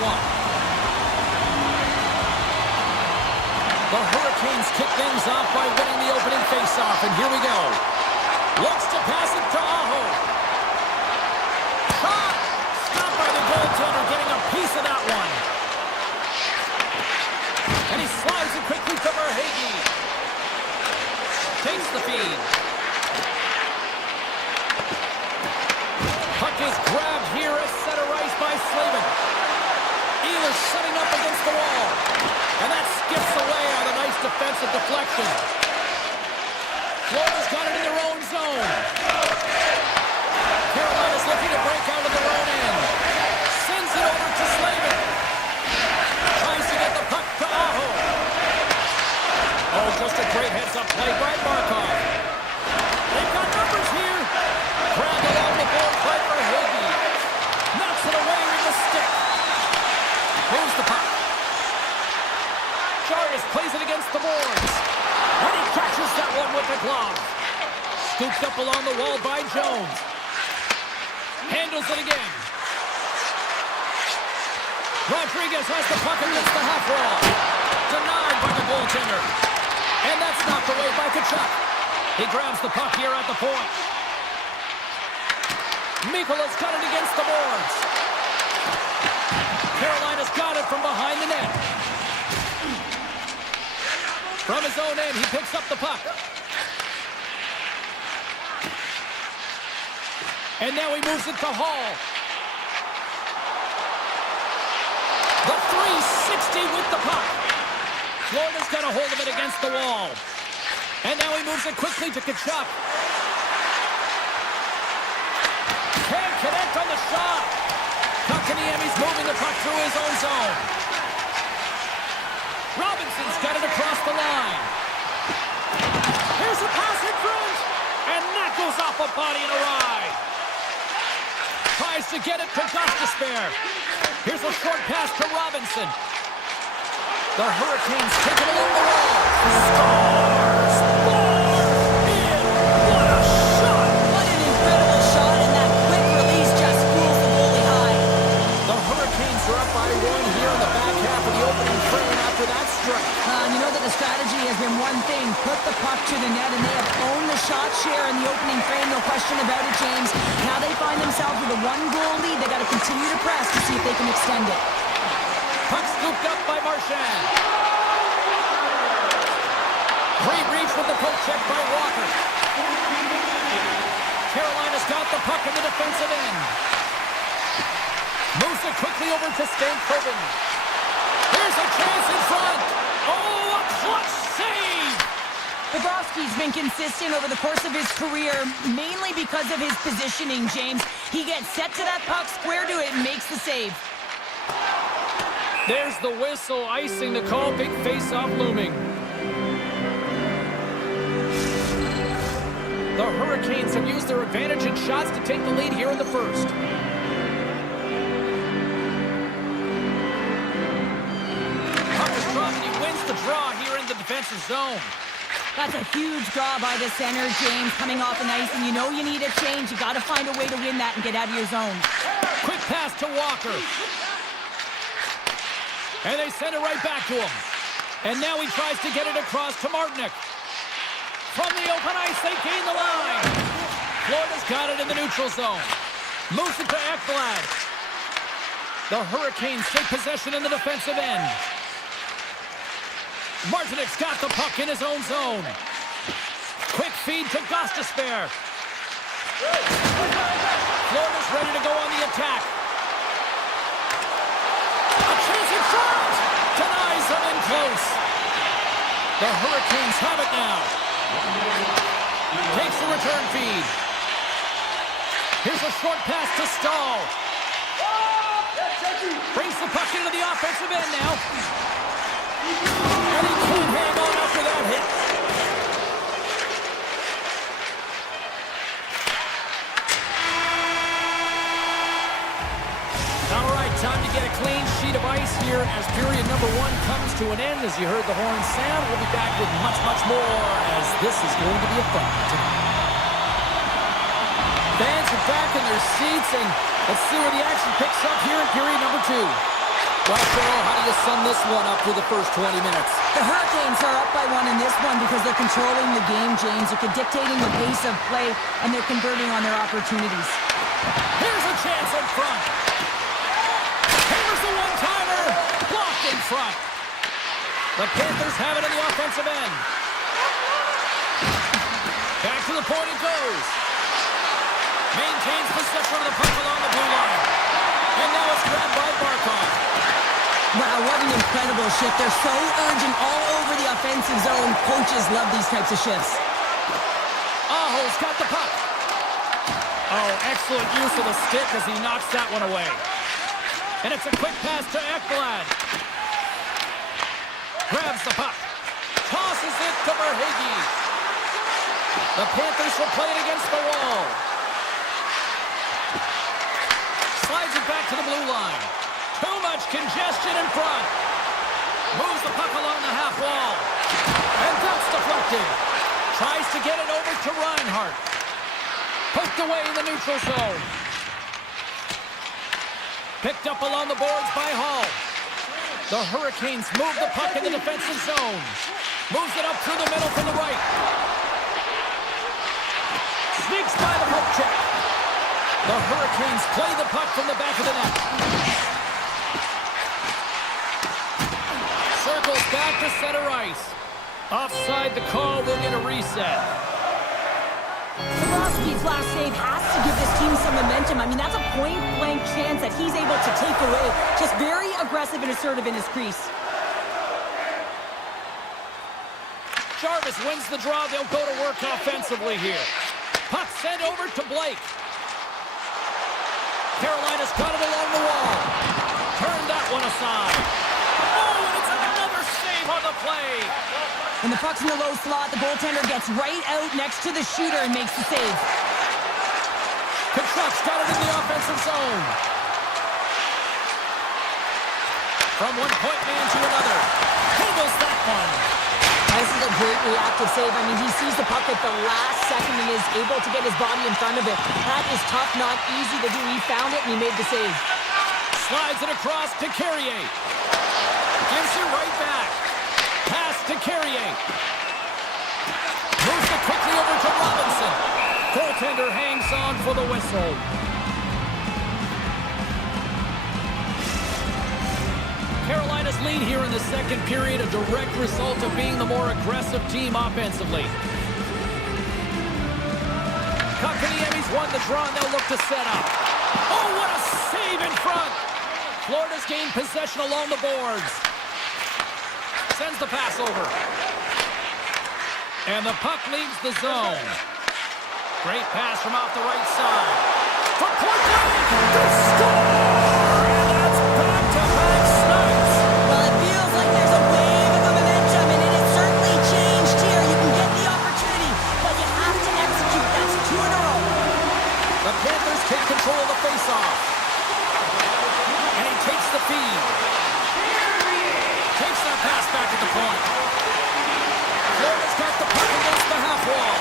one. The Hurricanes kick things off by winning the opening faceoff, and here we go. Looks to pass it to Aho. Shot! Stopped by the goaltender, getting a piece of that one. And he slides it quickly to Verhage. Takes the feed. Puck is grabbed here at center ice by Slavin. Ehlers setting up against the wall. And that skips away on a nice defensive deflection. Florida's got it in their own zone. Carolina's looking to break out of their own end. Sends it over to Slavin. Tries to get the puck to Aho. Oh, just a great heads-up play by Markov. They've got numbers here. Grabbed along the board by Verhage. Knocks it away with the stick. Here's the puck. Jarvis plays it against the boards. And he catches that one with the glove. Scooped up along the wall by Jones. Handles it again. Rodriguez has the puck against the half wall. Denied by the goaltender. And that's knocked away by Tkachuk. He grabs the puck here at the point. Mikola's got it against the boards. Carolina's got it from behind the net. From his own end, he picks up the puck. And now he moves it to Hall. The 360 with the puck. Florida's got a hold of it against the wall. And now he moves it quickly to Tkachuk. Can't connect on the shot. Kotkaniemi's moving the puck through his own zone. Robinson's got it across the line. Here's a pass in front. And that goes off a body and a ride. Tries to get it to Gostisbehere. Here's a short pass to Robinson. The Hurricanes take it along the wall. Scores! 4-in! What a shot! What an incredible shot, and that quick release just pulls the goalie high. The Hurricanes are up by one here in the back half of the opening frame after that strike. You know that the strategy has been one thing, put the puck to the net, and they have owned the shot share in the opening frame, no question about it, James. Now they find themselves with a one-goal lead. They got to continue to press to see if they can extend it. Puck scooped up by Marchand. Great reach with the poke check by Walker. Carolina's got the puck in the defensive end. Moves it quickly over to Stankoven. Here's a chance in front. Oh, a clutch save! Bobrovsky's been consistent over the course of his career, mainly because of his positioning, James. He gets set to that puck, square to it, and makes the save. There's the whistle, icing the call, big face-off looming. The Hurricanes have used their advantage in shots to take the lead here in the first. Puck is dropped and he wins the draw here in the defensive zone. That's a huge draw by the center, James, coming off an ice, and you know you need a change. You got to find a way to win that and get out of your zone. Quick pass to Walker. And they send it right back to him. And now he tries to get it across to Martinick. From the open ice, they gain the line. Florida's got it in the neutral zone. Moves it to Ekblad. The Hurricanes take possession in the defensive end. Martinick's got the puck in his own zone. Quick feed to Gostisbehere. Florida's ready to go on the attack. A chance in front! Denies them in close. The Hurricanes have it now. Takes the return feed. Here's a short pass to Stahl. Brings the puck into the offensive end now. And he can't hang on after that hit. All right, time to get a clean sheet of ice here as period number one comes to an end. As you heard the horn sound, we'll be back with much, much more as this is going to be a fun tonight. Fans are back in their seats, and let's see where the action picks up here in period number two. Well, Cheryl, how do you sum this one up through the first 20 minutes? The Hurricanes are up by 1 in this one because they're controlling the game, James. They're dictating the pace of play, and they're converting on their opportunities. Here's a chance in front. Here's the one-timer. Blocked in front. The Panthers have it in the offensive end. Back to the point it goes. Maintains possession of the puck along the blue line. And now it's grabbed by Barkov. Wow, what an incredible shift. They're so urgent all over the offensive zone. Coaches love these types of shifts. Aho's got the puck. Oh, excellent use of the stick as he knocks that one away. And it's a quick pass to Ekblad. Grabs the puck. Tosses it to Verhaeghe. The Panthers will play it against the wall. Slides it back to the blue line. Too much congestion in front. Moves the puck along the half wall. And that's deflected. Tries to get it over to Reinhart. Poked away in the neutral zone. Picked up along the boards by Hall. The Hurricanes move the puck in the defensive zone. Moves it up through the middle from the right. Sneaks by the poke check. The Hurricanes play the puck from the back of the net. Circles back to center ice. Offside the call, will get a reset. Bobrovsky's last save has to give this team some momentum. I mean, that's a point-blank chance that he's able to take away. Just very aggressive and assertive in his crease. Jarvis wins the draw. They'll go to work offensively here. Puck sent over to Blake. Carolina's got it along the wall. Turned that one aside. Oh, and it's another save on the play. When the puck's in the low slot, the goaltender gets right out next to the shooter and makes the save. Kachuk's got it in the offensive zone. From one point man to another. Handles that one. This is a great reactive save. I mean, he sees the puck at the last second and is able to get his body in front of it. That is tough, not easy to do. He found it and he made the save. Slides it across to Carrier. Gives it right back. Pass to Carrier. Moves it quickly over to Robinson. Goaltender hangs on for the whistle. Carolina's lead here in the second period, a direct result of being the more aggressive team offensively. Kotkaniemi's won the draw, and they'll look to set up. Oh, what a save in front! Florida's gained possession along the boards. Sends the pass over. And the puck leaves the zone. Great pass from off the right side. For point blank, the score! And that's back-to-back snaps. Well, it feels like there's a wave of momentum, and it has certainly changed here. You can get the opportunity, but you have to execute. That's 2 in a row. The Panthers take control of the faceoff. And he takes the feed. Takes that pass back at the point. Florida's got the puck against the half wall.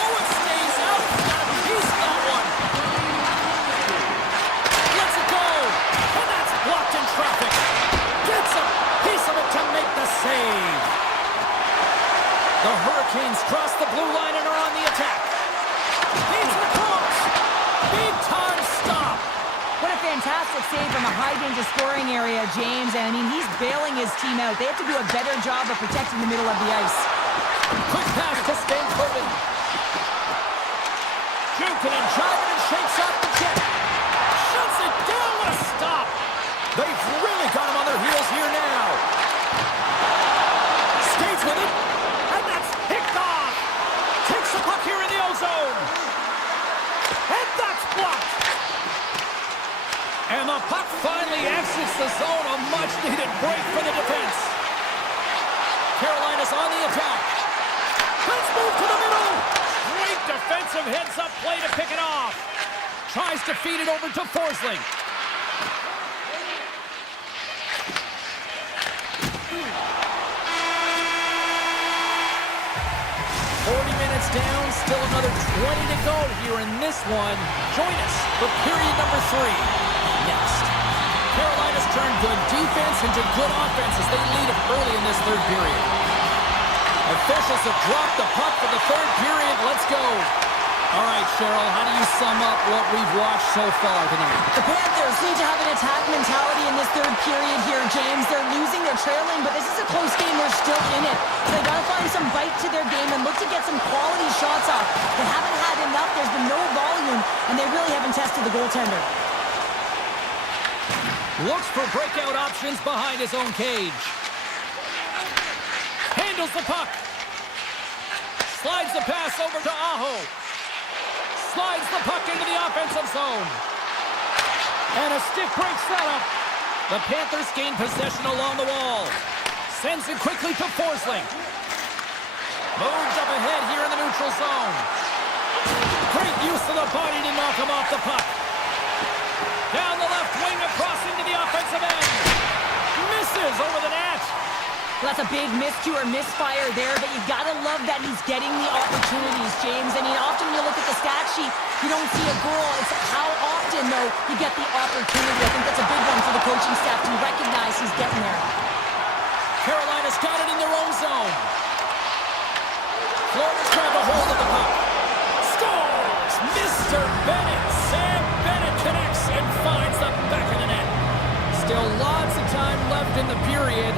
Oh, it stays out. Got a piece of that one. Lets it go. And that's blocked in traffic. Gets a piece of it to make the save. The Hurricanes cross the blue line and are on the attack. Needs the cross. Big time stop. What a fantastic save from a high-danger scoring area, James. And, I mean, he's bailing his team out. They have to do a better job of protecting the middle of the ice. Quick pass to Stankoven. Jukin and Jarvin and shakes off the check. Shuts it down. What a stop. They've really got him on their heels here now. Skates with it. And that's picked off. Takes the puck here in the O-zone. And that's blocked. And the puck finally exits the zone. A much-needed break for the defense. Carolina's on the attack. Let's move to the middle. Great defensive heads-up play to pick it off. Tries to feed it over to Forsling. Down, still another 20 to go here in this one. Join us for period number 3 next. Carolina's has turned good defense into good offense as they lead it early in this third period. Officials have dropped the puck for the third period. Let's go. All right, Cheryl, how do you sum up what we've watched so far tonight? The Panthers need to have an attack mentality in this third period here, James. They're losing, they're trailing, but this is a close game. They're still in it. So they got to find some bite to their game and look to get some quality shots off. They haven't had enough. There's been no volume, and they really haven't tested the goaltender. Looks for breakout options behind his own cage. Handles the puck. Slides the pass over to Aho. Slides the puck into the offensive zone. And a stick breaks that up. The Panthers gain possession along the wall. Sends it quickly to Forsling. Moves up ahead here in the neutral zone. Great use of the body to knock him off the puck. Down the left wing across into the offensive end. Misses over the net. Well, that's a big miscue or misfire there, but you gotta love that he's getting the opportunities, James. I mean, often when you look at the stat sheet, you don't see a goal. It's how often, though, you get the opportunity. I think that's a big one for the coaching staff to recognize he's getting there. Carolina's got it in their own zone. Florida's grabbed a hold of the puck. Scores! Mr. Bennett. Sam Bennett connects and finds the back of the net. Still lots of time left in the period.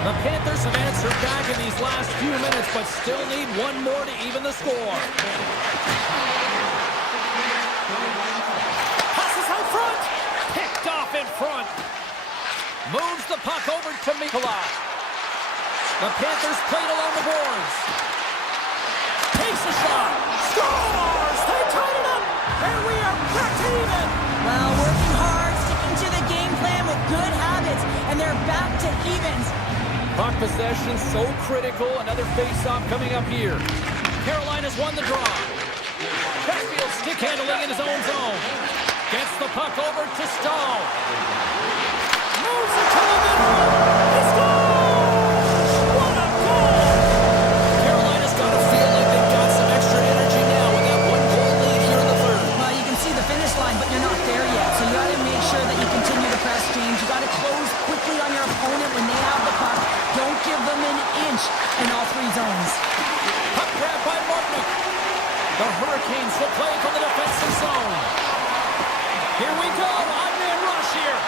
The Panthers have answered back in these last few minutes, but still need one more to even the score. Passes out front. Picked off in front. Moves the puck over to Mikola. The Panthers played along the boards. Takes a shot. Scores! They tied it up. And we are back to even. Well, working hard, sticking to the game plan with good habits, and they're back to evens. Puck possession so critical. Another face-off coming up here. Carolina's won the draw. Sheffield stick handling in his own zone. Gets the puck over to Stahl. Moves it to the middle. He scores! What a goal! Carolina's got to feel like they've got some extra energy now with that one-goal lead here in the third. Well, you can see the finish line, but you're not there yet. So you got to make sure that you continue to press, James. You got to close quickly on your opponent when they have the puck. Don't give them an inch in all three zones. Puck grab by Martinick. The Hurricanes will play from the defensive zone. Here we go. On-man rush here.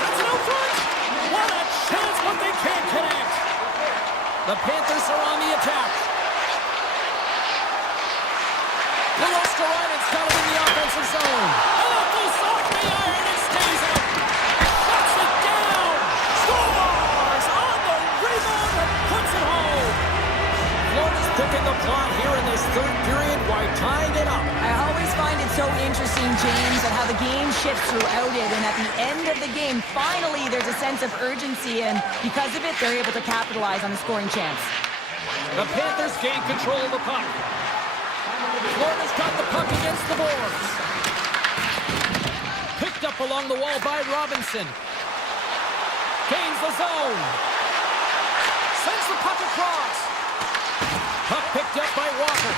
Sends it out front. What a chance, but they can't connect. The Panthers are on the attack. Luoskarainen's got it in the offensive zone. And that goes off the iron and stays out. Shuts it down. Scores on the rebound and puts it home. Florida's picking the plot here in this third period while tying it up. I always find it so interesting, James, at how the game shifts throughout it, and at the end of the game, finally, there's a sense of urgency, and because of it, they're able to capitalize on the scoring chance. The Panthers gain control of the puck. Florida's got the puck against the boards. Picked up along the wall by Robinson. Gains the zone. Sends the puck across. Puck picked up by Walker.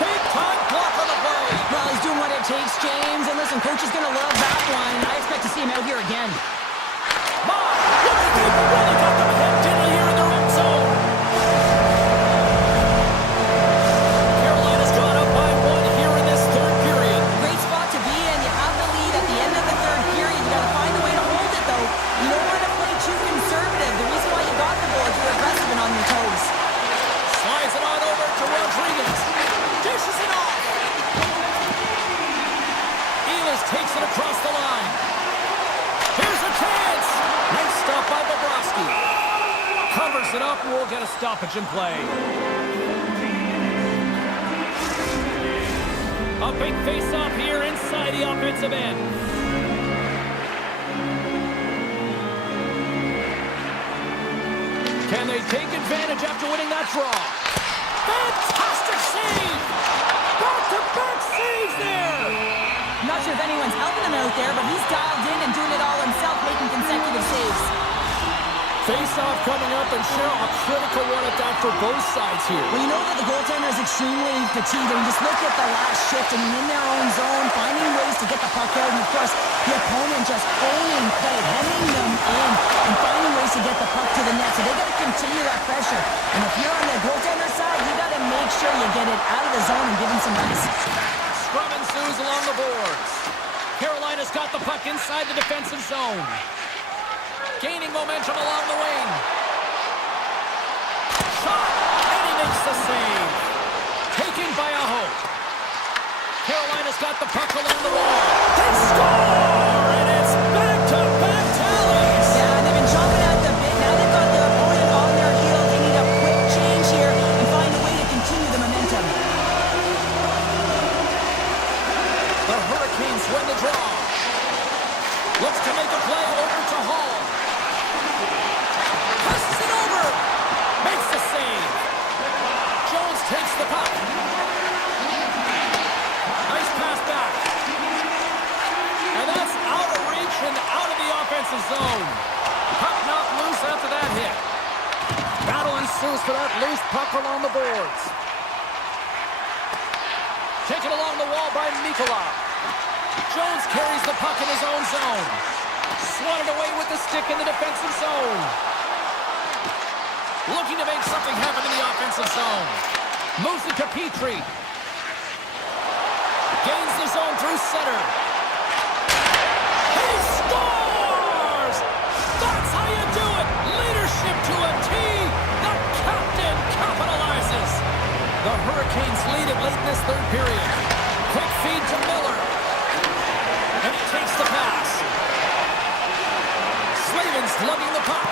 Big time block on the play. Well, he's doing what it takes, James, and listen, coach is going to love that one. I expect to see him out here again. Really got them ahead, didn't he, here in their own zone. Carolina's gone up by one here in this third period. Great spot to be in. You have the lead at the end of the third period. You got to find a way to hold it, though. You don't want to play too conservative. The reason why you got the goal is you're aggressive and on your toes. Slides it on over to Rodriguez. Dishes it off. Ehlers takes it across the line. Here's a chance. Nice stop by Bobrovsky. Covers it up and we'll get a stoppage in play. A big face-off here inside the offensive end. Can they take advantage after winning that draw? Fantastic save! Back-to-back saves there! I'm not sure if anyone's helping him out there, but he's dialed in and doing it all himself, making consecutive saves. Face-off coming up, and Cheryl, a critical one at that for both sides here. Well, you know that the goaltender is extremely fatigued. I mean, just look at the last shift. I mean, in their own zone, finding ways to get the puck out. And, of course, the opponent just owning play, hemming them in, and finding ways to get the puck to the net. So they got to continue that pressure. And if you're on the goaltender side, you got to make sure you get it out of the zone and give him some rest. Scrum ensues along the boards. Carolina's got the puck inside the defensive zone. Gaining momentum along the wing. Shot, and he makes the save. Taken by a Hope. Carolina's got the puck along the wall. They score, and it's back-to-back tallies. Yeah, they've been chomping at the bit. Now they've got their opponent on their heels. They need a quick change here and find a way to continue the momentum. The Hurricanes win the draw. Looks to make a play over to Hall. Passes it over. Makes the save. Jones takes the puck. Nice pass back. And that's out of reach and out of the offensive zone. Puck knocked loose after that hit. Battle ensues for that loose puck along the boards. Taken along the wall by Mikola. Jones carries the puck in his own zone. Swatted away with the stick in the defensive zone. Looking to make something happen in the offensive zone. Moves it to Petrie. Gains the zone through center. He scores! That's how you do it! Leadership to a T. The captain capitalizes. The Hurricanes lead it late in this third period. Quick feed to Miller. And he takes the pass. Slavin's lugging the puck.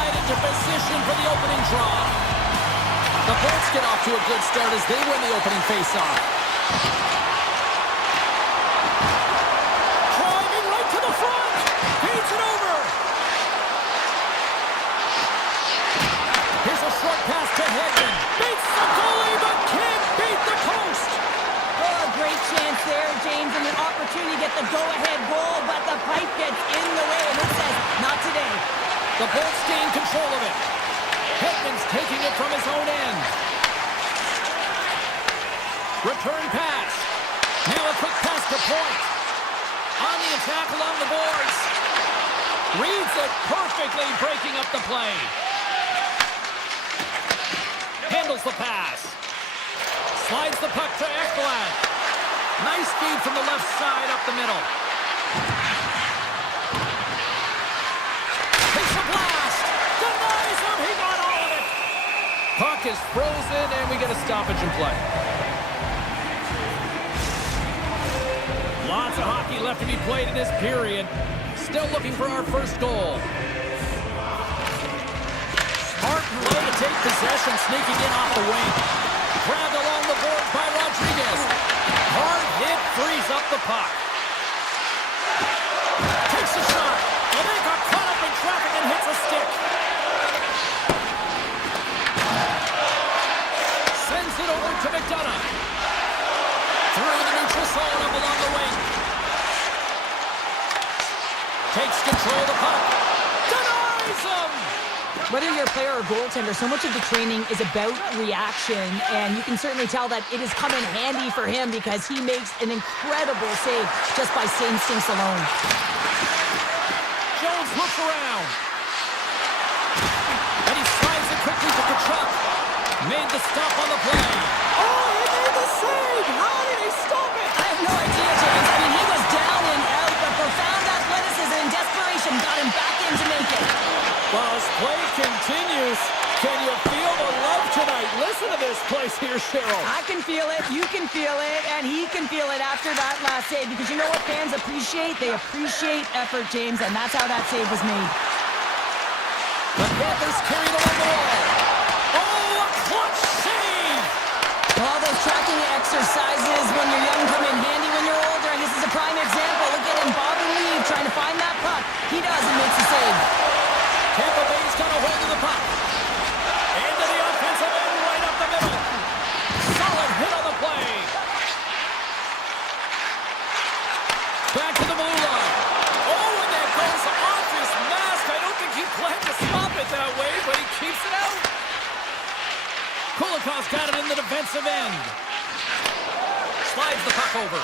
slide into position for the opening draw. The Bolts get off to a good start as they win the opening faceoff. Driving right to the front. Beats it over. Here's a short pass to Hedman. Beats the goalie, but can't beat the post. Oh, great chance there, James, and an opportunity to get the go-ahead goal, but the pipe gets in the way, and it says, not today. The Bolts gain control of it. Hedman's taking it from his own end. Return pass. Now a quick pass to point. On the attack along the boards. Reads it perfectly, breaking up the play. Handles the pass. Slides the puck to Ekblad. Nice feed from the left side up the middle. Takes a blast. Denies him. He got all of it. Puck is frozen, and we get a stoppage in play. Lots of hockey left to be played in this period. Still looking for our first goal. Smart play to take possession, sneaking in off the wing. Grabbed along the boards by Rodriguez. Hard hit, frees up the puck. Takes a shot. And they got caught up in traffic and hits a stick. Sends it over to McDonough. Through the neutral zone up along the wing. Takes control of the puck. Denies him! Whether you're a player or goaltender, so much of the training is about reaction, and you can certainly tell that it has come in handy for him because he makes an incredible save just by instincts alone. Jones looks around. And he slides it quickly to Kachuk. Made the stop on the play. Oh, he made the save! How did he stop it? I have no idea, James. I mean, he was down and out, but profound athleticism and desperation got him back in to make it. Well, as play continues, can you feel the love tonight? Listen to this place here, Cheryl. I can feel it, you can feel it, and he can feel it after that last save, because you know what fans appreciate? They appreciate effort, James, and that's how that save was made. The Panthers carried along the wall. Oh, a clutch save! All those tracking exercises when you're young come in handy when you're older, and this is a prime example. Look at him, Bob and Lee, trying to find that puck. He does and makes a save. Tampa Bay's got a hold of the puck. Into the offensive end, right up the middle. Solid hit on the play. Back to the blue line. Oh, and that goes off his mask. I don't think he planned to stop it that way, but he keeps it out. Kulikov's got it in the defensive end. Slides the puck over.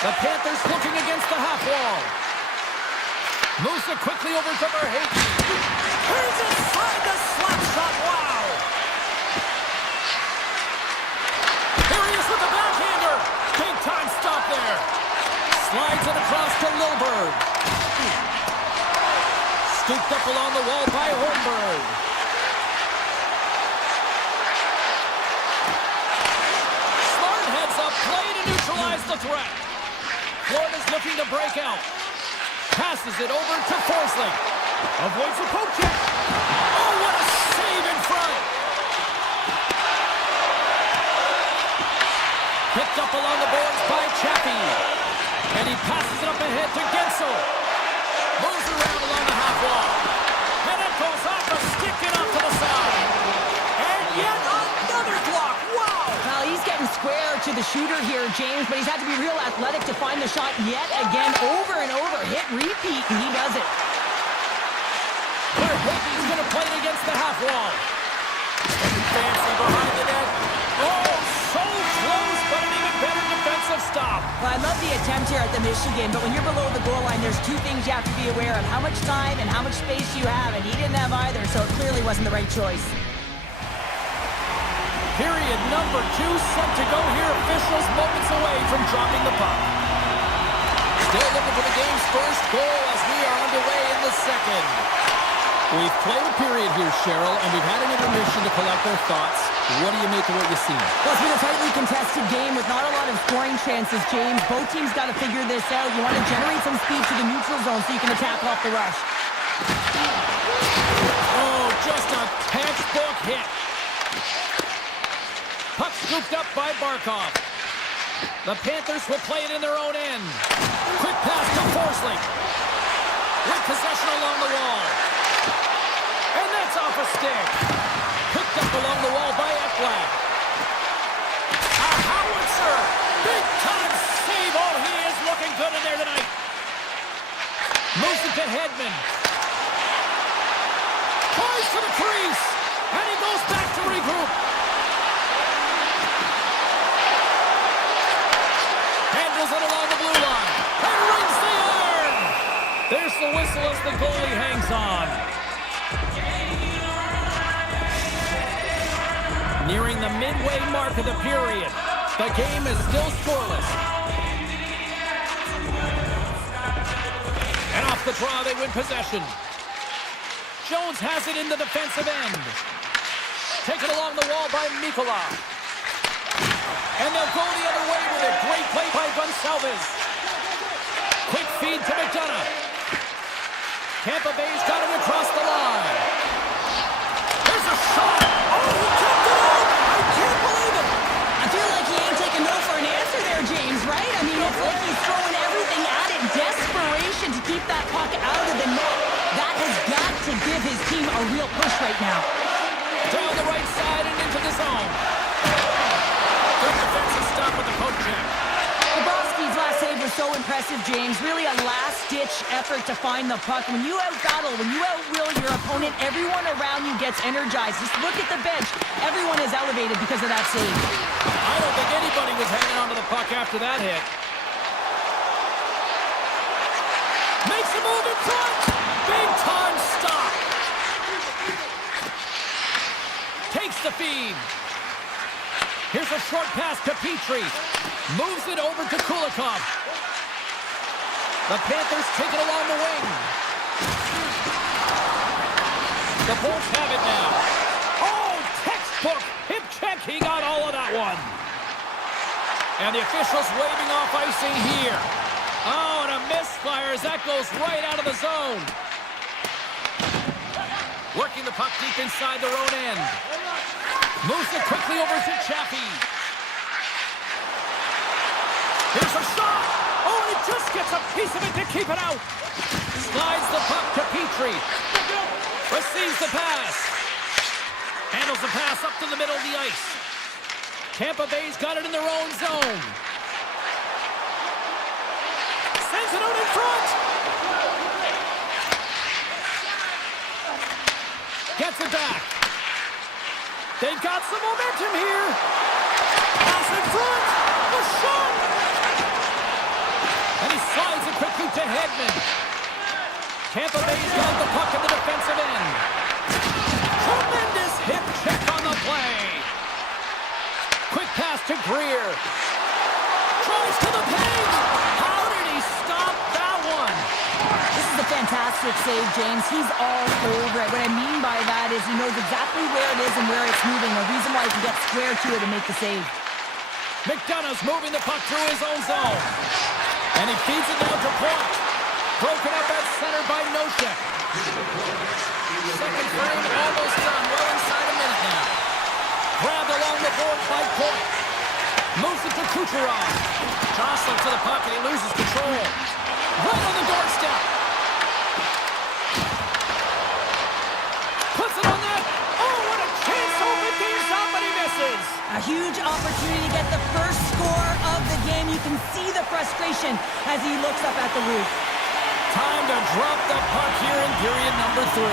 The Panthers looking against the half wall. Moves it quickly over to Verhaeghe. Turns inside the slap shot. Wow! Here he is with the backhander. Big time stop there. Slides it across to Lilburg. Scooped up along the wall by Holmberg. Smart heads up play to neutralize the threat. Florida's looking to break out. Passes it over to Forsling. Avoids a poke check. Oh, what a save in front. Picked up along the boards by Chappie. And he passes it up ahead to Gensel. Moves around along the half wall. And it goes off the stick and off to the side. And yet another block. Wow. Well, he's getting square to the shooter here, James, but he's had to be real athletic to find the shot yet again, over and over. Hit, repeat, and he does it. Verhaeghe's going to play it against the half wall. Fancy behind the net. Oh, so close, but an even better defensive stop. Well, I love the attempt here at the Michigan, but when you're below the goal line, there's two things you have to be aware of. How much time and how much space you have, and he didn't have either, so it clearly wasn't the right choice. Period number 2 set to go here. Officials moments away from dropping the puck. Still looking for the game's first goal as we are underway in the second. We've played a period here, Cheryl, and we've had an intermission to collect our thoughts. What do you make of what you've seen? Well, it's been a tightly contested game with not a lot of scoring chances, James. Both teams got to figure this out. You want to generate some speed to the neutral zone so you can attack off the rush. Oh, just a textbook hit. Puck scooped up by Barkov. The Panthers will play it in their own end. Quick pass to Forsling. With possession along the wall. And that's off a stick. Picked up along the wall by Ekblad. A howitzer. Big time save. Oh, he is looking good in there tonight. Moves it to Hedman. Tries to the crease. And he goes back to regroup. Handles it along the blue line. And rings the iron. There's the whistle as the goalie hangs on. Nearing the midway mark of the period. The game is still scoreless. And off the draw, they win possession. Jones has it in the defensive end. Taken along the wall by Mikola. And they'll go the other way with it. Great play by Gonsalves. Quick feed to McDonough. Tampa Bay's got him across the line. There's a shot. Oh, he kept it out. I can't believe it. I feel like he ain't taking no for an answer there, James, right? I mean, it's like he's throwing everything at it. Desperation to keep that puck out of the net. That has got to give his team a real push right now. Down the right side and into the zone. Good defensive stop with the poke check. Bobrovsky's last save was so impressive, James. Really a last-ditch effort to find the puck. When you out-battle, when you out-will your opponent, everyone around you gets energized. Just look at the bench. Everyone is elevated because of that save. I don't think anybody was hanging onto the puck after that hit. Makes a move in front. Big time stop. Takes the feed. Here's a short pass to Petrie. Moves it over to Kulikov. The Panthers take it along the wing. The Bolts have it now. Oh, textbook hip check. He got all of that one. And the officials waving off icing here. Oh, and a misfire as that goes right out of the zone. Working the puck deep inside their own end. Moves it quickly over to Chaffee. Here's a shot. Oh, and it just gets a piece of it to keep it out. Slides the puck to Petrie. Receives the pass. Handles the pass up to the middle of the ice. Tampa Bay's got it in their own zone. Sends it out in front. Gets it back. They've got some momentum here. Pass in front. A shot. And he slides it quickly to Hedman. Tampa Bay's got the puck in the defensive end. Tremendous hip check on the play. Quick pass to Greer. Tries to the paint. How did he stop that one? This is a fantastic save, James. He's all over it. What I mean by that is he knows exactly where it is and where it's moving. A reason why he can get square to it and make the save. McDonough's moving the puck through his own zone. And he feeds it down to Point. Broken up at center by Nosek. Second frame almost done. Well inside a minute now. Grabbed along the boards by Point. Moves it to Kucherov. Jostling to the puck and he loses control. Right on the doorstep. Puts it on net. Oh, what a chance to open things up, and he misses. A huge opportunity to get the first score of the game. You can see the frustration as he looks up at the roof. Time to drop the puck here in period number 3.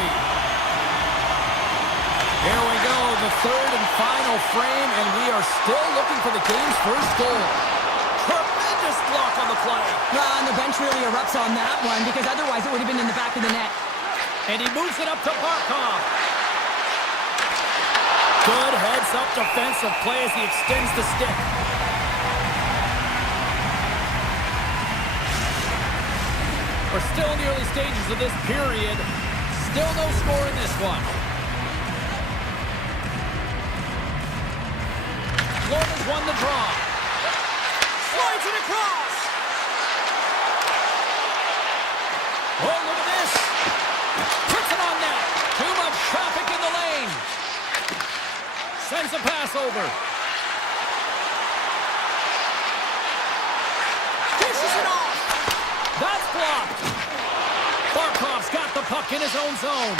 Here we go, the third and final frame, and we are still looking for the game's first goal. Tremendous block on the play. And the bench really erupts on that one because otherwise it would have been in the back of the net. And he moves it up to Barkov. Good heads-up defensive play as he extends the stick. We're still in the early stages of this period. Still no score in this one. Florida's won the draw. Slides it across. Oh, look at this. Puts it on net. Too much traffic in the lane. Sends a pass over. Dishes it off. That's blocked. Barkov's got the puck in his own zone.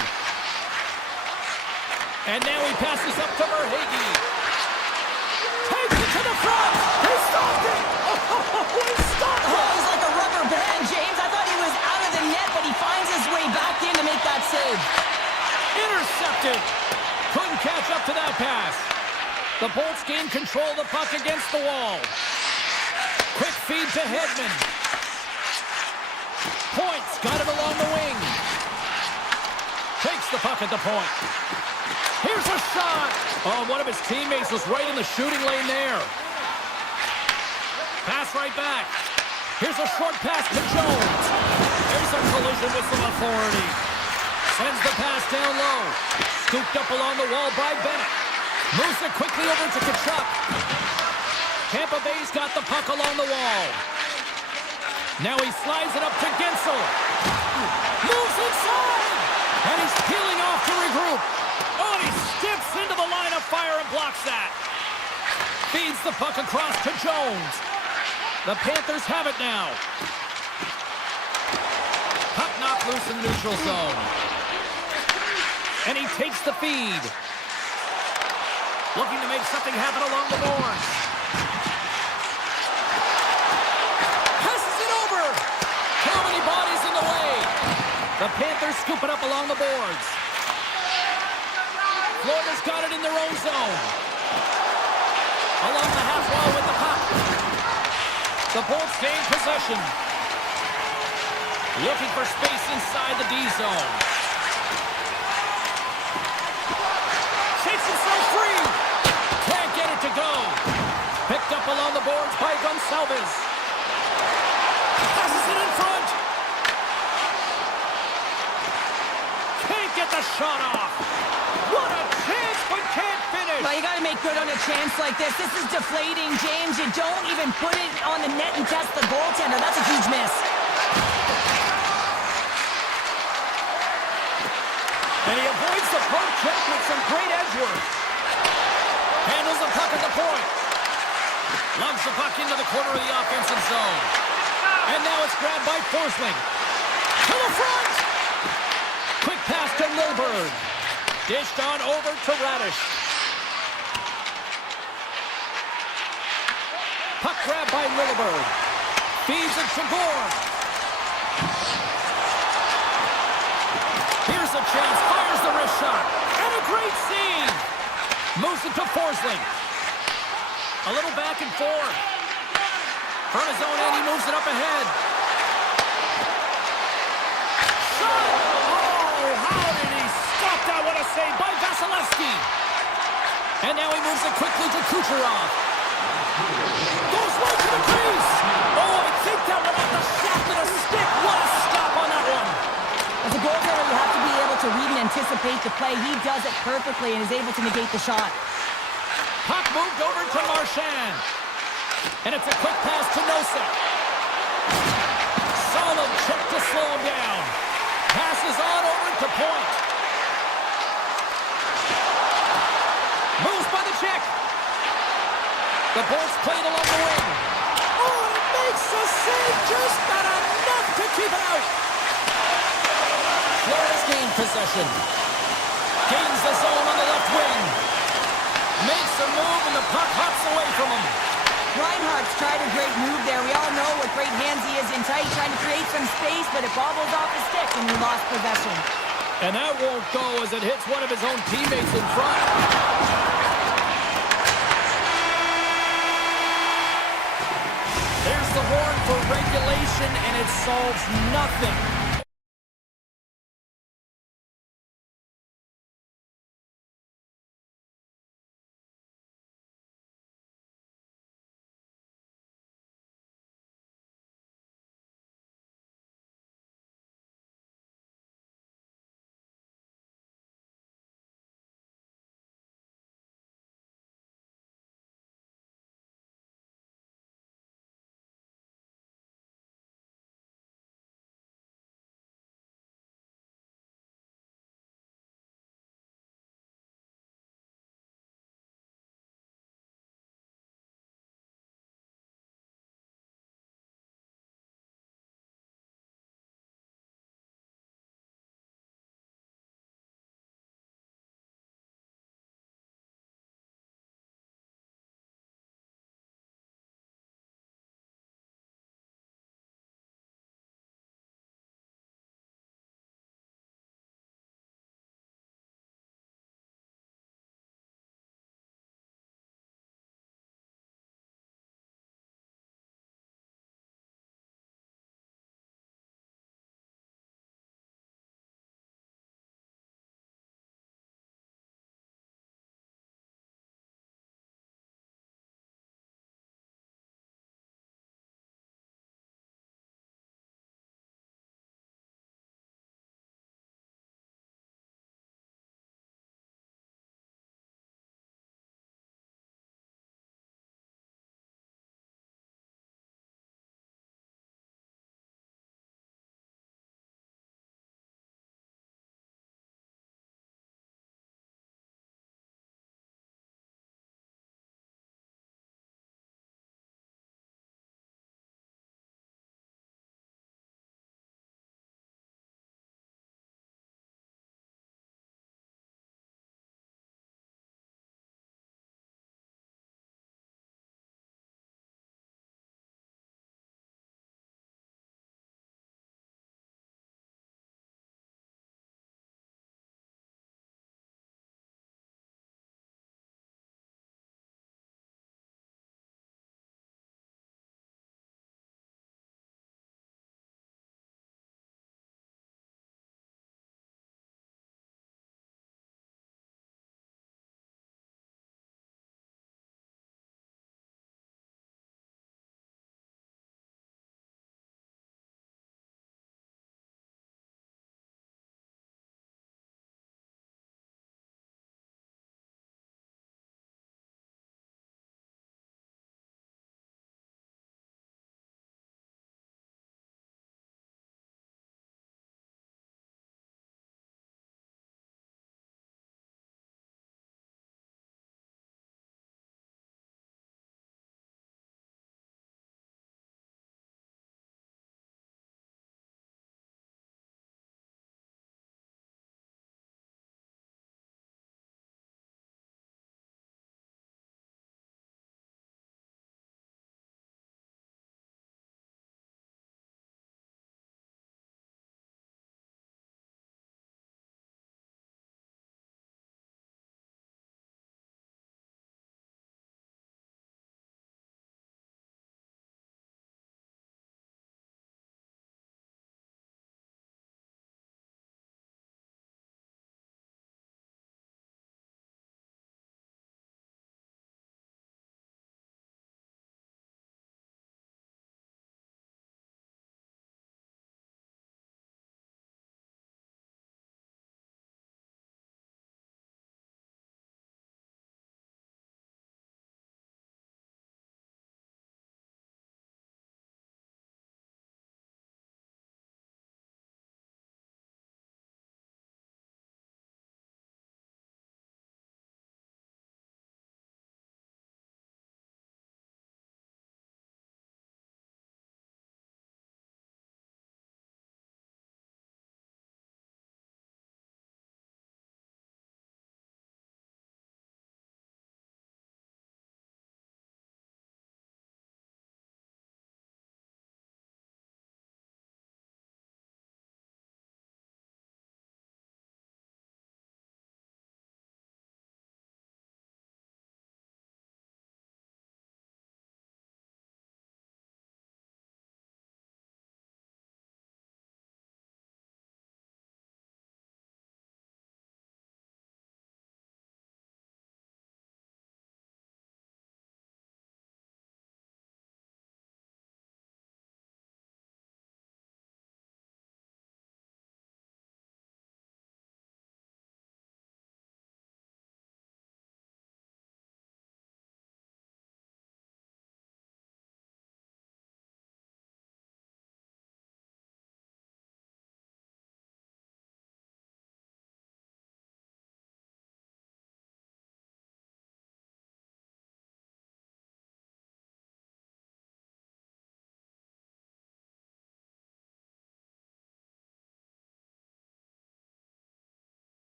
And now he passes up to Verhage. Takes it to the front. He stopped it. Oh, he stopped it. Oh, he's like a rubber band, James. I thought he was out of the net, but he finds his way back in to make that save. Intercepted. Couldn't catch up to that pass. The Bolts gain control of the puck against the wall. Quick feed to Hedman. Points got it along the wing. Takes the puck at the point. Here's a shot. Oh, one of his teammates was right in the shooting lane there. Pass right back. Here's a short pass to Jones. There's a collision with some authority. Sends the pass down low. Scooped up along the wall by Bennett. Moves it quickly over to Tkachuk. Tampa Bay's got the puck along the wall. Now he slides it up to Gensel. Moves inside. And he's peeling off to regroup. Oh, he skips into the line of fire and blocks that. Feeds the puck across to Jones. The Panthers have it now. Puck knocked loose in the neutral zone. And he takes the feed. Looking to make something happen along the boards. Passes it over. Too many bodies in the way. The Panthers scoop it up along the boards. Florida's got it in their own zone. Along the half wall with the puck. The Bolts gain possession. Looking for space inside the D zone. Shakes himself free. Can't get it to go. Picked up along the boards by Gonçalves. Passes it in front. Can't get the shot off. What a chance, but can't finish. Well, you got to make good on a chance like this. This is deflating, James. You don't even put it on the net and test the goaltender. That's a huge miss. And he avoids the poke check with some great edge work. Handles the puck at the point. Lugs the puck into the corner of the offensive zone. And now it's grabbed by Forsling. To the front. Quick pass to Milberg. Dished on over to Radish. Puck grab by Milberg. Feeds it to Gorm. Here's a chance. Fires the wrist shot. And a great save. Moves it to Forsling. A little back and forth. From his own end, he moves it up ahead. Shot! Oh, how did he stop that? What a save by Vasilevsky. And now he moves it quickly to Kucherov. Goes right to the crease. Oh, I think that went off the shaft of the stick. What a stop on that one. As a goaltender, you have to be able to read and anticipate the play. He does it perfectly and is able to negate the shot. Puck moved over to Marchand. And it's a quick pass to Nosek. Solid check to slow him down. Passes on over to point. Moves by the check. The Bolts played along the wing. Oh, and it makes a save. Just not enough to keep it out. Florida's gained possession. Gains the zone on the left wing. Makes a move and the puck hops away from him. Reinhardt's tried a great move there. We all know what great hands he is in tight, trying to create some space, but it bobbles off his stick and he lost possession. And that won't go as it hits one of his own teammates in front. There's the horn for regulation, and it solves nothing.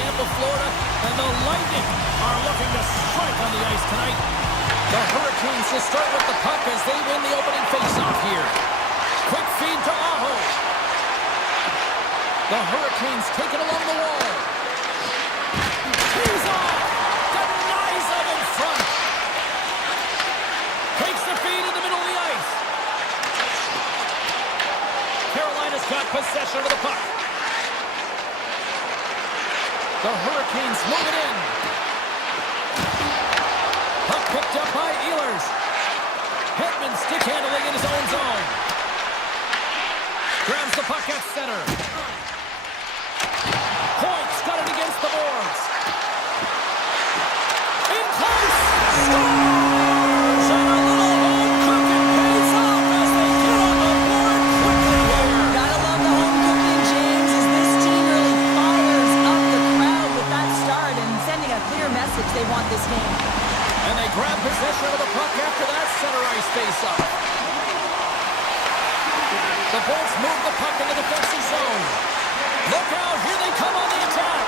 Tampa, Florida, and the Lightning are looking to strike on the ice tonight. The Hurricanes will start with the puck as they win the opening faceoff here. Quick feed to Aho. The Hurricanes take it along the wall. He's off. Denies them in front. Takes the feed in the middle of the ice. Carolina's got possession of the puck. The Hurricanes move it in. Puck picked up by Ehlers. Hedman stick handling in his own zone. Grabs the puck at center. Points got it against the boards. In close. Scores! And a little home cooking pays off as they get on the board quickly here. Gotta love the home cooking, James, as this team really fires up the crowd with that start and sending a clear message they want this game. And they grab possession of the puck after that center ice face-off. The Bolts move the puck in the defensive zone. Look out, here they come on the attack.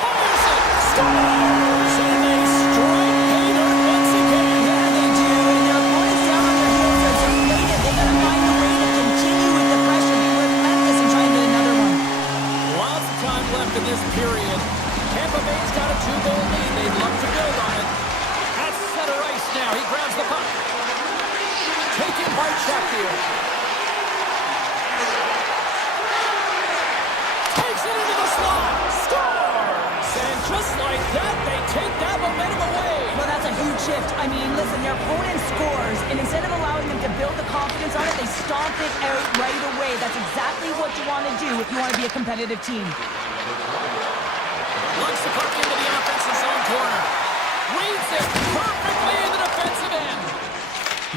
Fires it, scores! And they strike pay dirt once again. Yeah, they do, and their opponents down on their heels are deflated. They gotta find a way to continue with the pressure, be relentless and try and get another one. Lots of time left in this period. Tampa Bay's got a 2-goal lead. They'd love to build on it. At center ice now, he grabs the puck. Taken by Chatfield. Takes it into the slot. Scores! And just like that, they take that momentum away. Well, that's a huge shift. I mean, listen, their opponent scores, and instead of allowing them to build the confidence on it, they stomp it out right away. That's exactly what you want to do if you want to be a competitive team. Lunks the puck into the offensive zone corner. Reads it perfectly in the defensive end.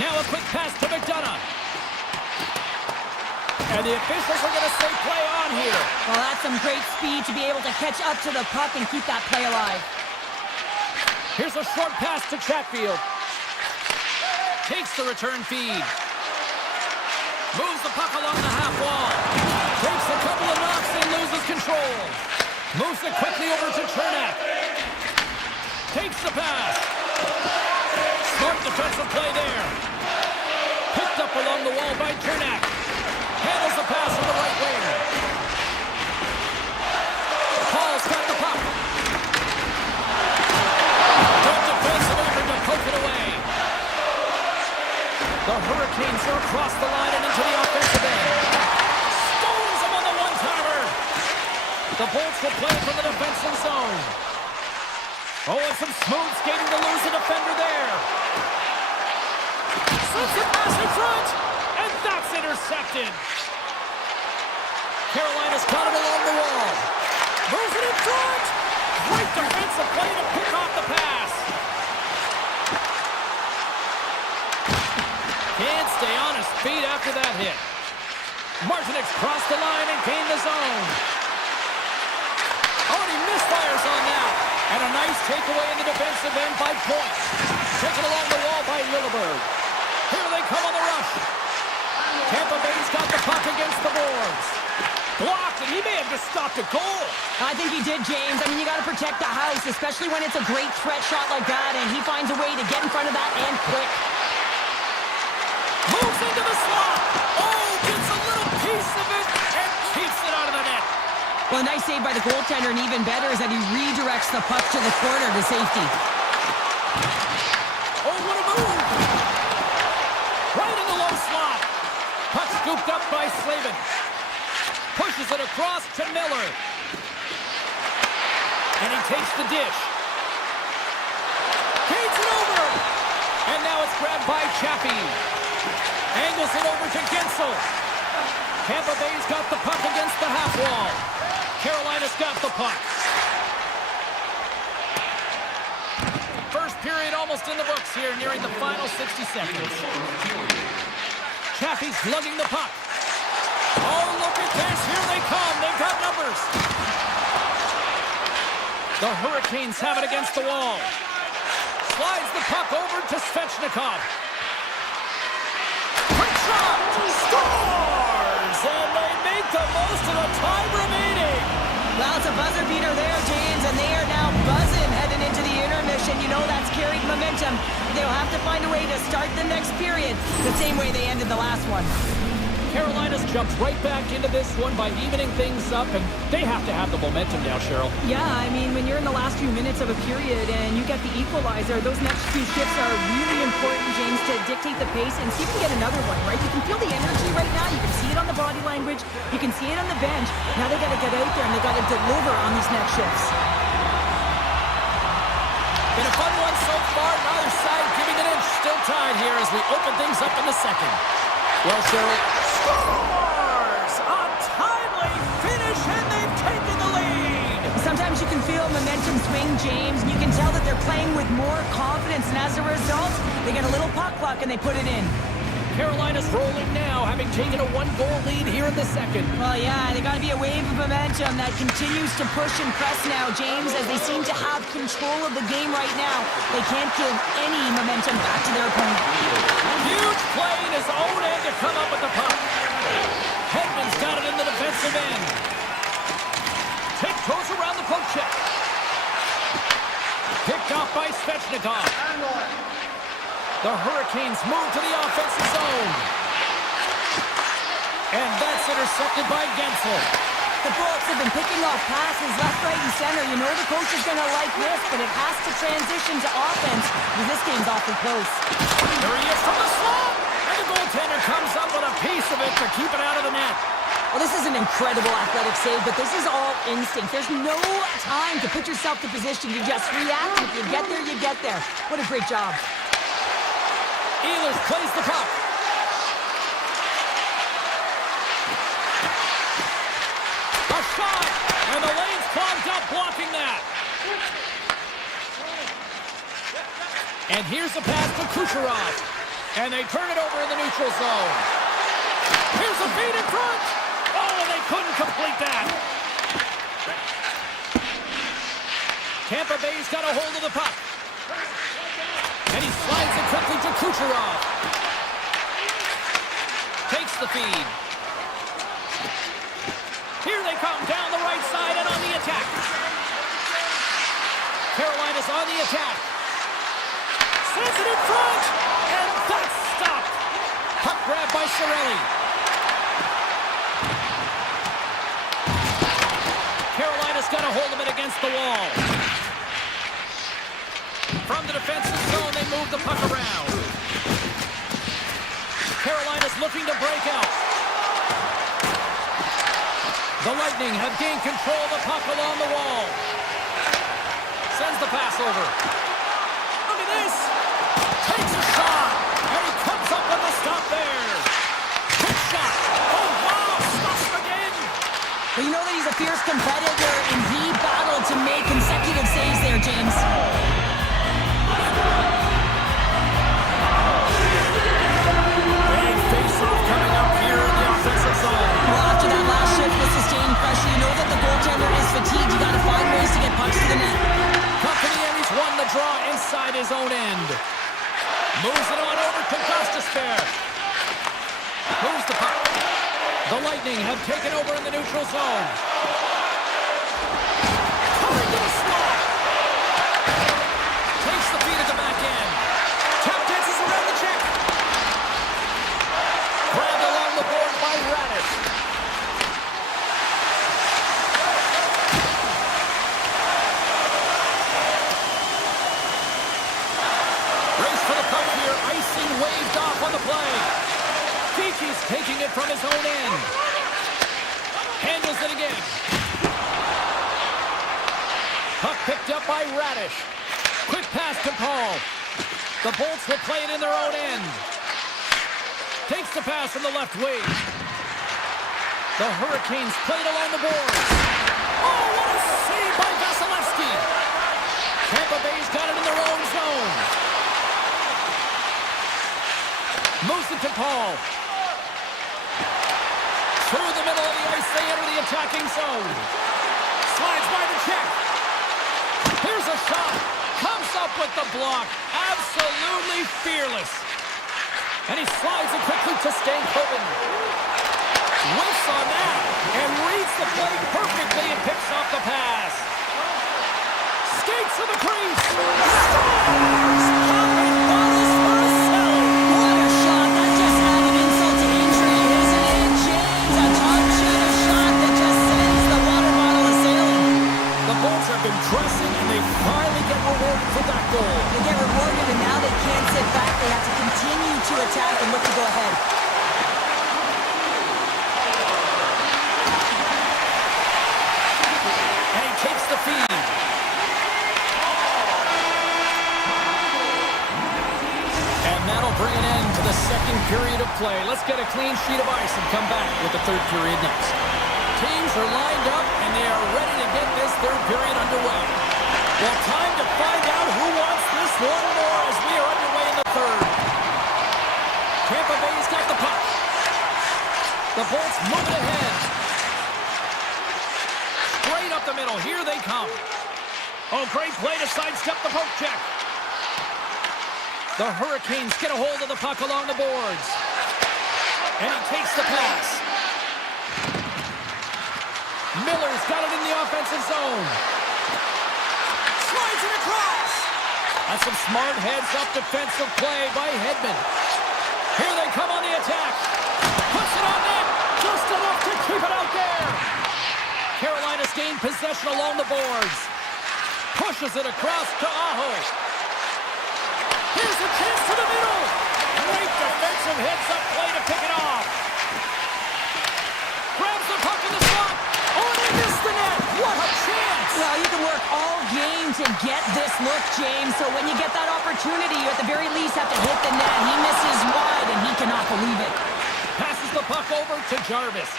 Now a quick pass to McDonough. And the officials are going to say play on here. Well, that's some great speed to be able to catch up to the puck and keep that play alive. Here's a short pass to Chatfield. Takes the return feed. Moves the puck along the half wall. Takes a couple of knocks and loses control. Moves it quickly over to Chernak. Takes the pass. Smart defensive play there. Picked up along the wall by Chernak. Handles the pass from the right wing. Paul's got the puck. Good defensive effort to poke it away. The Hurricanes are across the line and into the offensive end. Stones him on the one-timer. The Bolts will play from the defensive zone. Oh, and some smooth skating to lose a defender there. Slips the pass in front, and that's intercepted. Carolina's got it along the wall. Moves it in front. Great defensive play to pick off the pass. Can't stay on his feet after that hit. Martinez crossed the line and gained the zone. Oh, and he misfires on that. And a nice takeaway in the defensive end by Point. Taken along the wall by Lilleberg. Here they come on the rush. Tampa Bay's got the puck against the boards. Blocked, and he may have just stopped a goal. I think he did, James. I mean, you got to protect the house, especially when it's a great threat shot like that, and he finds a way to get in front of that and quick. Moves into the slot. Oh, gets a little piece of it and keeps it out of the net. Well, a nice save by the goaltender, and even better is that he redirects the puck to the corner to safety. Oh, what a move! Right in the low slot. Puck scooped up by Slavin. Pushes it across to Miller. And he takes the dish. Feeds it over. And now it's grabbed by Chappie. Angles it over to Gensel. Tampa Bay's got the puck against the half wall. Carolina's got the puck. First period almost in the books here, nearing the final 60 seconds. Chappie's lugging the puck. Oh, look at this. Here they come. They've got numbers. The Hurricanes have it against the wall. Slides the puck over to Svechnikov. Quick shot. Scores! And they make the most of the time remaining. Well, it's a buzzer beater there, James, and they are now buzzing heading into the intermission. You know that's carried momentum. They'll have to find a way to start the next period the same way they ended the last one. Carolina's jumped right back into this one by evening things up, and they have to have the momentum now, Cheryl. Yeah, I mean, when you're in the last few minutes of a period and you get the equalizer, those next few shifts are really important, James, to dictate the pace and see if we get another one, right? You can feel the energy right now. You can see it on the body language. You can see it on the bench. Now they got to get out there and they got to deliver on these next shifts. Been a fun one so far. Neither side giving an inch. Still tied here as we open things up in the second. Well, Cheryl, scores! A timely finish, and they've taken the lead! Sometimes you can feel momentum swing, James, and you can tell that they're playing with more confidence, and as a result, they get a little puck luck and they put it in. Carolina's rolling now, having taken a one-goal lead here in the second. Well, yeah, they got to be a wave of momentum that continues to push and press now, James, as they seem to have control of the game right now. They can't give any momentum back to their opponent. Huge play in his own end to come up with the puck. Hedman's got it in the defensive end. Tiptoes around the poke check. Picked off by Svechnikov. The Hurricanes move to the offensive zone. And that's intercepted by Gensel. The Bullets have been picking off passes left, right, and center. You know the coach is going to like this, but it has to transition to offense because this game's awfully close. There he is from the slot. And the goaltender comes up with a piece of it to keep it out of the net. Well, this is an incredible athletic save, but this is all instinct. There's no time to put yourself to position. You just react. If you get there, you get there. What a great job. Ehlers plays the puck. A shot! And the lane's clogged up blocking that. And here's the pass to Kucherov. And they turn it over in the neutral zone. Here's a feed in front. Oh, and they couldn't complete that. Tampa Bay's got a hold of the puck. And he slides it quickly to Kucherov. Takes the feed. Here they come down the right side and on the attack. Carolina's on the attack. Sends it in front. And that's stopped. Puck grab by Cirelli. Carolina's got a hold of it against the wall. From the defensive zone, they move the puck around. Carolina's looking to break out. The Lightning have gained control of the puck along the wall. Sends the pass over. Look at this. Takes a shot. And he comes up with the stop there. Quick shot. Oh, wow. Stops again. Well, you know that he's a fierce competitor, and he battled to make consecutive saves there, James. Coming up here in the offensive zone. Well, after that last shift with sustained pressure, you know that the goaltender is fatigued. You got to find ways to get pucks to the net. Company, and he's won the draw inside his own end. Moves it on over to Gostisbehere. Moves the puck. The Lightning have taken over in the neutral zone. Coming to the slot. Takes the feed at the back end. Tap dances around the check. Grabbed along the board by Radish. Race for the puck here. Icing waved off on the play. Kiki's taking it from his own end. Handles it again. Puck picked up by Radish. Quick pass to Paul. The Bolts will play it in their own end. Takes the pass from the left wing. The Hurricanes played along the boards. Oh, what a save by Vasilevsky. Tampa Bay's got it in their own zone. Moves it to Paul. Through the middle of the ice, they enter the attacking zone. Slides by the check. Here's a shot. Comes up with the block. Absolutely fearless. And he slides it quickly to Stankoven. Whiffs on that and reads the play perfectly and picks off the pass. Skates to the crease. Scores! Popping balls for a celly. What a shot. That just added insult to injury, isn't it? James, a top shooter shot that just sends the water bottle a-sailing. The Bolts have been pressing, and they finally get rewarded for that goal. They get rewarded, and now they can't sit back. They have to continue to attack and look to go ahead. And he takes the feed. And that'll bring an end to the second period of play. Let's get a clean sheet of ice and come back with the third period next. Teams are lined up, and they are ready to get this third period underway. Well, time to find out who wants this one more as we are underway in the third. Tampa Bay's got the puck. The Bolts moving ahead. Straight up the middle. Here they come. Oh, great play to sidestep the poke check. The Hurricanes get a hold of the puck along the boards. And he takes the pass. Miller's got it in the offensive zone. Slides it across. That's some smart heads-up defensive play by Hedman. Here they come on the attack. Puts it on net. Just enough to keep it out there. Carolina's gained possession along the boards. Pushes it across to Aho. Here's a chance to the middle. Great defensive heads-up play to pick it off. Grabs the puck in the slot. Oh, they missed the net. What a chance. Well, you can work all game to get this look, James. So when you get that opportunity, you at the very least have to hit the net. He misses wide, and he cannot believe it. Passes the puck over to Jarvis.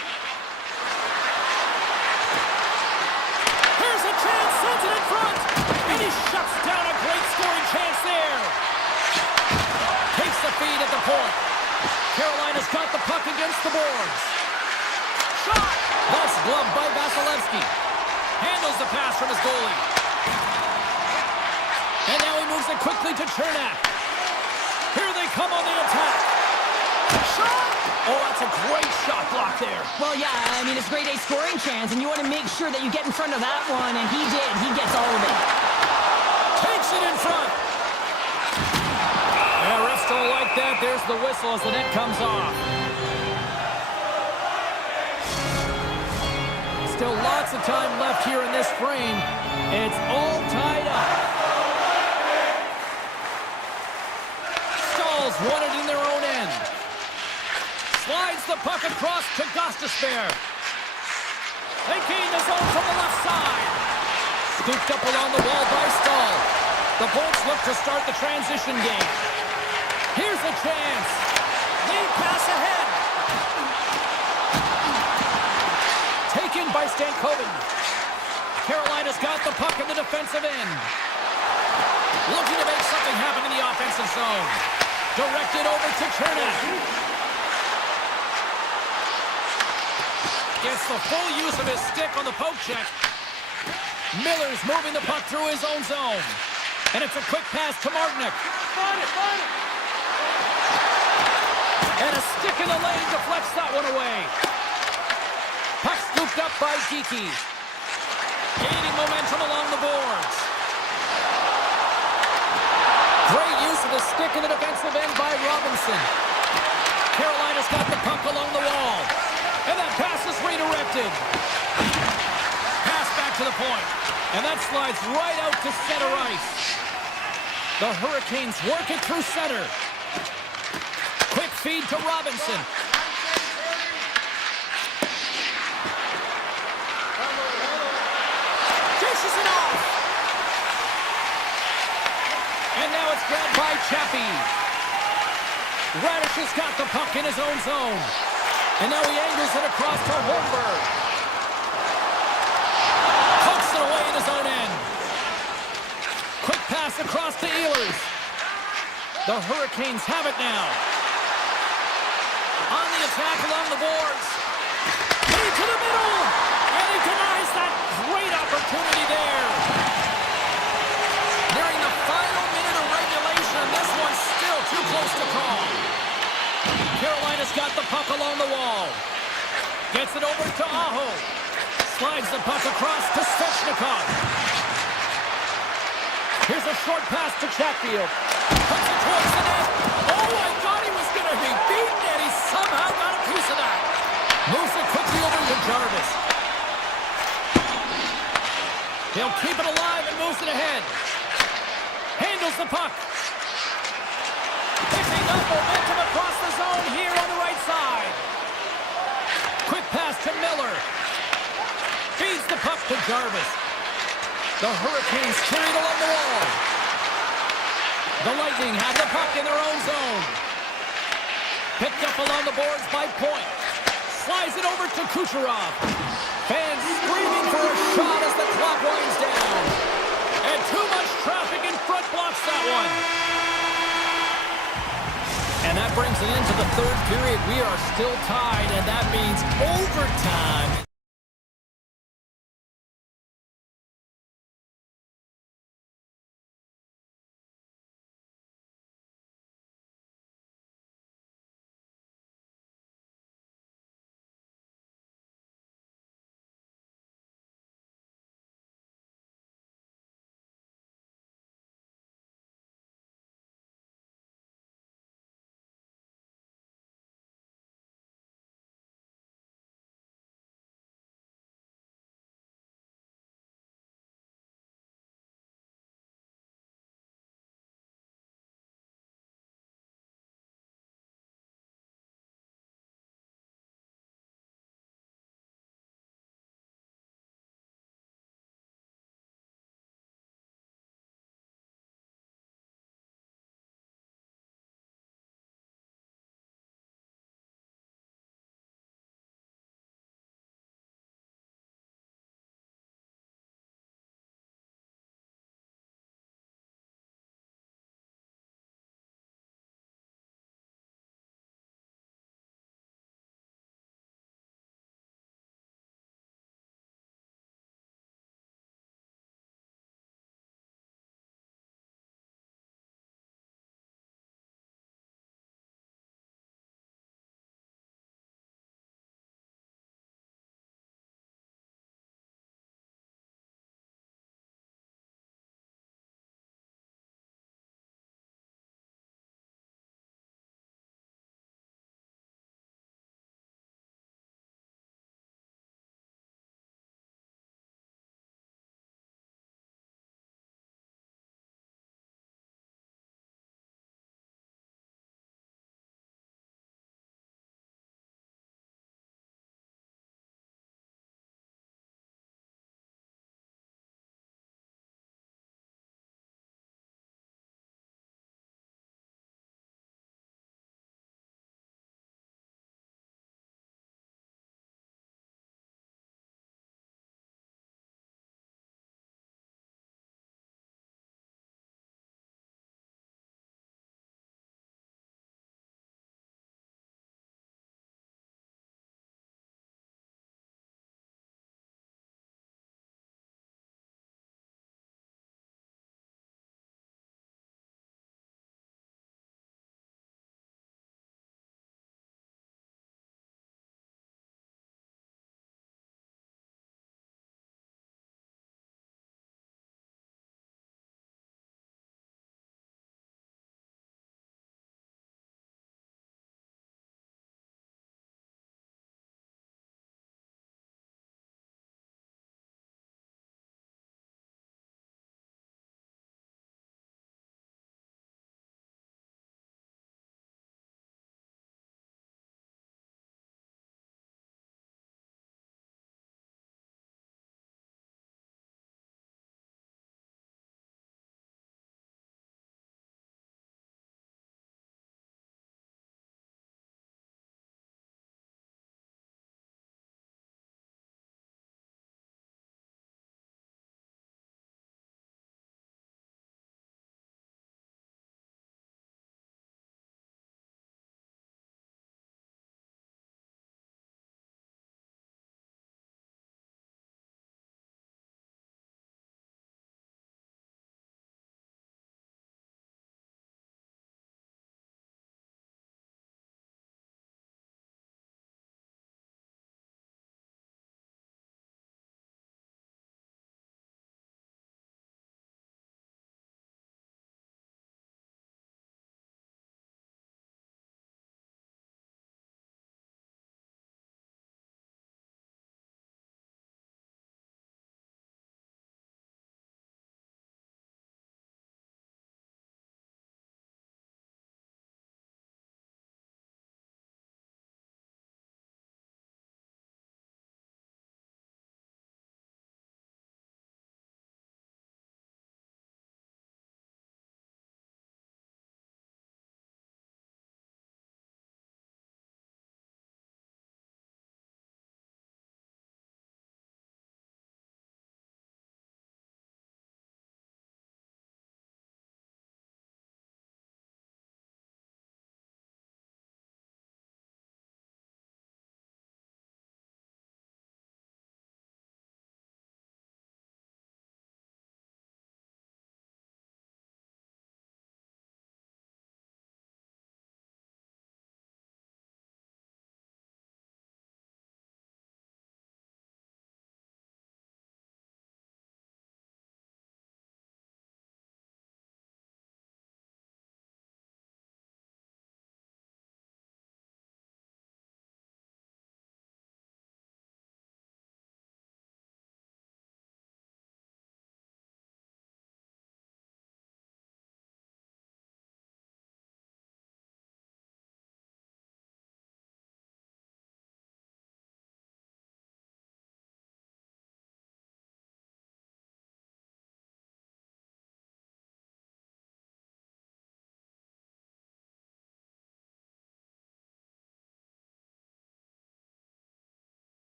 Here's a chance. Sends it in front. And he shuts down a great scoring chance there. Takes the feed at the point. Carolina's got the puck against the boards. Shot! That's gloved by Vasilevsky. Handles the pass from his goalie. And now he moves it quickly to Chernak. Here they come on the attack. Shot! Oh, that's a great shot block there. Well, yeah, I mean, it's grade A scoring chance, and you want to make sure that you get in front of that one, and he did. He gets all of it. Takes it in front. Yeah, refs don't like that. There's the whistle as the net comes off. Still lots of time left here in this frame. It's all tied up. Stalls won it in their own end. Slides the puck across to Gostisbehere. They gain the zone from the left side. Scooped up along the wall by Stahl. The Bolts look to start the transition game. Here's a chance. Lead pass ahead. Taken by Stankoven. Carolina's got the puck in the defensive end. Looking to make something happen in the offensive zone. Directed over to Chernak. Gets the full use of his stick on the poke check. Miller's moving the puck through his own zone. And it's a quick pass to Martinick. And a stick in the lane deflects that one away. Puck scooped up by Geekie. Gaining momentum along the boards. Great use of the stick in the defensive end by Robinson. Carolina's got the puck along the wall. And that pass is redirected. Pass back to the point. And that slides right out to center ice. The Hurricanes work it through center. Quick feed to Robinson. Dishes it off. And now it's grabbed by Chappie. Radish has got the puck in his own zone. And now he angles it across to Holmberg. Pokes it away in his own end. Quick pass across to Ehlers. The Hurricanes have it now. On the attack along the boards. Feed to the middle. And he denies that great opportunity there. Nearing the final minute of regulation. This one's still too close to call. Carolina's got the puck along the wall. short pass to Chatfield. Puts it towards the net. Oh, I thought he was going to be beaten, and he somehow got a piece of that. Moves it quickly over to Jarvis. He'll keep it alive and moves it ahead. Handles the puck. Picking up momentum across the zone here on the right side. Quick pass to Miller. Feeds the puck to Jarvis. The Hurricanes carried along the wall. The Lightning have the puck in their own zone. Picked up along the boards by Point. Slides it over to Kucherov. Fans screaming for a shot as the clock winds down. And too much traffic in front blocks that one. And that brings an end to the third period. We are still tied, and that means overtime.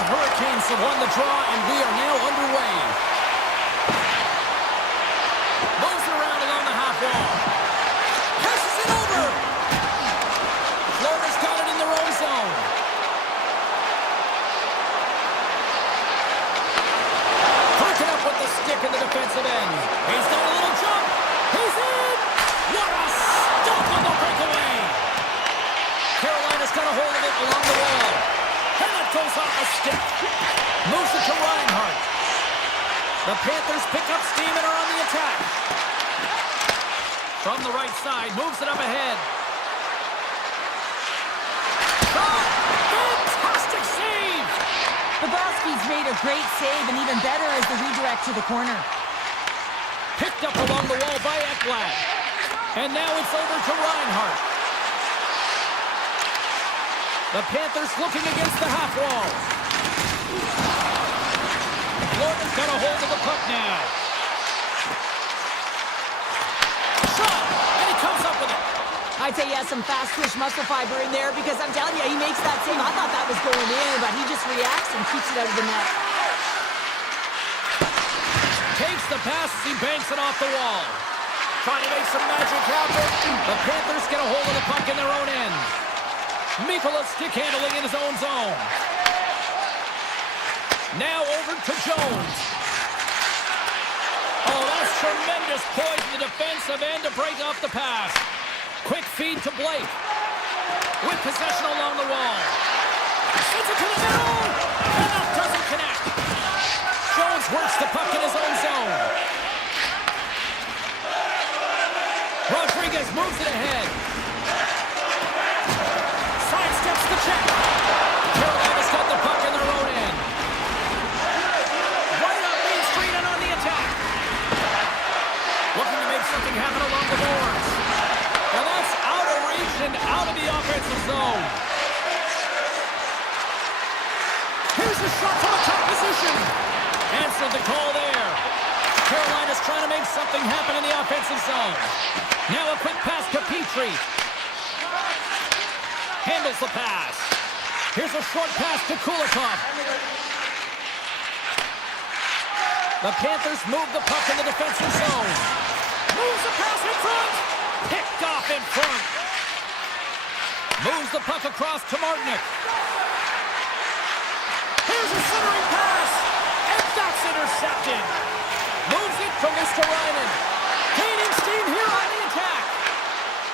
The Hurricanes have won the draw, and we are now underway. Moves around along the half wall. Passes it over. Florida's got it in their own zone. Breaking up with the stick in the defensive end. He's done a little jump. He's in. What a stop on the breakaway. Carolina's got a hold of it along the wall. And it goes off a stick. Moves it to Reinhardt. The Panthers pick up steam and are on the attack. From the right side, moves it up ahead. Shot! Fantastic save! Bobrovsky's made a great save, and even better is the redirect to the corner. Picked up along the wall by Ekblad. And now it's over to Reinhardt. The Panthers looking against the half wall. Florida's got a hold of the puck now. Shot! And he comes up with it. I'd say he has some fast twitch muscle fiber in there, because I'm telling you, he makes that save. I thought that was going in, but he just reacts and keeps it out of the net. Takes the pass as he banks it off the wall. Trying to make some magic happen. The Panthers get a hold of the puck in their own end. Mikkola stick handling in his own zone. Now over to Jones. Oh, that's tremendous poise in the defensive end to break off the pass. Quick feed to Blake. With possession along the wall. Sends it to the middle. And that doesn't connect. Jones works the puck in his own zone. Rodriguez moves it ahead. Sidesteps the check. Carolina's got the puck in their own end. Right up Main Street and on the attack. Looking to make something happen along the boards. Now that's out of reach and out of the offensive zone. Here's a shot from a top position. Answered the call there. Carolina's trying to make something happen in the offensive zone. Now a quick pass to Petrie. Handles the pass. Here's a short pass to Kulikov. The Panthers move the puck in the defensive zone. Moves the pass in front. Picked off in front. Moves the puck across to Martinick. Here's a centering pass. And that's intercepted. Moves it from Mr. Ryman. Gaining steam here on the attack.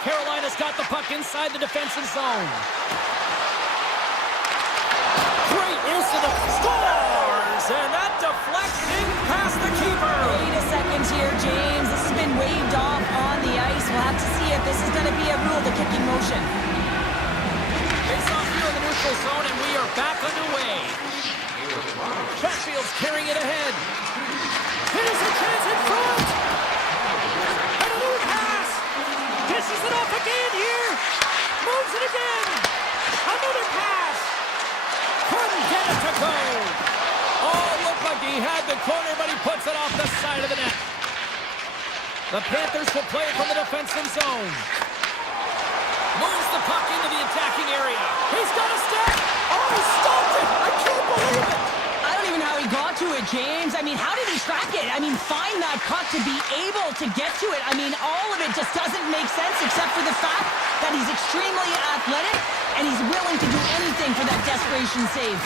Carolina's got the puck inside the defensive zone. Great use of the scores! And that deflects in past the keeper. Wait a second here, James. This has been waved off on the ice. We'll have to see if this is going to be a rule, the kicking motion. Face off here in the neutral zone, and we are back underway. Chatfield's carrying it ahead. Here's a chance in front. And a new pass. Dishes it off again here. Moves it again. Another pass. Couldn't get it to go. Oh, looked like he had the corner, but he puts it off the side of the net. The Panthers will play it from the defensive zone. Moves the puck into the attacking area. He's got a step. Oh, he stopped it. I can't believe it. I don't even know how he got to it, James. I mean, how did he track it? I mean, find that puck to be able to get to it. I mean, all of it just doesn't make sense except for the fact that he's extremely athletic and he's willing to do anything for that desperation save.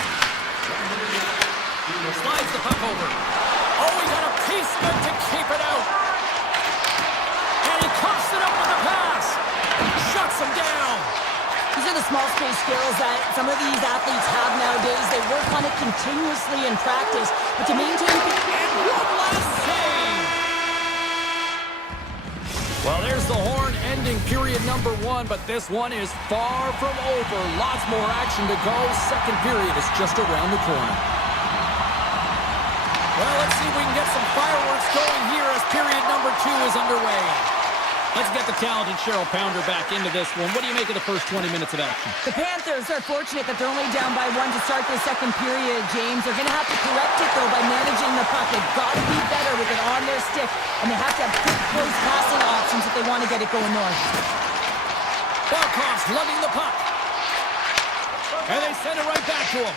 Slides the puck over. Oh, he got a piece of it to keep it out. And he coughs it up with a pass. Shuts him down. These are the small space skills that some of these athletes have nowadays. They work on it continuously in practice, but to maintain... And one last save. Well, there's the horn ending period number 1, but this one is far from over. Lots more action to go. Second period is just around the corner. Well, let's see if we can get some fireworks going here as period number 2 is underway. Let's get the talented Cheryl Pounder back into this one. What do you make of the first 20 minutes of action? The Panthers are fortunate that they're only down by 1 to start their second period, James. They're going to have to correct it, though, by managing the puck. They've got to be better with it on their stick, and they have to have quick, close passing options if they want to get it going north. Barkov's lugging the puck. And they send it right back to him.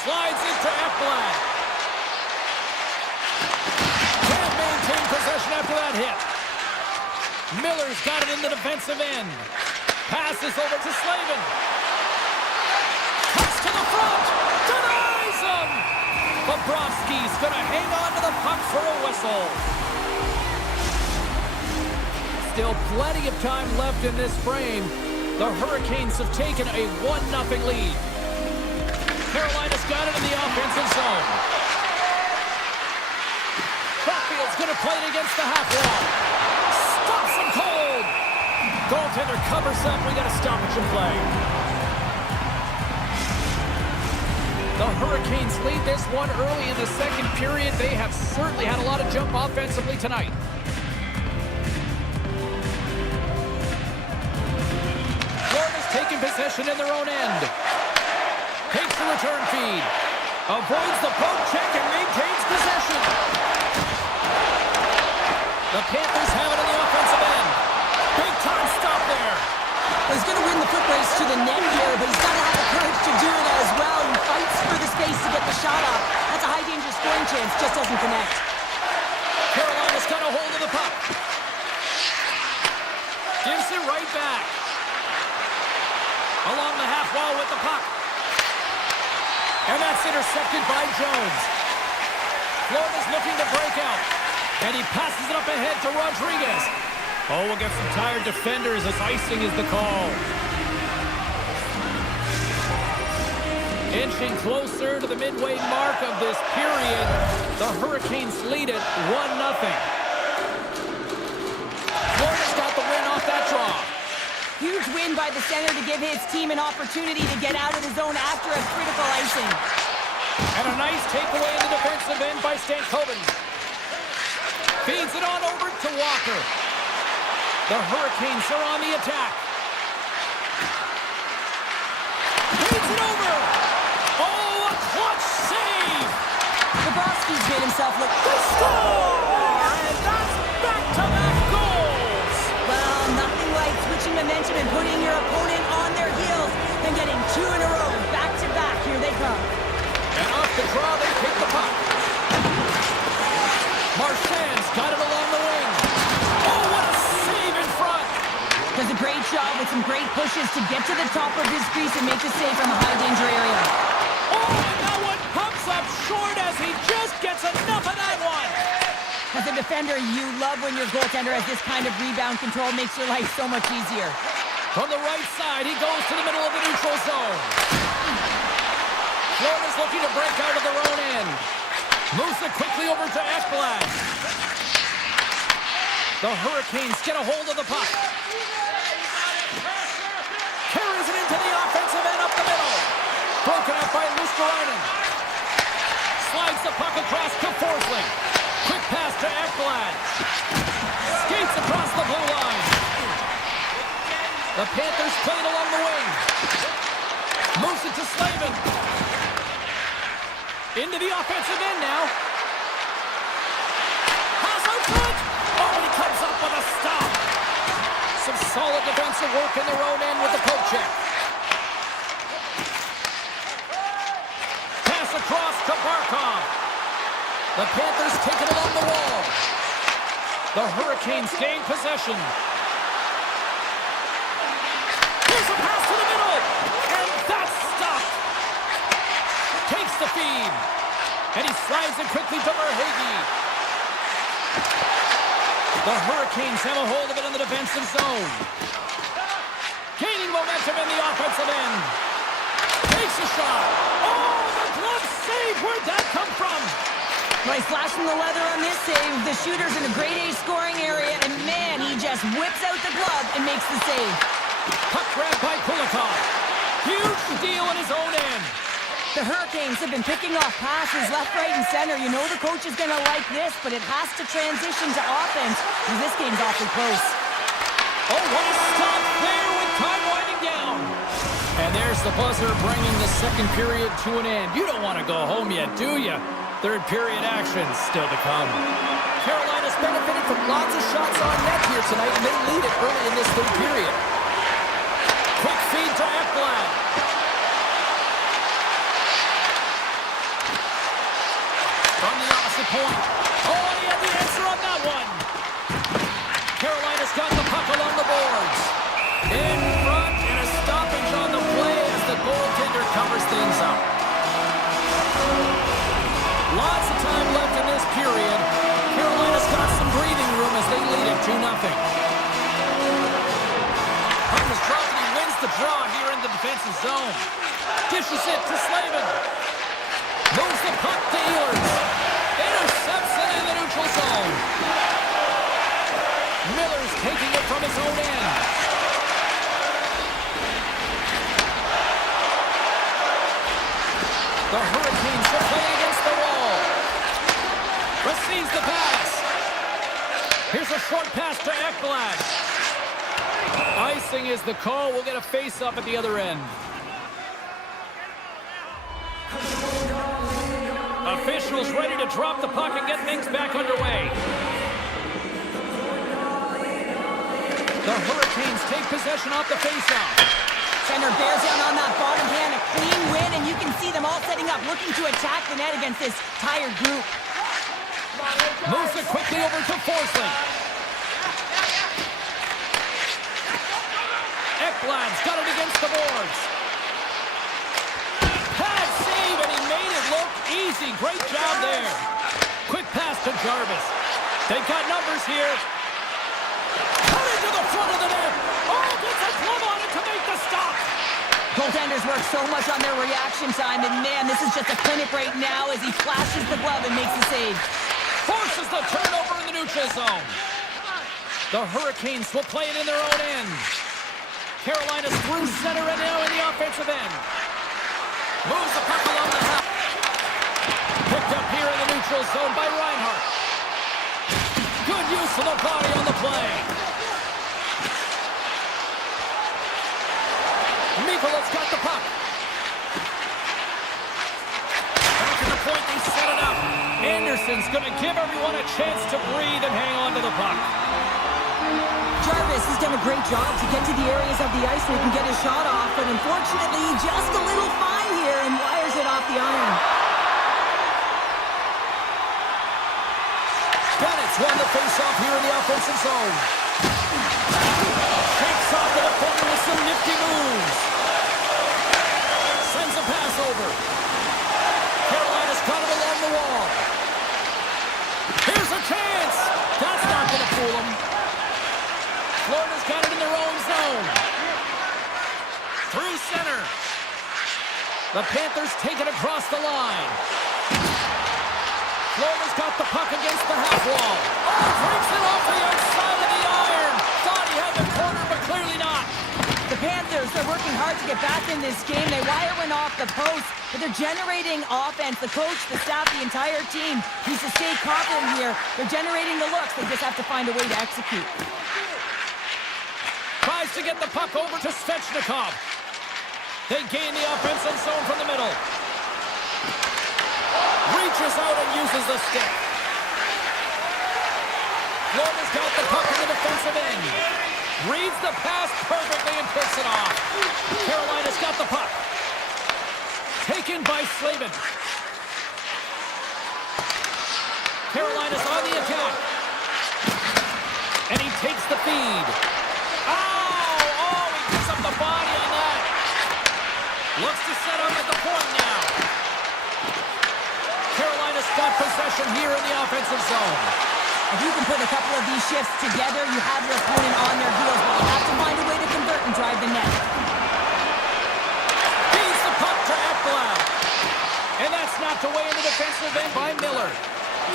Slides into Ekblad. Can't maintain possession after that hit. Miller's got it in the defensive end. Passes over to Slavin. Cuts to the front. Denies him. Bobrovsky's going to hang on to the puck for a whistle. Still plenty of time left in this frame. The Hurricanes have taken a 1-0 lead. Carolina's got it in the offensive zone. Brockfield's going to play it against the half wall. Stops him cold. Goaltender covers up. We got a stoppage in play. The Hurricanes lead this one early in the second period. They have certainly had a lot of jump offensively tonight. Florida's taking possession in their own end. Takes the return feed. Avoids the poke check and maintains possession. The Panthers have it on the offensive end. Big time stop there. He's going to win the foot race to the net here, but he's got to have the courage to do it as well. He fights for the space to get the shot off. That's a high danger scoring chance, just doesn't connect. Carolina's got a hold of the puck. Gives it right back. Along the half wall with the puck. And that's intercepted by Jones. Florida's looking to break out. And he passes it up ahead to Rodriguez. Oh, we'll get some tired defenders as icing is the call. Inching closer to the midway mark of this period. The Hurricanes lead it 1-0. Florida's got the win off that draw. Huge win by the center to give his team an opportunity to get out of the zone after a critical icing. And a nice takeaway in the defensive end by Stankoven. Feeds it on over to Walker. The Hurricanes are on the attack. Feeds it over. Oh, a clutch save. Bobrovsky's made himself look The score! And that's back-to-back goals. well. Nothing like switching momentum and putting your opponent on their heels and getting two in a row. Back-to-back, here they come. And off the draw, they pick the puck. Marchand's got it along the wing. Oh, what a save in front. Does a great job with some great pushes to get to the top of his crease and make the save from a high-danger area. Oh, and that one pumps up short as he just gets enough of that one. As a defender, you love when your goaltender has this kind of rebound control. Makes your life so much easier. From the right side, he goes to the middle of the neutral zone. Florida's looking to break out of their own end. Moves it quickly over to Ekblad. The Hurricanes get a hold of the puck. Carries it into the offensive end up the middle. Broken up by Luosterainen. Slides the puck across to Forsling. Quick pass to Ekblad. Skates across the blue line. The Panthers play it along the wing. Moves it to Slavin. Into the offensive end now. Pass out front. Oh, and he comes up with a stop. Some solid defensive work in their own end with the poke check. Pass across to Barkov. The Panthers take it along the wall. The Hurricanes gain possession. Here's a pass to the middle. And that's stopped. Takes the feed. And he slides it quickly to Verhaeghe. The Hurricanes have a hold of it in the defensive zone. Gaining momentum in the offensive end. Takes a shot. Oh, the glove save. Where'd that come from? Nice flash from the leather on this save. The shooter's in a grade A scoring area, and man, he just whips out the glove and makes the save. Puck grab by Kulikov. Huge deal in his own end. The Hurricanes have been picking off passes left, right, and center. You know the coach is going to like this, but it has to transition to offense, because this game's awfully close. Oh, what a stop there with time winding down. And there's the buzzer bringing the second period to an end. You don't want to go home yet, do you? Third period action still to come. Carolina's benefited from lots of shots on net here tonight, and they lead it early in this third period. Quick feed to Ekblad. In front, and a stoppage on the play as the goaltender covers things up. Lots of time left in this period. Carolina's got some breathing room as they lead it 2-0. Puck is dropped and he wins the draw here in the defensive zone. Dishes it to Slavin. Moves the puck to Ehlers. Intercepts it in the neutral zone. Miller's taking it from his own end. The Hurricanes are playing against the wall. Receives the pass. Here's a short pass to Ekblad. Icing is the call. We'll get a face-up at the other end. Officials ready to drop the puck and get things back underway. The Hurricanes take possession off the face-off. Center bears down on that bottom hand, a clean win, and you can see them all setting up, looking to attack the net against this tired group. Moves it quickly over to Forsling. Ekblad's got it against the boards. Pad save, and he made it look easy. Great job there. Quick pass to Jarvis. They've got numbers here. Cut into the front of the net. Oh, gets a glove on it to make the stop. Goaltenders work so much on their reaction time, and man, this is just a clinic right now as he flashes the glove and makes the save. Forces the turnover in the neutral zone. The Hurricanes will play it in their own end. Carolina's through center and now in the offensive end. Moves the puck along the half. Picked up here in the neutral zone by Reinhart. Good use of the body on the play. Mikola's got the puck. Back to the point, they set it up. Anderson's going to give everyone a chance to breathe and hang on to the puck. Jarvis has done a great job to get to the areas of the ice where he can get his shot off, but unfortunately, just a little fine here and wires it off the iron. Bennett's won the face-off here in the offensive zone. Takes off the defender with some nifty moves. Sends a pass over. Carolina's got it along the wall. Here's a chance. That's not going to fool him. Florida's got it in their own zone. Through center. The Panthers take it across the line. Florida's got the puck against the half wall. Oh, breaks it off the outside of the iron. Thought he had the corner, but clearly not. The Panthers, they're working hard to get back in this game. They wire one off the post, but they're generating offense. The coach, the staff, the entire team needs to stay confident here. They're generating the looks. They just have to find a way to execute. Tries to get the puck over to Svechnikov. They gain the offensive zone from the middle. Reaches out and uses the stick. Florida's got the puck in the defensive end. Reads the pass perfectly and picks it off. Carolina's got the puck. Taken by Slavin. Carolina's on the attack. And he takes the feed. Oh, he picks up the body on that. Looks to set up at the point now. Carolina's got possession here in the offensive zone. If you can put a couple of these shifts together, you have your opponent on their heels, but you have to find a way to convert and drive the net. Feeds the puck to Ekblad. And that's knocked away in the defensive end by Miller.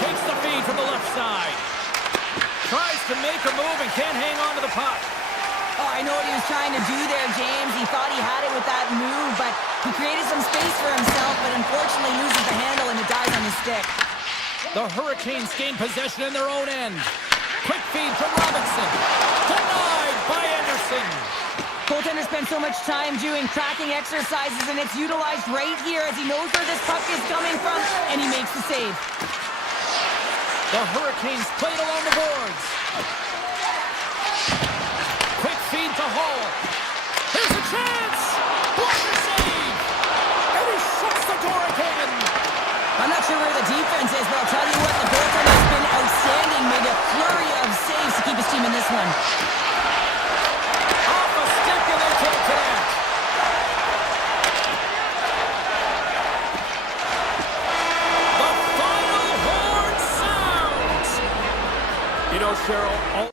Takes the feed from the left side. Tries to make a move and can't hang on to the puck. Oh, I know what he was trying to do there, James. He thought he had it with that move, but he created some space for himself, but unfortunately loses the handle and it dies on his stick. The Hurricanes gain possession in their own end. Quick feed from Robinson. Denied by Anderson. Goaltender spends so much time doing tracking exercises, and it's utilized right here as he knows where this puck is coming from, and he makes the save. The Hurricanes played along the boards. Quick feed to Hall. Here's a chance! Blocker save! And he shuts the door again! I'm not sure where the defense is, but I'll tell you what, the goaltender has been outstanding. Made a flurry of saves to keep his team in this one. Off a Cheryl.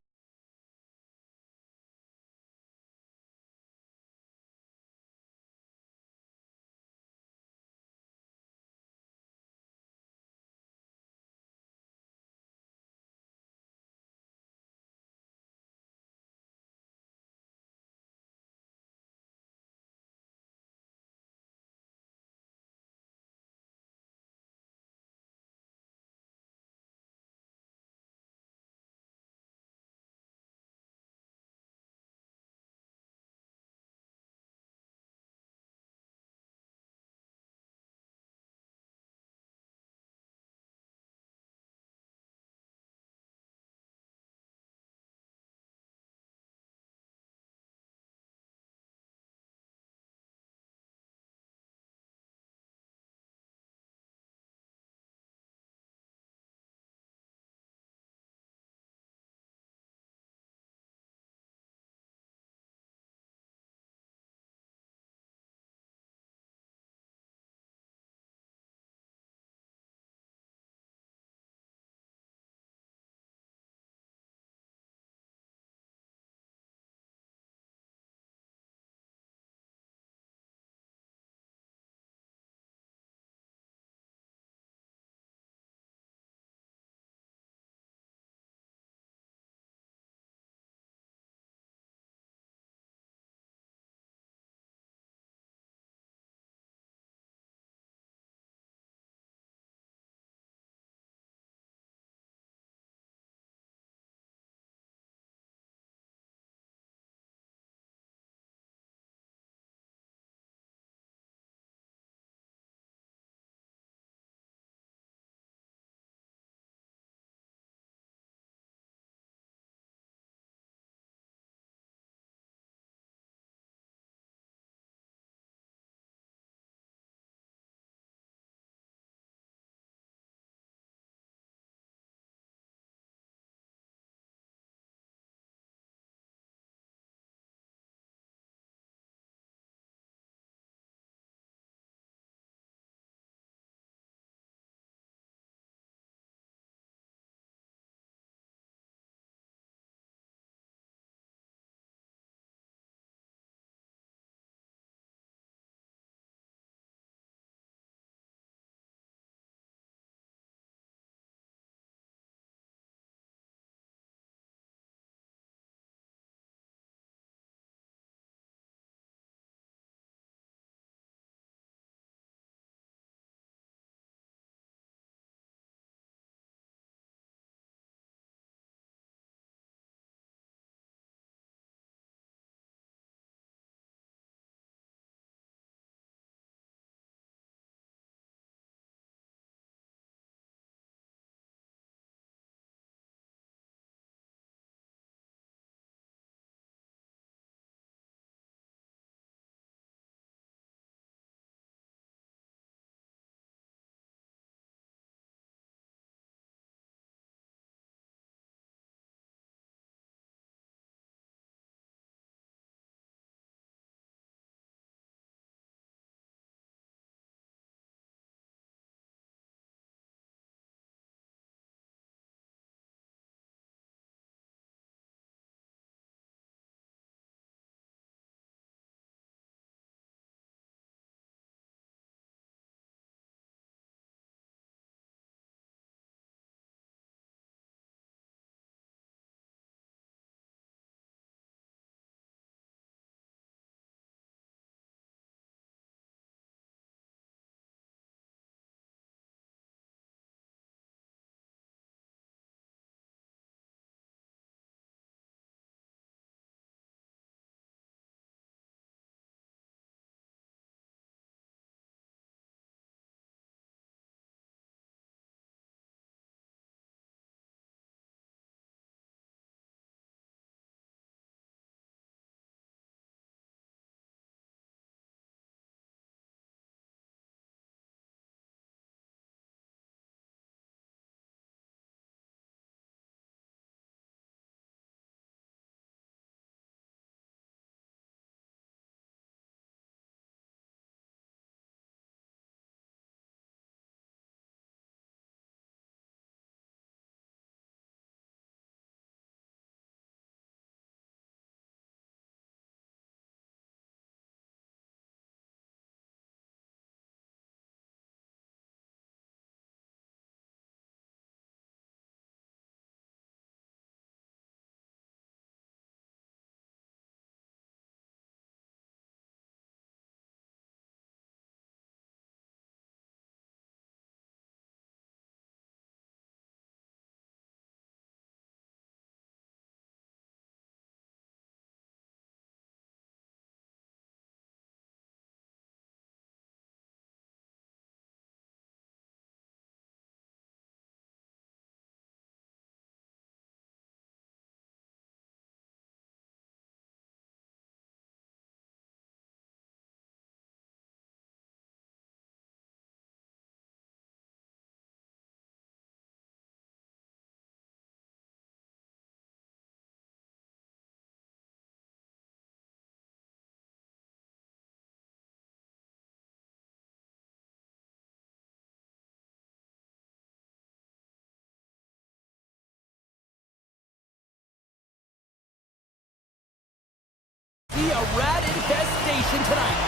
a rat infestation tonight.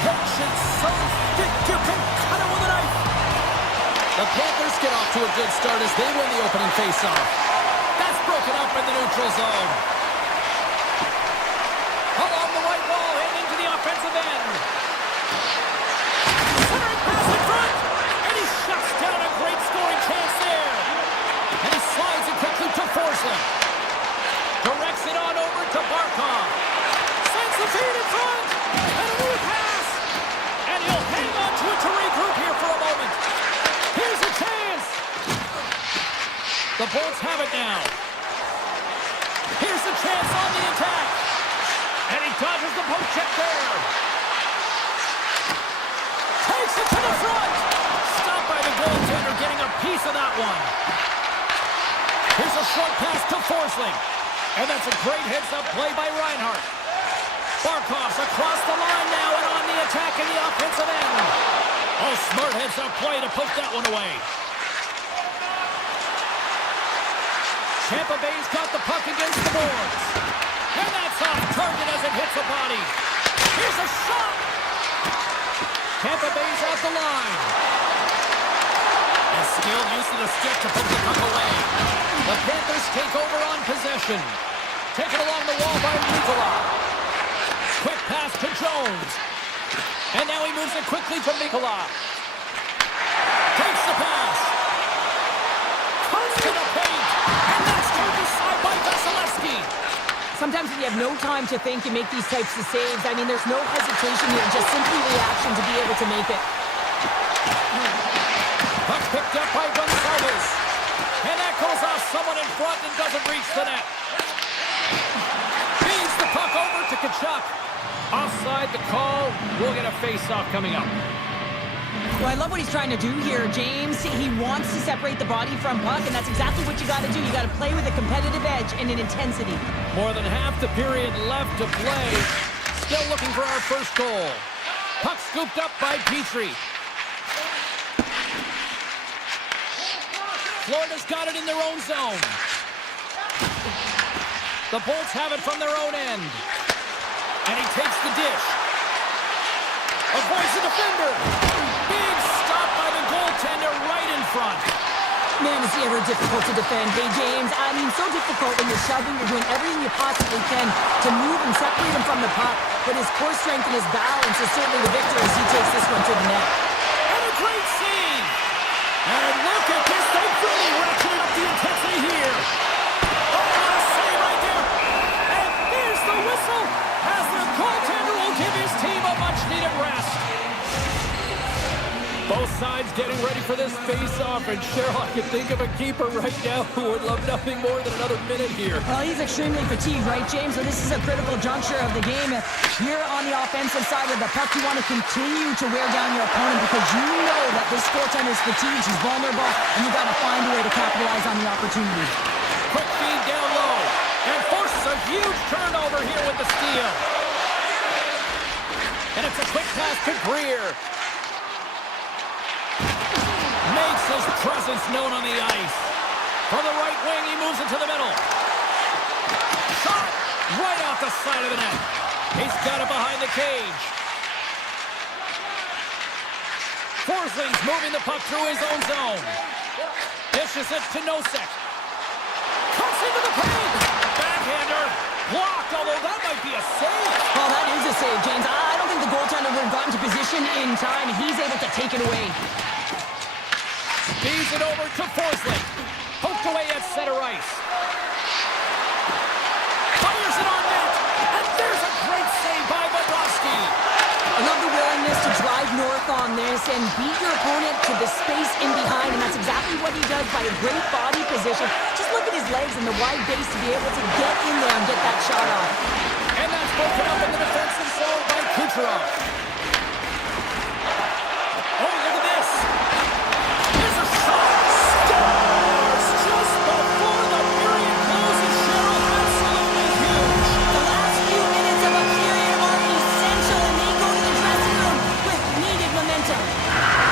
Tension so thick you can cut it with a knife. The Panthers get off to a good start as they win the opening faceoff. That's broken up in the neutral zone. Along the right wall and into the offensive end. Centering pass in front. And he shuts down a great scoring chance there. And he slides it quickly to Forsling. Directs it on over to Barkov. Sends the feed in front. And a new pass. And he'll hang on to it to regroup here for a moment. Here's a chance. The Bolts have it now. Here's the chance on the attack. And he dodges the poke check there. Takes it to the front. Stopped by the goaltender, getting a piece of that one. Here's a short pass to Forsling. And that's a great heads-up play by Reinhart. Barkov's across the line now and on the attack in the offensive end. Oh, smart heads-up play to poke that one away. Tampa Bay's got the puck against the boards. And that's off target as it hits a body. Here's a shot. Tampa Bay's at the line. And skilled use of the stick to poke the puck away. The Panthers take over on possession. Taken along the wall by Mikkola. Quick pass to Jones. And now he moves it quickly to Mikkola. Takes the pass. Comes to the paint. And that's turned aside by Vasilevsky. Sometimes when you have no time to think, you make these types of saves. I mean, there's no hesitation here, just simply reaction to be able to make it. Puck picked up by Gonzalez. And that goes off someone in front and doesn't reach the net. Feeds the puck over to Tkachuk. Offside the call. We'll get a face-off coming up. Well, I love what he's trying to do here, James. He wants to separate the body from puck, and that's exactly what you got to do. You got to play with a competitive edge and an intensity. More than half the period left to play. Still looking for our first goal. Puck scooped up by Petrie. Florida's got it in their own zone. The Bolts have it from their own end. And he takes the dish. Avoids the defender. Big stop by the goaltender right in front. Man, is he ever difficult to defend. Hey, James, I mean, so difficult when you're shoving, you're doing everything you possibly can to move and separate him from the puck. But his core strength and his balance is certainly the victor as he takes this one to the net. And a great save. And look at this. They really ratcheted up the intensity here. Oh, what a save right there. And there's the whistle as the goaltender will give his team a much-needed rest. Both sides getting ready for this face-off, and Cheryl, I can think of a keeper right now who would love nothing more than another minute here. Well, he's extremely fatigued, right, James? So this is a critical juncture of the game. If you're on the offensive side of the puck, you want to continue to wear down your opponent because you know that this goaltender is fatigued, he's vulnerable, and you got to find a way to capitalize on the opportunity. Quick feed down low, and forces a huge turnover here with the steal. And it's a quick pass to Greer. Makes his presence known on the ice. From the right wing, he moves it to the middle. Shot right off the side of the net. He's got it behind the cage. Forsling's moving the puck through his own zone. Dishes it to Nosek. Cuts into the paint. Backhander blocked, although that might be a save. Well, that is a save, James. I don't think the goaltender would have gotten to position in time. He's able to take it away. Feeds it over to Forsling. Poked away at center ice. Fires it on net. And there's a great save by Bobrovsky. I love the willingness to drive north on this and beat your opponent to the space in behind. And that's exactly what he does by a great body position. Just look at his legs and the wide base to be able to get in there and get that shot off. And that's broken up in the defensive zone by Kucherov. Oh, look at this. Here's a shot. Scores just before the period closes. Cheryl, absolutely huge. The last few minutes of a period are essential, and they go to the dressing room with needed momentum.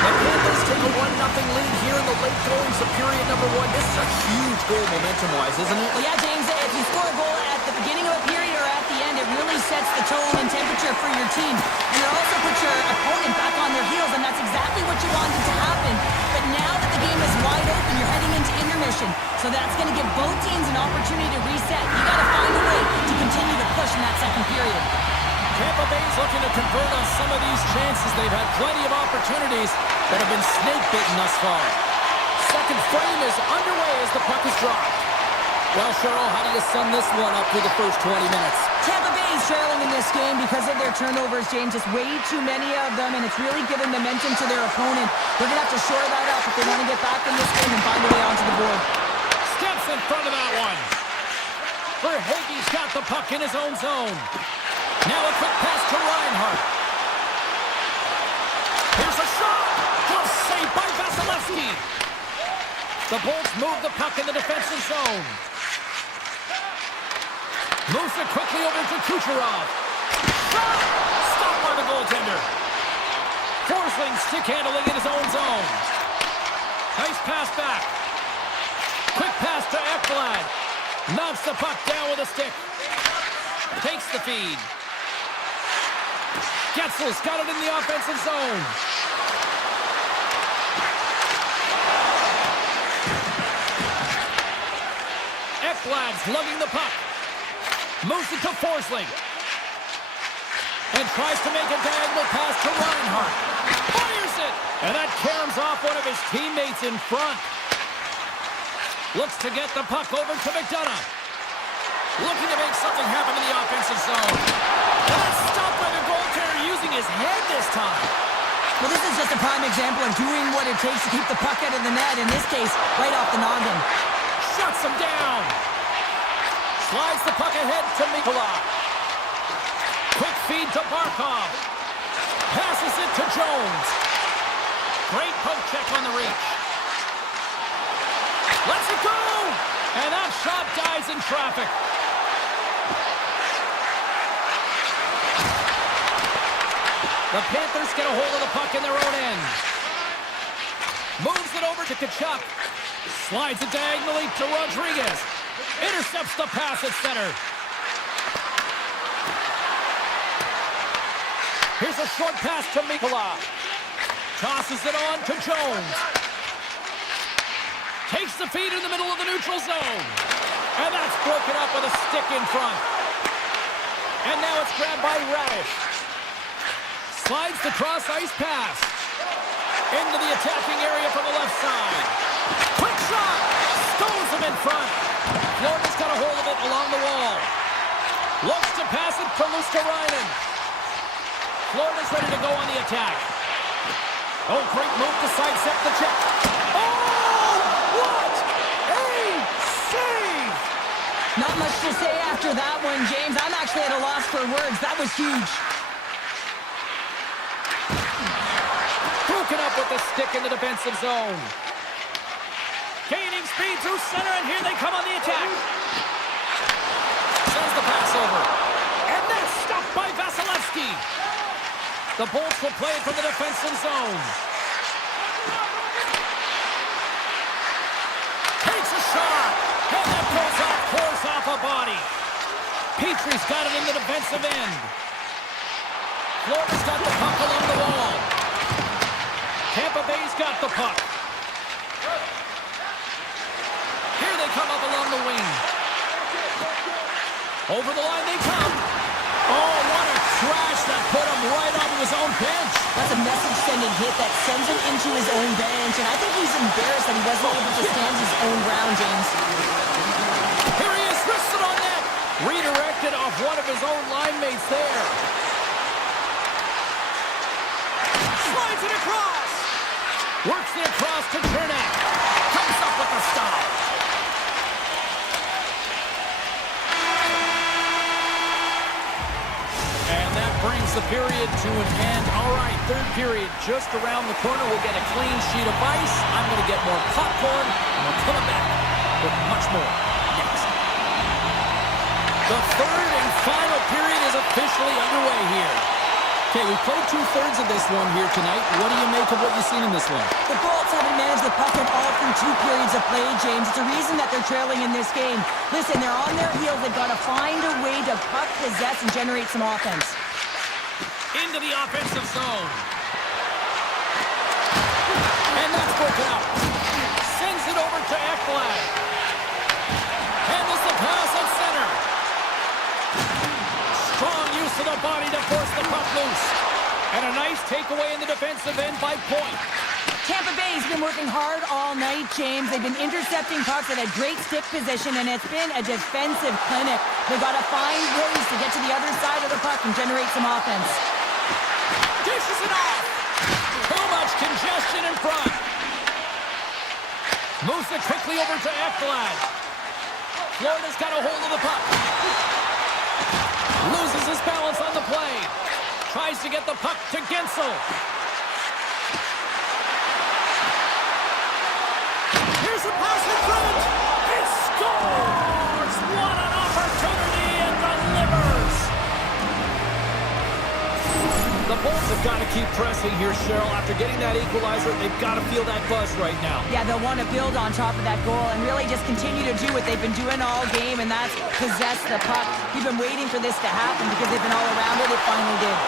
The Panthers take a 1-0 lead here in the late goings of period number 1. This is a huge goal momentum-wise, isn't it? Well, yeah, James, if you score a goal at the beginning of a period or at the end, it really sets the tone there for your team. And it also puts your opponent back on their heels, and that's exactly what you wanted to happen. But now that the game is wide open, you're heading into intermission. So that's going to give both teams an opportunity to reset. You got to find a way to continue to push in that second period. Tampa Bay's looking to convert on some of these chances. They've had plenty of opportunities that have been snake-bitten thus far. Second frame is underway as the puck is dropped. Well, Cheryl, how do you sum this one up through the first 20 minutes? Tampa Bay is trailing in this game because of their turnovers, James. Just way too many of them, and it's really given momentum to their opponent. They're going to have to shore that up if they want to get back in this game and find a way onto the board. Steps in front of that one. Verhaeghe's got the puck in his own zone. Now a quick pass to Reinhart. Here's a shot. Just saved by Vasilevsky. The Bolts move the puck in the defensive zone. Moves it quickly over to Kucherov. Shot! Stopped by the goaltender. Forsling stick handling in his own zone. Nice pass back. Quick pass to Ekblad. Knocks the puck down with a stick. Takes the feed. Getzel's got it in the offensive zone. Ekblad's lugging the puck. Moves it to Forsling. And tries to make a diagonal pass to Reinhart. Fires it! And that caroms off one of his teammates in front. Looks to get the puck over to McDonough. Looking to make something happen in the offensive zone. And that's stopped by the goaltender using his head this time. Well, this is just a prime example of doing what it takes to keep the puck out of the net. In this case, right off the noggin. Shuts him down. Slides the puck ahead to Mikula. Quick feed to Barkov. Passes it to Jones. Great poke check on the reach. Lets it go! And that shot dies in traffic. The Panthers get a hold of the puck in their own end. Moves it over to Tkachuk. Slides it diagonally to Rodriguez. Intercepts the pass at center. Here's a short pass to Mikula. Tosses it on to Jones. Takes the feed in the middle of the neutral zone. And that's broken up with a stick in front. And now it's grabbed by Radish. Slides the cross-ice pass. Into the attacking area from the left side. Quick shot! Stones him in front. Florida's got a hold of it along the wall. Looks to pass it to Luskarainen. Florida's ready to go on the attack. Oh, great move to sidestep the check. Oh, what a save! Not much to say after that one, James. I'm actually at a loss for words. That was huge. Broken up with the stick in the defensive zone. Gaining speed through center, and here they come on the attack. Sends the pass over. And that's stopped by Vasilevsky. The Bolts will play it from the defensive zone. Takes a shot. And that goes off course off a body. Petrie's got it in the defensive end. Florida's got the puck along the wall. Tampa Bay's got the puck. Here they come up along the wing. Over the line they come. Oh, what a crash that put him right onto his own bench. That's a message-sending hit that sends him into his own bench, and I think he's embarrassed that he wasn't able to stand his own ground, James. Here he is, wristed on net. Redirected off one of his own line mates there. Slides it across. Works it across to Chernak. Comes up with a stop. And that brings the period to an end. All right, third period just around the corner. We'll get a clean sheet of ice. I'm going to get more popcorn, and we're coming back with much more next. The third and final period is officially underway here. Okay, we played two-thirds of this one here tonight. What do you make of what you've seen in this one? The Bolts haven't managed the puck at all through two periods of play, James. It's a reason that they're trailing in this game. Listen, they're on their heels. They've got to find a way to puck possess and generate some offense. into the offensive zone. And that's broken up. Sends it over to Ekblad. Handles the pass at center. Strong use of the body to force the puck loose. And a nice takeaway in the defensive end by Point. Tampa Bay's been working hard all night, James. They've been intercepting pucks at a great stick position, and it's been a defensive clinic. They've got to find ways to get to the other side of the puck and generate some offense. Dishes it off. Too much congestion in front. Moves it quickly over to Ekblad. Florida's got a hold of the puck. Loses his balance on the play. Tries to get the puck to Gensel. Here's a pass in front. He scores! What an opportunity and delivers! The Bulls have got to keep pressing here, Cheryl. After getting that equalizer, they've got to feel that buzz right now. Yeah, they'll want to build on top of that goal and really just continue to do what they've been doing all game, and that's possess the puck. We've been waiting for this to happen because they've been all around it. It finally did.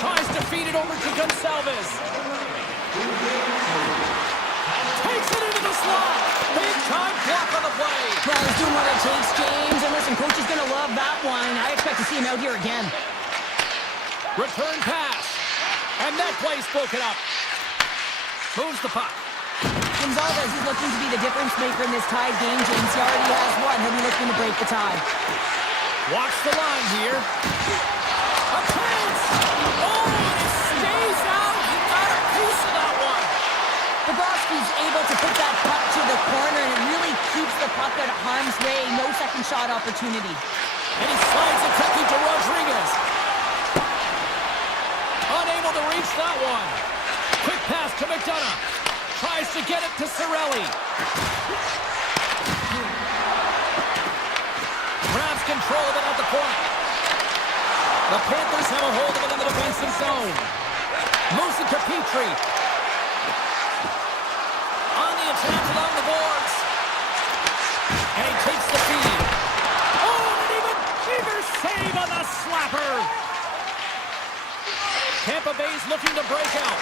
Tries to feed it over to Gonsalves. Takes it into the slot. Big time block on the play. Well, he's doing what it takes, James. And listen, coach is going to love that one. I expect to see him out here again. Return pass. And that play's broken up. Moves the puck. Gonsalves is looking to be the difference maker in this tied game, James. He already has one. He'll be looking to break the tie. Watch the line here. A chance! Oh, and it stays out. He got a piece of that one. Bobrovsky's able to put that puck to the corner, and it really keeps the puck out of harm's way. No second shot opportunity. And he slides it quickly to Rodriguez. Unable to reach that one. Quick pass to McDonough. Tries to get it to Cirelli. Grabs control of it at the point. The Panthers have a hold of it in the defensive zone. Moves it to Petrie. On the attack along the boards. And he takes the feed. Oh, and even bigger save on the slapper. Tampa Bay's looking to break out.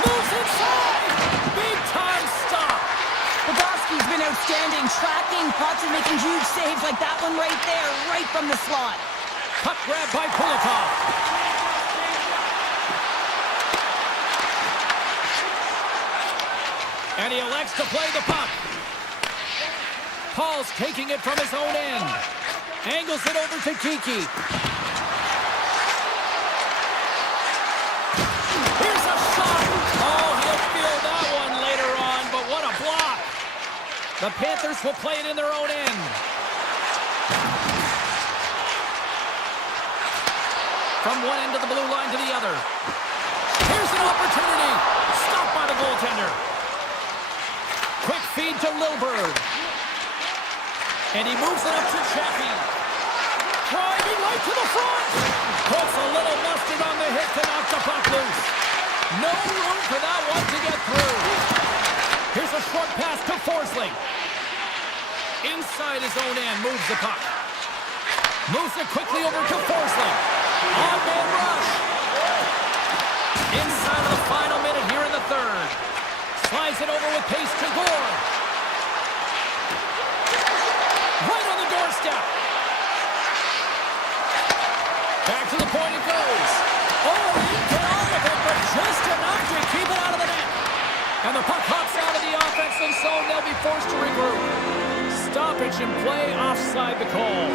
Moves inside. Big time stop. Bobrovsky's been outstanding, tracking pucks and making huge saves like that one right there, right from the slot. Puck grab by Kulikov. And he elects to play the puck. Paul's taking it from his own end. Angles it over to Kiki. Here's a shot. Oh, he'll feel that one later on, but what a block. The Panthers will play it in their own end. From one end of the blue line to the other. Here's an opportunity. Stopped by the goaltender. Quick feed to Lilburg. And he moves it up to Chappie. Driving right to the front. Puts a little mustard on the hit to knock the puck loose. No room for that one to get through. Here's a short pass to Forsling. Inside his own end, moves the puck. Moves it quickly over to Forsling. On-man rush. Inside of the final minute here in the third. Slides it over with pace to Gore. Right on the doorstep. Back to the point it goes. Oh, he get on with it, but just enough to keep it out of the net. And the puck hops out of the offensive zone. They'll be forced to regroup. Stoppage in play, offside the call.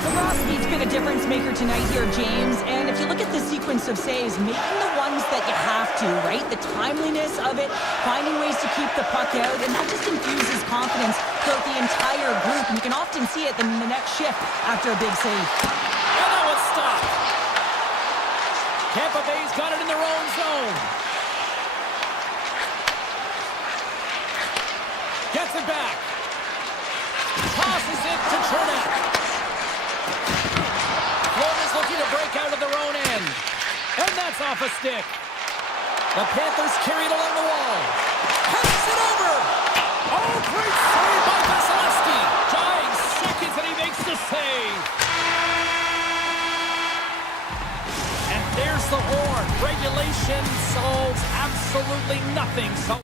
Bobrovsky's been a difference maker tonight here, James. And if you look at the sequence of saves, making the ones that you have to, right? The timeliness of it, finding ways to keep the puck out, and that just infuses confidence throughout the entire group. And you can often see it in the next shift after a big save. And that one's stopped. Tampa Bay's got it in their own zone. Gets it back. Tosses it to Chernak. Florida's looking to break out of their own end. And that's off a stick. The Panthers carry it along the wall. Passes it over. Oh, great save by Vasilevsky. Dying seconds and he makes the save. the horn. Regulation solves absolutely nothing. So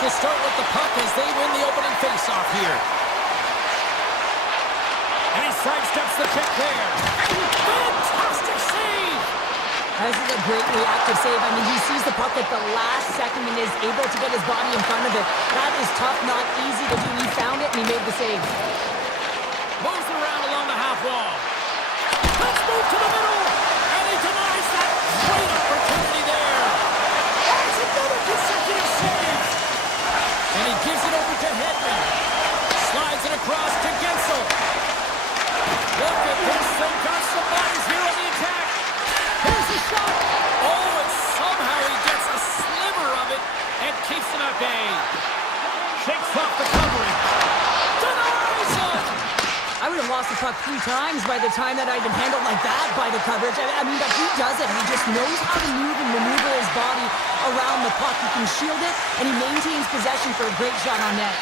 will start with the puck as they win the opening faceoff here. And he sidesteps the check there. Fantastic save! This is a great reactive save. I mean, he sees the puck at the last second and is able to get his body in front of it. That is tough, not easy to do. He found it and he made the save. Moves it around along the half wall. Let's move to the middle. And he denies that great opportunity there. That's another consecutive save. And he gives it over to Hedman. Slides it across to Gensel. Look at this. They've got some bodies here on the attack. Here's the shot. Oh, and somehow he gets a sliver of it and keeps him at bay. Shakes off the covering. Denies it. I would have lost the puck 3 times by the time that I'd been handled like that by the coverage. I mean, but he does it. He just knows how to move and maneuver his body around the puck. He can shield it, and he maintains possession for a great shot on net.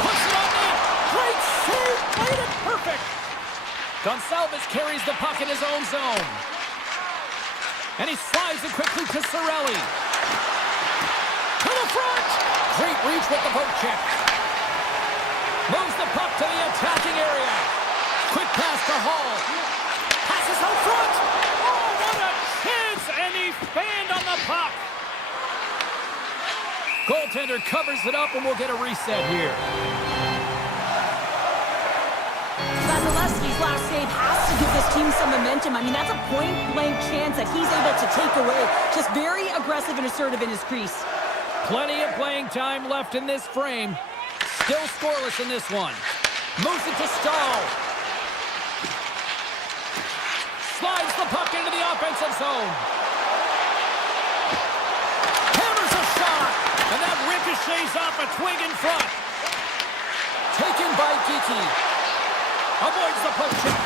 Puts it on net. Great save. Played it perfect. Gonçalves carries the puck in his own zone. And he slides it quickly to Cirelli. To the front. Great reach with the poke check. Moves the puck to the attacking area. Quick pass to Hall. Passes out front. Oh, what a chance. And he fanned on the puck. Goaltender covers it up and we'll get a reset here. Vasilevsky's last save has to give this team some momentum. I mean, that's a point-blank chance that he's able to take away. Just very aggressive and assertive in his crease. Plenty of playing time left in this frame. Still scoreless in this one. Moves it to Stahl. Slides the puck into the offensive zone. Hammers a shot. And that ricochets off a twig in front. Taken by Geeky. Avoids the poke check.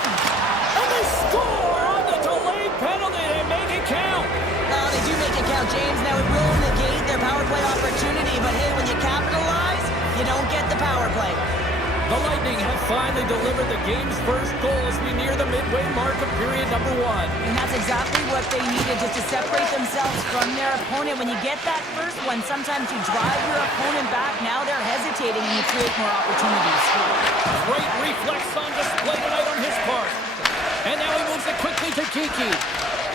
And they score on the delayed penalty. They make it count. Oh, they do make it count, James. Now it will negate their power play opportunity, but hey, when you capitalize, you don't get the power play. The Lightning have finally delivered the game's first goal as we near the midway mark of period number 1. And that's exactly what they needed, just to separate themselves from their opponent. When you get that first one, sometimes you drive your opponent back. Now they're hesitating and you create more opportunities. Great reflex on display tonight on his part. And now he moves it quickly to Kiki.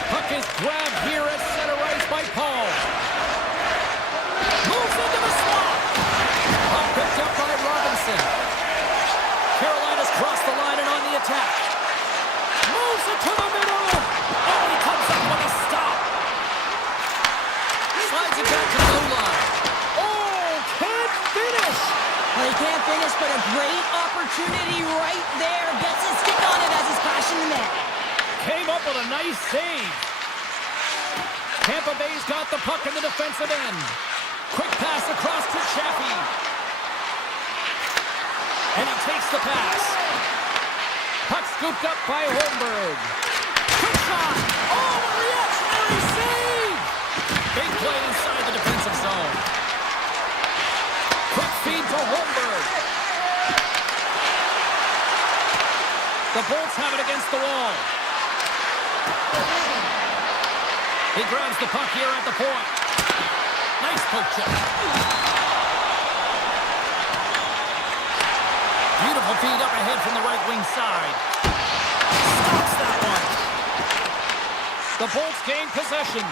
Puck is grabbed here at center ice by Paul. Moves into the slot. Puck picked up by Robinson. Carolina's crossed the line and on the attack. Moves it to the middle. Oh, he comes up with a stop. Slides it back to the blue line. Oh, can't finish. Well, he can't finish, but a great opportunity right there. Gets his stick on it as he's crashing the net. Came up with a nice save. Tampa Bay's got the puck in the defensive end. Quick pass across to Chaffee. And he takes the pass. Puck scooped up by Holmberg. Quick shot. Oh, a reactionary save. Big play inside the defensive zone. Quick feed to Holmberg. The Bolts have it against the wall. He grabs the puck here at the point. Nice poke check. Beautiful feed up ahead from the right wing side. Stops that one. The Bolts gain possession.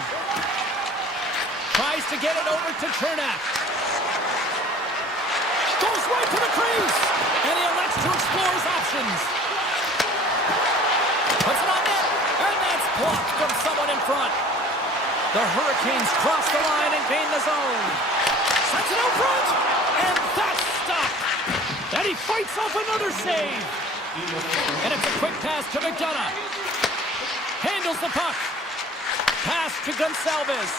Tries to get it over to Chernak. Goes right to the crease. And he elects to explore his options. Puts it on net. And that's blocked from someone in front. The Hurricanes cross the line and gain the zone. Sets it out front. And that's stopped. And he fights off another save. And it's a quick pass to McDonough. Handles the puck. Pass to Gonçalves.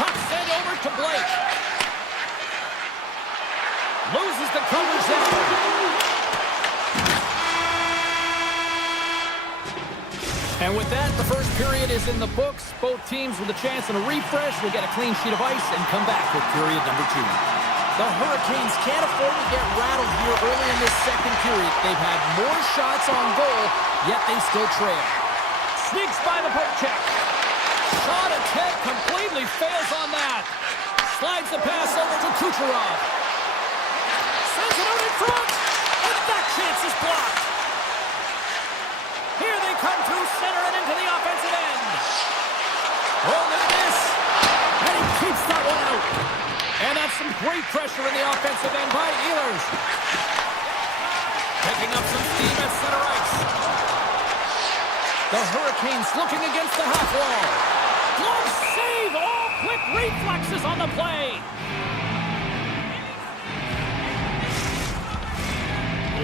Puck sent over to Blake. Loses the cover zone. And with that, the first period is in the books. Both teams with a chance and a refresh will get a clean sheet of ice and come back with period number 2. The Hurricanes can't afford to get rattled here early in this second period. They've had more shots on goal, yet they still trail. Sneaks by the poke check. Shot attempt completely fails on that. Slides the pass over to Kucherov. Sends it out in front. And that chance is blocked. Here they come through center and into the offensive end. Oh, look at this. And he keeps that one out. And that's some great pressure in the offensive end by Ehlers. Picking up some steam at center ice. The Hurricanes looking against the half wall. Glove save! All quick reflexes on the play.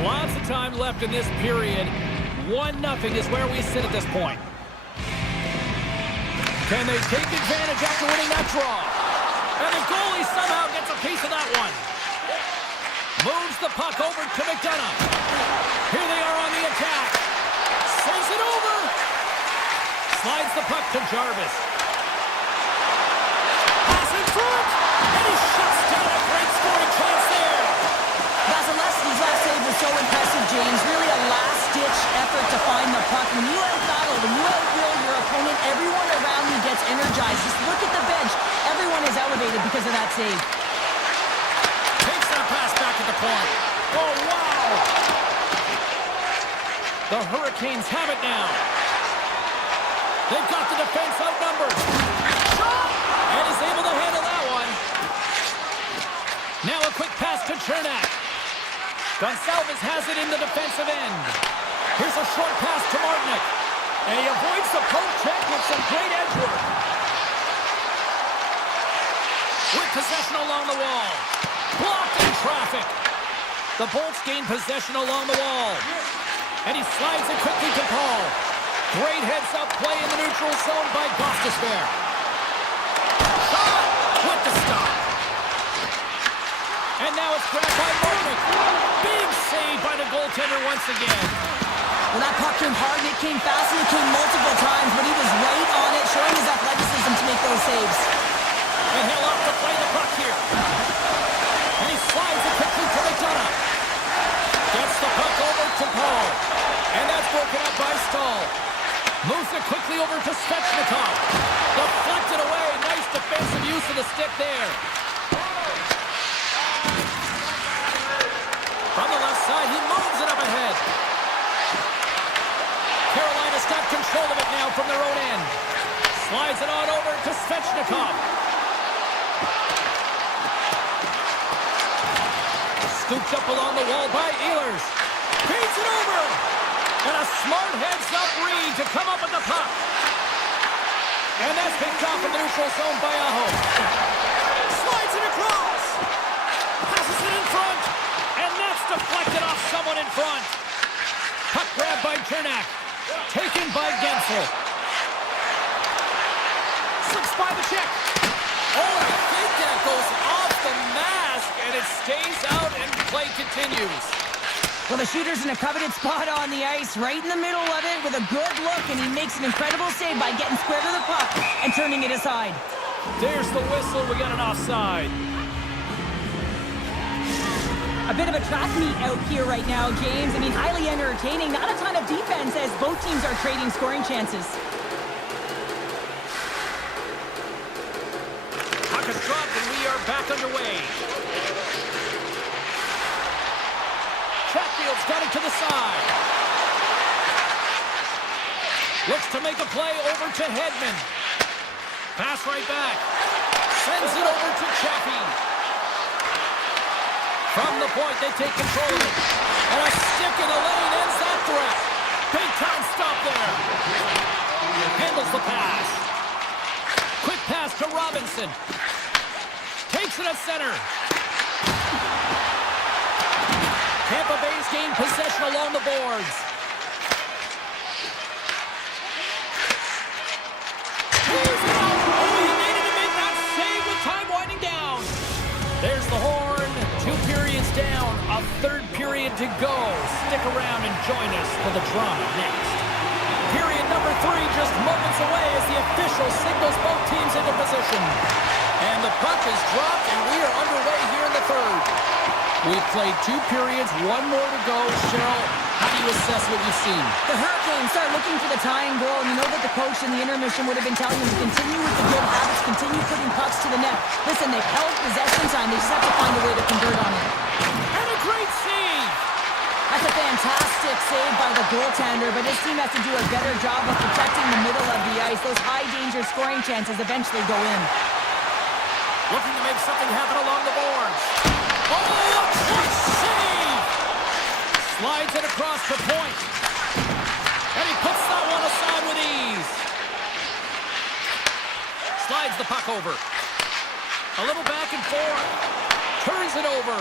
Lots of time left in this period. 1-0 is where we sit at this point. Can they take advantage after winning that draw? And the goalie somehow gets a piece of that one. Moves the puck over to McDonough. Here they are on the attack. Sends it over. Slides the puck to Jarvis. Pass in front. And he shuts down a great scoring chance there. Vasilevsky's last save was so impressive, James. Really a last-ditch effort to find the puck. When you out-battle, when you out-will your opponent, everyone around you gets energized. Just look at the bench. Everyone is elevated because of that save. Takes that pass back at the point. Oh, wow! The Hurricanes have it now. They've got the defense outnumbered. Shot! And is able to handle that one. Now a quick pass to Chernak. Gonçalves has it in the defensive end. Here's a short pass to Martinic. And he avoids the poke check with some great edge work. With possession along the wall. Blocked in traffic. The Bolts gain possession along the wall. And he slides it quickly to Paul. Great heads-up play in the neutral zone by Gostisbehere. Shot with the stop. And now it's grabbed by Martinic. Big save by the goaltender once again. Well, that puck came hard, and it came fast, and it came multiple times, but he was right on it, showing his athleticism to make those saves. And he'll opt to play the puck here. And he slides it quickly to McDonough. Gets the puck over to Paul. And that's broken up by Stahl. Moves it quickly over to Svechnikov. Deflected away. Nice defensive use of the stick there. From the left side, he moves it up ahead. Carolina's got control of it now from their own end. Slides it on over to Svechnikov. Scooped up along the wall by Ehlers. Feeds it over. And a smart heads-up read to come up with the puck. And that's picked off in the neutral zone by Aho. Slides it across. Passes it in front. And that's deflected off someone in front. Puck grabbed by Chernak. Taken by Gensel. Slips by the check. Oh, I think that goes off the mask, and it stays out, and play continues. Well, the shooter's in a coveted spot on the ice, right in the middle of it, with a good look, and he makes an incredible save by getting square to the puck and turning it aside. There's the whistle. We got an offside. A bit of a track meet out here right now, James. I mean, highly entertaining. Not a ton of defense as both teams are trading scoring chances. Puck is dropped, and we are back underway. Chatfield's got it to the side. Looks to make a play over to Hedman. Pass right back. Sends it over to Chaffee. From the point, they take control of it. And a stick in the lane ends that threat. Big time stop there. Handles the pass. Quick pass to Robinson. Takes it at center. Tampa Bay's gained possession along the boards. Here's it out. Oh, he made it to make that save with time winding down. There's the horn. 2 periods down, a third period to go. Stick around and join us for the drama next. Period number 3 just moments away as the official signals both teams into position. And the puck is dropped, and we are underway here in the third. We've played 2 periods, 1 more to go. Cheryl, how do you assess what you've seen? The Hurricanes start looking for the tying goal, and you know that the coach in the intermission would have been telling them to continue with the good habits, continue putting pucks to the net. Listen, they've held possession time. They just have to find a way to convert on it. And a great save! That's a fantastic save by the goaltender, but his team has to do a better job of protecting the middle of the ice. Those high-danger scoring chances eventually go in. Looking to make something happen along the boards. Oh, a clutch save! Slides it across the point. And he puts that one aside with ease. Slides the puck over. A little back and forth. Turns it over.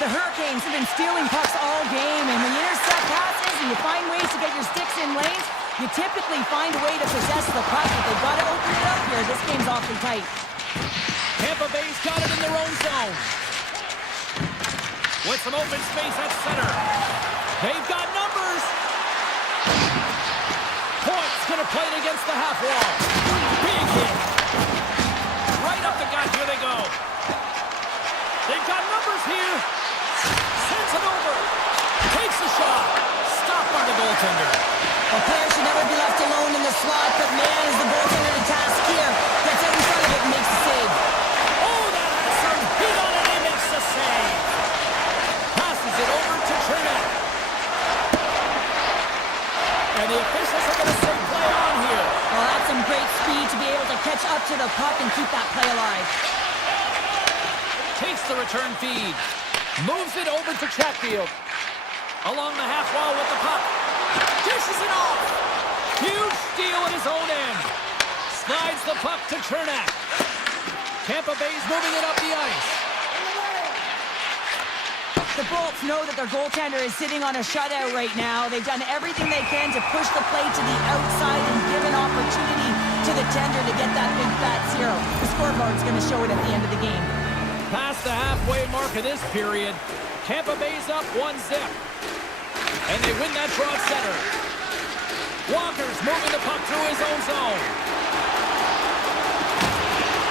The Hurricanes have been stealing pucks all game, and when you intercept passes and you find ways to get your sticks in lanes, you typically find a way to possess the puck, but they've got to open it up here. This game's awfully tight. Tampa Bay's got it in their own zone. With some open space at center. They've got numbers. Point's going to play it against the half wall. Big hit. Right up the gut. Here they go. They've got numbers here. Sends it over. Takes a shot. Stopped by the goaltender. A player should never be left alone in the slot, but man, is the goaltender to task here. Gets out in front of it and makes the save. Oh, that has some heat on it. He makes the save. Passes it over to Trinidad. And the officials are going to say play on here. Well, that's some great speed to be able to catch up to the puck and keep that play alive. Takes the return feed. Moves it over to Chatfield. Along the half wall with the puck. Dishes it off. Huge steal at his own end. Slides the puck to Chernak. Tampa Bay's moving it up the ice. The Bolts know that their goaltender is sitting on a shutout right now. They've done everything they can to push the play to the outside and give an opportunity to the tender to get that big fat zero. The scoreboard's going to show it at the end of the game. Past the halfway mark of this period, Tampa Bay's up 1-0. And they win that draw at center. Walker's moving the puck through his own zone.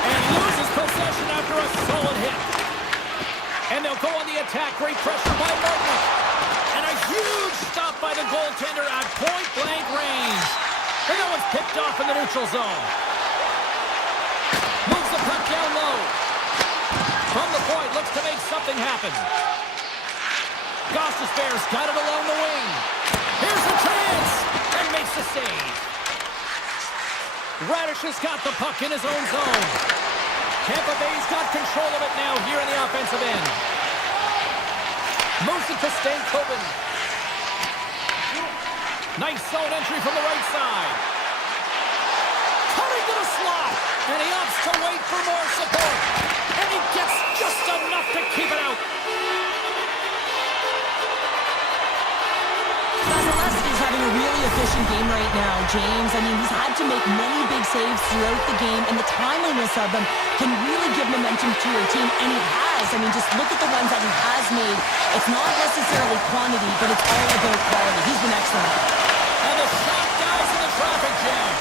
And loses possession after a solid hit. And they'll go on the attack. Great pressure by Martin. And a huge stop by the goaltender at point-blank range. And that one's picked off in the neutral zone. Moves the puck down low. From the point, looks to make something happen. Gostisbehere's got it along the wing. Here's the chance. And makes the save. Radish has got the puck in his own zone. Tampa Bay's got control of it now here in the offensive end. Moves it to Stankoven. Nice zone entry from the right side. Cutting to the slot. And he opts to wait for more support. And he gets just enough to keep it out. Vasilevsky's having a really efficient game right now, James. I mean, he's had to make many big saves throughout the game, and the timeliness of them can really give momentum to your team, and he has. I mean, just look at the ones that he has made. It's not necessarily quantity, but it's all about quality. He's been excellent. And the shot dies in the traffic jam.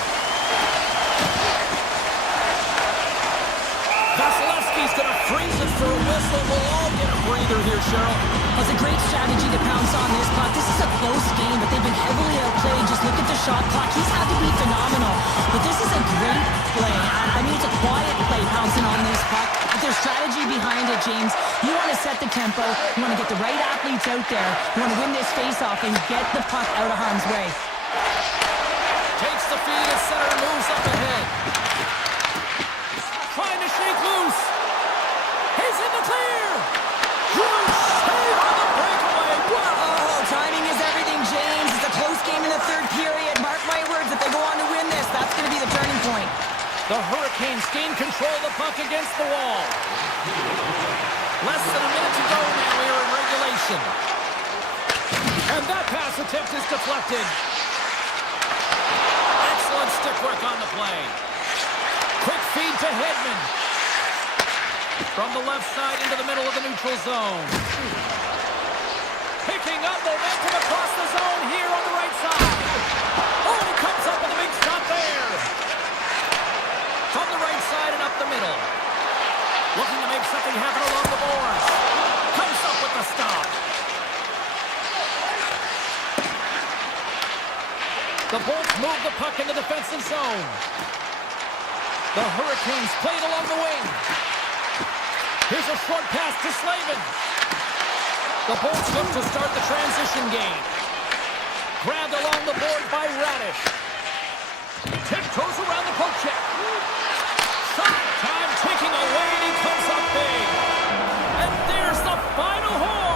Vasilevsky's going to freeze it for a whistle. We'll all get a breather here, Cheryl. Well, it's a great strategy to pounce on this puck. This is a close game, but they've been heavily outplayed. Just look at the shot clock. He's had to be phenomenal. But this is a great play. I mean, it's a quiet play pouncing on this puck. But there's strategy behind it, James. You want to set the tempo. You want to get the right athletes out there. You want to win this face-off and get the puck out of harm's way. Takes the feed at center and moves up ahead. Trying to shake loose. He's in the clear. Huge save on the breakaway. Whoa, timing is everything, James. It's a close game in the third period. Mark my words, if they go on to win this, that's going to be the turning point. The Hurricanes gain control of the puck against the wall. Less than a minute to go now here in regulation. And that pass attempt is deflected. Excellent stick work on the play. Quick feed to Hedman. From the left side into the middle of the neutral zone. Picking up momentum across the zone here on the right side. Oh, he comes up with a big shot there. From the right side and up the middle. Looking to make something happen along the boards. Comes up with the stop. The Bolts move the puck in the defensive zone. The Hurricanes play it along the wing. Here's a short pass to Slavin. The Bolts look to start the transition game. Grabbed along the board by Radish. Tiptoes around the poke check. Shot time ticking away, and he comes up big. And there's the final horn.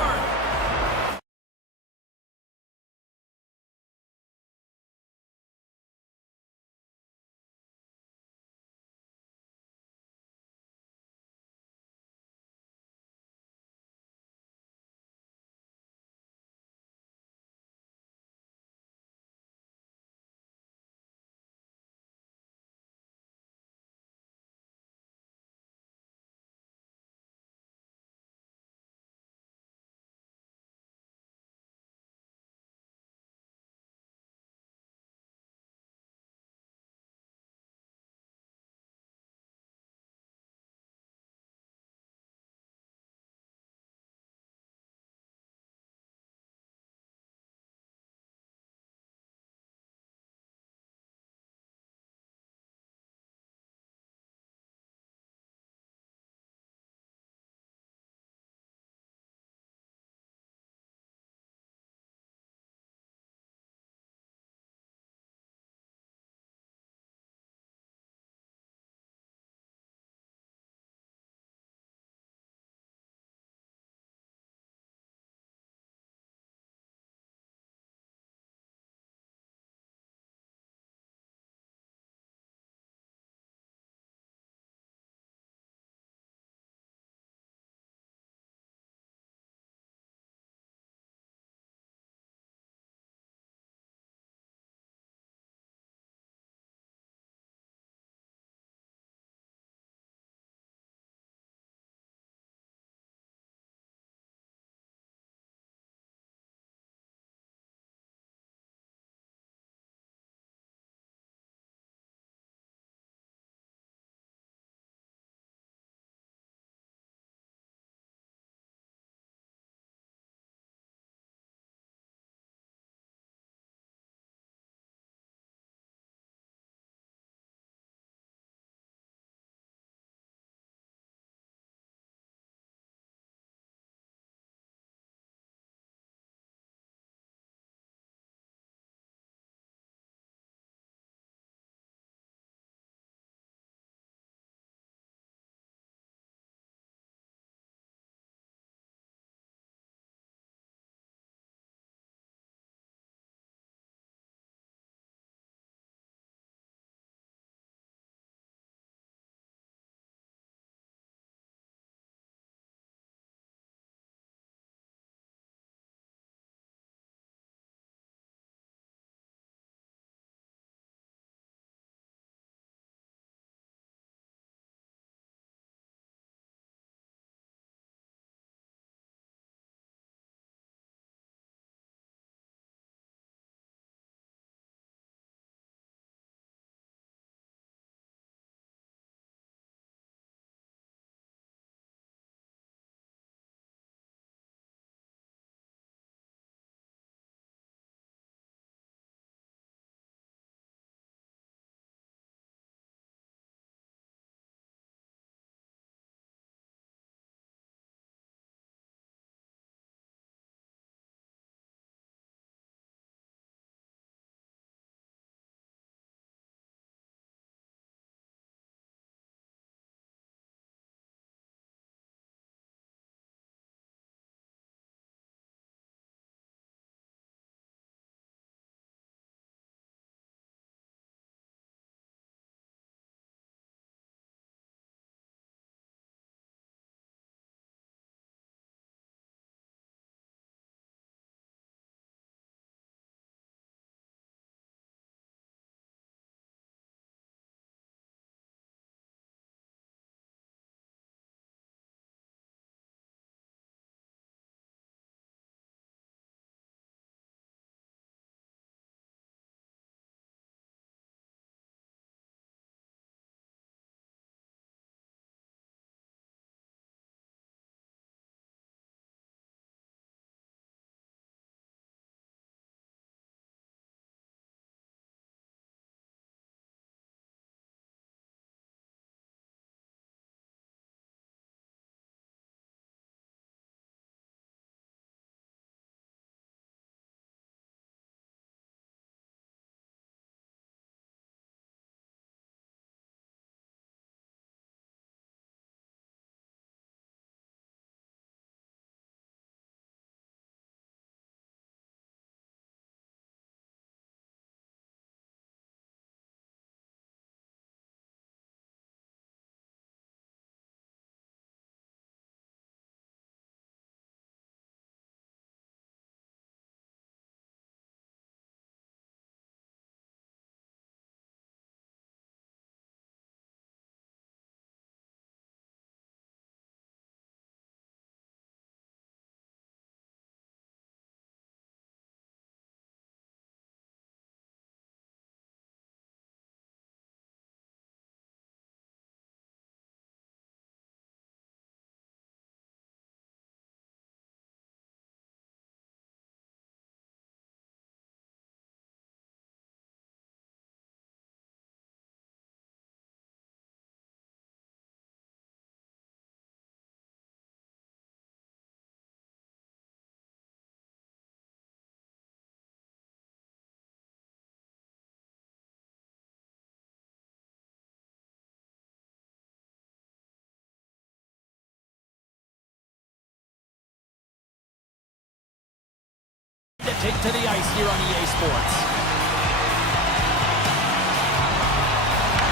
take to the ice here on EA Sports.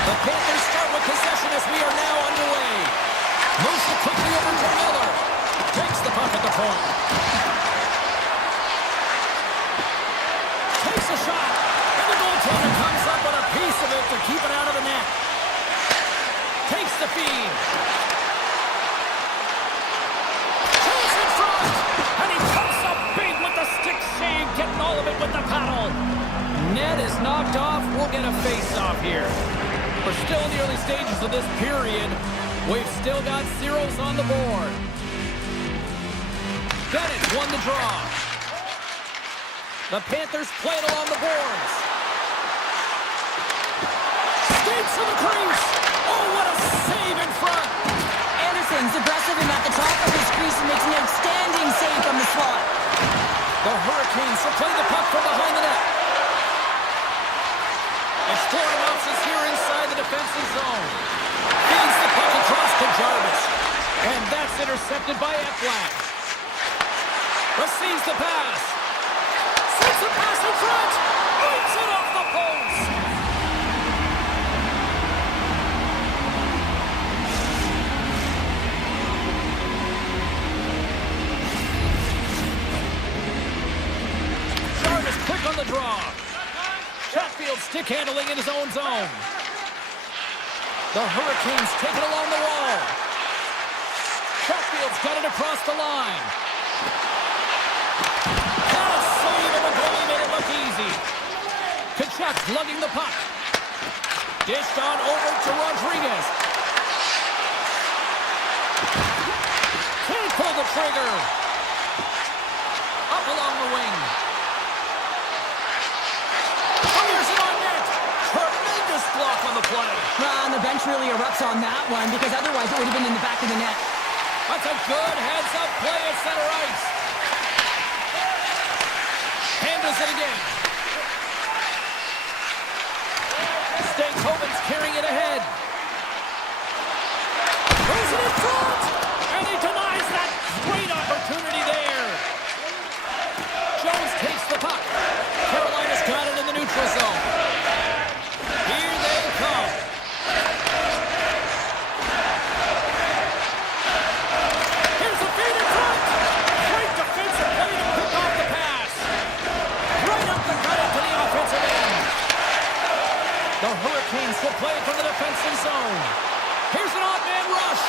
The Panthers start with possession as we are now underway. Moves it quickly over to Miller. Takes the puck at the point. Takes a shot. And the goaltender comes up with a piece of it to keep it out of the net. Takes the feed. Chase in front. And he comes up big with the stick save, getting all of it with the paddle. Net is knocked off. We'll get a face-off here. We're still in the early stages of this period. We've still got zeros on the board. Bennett won the draw. The Panthers play it along the boards. Skates to the crease. Oh, what a save in front. Anderson's aggressive him at the top of his crease and makes an outstanding save from the slot. The Hurricanes will play the puck from behind the net. Exploring options here inside the defensive zone. Feeds the puck across to Jarvis. And that's intercepted by Eflack. Receives the pass. Sends the pass in front. Brings it off the post. Jarvis quick on the draw. Chatfield stick handling in his own zone. The Hurricanes take it along the wall. Chatfield's got it across the line. Got a save and the goalie made it look easy. Kachuk's lugging the puck. Dished on over to Rodriguez. Can't pull the trigger. Up along the wing. Fires it on net. Tremendous block on the play. And the bench really erupts on that one because otherwise it would have been in the back of the net. That's a good heads-up play at center ice. Handles it again. Stankoven's carrying it ahead. Throws it in front. And he denies that great opportunity there. Jones takes the puck. Carolina's got it in the neutral zone. Here they come. Here's the feed in front. Great defensive play to pick off the pass. Right up the gut into the offensive end. The Hurricanes will play it from the defensive zone. Here's an odd man rush.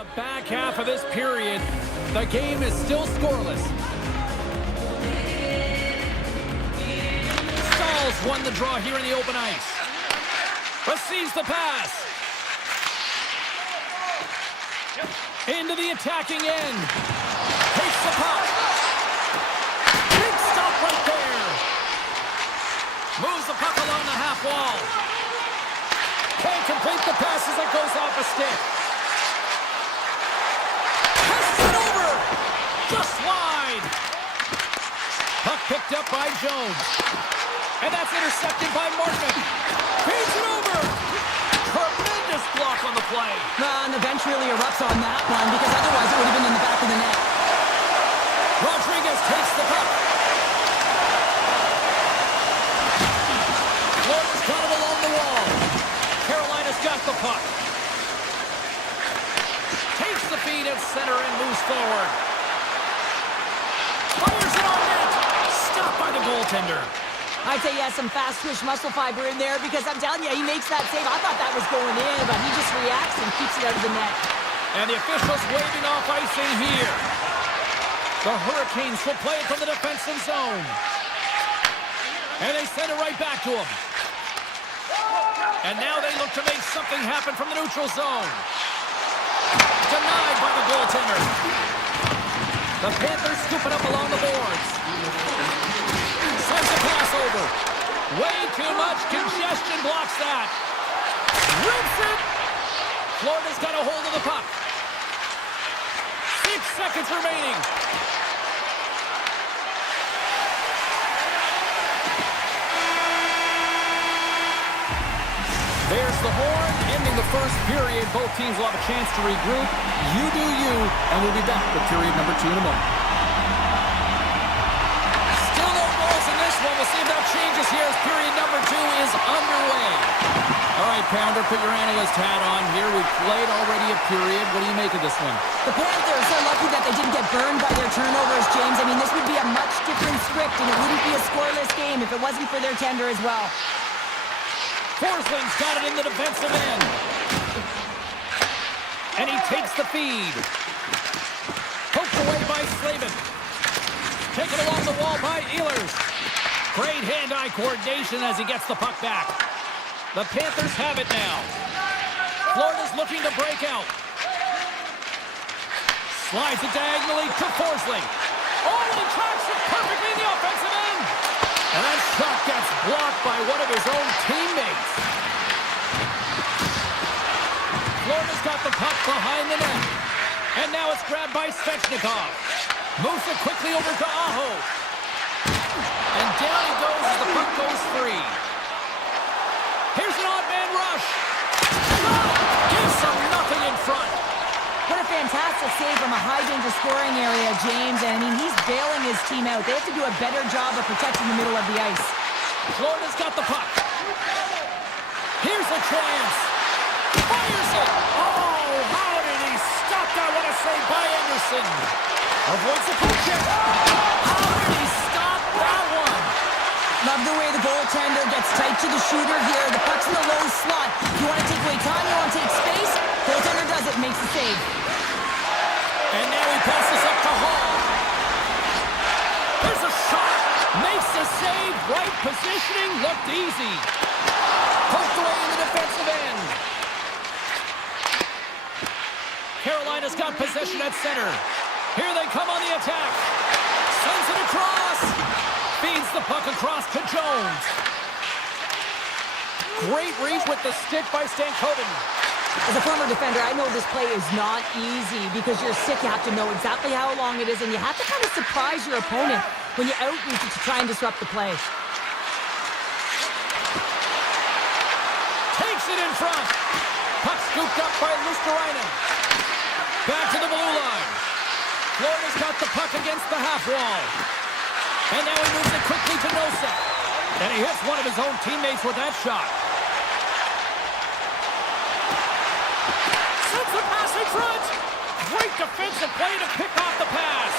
The back half of this period, the game is still scoreless. Stalls won the draw here in the open ice. Receives the pass. Into the attacking end. Takes the puck. Big stop right there. Moves the puck along the half wall. Can't complete the pass as it goes off a stick. Passes it over. Just wide. Puck picked up by Jones. And that's intercepted by Martin. Feeds it over. Tremendous block on the play. And the bench really erupts on that one because otherwise it would have been in the back of the net. Rodriguez takes the puck. Florida's got it along the wall. Carolina's got the puck. Takes the feed at center and moves forward. Fires it on net. Stopped by the goaltender. I'd say he has some fast twitch muscle fiber in there because I'm telling you, he makes that save. I thought that was going in, but he just reacts and keeps it out of the net. And the officials waving off icing here. The Hurricanes will play it from the defensive zone. And they send it right back to him. And now they look to make something happen from the neutral zone. Denied by the goaltender. The Panthers scoop it up along the boards. Sends a pass over. Way too much congestion blocks that. Rips it. Florida's got a hold of the puck. 6 seconds remaining. There's the horn, ending the first period. Both teams will have a chance to regroup. You do you, and we'll be back with period number 2 in a moment. Still no goals in this one. We'll see if that changes here as period number 2 is underway. All right, Pounder, put your analyst hat on here. We've played already a period. What do you make of this one? The Panthers are lucky that they didn't get burned by their turnovers, James. I mean, this would be a much different script, and it wouldn't be a scoreless game if it wasn't for their tender as well. Forsling's got it in the defensive end. And he takes the feed. Poked away by Slavin. Taken along the wall by Ehlers. Great hand-eye coordination as he gets the puck back. The Panthers have it now. Florida's looking to break out. Slides it diagonally to Forsling. Oh, and he tracks it perfectly in the offensive end. And that shot gets blocked by one of his own teammates. Florida's got the puck behind the net. And now it's grabbed by Svechnikov. Moves it quickly over to Aho. And down he goes as the puck goes free. Here's an odd man rush. Gives them nothing in front. What a fantastic save from a high-danger scoring area, James. And I mean, he's bailing his team out. They have to do a better job of protecting the middle of the ice. Florida's got the puck. Here's a chance. Fires it. Oh, how did he stop that? What a save by Anderson. Avoids the puck check. How did he stop that one? Love the way the goaltender gets tight to the shooter here. The puck's in the low slot. You want to take away time, you want to take space. Goaltender does it, makes the save. And now he passes up to Hall. There's a shot. Makes the save. Right positioning. Looked easy. Poked away in the defensive end. Carolina's got possession at center. Here they come on the attack. Sends it across. Feeds the puck across to Jones. Great reach with the stick by Stankoven. As a former defender, I know this play is not easy because you're sick. You have to know exactly how long it is, and you have to kind of surprise your opponent when you outreach it to try and disrupt the play. Takes it in front. Puck scooped up by Lusterainen. Back to the blue line. Florida's got the puck against the half wall. And now he moves it quickly to Nosek. And he hits one of his own teammates with that shot. Sends the pass in front. Great defensive play to pick off the pass.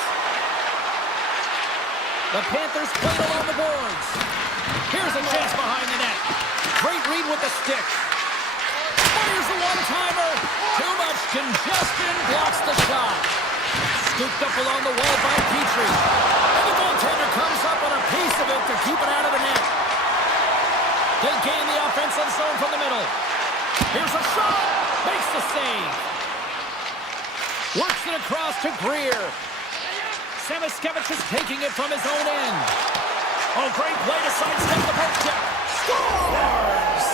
The Panthers play it along the boards. Here's a chance behind the net. Great read with the stick. Fires a one-timer. Too much congestion. Scooped up along the wall by Petrie. And the goaltender comes up with a piece of it to keep it out of the net. They gain the offensive zone from the middle. Here's a shot. Makes the save. Works it across to Greer. Samiskevich is taking it from his own end. Oh, great play to sidestep the post check. Scores!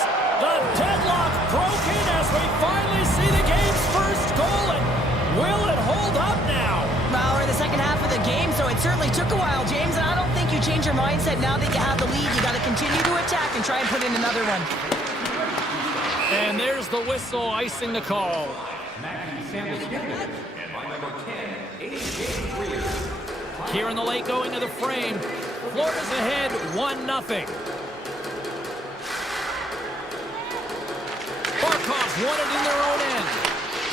The deadlock broken as we finally see the game's first goal. And will it hold up now? Well, we're in the second half of the game, so it certainly took a while, James, and I don't think you change your mindset now that you have the lead. You got to continue to attack and try and put in another one. And there's the whistle icing the call. Here in the late going to the frame. Florida's ahead 1-0. Barkov's won it in their own end.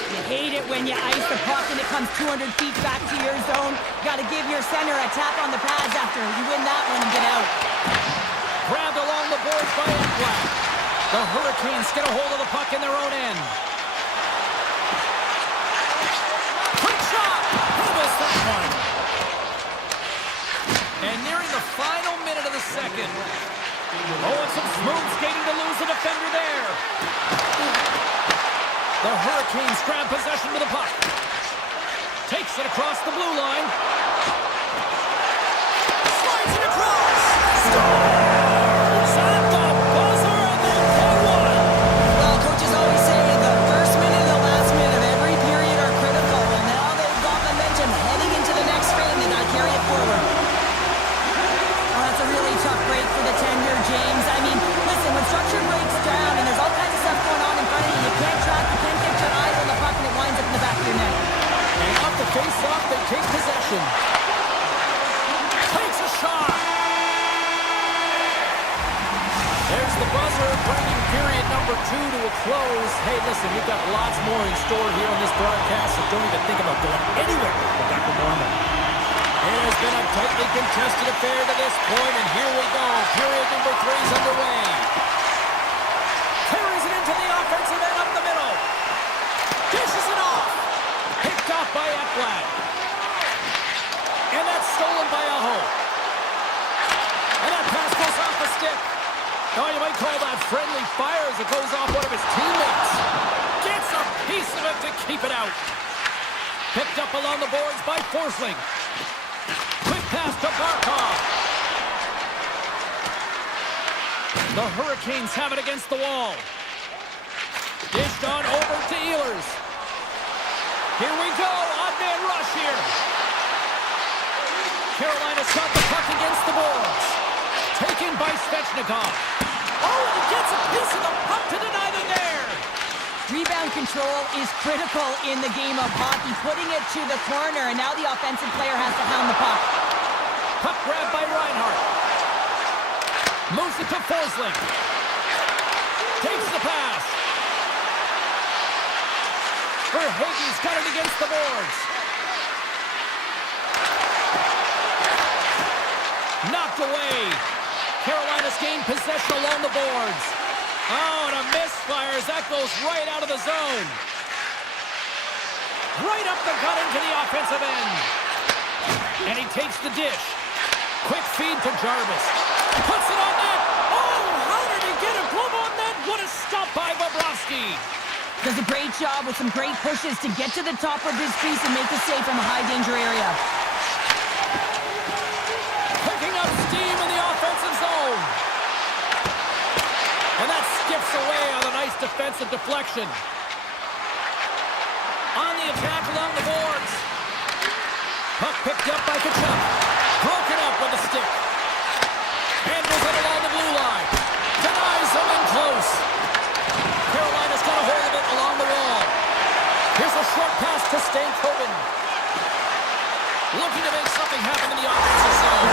You hate it when you ice the puck and it comes 200 feet back to your zone. Got to give your center a tap on the pads after you win that one and get out. Grabbed along the boards by Ekblad. The Hurricanes get a hold of the puck in their own end. Quick shot! Handles that one. And nearing the final minute of the second. Oh, and some smooth skating to lose the defender there. The Hurricanes grab possession with the puck. Takes it across the blue line. Slides it across. Scores! At the buzzer, and they get one. Well, coaches always say the first minute and the last minute of every period are critical. And now they've got momentum heading into the next frame. They got to carry it forward. Oh, that's a really tough break for the tender, James. I mean, listen, when structure breaks down and there's all kinds of stuff going on in front of you, you can't track, you can't get your eyes on the puck, and it winds up in the back of your net. And off the face-off, they take possession. Takes a shot. There's the buzzer, bringing period number 2 to a close. Hey, listen, we've got lots more in store here on this broadcast, so don't even think about going anywhere. We're back to normal. It has been a tightly contested affair to this point, and here we go. Period number 3 is underway. Carries it into the offensive end up the middle. Dishes it off. Picked off by Ekblad. And that's stolen by Aho. And that pass goes off the stick. Oh, you might call that friendly fire as it goes off one of his teammates. Gets a piece of it to keep it out. Picked up along the boards by Forsling. Quick pass to Barkov. The Hurricanes have it against the wall. Dished on over to Ehlers. Here we go. Odd man rush here. Carolina's got the puck against the boards. Taken by Svechnikov. Oh, and he gets a piece of the puck to deny them there. Rebound control is critical in the game of hockey. Putting it to the corner, and now the offensive player has to hound the puck. Puck grabbed by Reinhart. Moves it to Forsling. Takes the pass. Verhaeghe's got it against the boards. Knocked away. Carolina's gained possession along the boards. Oh, and a misfire as that goes right out of the zone. Right up the gut into the offensive end. And he takes the dish. Quick feed to Jarvis. Puts it on net. Oh, how did he get a glove on that? What a stop by Bobrovsky. Does a great job with some great pushes to get to the top of his crease and make the save from a high-danger area. Picking up steam in the offensive zone. And that skips away on a nice defensive deflection. On the attack along the boards. Puck picked up by Kachuk. Broken up with a stick. Handles it along the blue line. Denies him in close. Carolina's got a hold of it along the wall. Here's a short pass to Stankoven. Looking to make something happen in the offensive zone.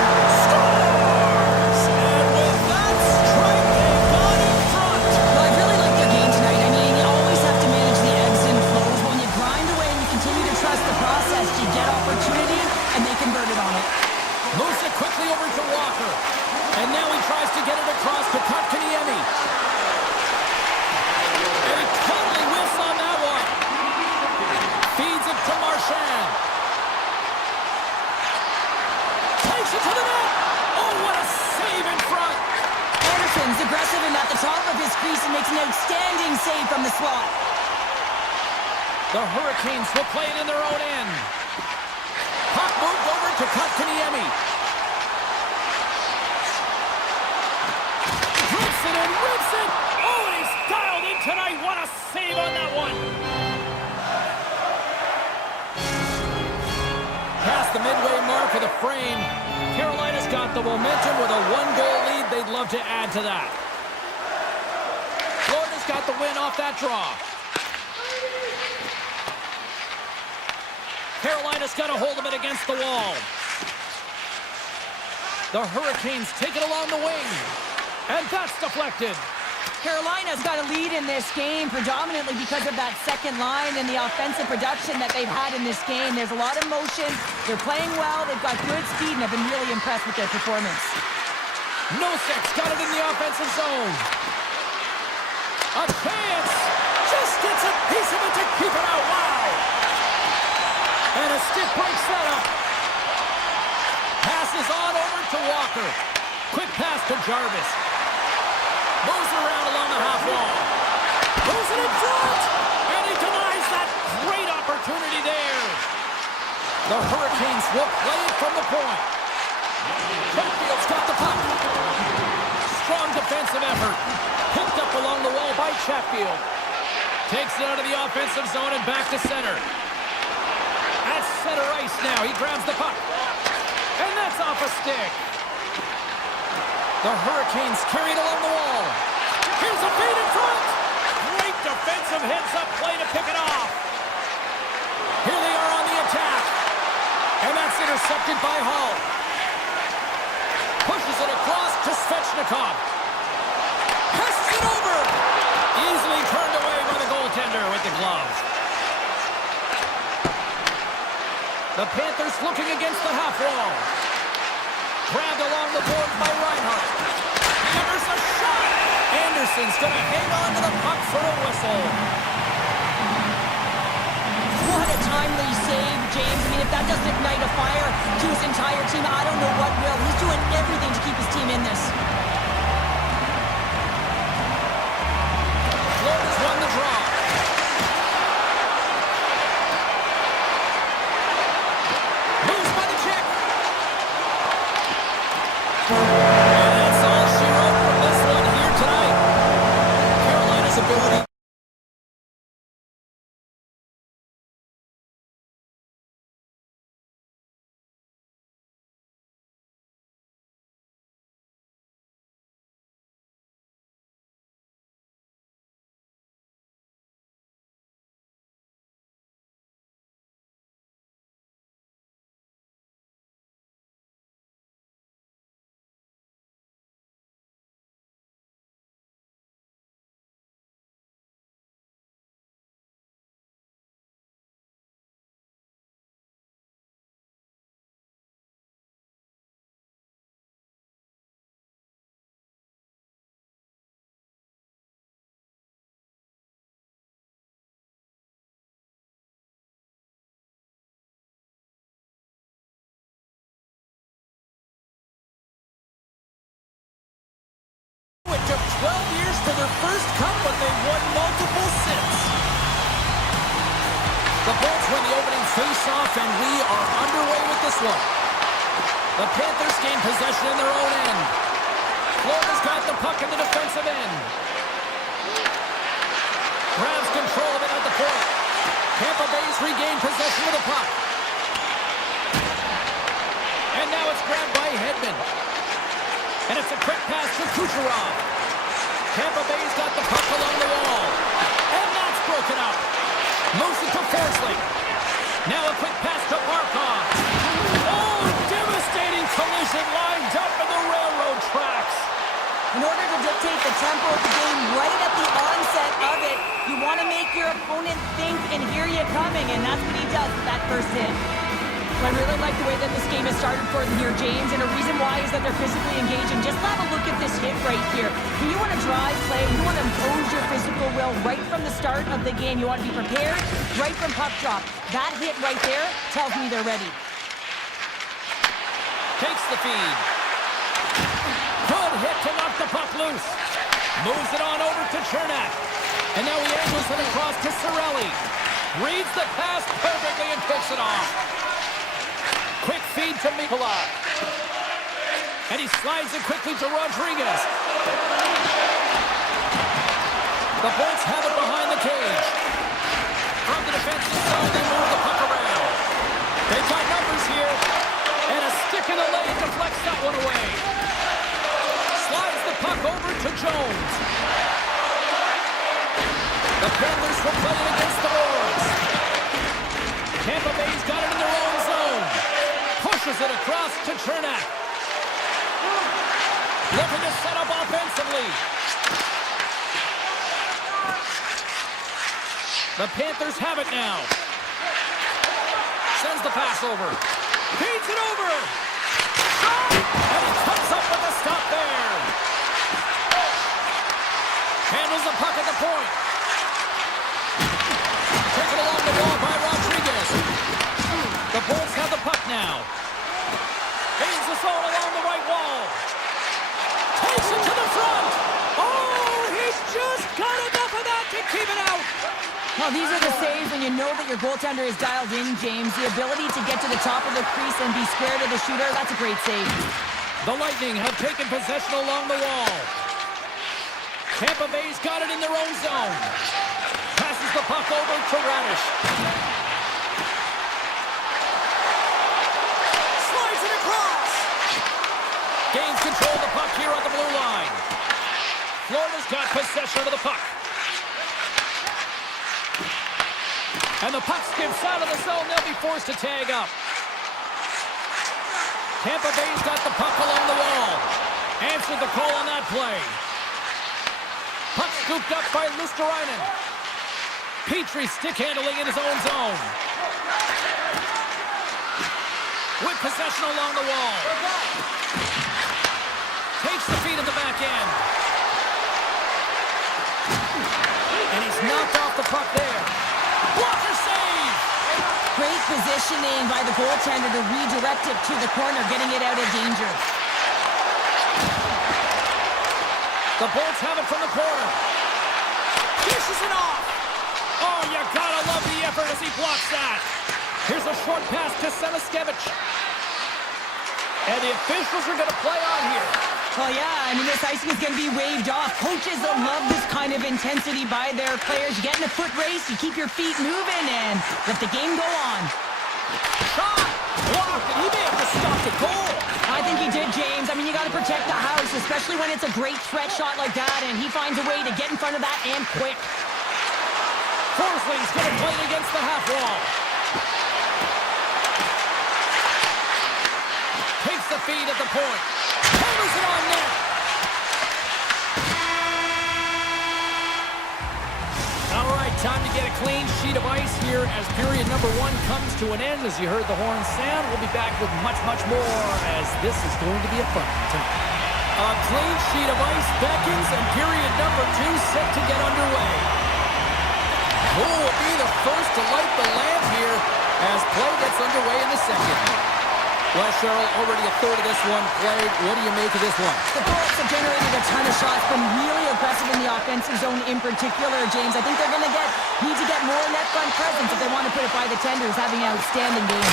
Scores! And with that strike, they got in front. Well, I really like their game tonight. I mean, you always have to manage the ebbs and flows. When you grind away and you continue to trust the process, you get opportunity, and they converted on it. Moves it quickly over to Walker. And now he tries to get it across to Kotkaniemi. And he totally whiffs on that one. Feeds it to Marchand. makes an outstanding save from the slot. The Hurricanes will play it in their own end. Puck moved over to Kotkaniemi. Rips it and rips it. Oh, and he's dialed in tonight. What a save on that one. Past the midway mark of the frame, Carolina's got the momentum with a one-goal lead. They'd love to add to that. Florida's got the win off that draw. Carolina's got a hold of it against the wall. The Hurricanes take it along the wing. And that's deflected. Carolina's got a lead in this game predominantly because of that second line and the offensive production that they've had in this game. There's a lot of motion. They're playing well. They've got good speed, and I've been really impressed with their performance. Nosek got it in the offensive zone. A chance. Just gets a piece of it to keep it out. Wow. And a stick breaks that up. Passes on over to Walker. Quick pass to Jarvis. Moves around along the half wall. Moves it in front. And he denies that great opportunity there. The Hurricanes will play it from the point. Chatfield's got the puck. Strong defensive effort. Picked up along the wall by Chatfield. Takes it out of the offensive zone and back to center. At center ice now. He grabs the puck. And that's off a stick. The Hurricanes carried along the wall. Here's a feed in front. Great defensive heads-up play to pick it off. Here they are on the attack. And that's intercepted by Hall. Pushes it across to Svechnikov. Passes it over. Easily turned away by the goaltender with the gloves. The Panthers looking against the half wall. Grabbed along the boards by Reinhart. There's a shot. Anderson's going to hang on to the puck for a whistle. What a timely save, James. I mean, if that doesn't ignite a fire to his entire team, I don't know what will. He's doing everything to keep his team in this. Florida's won the draw. Moves by the check. And that's all she wrote from this one here tonight. Carolina's ability. It took 12 years to their first cup, but they won multiple since. The Bolts win the opening face-off, and we are underway with this one. The Panthers gain possession in their own end. Florida's got the puck in the defensive end. Grabs control of it at the point. Tampa Bay's regained possession of the puck. And now it's grabbed by Hedman. And it's a quick pass to Kucherov. Tampa Bay's got the puck along the wall. And that's broken up. Moves it to Forsling. Now a quick pass to Barkov. Oh, devastating collision lined up in the railroad tracks. In order to dictate the tempo of the game right at the onset of it, you want to make your opponent think and hear you coming, and that's what he does with that first hit. I really like the way that this game has started for them here, James, and a reason why is that they're physically engaging. Just have a look at this hit right here. When you want to drive play, you want to impose your physical will right from the start of the game. You want to be prepared right from puck drop. That hit right there tells me they're ready. Takes the feed. Good hit to knock the puck loose. Moves it on over to Chernak. And now he angles it across to Cirelli. Reads the pass perfectly and picks it off. Quick feed to Mikola. And he slides it quickly to Rodriguez. The Bolts have it behind the cage. From the defensive zone, they move the puck around. They've got numbers here. And a stick in the lane deflects that one away. Slides the puck over to Jones. The Panthers will play it against the Oilers. Tampa Bay's got it in their own zone. Pushes it across to Chernak. Looking to set up offensively. The Panthers have it now. Sends the pass over. Feeds it over. And he comes up with a stop there. Handles the puck at the point. Taken along the wall by Rodriguez. The Bolts have the puck now. Gains the zone along the right wall. Takes it to the front. Oh, he's just got enough of that to keep it out. Well, these are the saves when you know that your goaltender is dialed in, James. The ability to get to the top of the crease and be square to the shooter, that's a great save. The Lightning have taken possession along the wall. Tampa Bay's got it in their own zone. Passes the puck over to Radish. Slides it across. Gains control of the puck here on the blue line. Florida's got possession of the puck. And the puck skips out of the zone. They'll be forced to tag up. Tampa Bay's got the puck along the wall. Answered the call on that play. Puck scooped up by Lusterainen. Petrie stick handling in his own zone. With possession along the wall. Takes the feed in the back end. And he's knocked off the puck there. Blocker save! Great positioning by the goaltender to redirect it to the corner, getting it out of danger. The Bolts have it from the corner. Dishes it off! Oh, you gotta love the effort as he blocks that. Here's a short pass to Samaskevich. And the officials are gonna play on here. Well, yeah, I mean, this icing is going to be waved off. Coaches that love this kind of intensity by their players. You get in a foot race, you keep your feet moving, and let the game go on. Shot! Blocked, and he may have just stopped the goal. I think he did, James. I mean, you got to protect the house, especially when it's a great threat shot like that, and he finds a way to get in front of that and quick. Forsling's going to play it against the half wall. Takes the feed at the point. Hammers it on net. All right, time to get a clean sheet of ice here as period number 1 comes to an end. As you heard the horn sound, we'll be back with much, much more as this is going to be a fun tonight. A clean sheet of ice beckons and period number 2 set to get underway. Who will be the first to light the lamp here as play gets underway in the second? Well, Cheryl, already a third of this one played. What do you make of this one? The Bullets have generated a ton of shots, been really aggressive in the offensive zone in particular, James. I think they're going to need to get more net front presence if they want to put it by the Tenders, having an outstanding game.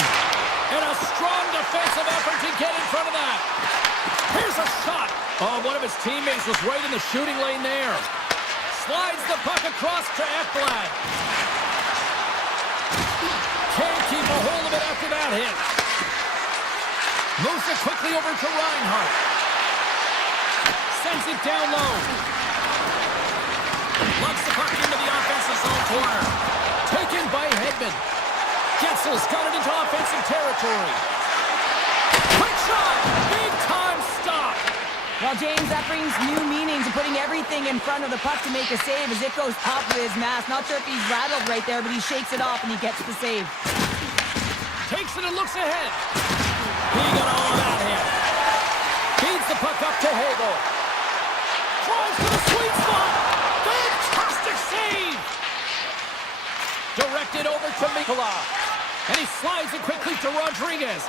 And a strong defensive effort to get in front of that. Here's a shot. Oh, one of his teammates was right in the shooting lane there. Slides the puck across to Ekblad. Can't keep a hold of it after that hit. Moves it quickly over to Reinhart. Sends it down low. Locks the puck into the offensive zone corner. Taken by Hedman. Getzel's got it into offensive territory. Quick shot! Big time stop! Well, James, that brings new meaning to putting everything in front of the puck to make a save as it goes top of his mask. Not sure if he's rattled right there, but he shakes it off and he gets the save. Takes it and looks ahead. He got all that hit. Feeds the puck up to Hagel. Drives to the sweet spot. Fantastic save. Directed over to Mikola. And he slides it quickly to Rodriguez.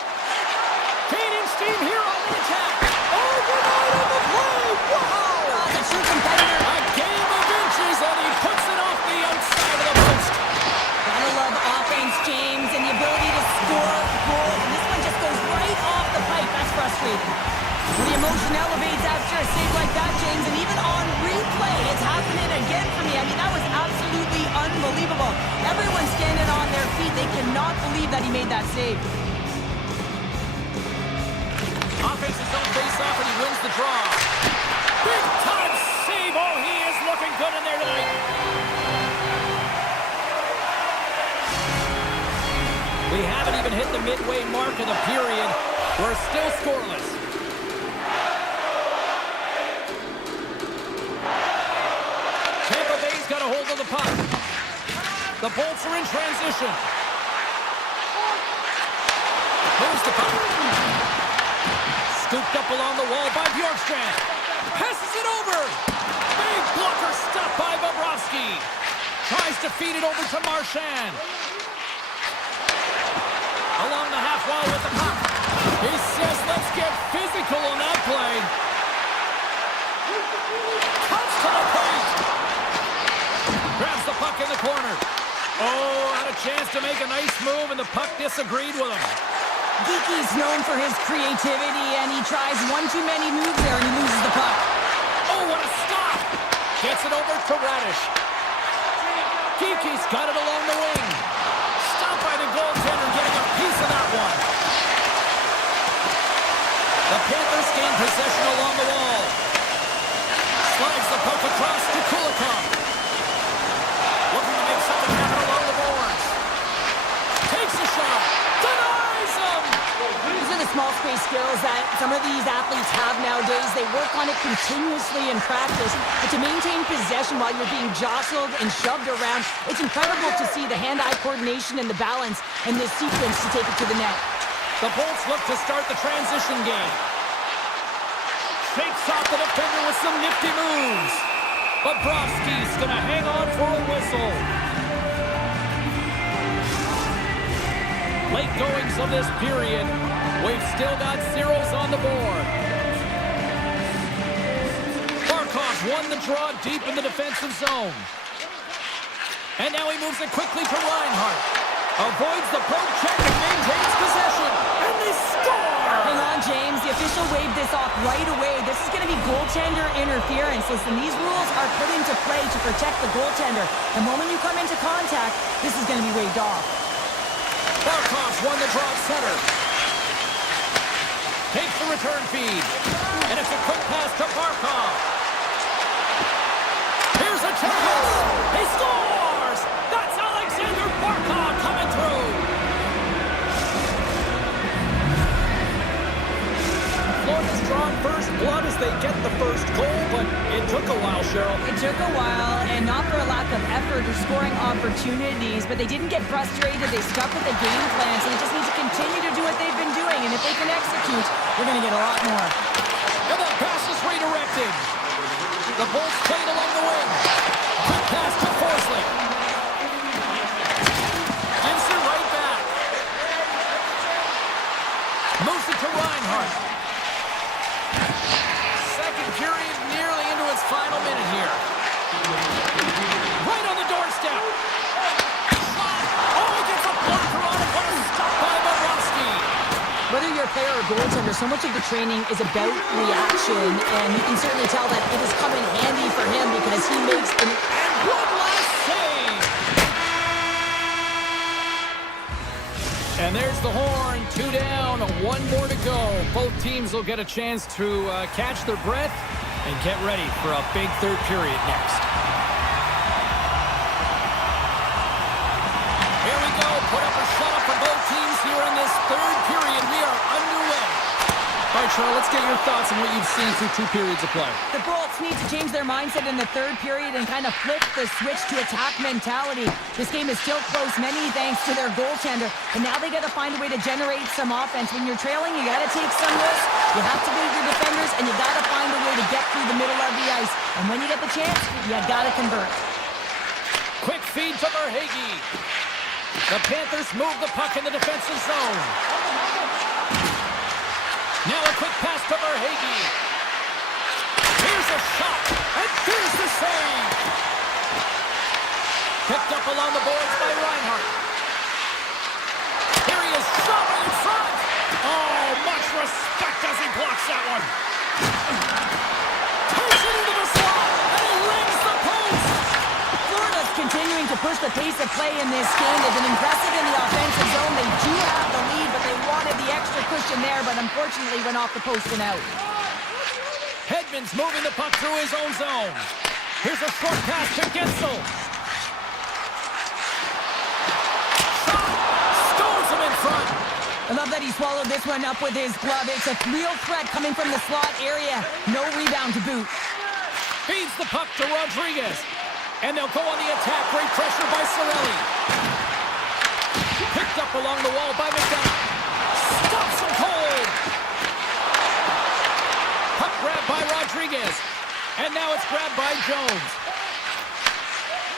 Gaining steam here on the attack. Overnight on the play. Wow. The true competitor. cannot believe that he made that save. Offense his own face-off, and he wins the draw. Big-time save! Oh, he is looking good in there tonight. We haven't even hit the midway mark of the period. We're still scoreless. Tampa Bay's got a hold of the puck. The Bolts are in transition. Moves the puck. Scooped up along the wall by Bjorkstrand. Passes it over. Big blocker stopped by Bobrovsky. Tries to feed it over to Marchand. Along the half wall with the puck. He says, let's get physical on that play. Cuts to the paint. Grabs the puck in the corner. Oh, had a chance to make a nice move, and the puck disagreed with him. Geeky's known for his creativity, and he tries one too many moves there, and he loses the puck. Oh, what a stop! Gets it over to Radish. Geeky's got it along the wing. Stopped by the goaltender, getting a piece of that one. The Panthers gain possession along the wall. Slides the puck across to Kulikov. Looking to make something happen along the boards. Takes a shot. Denies him! These are the small space skills that some of these athletes have nowadays. They work on it continuously in practice. But to maintain possession while you're being jostled and shoved around, it's incredible to see the hand-eye coordination and the balance in this sequence to take it to the net. The Bolts look to start the transition game. Shakes off the defender with some nifty moves. Bobrovsky's going to hang on for a whistle. Late goings of this period. We've still got zeros on the board. Barkov won the draw deep in the defensive zone. And now he moves it quickly to Reinhart. Avoids the poke check and maintains possession. And they score! Hang on, James. The official waved this off right away. This is going to be goaltender interference. Listen, these rules are put into play to protect the goaltender. The moment you come into contact, this is going to be waved off. Barkov's won the draw at center. Takes the return feed. And it's a quick pass to Barkov. Here's a chance. He scores! That's Alexander Barkov coming through. Florida's drawn first blood as they get the first goal, but it took a while, Cheryl. It took a while, and not for a lack of effort or scoring opportunities, but they didn't get frustrated. They stuck with the game plan, so they just need to continue to do what they've been doing, and if they can execute, they're going to get a lot more. And that pass is redirected. The Bolts played along the wing. Quick pass to Forsling. Gives it right back. Moves it to Reinhart. Second period nearly into its final minute here. Right on the doorstep. Shot. Oh, he gets a blocker on it. What a stop by Bobrovsky. Whether you're a player or goaltender, so much of the training is about reaction, and you can certainly tell that it has come in handy for him because he makes an... And one last save. And there's the horn. 2 down, 1 more to go. Both teams will get a chance to catch their breath and get ready for a big third period next. Here we go. Put up a shot for both teams here in this third period. We are underway. All right, Charles, let's get your thoughts on what you've seen through 2 periods of play. The Bolts need to change their mindset in the third period and kind of flip the switch to attack mentality. This game is still close, many thanks to their goaltender, and now they got to find a way to generate some offense. When you're trailing, you got to take some risks. You have to beat your defenders, and you got to find a way to get through the middle of the ice. And when you get the chance, you got to convert. Quick feed to Verhaeghe. The Panthers move the puck in the defensive zone. Now a quick pass to Verhaeghe. Here's a shot, and here's the save. Picked up along the boards by Reinhart. Here he is, shot right in front. Oh, much respect as he blocks that one. Takes it into the slot, and he rings the post. Florida's continuing to push the pace of play in this game. They've been impressive in the offensive zone. They do have the lead, but they wanted the extra cushion there, but unfortunately went off the post and out. Hedman's moving the puck through his own zone. Here's a short pass to Gensel. Shot! Scores him in front. I love that he swallowed this one up with his glove. It's a real threat coming from the slot area. No rebound to boot. Feeds the puck to Rodriguez. And they'll go on the attack. Great pressure by Cirelli. Picked up along the wall by McDonough. Stops him cold. Puck grabbed by Rodriguez. And now it's grabbed by Jones.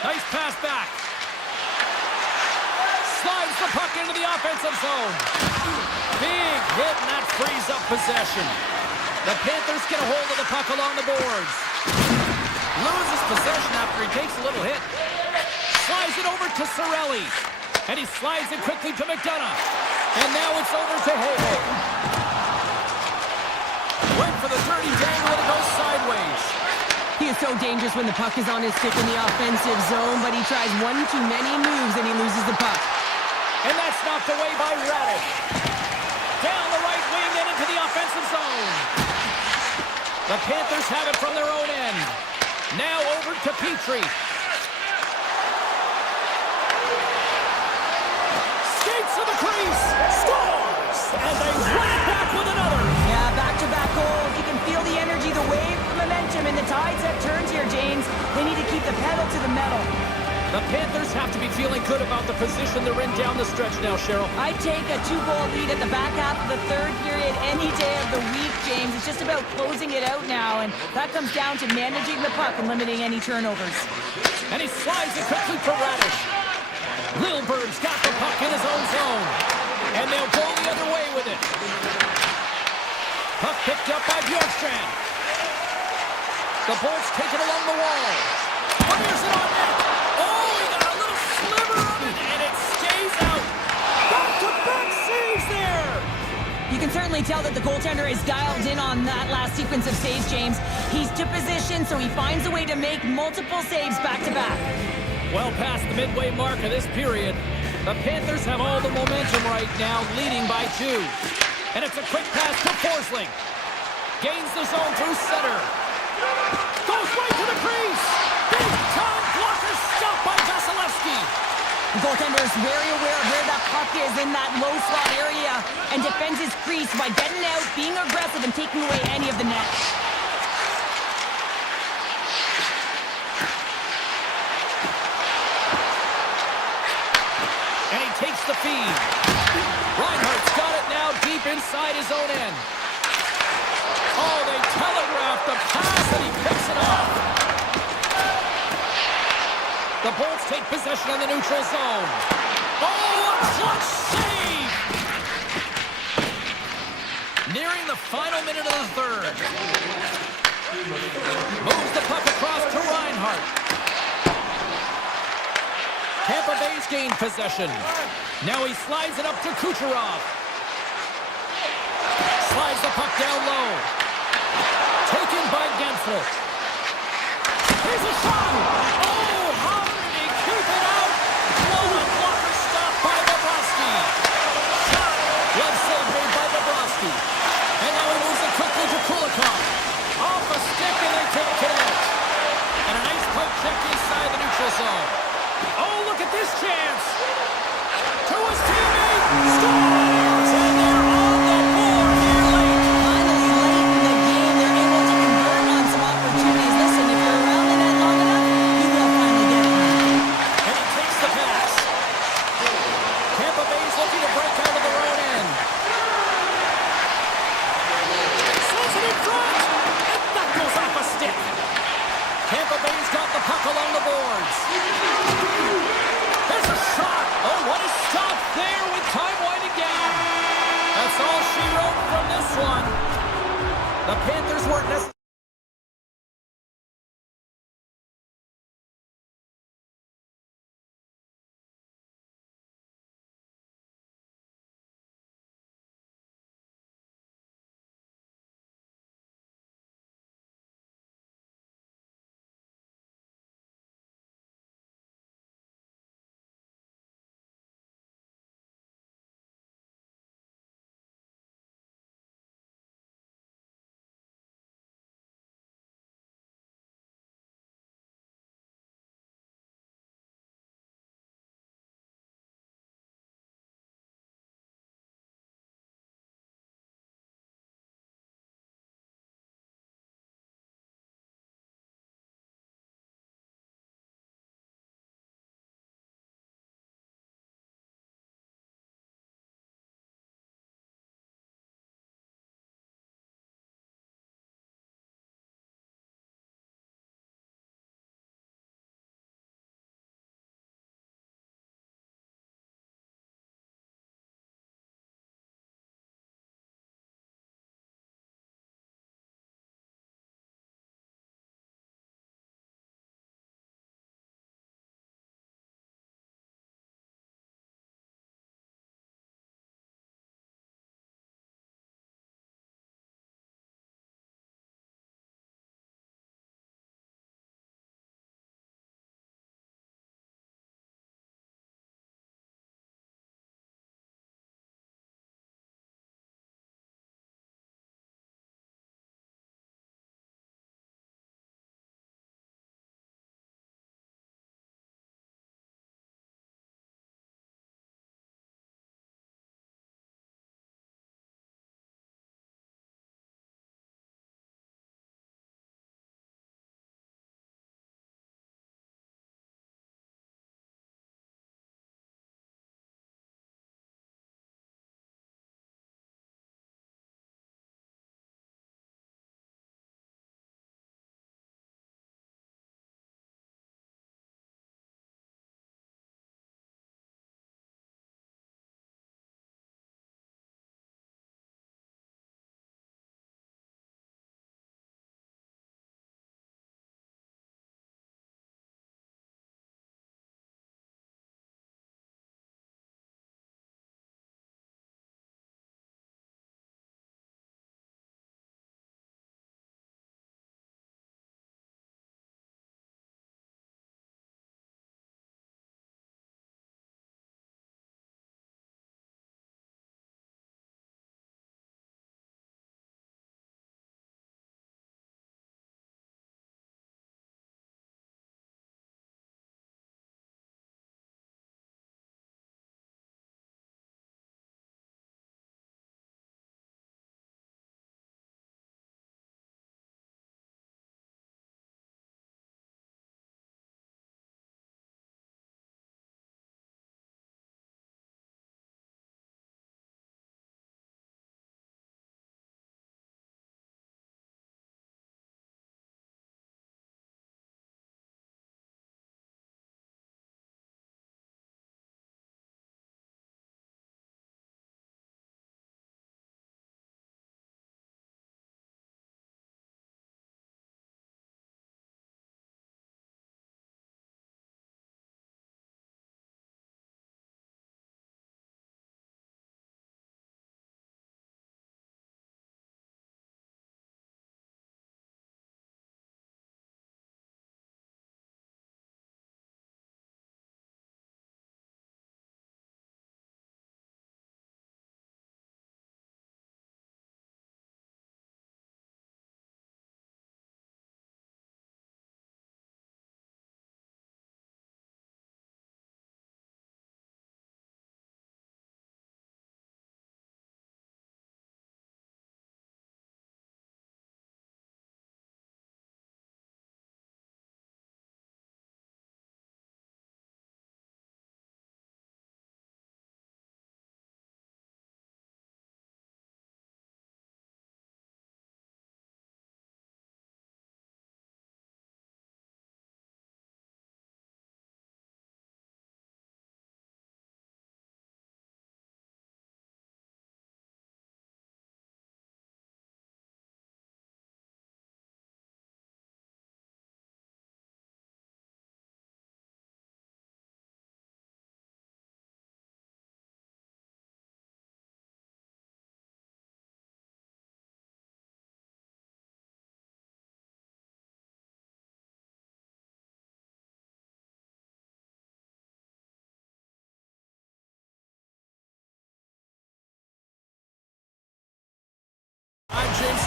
Nice pass back. Slides the puck into the offensive zone. Big hit, and that frees up possession. The Panthers get a hold of the puck along the boards. Loses possession after he takes a little hit. Slides it over to Cirelli. And he slides it quickly to McDonough. And now it's over to Hebe. Went for the dirty dangle and it goes sideways. He is so dangerous when the puck is on his stick in the offensive zone, but he tries one too many moves and he loses the puck. And that's knocked away by Radish. Down the right wing and into the offensive zone. The Panthers have it from their own end. Now over to Petrie. Skates to the crease. Scores! And they run it back with another. Yeah, back-to-back goals. You can feel the energy, the wave, the momentum, and the tides have turned here, James. They need to keep the pedal to the metal. The Panthers have to be feeling good about the position they're in down the stretch now, Cheryl. I'd take a 2-goal lead at the back half of the third period any day of the week, James. It's just about closing it out now, and that comes down to managing the puck and limiting any turnovers. And he slides it quickly for Radish. Lilbert's got the puck in his own zone. And they'll go the other way with it. Puck picked up by Bjorkstrand. The Bolts take it along the wall. Fires it on net. Oh, he got a little sliver of it, and it stays out. Back-to-back saves there. You can certainly tell that the goaltender is dialed in on that last sequence of saves, James. He's to position, so he finds a way to make multiple saves back-to-back. Well past the midway mark of this period, the Panthers have all the momentum right now, leading by 2. And it's a quick pass to Forsling. Gains the zone through center. Goes right to the crease. Big time blocker stopped by Vasilevsky. The goaltender is very aware of where that puck is in that low slot area and defends his crease by getting out, being aggressive, and taking away any of the net. And he takes the feed. Reinhardt's got it now deep inside his own end. Oh, they telegraphed the pass and he picks it off. The Bolts take possession on the neutral zone. Oh, a clutch save! Nearing the final minute of the third. Moves the puck across to Reinhardt. Tampa Bay's gained possession. Now he slides it up to Kucherov. Slides the puck down low. Taken by Gensel. Here's a shot! Oh, how did he keep it out? What a blocker stop by Bobrovsky. Shot! Glove save made by Bobrovsky. And now he moves it quickly to Kulikov. Off a stick and they take it. And a nice poke check inside the neutral zone. Oh, look at this chance! To his teammate! Scores! And they're on the board here late. Finally, late in the game, they're able to convert on some opportunities. Listen, if you're around the net long enough, you will finally get one. And he takes the pass. Tampa Bay's looking to break out of their own end. Slows it in front! And that goes off a stick. Tampa Bay's got the puck along the boards. There's a shot. Oh, what a stop there with time winding down.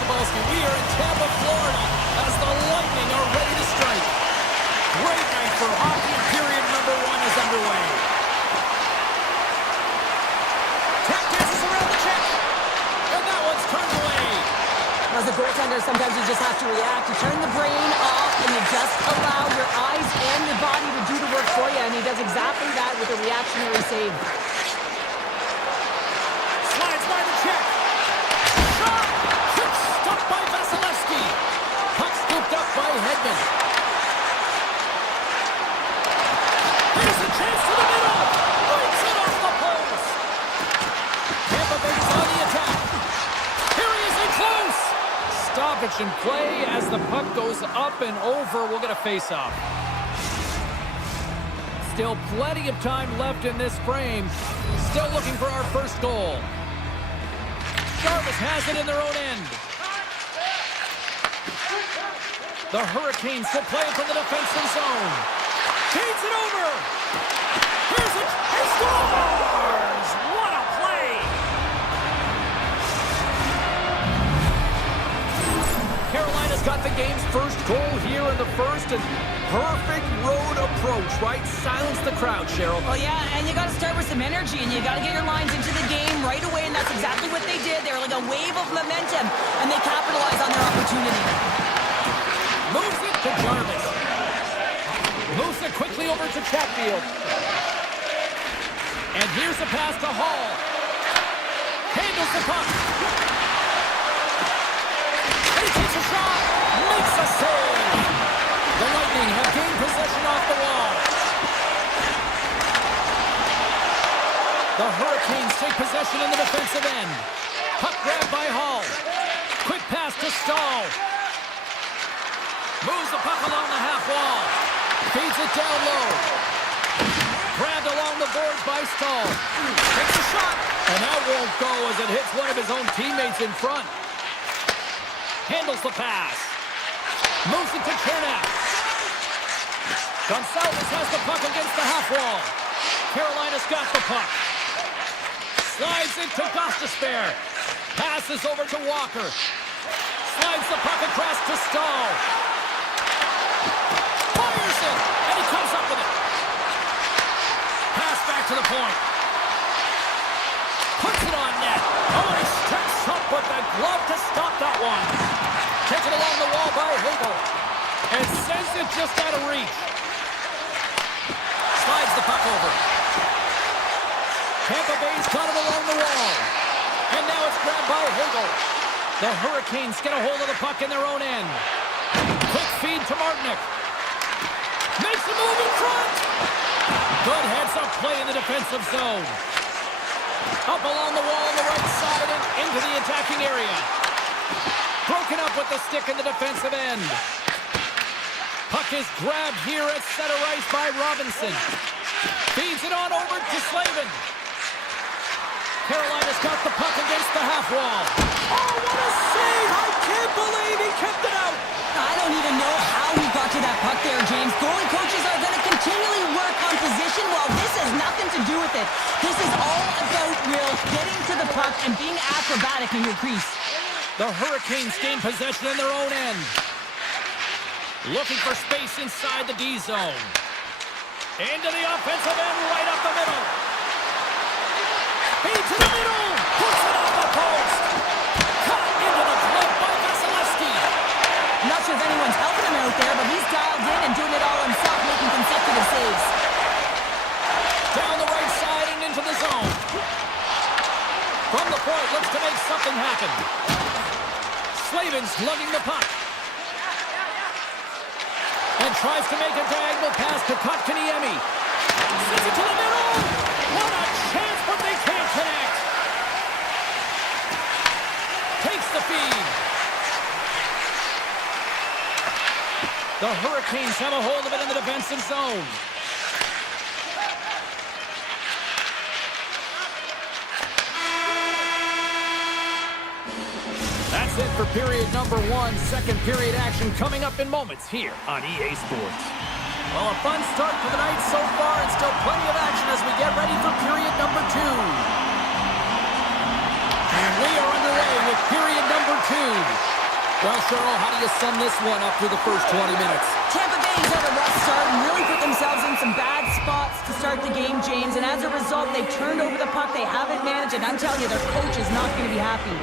Cebulski. We are in Tampa, Florida, as the Lightning are ready to strike. Great night for hockey. Period number 1 is underway. Tap dances around the check. And that one's turned away. As a goaltender, sometimes you just have to react. You turn the brain off and you just allow your eyes and your body to do the work for you. And he does exactly that with a reactionary save. Slides by the check. Shot! Quick stop by Vasilevsky. Puck scooped up by Hedman. Here's a chance to the middle. Breaks it off the post. Tampa Bay's on the attack. Here he is in close. Stoppage in play as the puck goes up and over. We'll get a face-off. Still plenty of time left in this frame. Still looking for our first goal. Jarvis has it in their own end. The Hurricanes still playing from the defensive zone. Feeds it over. Here's it. He scores! What a play! Carolina's got the game's first goal here in the first, and perfect road approach, right? Silence the crowd, Cheryl. Well, yeah, and you got to start with some energy, and you got to get your lines into the game right away, and that's exactly what they did. They were like a wave of momentum, and they capitalized on their opportunity. Moves it to Jarvis. Moves it quickly over to Chatfield. And here's a pass to Hall. Handles the puck. And he takes a shot. Makes a save. The Lightning have gained possession off the wall. The Hurricanes take possession in the defensive end. Puck grabbed by Hall. Quick pass to Stahl. Moves the puck along the half wall. Feeds it down low. Grabbed along the boards by Stahl. Takes a shot. And that won't go as it hits one of his own teammates in front. Handles the pass. Moves it to Chernak. Gonçalves has the puck against the half wall. Carolina's got the puck. Slides it to Gostisbehere. Passes over to Walker. Slides the puck across to Stahl. Fires it, and he comes up with it. Pass back to the point. Puts it on net. Oh, and he steps up with the glove to stop that one. Taken along the wall by Hagel. And sends it just out of reach. Slides the puck over. Tampa Bay's got it along the wall. And now it's grabbed by Hagel. The Hurricanes get a hold of the puck in their own end. Quick feed to Martinick. Makes a move in front. Good heads-up play in the defensive zone. Up along the wall on the right side and into the attacking area. Broken up with the stick in the defensive end. Puck is grabbed here at center ice by Robinson. Feeds it on over to Slavin. Carolina's got the puck against the half wall. Oh, what a save! I can't believe he kept it out. I don't even know how he got to that puck there, James. Goalie coaches are going to continually work on position. Well, this has nothing to do with it. This is all about real getting to the puck and being acrobatic in your crease. The Hurricanes gain possession in their own end. Looking for space inside the D zone. Into the offensive end, right up the middle. Feed to the middle. Puts it off the post. Cut into the glove by Vasilevsky. I'm not sure if anyone's helping him out there, but he's dialed in and doing it all himself, making consecutive saves. Down the right side and into the zone. From the point, looks to make something happen. Slavin's lugging the puck. And tries to make a diagonal pass to Kotkaniemi. Sends it to the middle. What a chance, but they can't connect. Takes the feed. The Hurricanes have a hold of it in the defensive zone. That's it for period number 1. Second period action coming up in moments here on EA Sports. Well, a fun start for the night so far, and still plenty of action as we get ready for period number 2. And we are underway with period number 2. Well, Cheryl, how do you sum this one up through the first 20 minutes? Tampa Bay's had a rough start and really put themselves in some bad spots to start the game, James. And as a result, they've turned over the puck. They haven't managed it. I'm telling you, their coach is not going to be happy.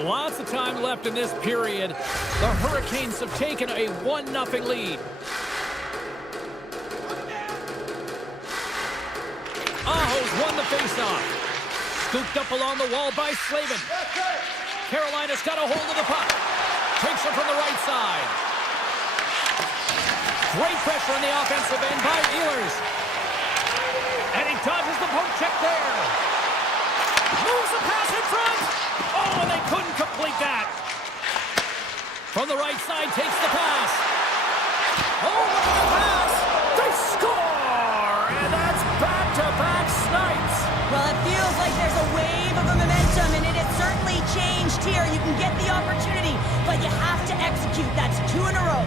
Lots of time left in this period. The Hurricanes have taken a 1-0 lead. Aho's won the faceoff. Scooped up along the wall by Slavin. Carolina's got a hold of the puck. Takes it from the right side. Great pressure on the offensive end by Ehlers. And he dodges the poke check there. Moves the pass in front. Oh, and they couldn't complete that. From the right side, takes the pass. Oh, look at the pass. They score! And that's back-to-back snipes. Well, it feels like there's a wave of momentum, and it has certainly changed here. You can get the opportunity, but you have to execute. That's 2 in a row.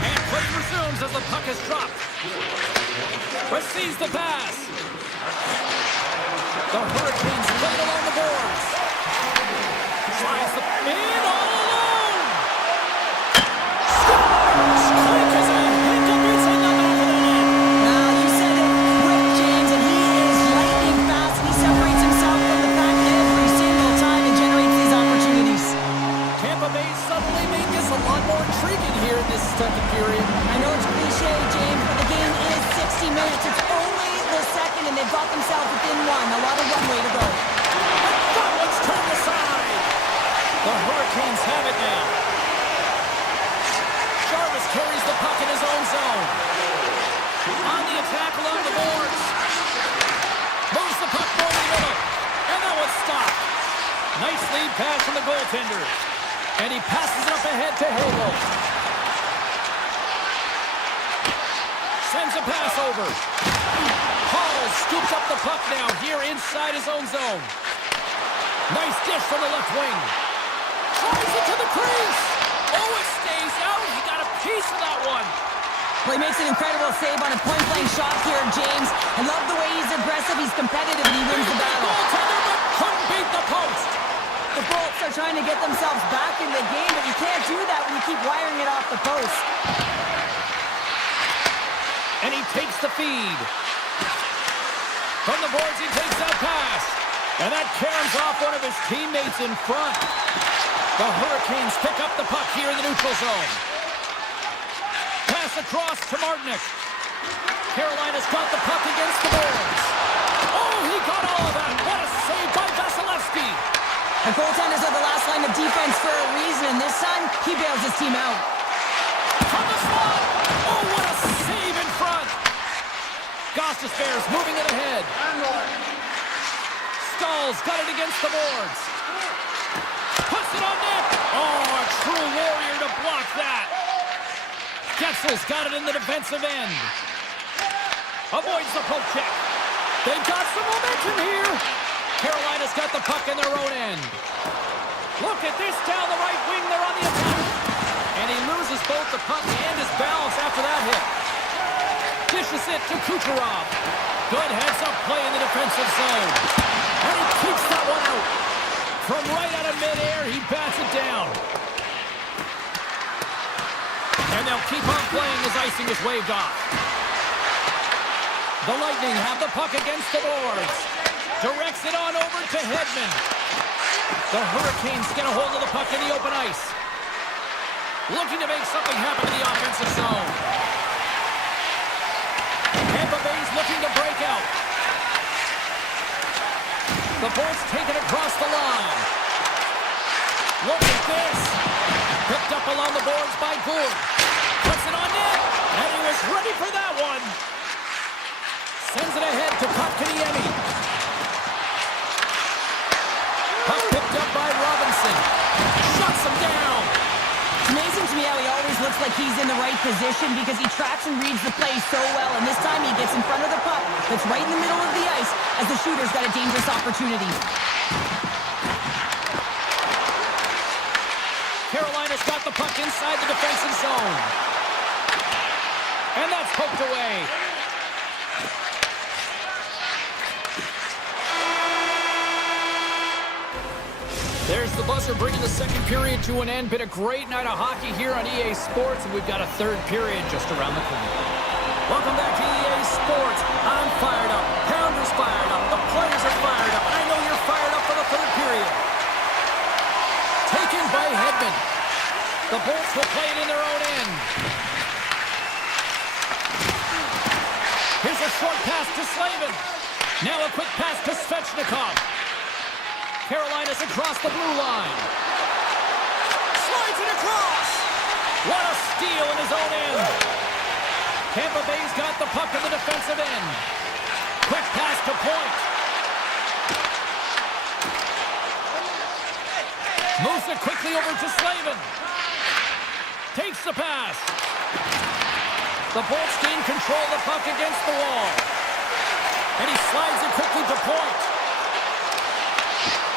And play resumes as the puck is dropped. Receives the pass. The Hurricanes play it along the boards. Tries the in all alone. Scores! Quick as a hiccup inside the back of the net. Now, you said it quick, James, and he is lightning fast, and he separates himself from the pack every single time and generates these opportunities. Tampa Bay suddenly made this a lot more intriguing here in this second period. I know it's cliche, James, but the game is 60 minutes. It's only the second, and they've got themselves within one. A lot of runway to go. That one's turned aside. The Hurricanes have it now. Jarvis carries the puck in his own zone. On the attack along the boards. Moves the puck more to the middle. And that one's stopped. Nice lead pass from the goaltender. And he passes it up ahead to Hagel. Sends a pass over. Hall scoops up the puck now here inside his own zone. Nice dish from the left wing. Tries it to the crease. Oh, it stays out. He got a piece of that one. Well, he makes an incredible save on a point-blank shot here, James. I love the way he's aggressive, he's competitive, and he wins the battle. Goaltender, but couldn't beat the post. The Bolts are trying to get themselves back in the game, but you can't do that when you keep wiring it off the post. And he takes the feed. From the boards, he takes that pass. And that caroms off one of his teammates in front. The Hurricanes pick up the puck here in the neutral zone. Pass across to Martinick. Carolina's got the puck against the boards. Oh, he got all of that. What a save by Vasilevsky. The goaltenders are the last line of defense for a reason, and this time, he bails his team out. From the slot. Oh, what a save in front. Gostisbehere's moving it ahead. Stahl's got it against the boards. Puts it on net. Oh, a true warrior to block that. Getzel's got it in the defensive end. Avoids the poke check. They've got some momentum here. Carolina's got the puck in their own end. Look at this down the right wing. They're on the attack. And he loses both the puck and his balance after that hit. Dishes it to Kucherov. Good heads-up play in the defensive zone. And he keeps that one out. From right out of midair, he bats it down. And they'll keep on playing as icing is waved off. The Lightning have the puck against the boards. Directs it on over to Hedman. The Hurricanes get a hold of the puck in the open ice. Looking to make something happen in the offensive zone. Tampa Bay's looking to break out. The Bolts take it across the line. Look at this. Picked up along the boards by Gould. Puts it on net. And he was ready for that one. Sends it ahead to Kotkaniemi. Puck picked up by Robinson. Shuts him down. It's amazing to me how he always looks like he's in the right position because he tracks and reads the play so well. And this time he gets in front of the puck that's right in the middle of the ice as the shooter's got a dangerous opportunity. Carolina's got the puck inside the defensive zone. And that's poked away. There's the buzzer, bringing the second period to an end. Been a great night of hockey here on EA Sports, and we've got a third period just around the corner. Welcome back to EA Sports. I'm fired up. Pounder's fired up. The players are fired up. And I know you're fired up for the third period. Taken by Hedman. The Bolts will play it in their own end. Here's a short pass to Slavin. Now a quick pass to Svechnikov. Carolina's across the blue line. Slides it across. What a steal in his own end. Tampa Bay's got the puck in the defensive end. Quick pass to Point. Moves it quickly over to Slavin. Takes the pass. The Bolts gain control of the puck against the wall. And he slides it quickly to Point.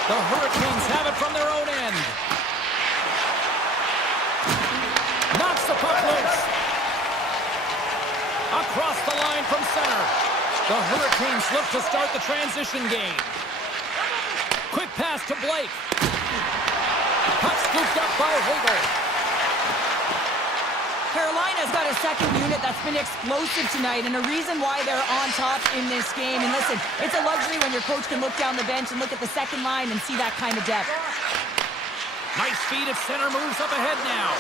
The Hurricanes have it from their own end. Knocks the puck loose. Across the line from center. The Hurricanes look to start the transition game. Quick pass to Blake. Puck scooped up by Hagel. Carolina's got a second unit that's been explosive tonight, and a reason why they're on top in this game. And listen, it's a luxury when your coach can look down the bench and look at the second line and see that kind of depth. Nice feed at center, moves up ahead now.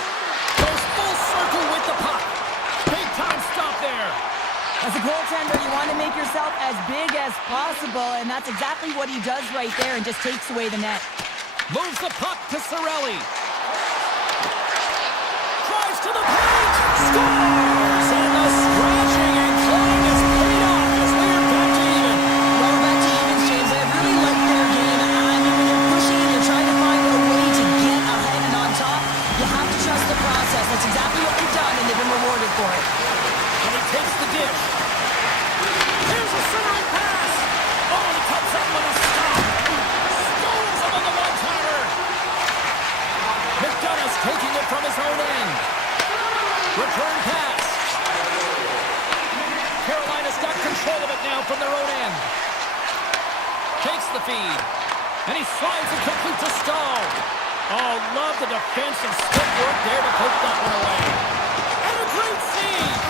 Goes full circle with the puck. Big time stop there. As a goaltender, you want to make yourself as big as possible, and that's exactly what he does right there and just takes away the net. Moves the puck to Cirelli. Drives to the paint. Scores! And the scratching and clawing is paid off as they are back to even. Well, back to even, James. I really like their game. I mean, when you're pushing and you're trying to find a way to get ahead and on top, you have to trust the process. That's exactly what they've done, and they've been rewarded for it. And he takes the dish. Here's a centering pass. Oh, he comes up with a stop. Scores him on the one-timer. McDonough's taking it from his own end. Return pass. Carolina's got control of it now from their own end. Takes the feed. And he slides it quickly to Stahl. Oh, love the defensive stick work there to poke that one away. And a great save.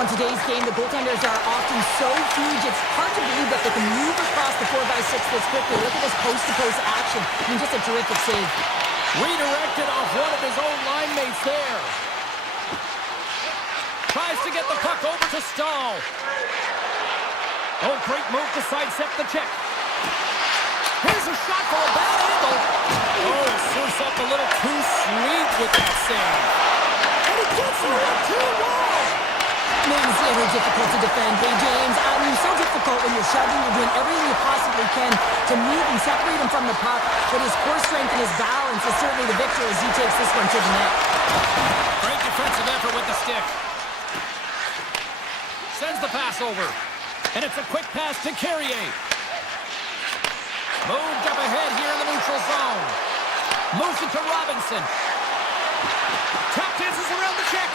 On today's game, the goaltenders are often so huge, it's hard to believe that they can move across the 4x6 this quickly. Look at this post-to-post action. I mean, just a terrific save. Redirected off one of his own line mates there. Tries to get the puck over to Stahl. Oh, great move to sidestep the check. Here's a shot for a bad angle. Oh, surfs up a little too sweet with that save. And he gets it on 2-1. Man, it's ever difficult to defend. Hey, James, I mean, so difficult when you're shoving, you're doing everything you possibly can to move and separate him from the puck. But his core strength and his balance is certainly the victor as he takes this one to the net. Great defensive effort with the stick. Sends the pass over. And it's a quick pass to Carrier. Moved up ahead here in the neutral zone. Moves it to Robinson. Tap dances around the check.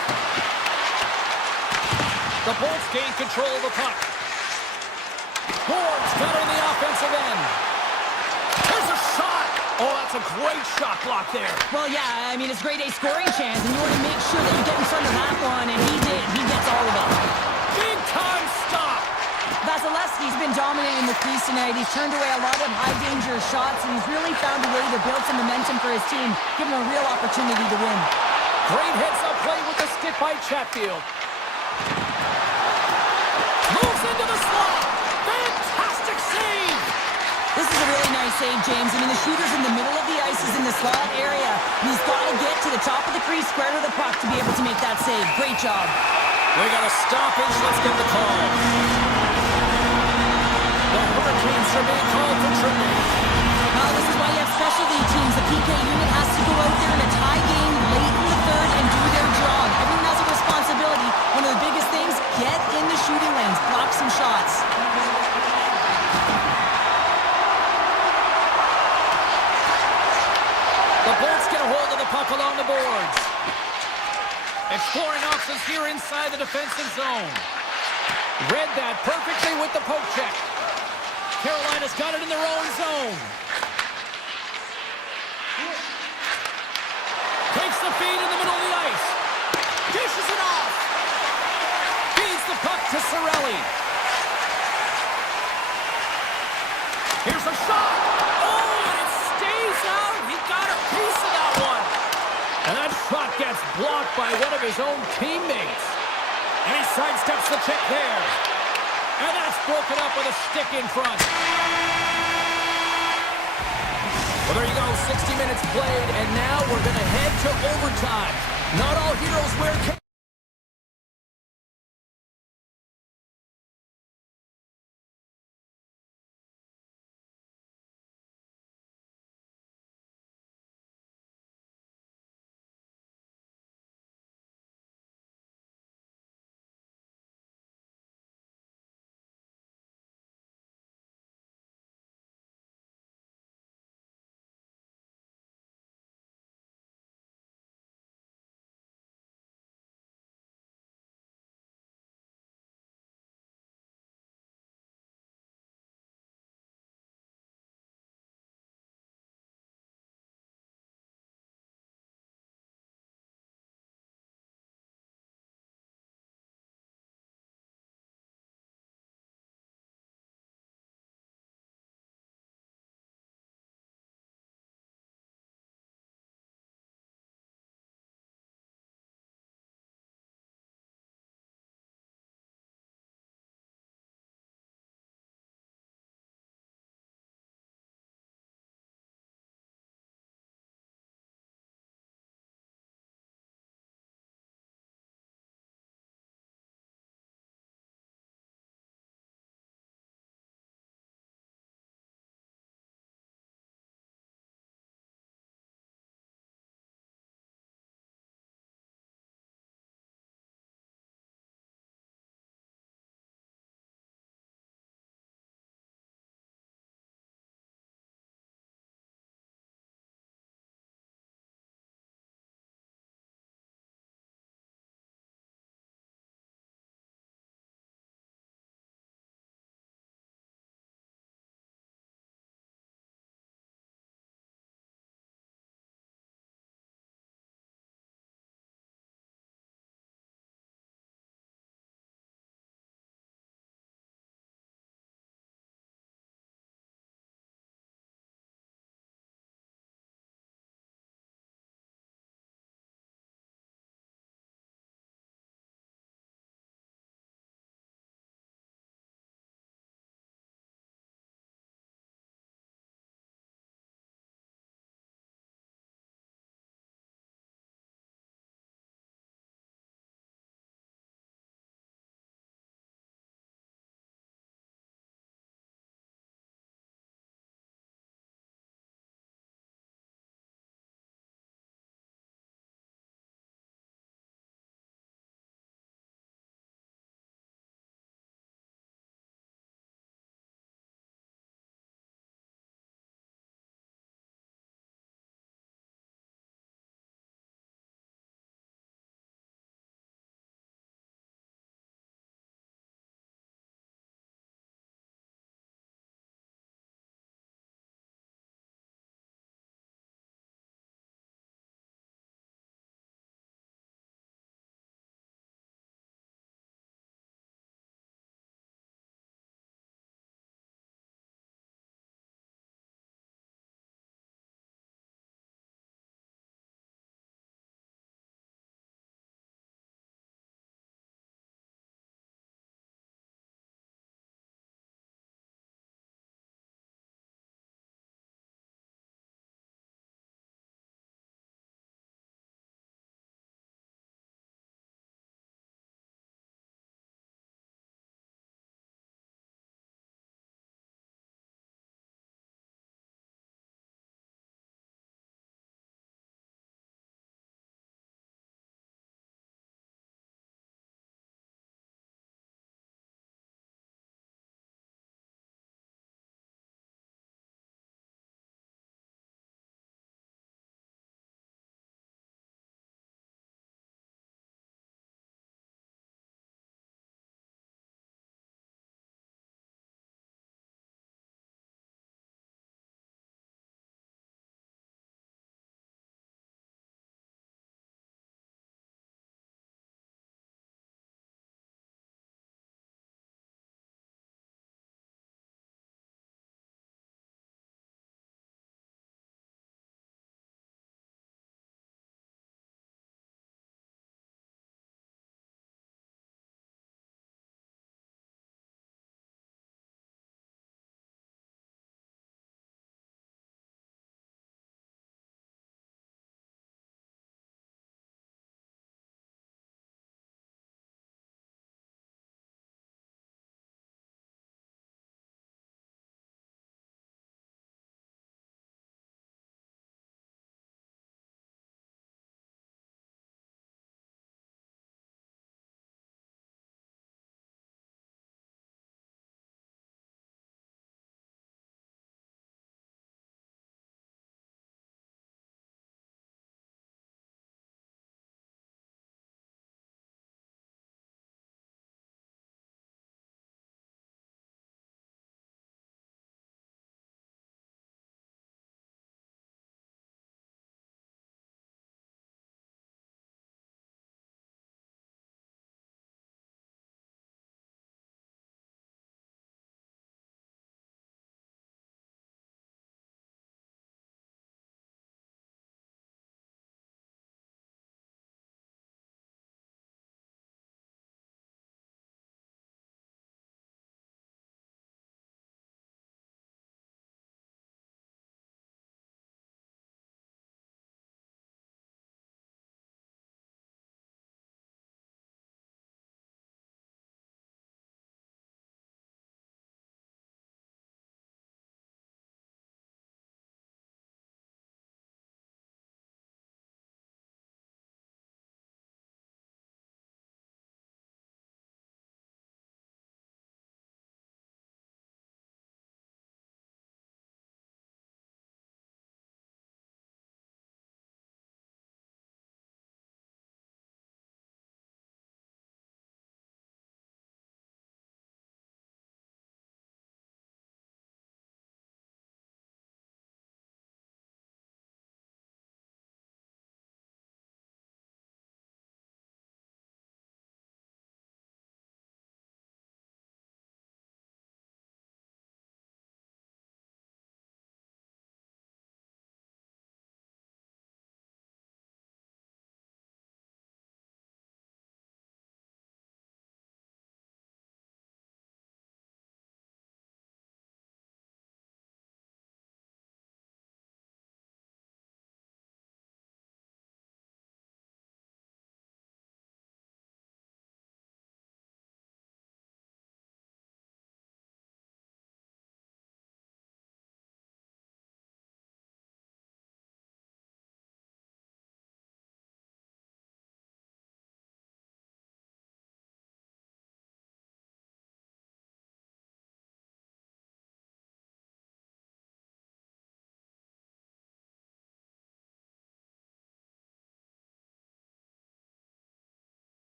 The Bolts gain control of the puck. Gord's got on the offensive end. There's a shot. Oh, that's a great shot block there. Well, yeah, I mean, it's a grade A scoring chance, and you want to make sure that you get in front of that one, and he did. He gets all of it. Big time stop. Vasilevsky's been dominating the crease tonight. He's turned away a lot of high-danger shots, and he's really found a way to build some momentum for his team, give him a real opportunity to win. Great heads-up play with the stick by Chatfield. Moves into the slot. Fantastic save. This is a really nice save, James. I mean, the shooter's in the middle of the ice, is in the slot area, and he's got to get to the top of the crease, square to the puck to be able to make that save. Great job. We got a stoppage. Let's get the call. The Hurricanes are being called for tripping. Well, this is why you have specialty teams. The PK unit has to go out there in a tie game late in the third and do their job. Everyone has a responsibility. One of the biggest things, get in the shooting lanes, block some shots. The Bolts get a hold of the puck along the boards. Exploring options here inside the defensive zone. Read that perfectly with the poke check. Carolina's got it in their own zone. the feed in the middle of the ice. Dishes it off. Feeds the puck to Cirelli. Here's a shot. Oh, and it stays out. He got a piece of that one. And that shot gets blocked by one of his own teammates. And he sidesteps the check there. And that's broken up with a stick in front. Well, there you go, 60 minutes played, and now we're going to head to overtime. Not all heroes wear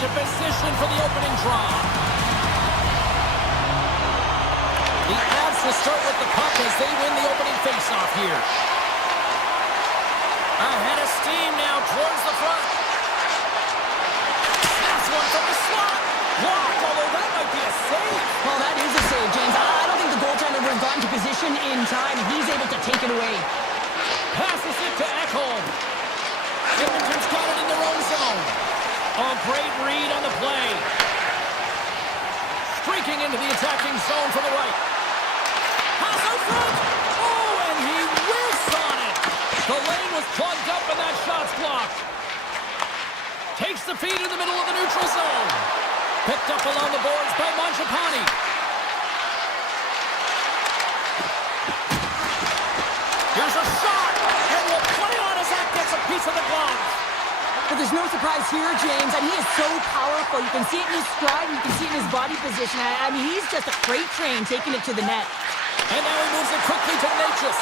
into position for the opening draw. The Avs will start with the puck as they win the opening faceoff here. Ahead of steam now towards the front. That's one from the slot. Blocked, although that might be a save. Well, that is a save, James. I don't think the goaltender would have gotten to position in time. He's able to take it away. Passes it to Ekholm. Edmonton's got it in their own zone. A great read on the play. Streaking into the attacking zone from the right. Pass out front. Oh, and he whiffs on it. The lane was plugged up and that shot's blocked. Takes the feed in the middle of the neutral zone. Picked up along the boards by Mangiapane. Here's a shot, and will play on as that gets a piece of the glove. But there's no surprise here, James. I mean, he is so powerful. You can see it in his stride, and you can see it in his body position. I mean, he's just a freight train taking it to the net. And now he moves it quickly to Natchez.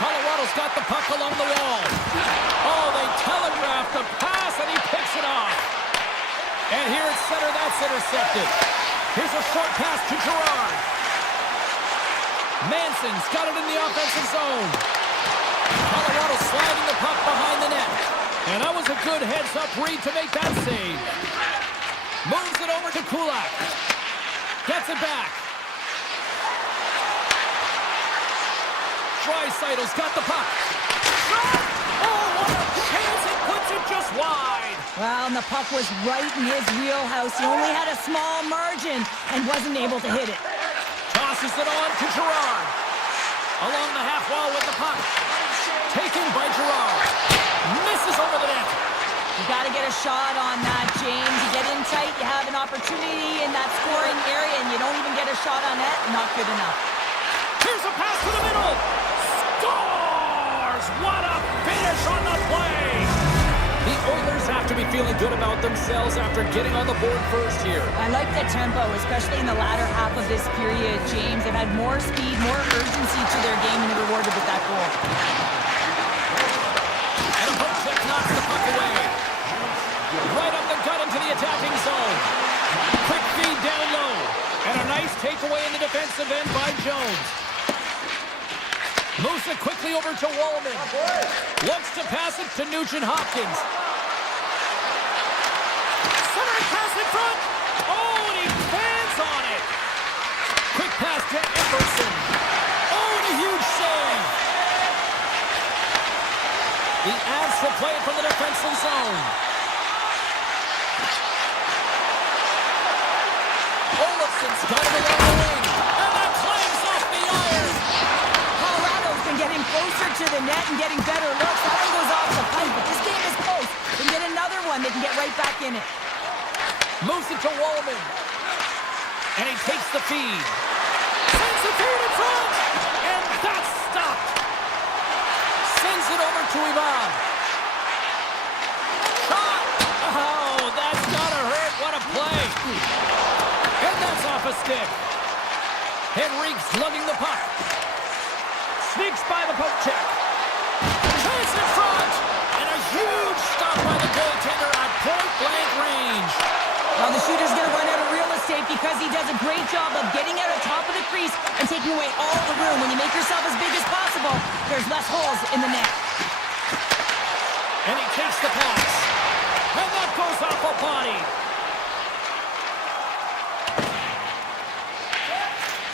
Colorado's got the puck along the wall. Oh, they telegraphed the pass, and he picks it off. And here at center, that's intercepted. Here's a short pass to Girard. Manson's got it in the offensive zone. Colorado sliding the puck behind the net. And that was a good heads-up read to make that save. Moves it over to Kulak. Gets it back. Draisaitl's got the puck. Shot! Oh, what a chance! It puts it just wide. Well, and the puck was right in his wheelhouse. He only had a small margin and wasn't able to hit it. Tosses it on to Girard. Along the half wall with the puck. Taken by Girard. Misses over the net. You got to get a shot on that, James. You get in tight, you have an opportunity in that scoring area, and you don't even get a shot on net. Not good enough. Here's a pass to the middle. Scores! What a finish on the play! The Oilers have to be feeling good about themselves after getting on the board first here. I like the tempo, especially in the latter half of this period, James. They've had more speed, more urgency to their game, and they're rewarded with that goal. And a poke check knocks the puck away. Right up the gut into the attacking zone. Quick feed down low. And a nice takeaway in the defensive end by Jones. Moves it quickly over to Wallman. Looks to pass it to Nugent-Hopkins. Center pass in front. Oh, and he fans on it. Quick pass to Emerson. Oh, and a huge save. The Avs will play it from the defensive zone. Olafson's got it along the wing. And that clangs off the iron. Colorado's been getting closer to the net and getting better looks. That one goes off the pipe, but this game is close. They can get another one, they can get right back in it. Moves it to Wallman. And he takes the feed. Sends the feed in front. And that's stopped. Sends it over to Ivan. Shot. Oh, that's gotta hurt. What a play. And that's off a stick. Henrique's lugging the puck. Sneaks by the poke check. Chase in front. And a huge stop by the goaltender at point-blank range. Well, the shooter's going to run out of real estate because he does a great job of getting out on top of the crease and taking away all the room. When you make yourself as big as possible, there's less holes in the net. And he takes the pass. And that goes off a body.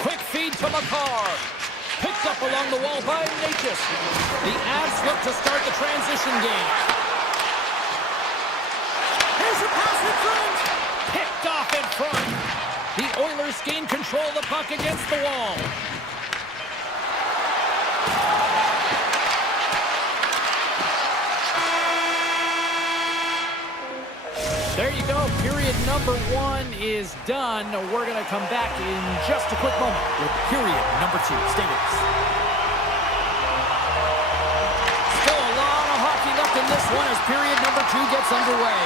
Quick feed to Makar. Picked up along the wall by Natchez. The Avs look to start the transition game. Here's a pass in front. Picked off in front. The Oilers gain control of the puck against the wall. There you go. Period number 1 is done. We're going to come back in just a quick moment with period number 2. Stay with us. Still a lot of hockey left in this one as period number 2 gets underway.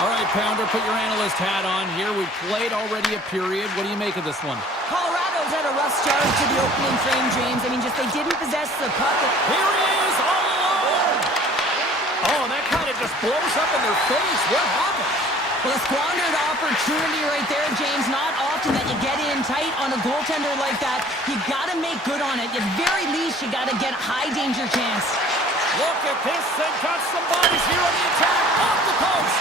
All right, Pounder, put your analyst hat on here. We've played already a period. What do you make of this one? Colorado's had a rough start to the opening frame, James. I mean, just they didn't possess the puck. Here he is, all alone. Oh, and that kind of just blows up in their face. What happened? Well, a squandered opportunity right there, James. Not often that you get in tight on a goaltender like that. You got to make good on it. At very least, you got to get a high danger chance. Look at this. They've got some bodies here on the attack. Off the post.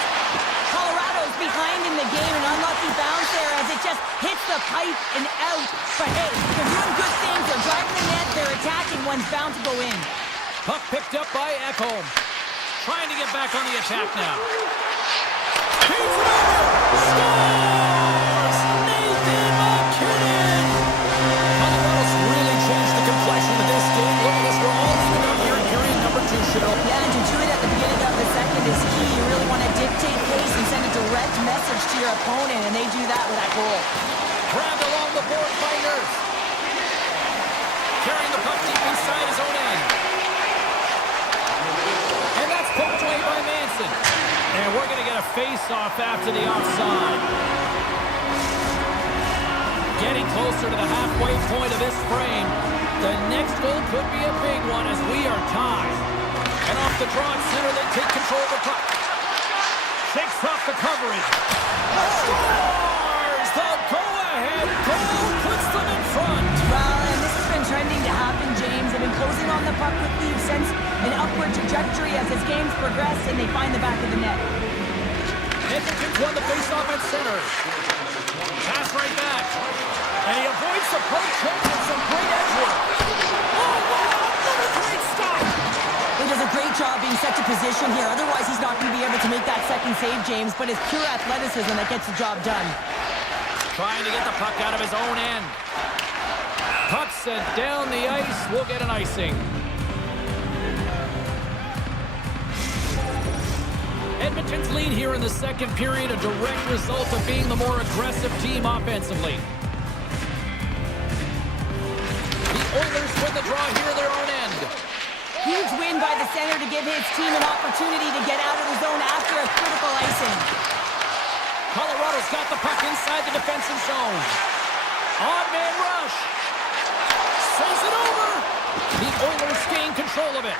Colorado's behind in the game, an unlucky bounce there as it just hits the pipe and out. But hey, they're doing good things. They're driving the net. They're attacking. One's bound to go in. Puck picked up by Ekholm. Trying to get back on the attack now. Feeds it over. Scores! Nathan McKinnon! Colorado's really changed the complexion of this game. Look at this. We're all even up here in period number 2, Cheryl. Yeah, and to do it at the beginning of the second is key. You really want to dictate pace and send a direct message to your opponent, and they do that with that goal. Grabbed along the board by Nurse. Carrying the puck deep inside his own end. And that's poked away by Manson. And we're going to get a face-off after the offside. Getting closer to the halfway point of this frame. The next goal could be a big one as we are tied. And off the draw at center, they take control of the puck. Shakes off the coverage. Scores! The go-ahead goal puts them in front. Well, and this has been trending to happen, James. They've been closing on the puck with Leafs since an upward trajectory as this game's progressed, and they find the back of the net. Edmonton's won the face-off at center. Pass right back. And he avoids the poke check and some great edge work. Oh, wow! What a great stop! He does a great job being set to position here. Otherwise, he's not going to be able to make that second save, James. But it's pure athleticism that gets the job done. Trying to get the puck out of his own end. Puck sent down the ice. We'll get an icing. Edmonton's lead here in the second period, a direct result of being the more aggressive team offensively. The Oilers win the draw here in their own end. Huge win by the center to give his team an opportunity to get out of the zone after a critical icing. Colorado's got the puck inside the defensive zone. Odd man rush. Saves it over. The Oilers gain control of it.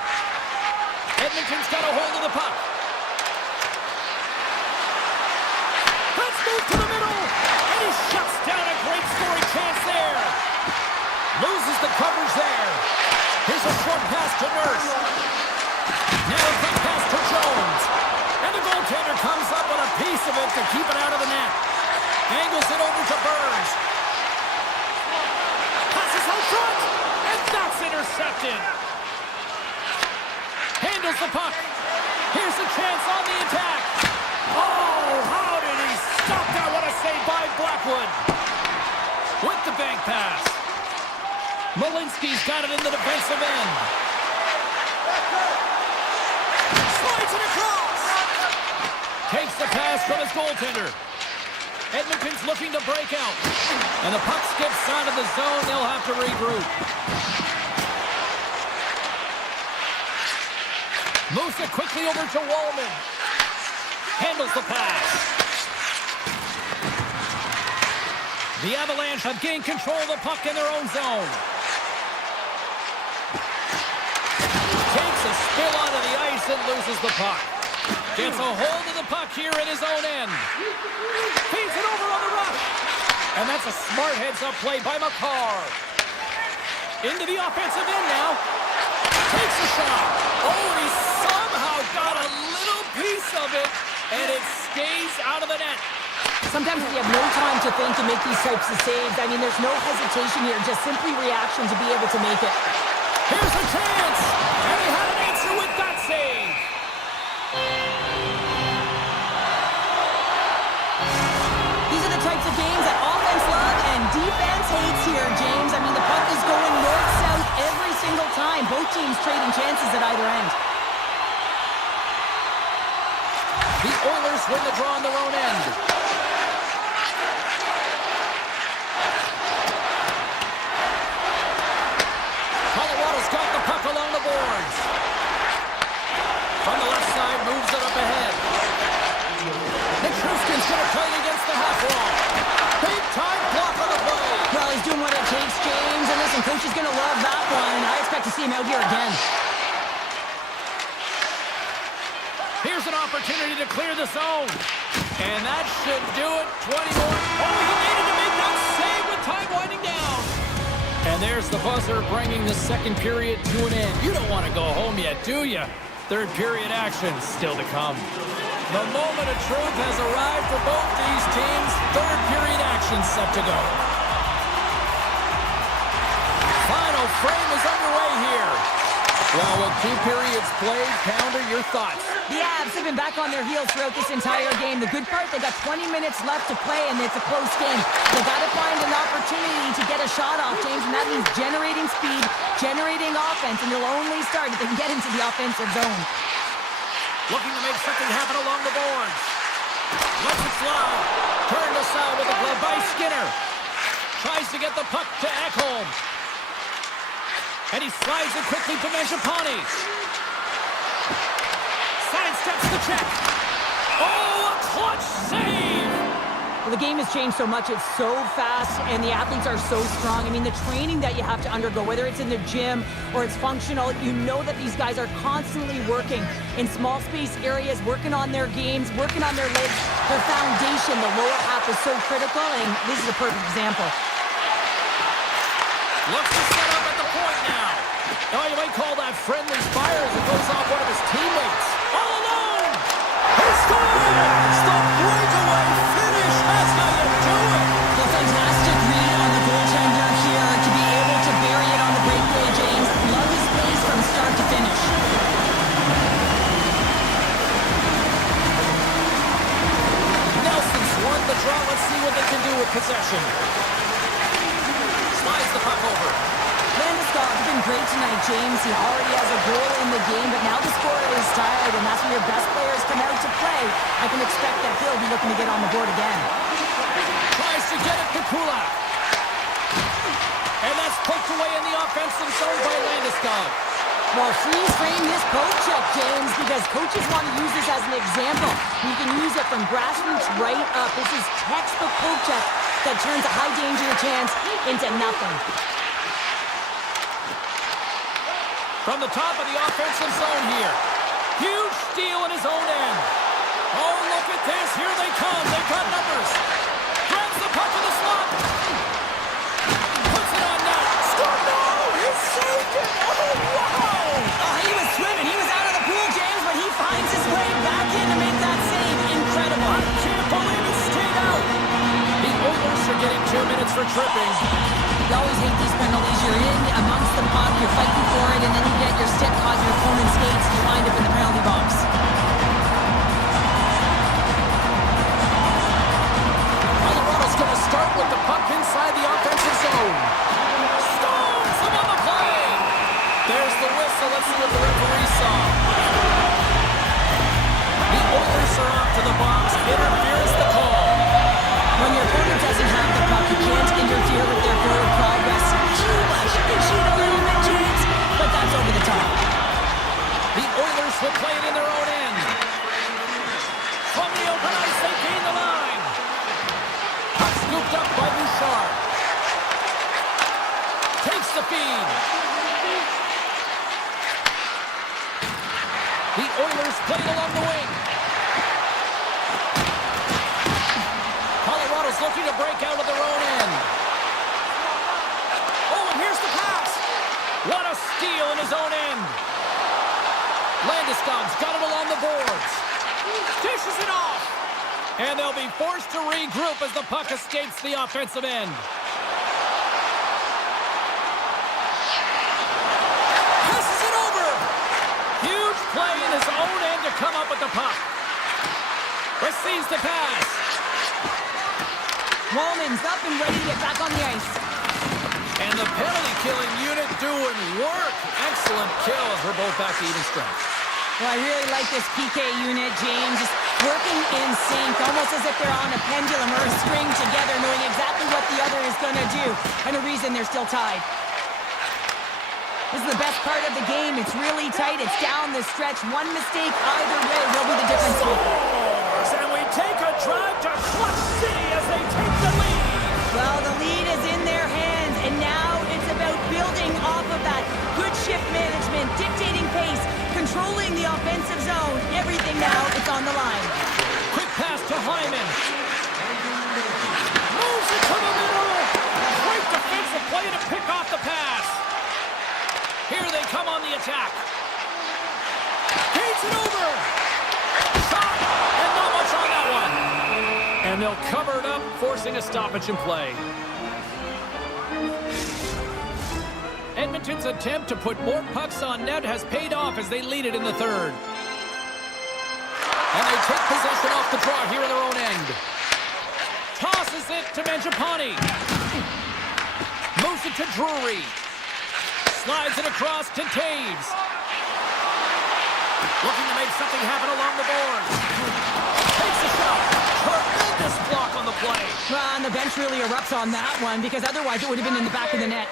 Edmonton's got a hold of the puck. Let's move to the middle. And he shuts down a great scoring chance there. Loses the coverage there. Here's a short pass to Nurse. Now a quick pass to Jones. And the goaltender comes up on a piece of it to keep it out of the net. Angles it over to Burns. Passes out front. And that's intercepted. Handles the puck. Here's a chance on the attack. Oh, how did he stop that? What a save by Blackwood. With the bank pass. Malinsky's got it in the defensive end. Slides it across. Takes the pass from his goaltender. Edmonton's looking to break out. And the puck skips out of the zone. They'll have to regroup. Moves it quickly over to Wallman. Handles the pass. The Avalanche have gained control of the puck in their own zone. Takes a spill onto the ice and loses the puck. Gets a hold of the puck here in his own end. Feeds it over on the rush. And that's a smart heads-up play by McCarr. Into the offensive end now. Takes a shot. Oh, and he somehow got a little piece of it. And it stays out of the net. Sometimes we have no time to think and make these types of saves. I mean, there's no hesitation here, just simply reaction to be able to make it. Here's a chance. And he had an answer with that save. These are the types of games that offense love and defense hates here, James. I mean, the puck is going north-south every single time. Both teams trading chances at either end. The Oilers win the draw on their own end. Colorado's got the puck along the boards. From the left side, moves it up ahead. Nichushkin's going to play against the half wall. Big time block on the play. Well, he's doing what it takes, James. And listen, coach is going to love that one. And I expect to see him out here again. Here's an opportunity. opportunity to clear the zone. And that should do it. 20 more. Oh, he needed to make that save with time winding down. And there's the buzzer bringing the second period to an end. You don't want to go home yet, do you? Third period action still to come. The moment of truth has arrived for both these teams. Third period action set to go. Final frame is underway here. Well, with 2 periods played, Pounder, your thoughts? The Avs have been back on their heels throughout this entire game. The good part, they got 20 minutes left to play, and it's a close game. They got to find an opportunity to get a shot off, James, and that means generating speed, generating offense, and they'll only start if they can get into the offensive zone. Looking to make something happen along the boards. Lets it fly. Turned aside with a glove by Skinner. Tries to get the puck to Ekholm. And he slides it quickly to Mangiapane. Sidesteps the check. Oh, a clutch save! Well, the game has changed so much. It's so fast, and the athletes are so strong. I mean, the training that you have to undergo, whether it's in the gym or it's functional, you know that these guys are constantly working in small space areas, working on their games, working on their legs. Their foundation, the lower half, is so critical, and this is a perfect example. Looks to set up at the point now. Oh, you might call that friendly fire as it goes off one of his teammates. All alone! He scores! The breakaway finish! That's how you do it! A fantastic read on the goaltender here to be able to bury it on the breakaway, James. Love his pace from start to finish. Nelson's won the draw. Let's see what they can do with possession. Slides the puck over. Landeskog's been great tonight, James. He already has a goal in the game, but now the score is tied, and that's when your best players come out to play. I can expect that he'll be looking to get on the board again. Tries to get it to Kulak. And that's poked away in the offensive zone by Landeskog. Well, freeze frame this poke check, James, because coaches want to use this as an example. You can use it from grassroots right up. This is textbook poke check that turns a high danger chance into nothing. From the top of the offensive zone here. Huge steal in his own end. Oh, look at this. Here they come. They've got numbers. Grabs the puck in the slot. Puts it on net. Score! No! He saved it! Oh, wow! He was swimming. He was out of the pool, James, but he finds his way back in to make that save. Incredible. I can't believe he stayed out. The Oilers are getting 2 minutes for tripping. You always hate these penalties. You're in amongst the puck, you're fighting for it, and then you get your stick caught in your opponent's skates, and you wind up in the penalty box. Colorado's going to start with the puck inside the offensive zone. Stones him on the play. There's the whistle. Let's see what the referee saw. The Oilers are off to the box. Interference the call. When your opponent doesn't have the puck, you can't interfere with their forward progress. Too much. You can cheat a little bit, James, but that's over the top. The Oilers will play it in their own end. From the open ice, they gain the line. Puck scooped up by Bouchard. Takes the feed. The Oilers played along the wing. Colorado's looking to break out of their own end. Oh, and here's the pass. What a steal in his own end. Landeskog's got it along the boards. Dishes it off. And they'll be forced to regroup as the puck escapes the offensive end. Passes it over. Huge play in his own end to come up with the puck. Receives the pass. Woman's up and ready to get back on the ice. And the penalty-killing unit doing work. Excellent kills. We're both back to even strength. Well, I really like this PK unit, James. Just working in sync, almost as if they're on a pendulum or a string together, knowing exactly what the other is going to do. And a reason they're still tied. This is the best part of the game. It's really tight. It's down the stretch. One mistake either way will be the difference maker. And we take a drive to Clutch City as they take the lead. Well, the lead is in their hands, and now it's about building off of that. Good shift management, dictating pace, controlling the offensive zone. Everything now, it's on the line. attack. Feeds it over. Shot, and not much on that one. And they'll cover it up, forcing a stoppage in play. Edmonton's attempt to put more pucks on net has paid off as they lead it in the third. And they take possession off the draw here in their own end. Tosses it to Mangiapane. Moves it to Drury. Slides it across to Taves. Looking to make something happen along the boards. Takes a shot. Tremendous block on the play. Well, and the bench really erupts on that one because otherwise it would have been in the back of the net.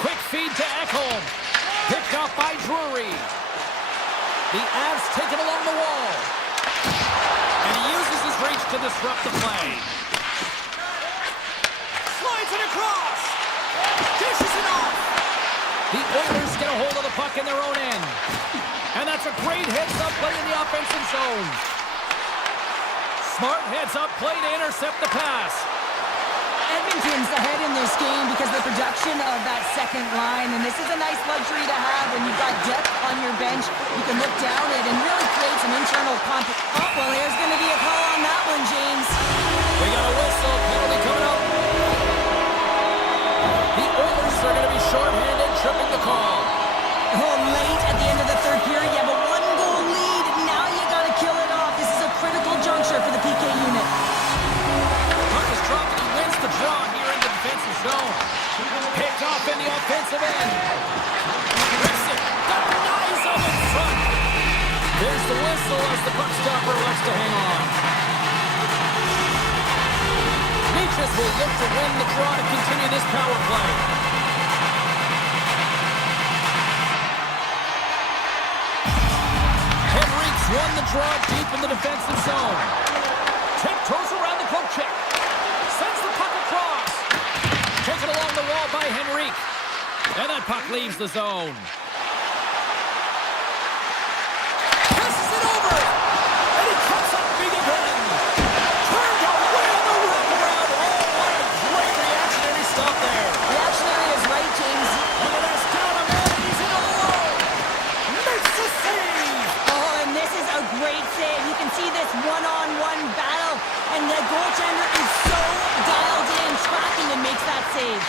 Quick feed to Ekholm. Picked off by Drury. The Avs take it along the wall. And he uses his reach to disrupt the play. Slides it across. Dishes it off. The Oilers get a hold of the puck in their own end. And that's a great heads-up play in the offensive zone. Smart heads-up play to intercept the pass. Edmonton's ahead in this game because of the production of that second line, and this is a nice luxury to have when you've got depth on your bench. You can look down it and really create some internal conflict. Oh, well, there's going to be a call on that one, James. We got a whistle, penalty coming up. The Oilers are going to be shorthanded, tripping the call. Oh, late at the end of the third period, you have a one-goal lead. Now you got to kill it off. This is a critical juncture for the PK unit. Puck is dropped and he wins the draw here in the defensive zone. Picked off in the offensive end. Rips it, denies him in front. There's the whistle as the puck stopper lets to hang on. Neches will look to win the draw to continue this power play. Henrique's won the draw deep in the defensive zone. Tiptoes around the poke check. Sends the puck across. Taken along the wall by Henrique. And that puck leaves the zone. Passes it over. And he comes up big again. Turned away on the wraparound. Oh, what a great reactionary stop there. Reactionary is right, James. Look at that down a man. He's in alone. Makes the save. Oh, and this is a great save. You can see this one-on-one battle, and the goaltender is so dialed in, tracking and makes that save.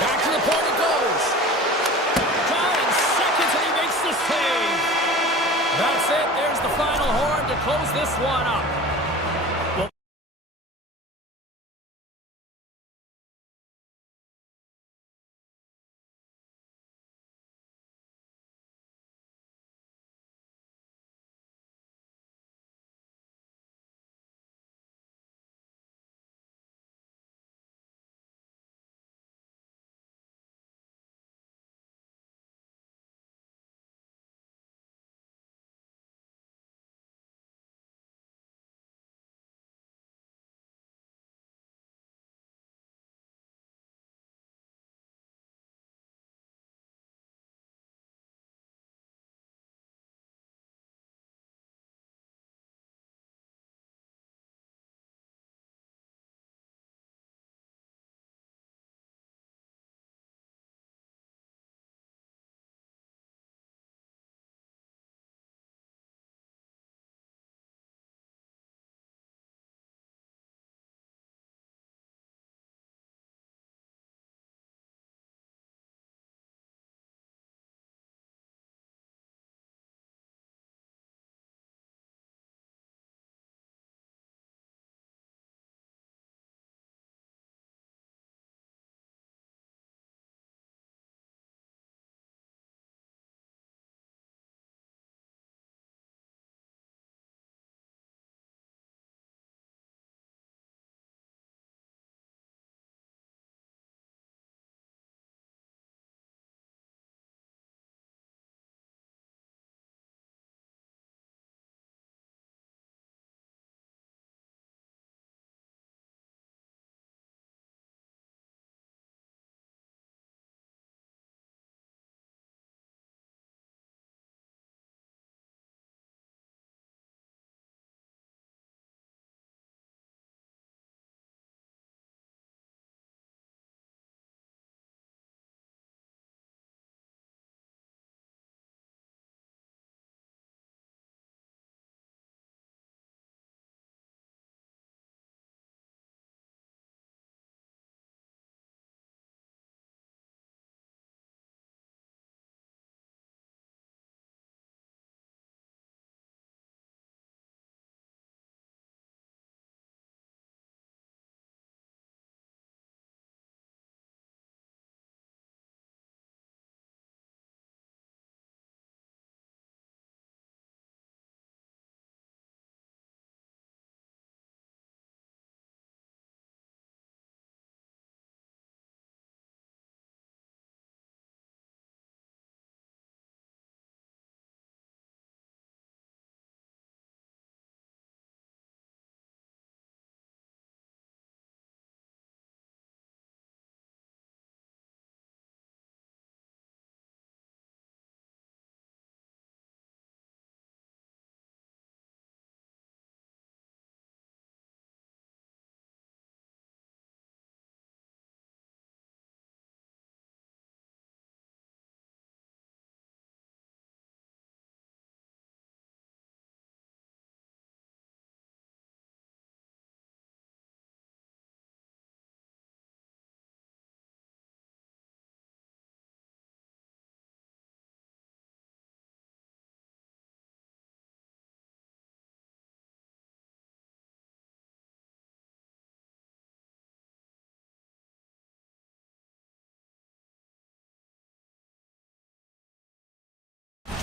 Back to the point it goes. 9 seconds and he makes the save. That's it. There's the final horn to close this one up.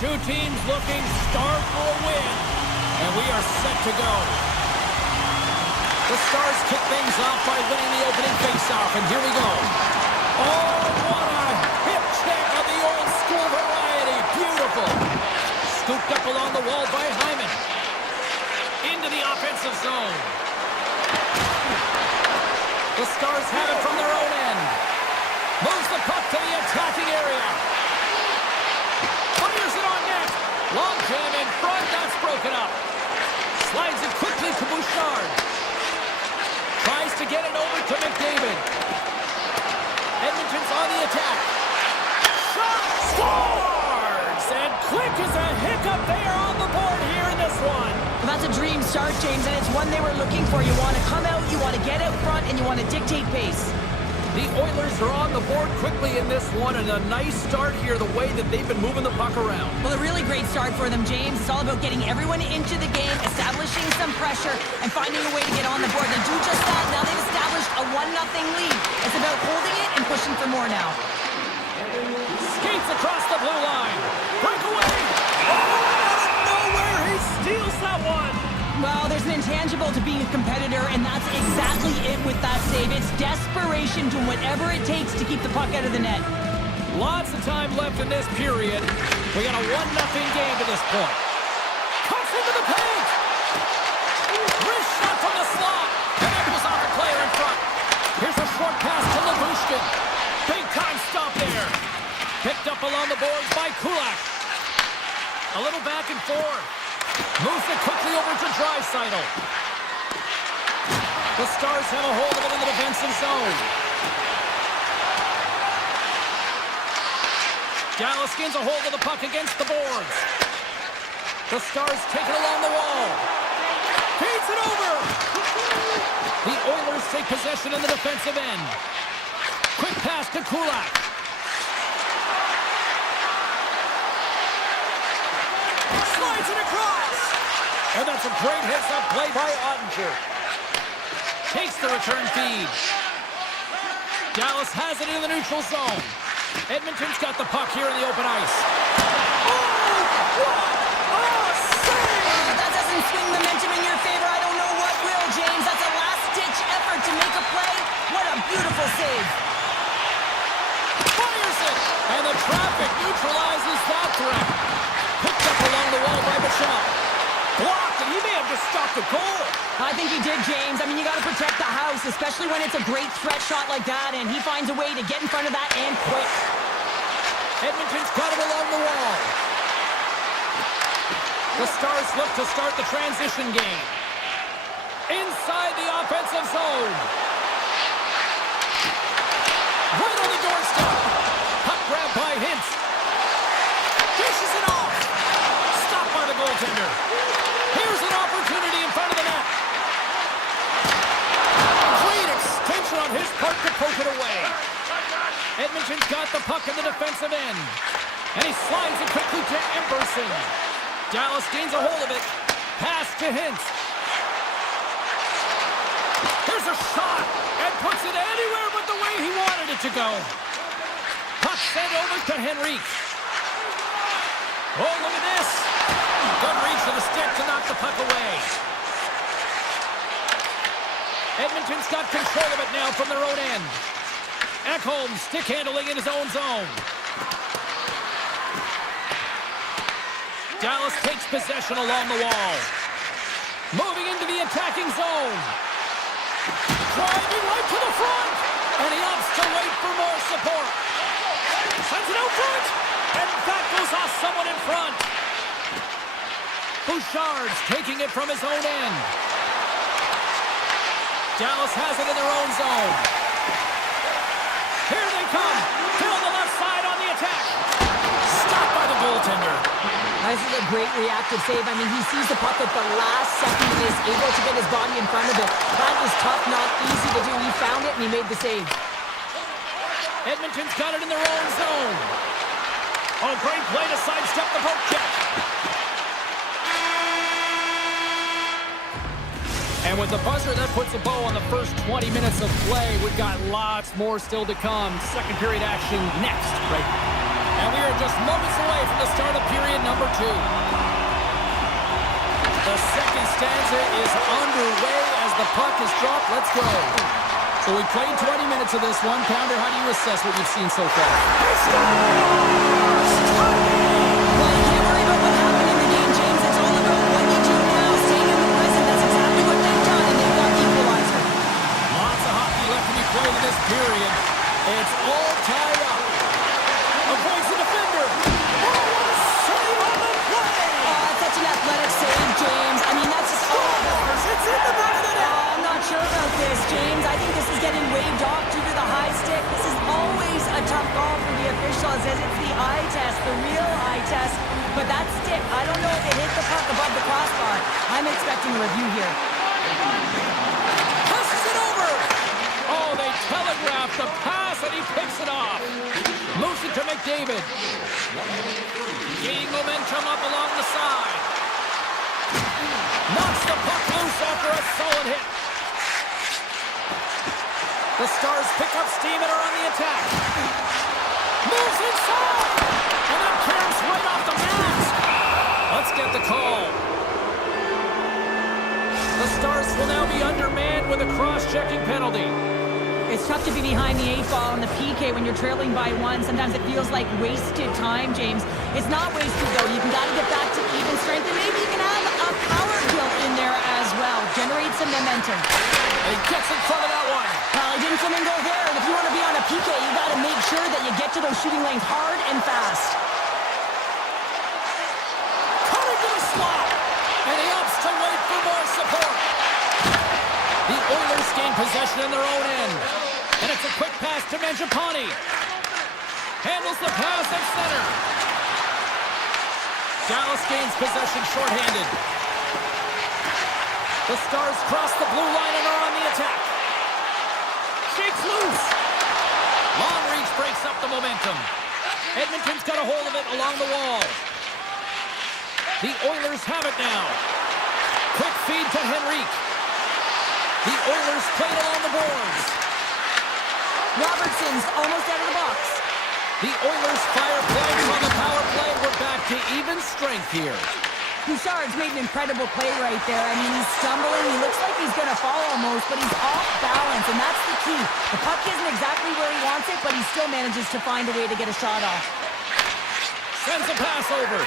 Two teams looking starved for a win, and we are set to go. The Stars kick things off by winning the opening faceoff, and here we go. Oh, what a hip check of the old school variety. Beautiful. Scooped up along the wall by Hyman. Into the offensive zone. The Stars have it from their own end. Moves the puck to the attacking area. Fires it on net. Long jam in front. That's broken up. Slides it quickly to Bouchard. Tries to get it over to McDavid. Edmonton's on the attack. Shot! Scores! And quick as a hiccup there on the board here in this one. Well, that's a dream start, James, and it's one they were looking for. You want to come out, you want to get out front, and you want to dictate pace. The Oilers are on the board quickly in this one, and a nice start here, the way that they've been moving the puck around. Well, a really great start for them, James. It's all about getting everyone into the game, establishing some pressure, and finding a way to get on the board. They do just that. Now they've established a 1-0 lead. It's about holding it and pushing for more now. Skates across the blue line. Breakaway! Oh, out of nowhere, he steals that one! Well, there's an intangible to being a competitor, and that's exactly it with that save. It's desperation, doing whatever it takes to keep the puck out of the net. Lots of time left in this period. We got a 1-0 game to this point. Cuts into the paint! Wrist shot from the slot! And it was off the player in front. Here's a short pass to Labushkin. Big time stop there. Picked up along the boards by Kulak. A little back and forth. Moves it quickly over to Draisaitl. The Stars have a hold of it in the defensive zone. Dallas gains a hold of the puck against the boards. The Stars take it along the wall. Feeds it over. The Oilers take possession in the defensive end. Quick pass to Kulak. Slides it across. And that's a great hits-up play by Ottinger. Takes the return feed. Dallas has it in the neutral zone. Edmonton's got the puck here in the open ice. Oh, what a save! That doesn't swing momentum in your favor. I don't know what will, James. That's a last-ditch effort to make a play. What a beautiful save. Fires it! And the traffic neutralizes that threat. Picked up along the wall by Michelle. Blocked, and he may have just stopped a goal. I think he did, James. I mean, you got to protect the house, especially when it's a great threat shot like that, and he finds a way to get in front of that and quick. Edmonton's got it along the wall. The Stars look to start the transition game. Inside the offensive zone. Right on the doorstep. Puck grab by Hintz. Dishes it off. Stopped by the goaltender. Here's an opportunity in front of the net. Great extension on his part to poke it away. Edmonton's got the puck in the defensive end. And he slides it quickly to Emberson. Dallas gains a hold of it. Pass to Hintz. Here's a shot. And puts it anywhere but the way he wanted it to go. Puck sent over to Henrique. Oh, look at this. Good reach to the stick to knock the puck away. Edmonton's got control of it now from their own end. Ekholm stick handling in his own zone. Dallas takes possession along the wall. Moving into the attacking zone. Driving right to the front. And he opts to wait for more support. Sends it out front. And that goes off someone in front. Bouchard's taking it from his own end. Dallas has it in their own zone. Here they come. Fill the left side on the attack. Stopped by the goaltender. This is a great reactive save. I mean, he sees the puck at the last second and is able to get his body in front of it. That is tough, not easy to do. He found it and he made the save. Edmonton's got it in their own zone. Oh, great play to sidestep the poke check. And with the buzzer, that puts a bow on the first 20 minutes of play. We've got lots more still to come. Second period action next, right? And we are just moments away from the start of period number 2. The second stanza is underway as the puck is dropped. Let's go. So we played 20 minutes of this one. Pounder, how do you assess what you've seen so far? Well, you can't worry about what happened in the game, James. It's all about what you do now. Staying in the present. That's exactly what they've done, and they've got the equalizer. Lots of hockey left to be played in this period. It's all tied up. Avoids the defender. Oh, what a save on the play! That's such an athletic save, James. I mean, that's just... It's in the back of the net! I'm not sure about this, James. I think this is getting waved off due to the high stick. This is always a tough call for the officials, as it's the eye test, the real eye test. But that stick, I don't know if it hit the puck above the crossbar. I'm expecting a review here. Passes it over! Oh, they telegraphed the pass, and he picks it off. Moves it to McDavid. Gaining momentum up along the side. Knocks the puck loose after a solid hit. The Stars pick up steam and are on the attack. Moves inside! And that caroms right off the mask. Let's get the call. The Stars will now be undermanned with a cross-checking penalty. It's tough to be behind the 8-ball on the PK when you're trailing by 1. Sometimes it feels like wasted time, James. It's not wasted, though. You can gotta get back to even strength, and maybe you can have a power kill in there as well. Generate some momentum. He gets in front of that one. Well, he didn't flamingo there, and if you want to be on a PK, you gotta make sure that you get to those shooting lanes hard and fast. Coming to the slot, and he opts to wait for more support. The Oilers gain possession in their own end. And it's a quick pass to Mangiapane. Handles the pass at center. Dallas gains possession shorthanded. The Stars cross the blue line and are on the attack. Shakes loose. Long reach breaks up the momentum. Edmonton's got a hold of it along the wall. The Oilers have it now. Quick feed to Henrique. The Oilers played along the boards. Robertson's almost out of the box. The Oilers fire flags on the power play. We're back to even strength here. Bouchard's made an incredible play right there. I mean, he's stumbling. He looks like he's going to fall almost, but he's off balance, and that's the key. The puck isn't exactly where he wants it, but he still manages to find a way to get a shot off. Sends a pass over.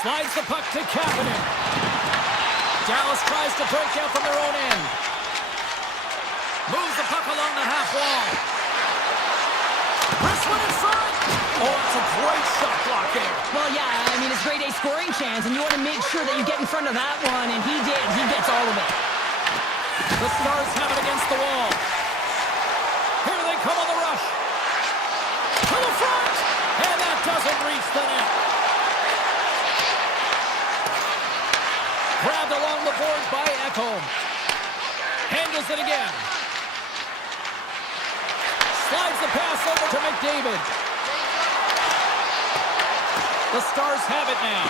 Slides the puck to Kapanen. Dallas tries to break out from their own end. Moves the puck along the half wall. Wrist one in front. Oh, it's a great shot block there. Well, yeah, I mean, it's grade A scoring chance, and you want to make sure that you get in front of that one, and he did. He gets all of it. The Stars have it against the wall. Here they come on the rush. To the front. And that doesn't reach the net. Grabbed along the boards by Ekholm. Handles it again. Slides the pass over to McDavid. The Stars have it now.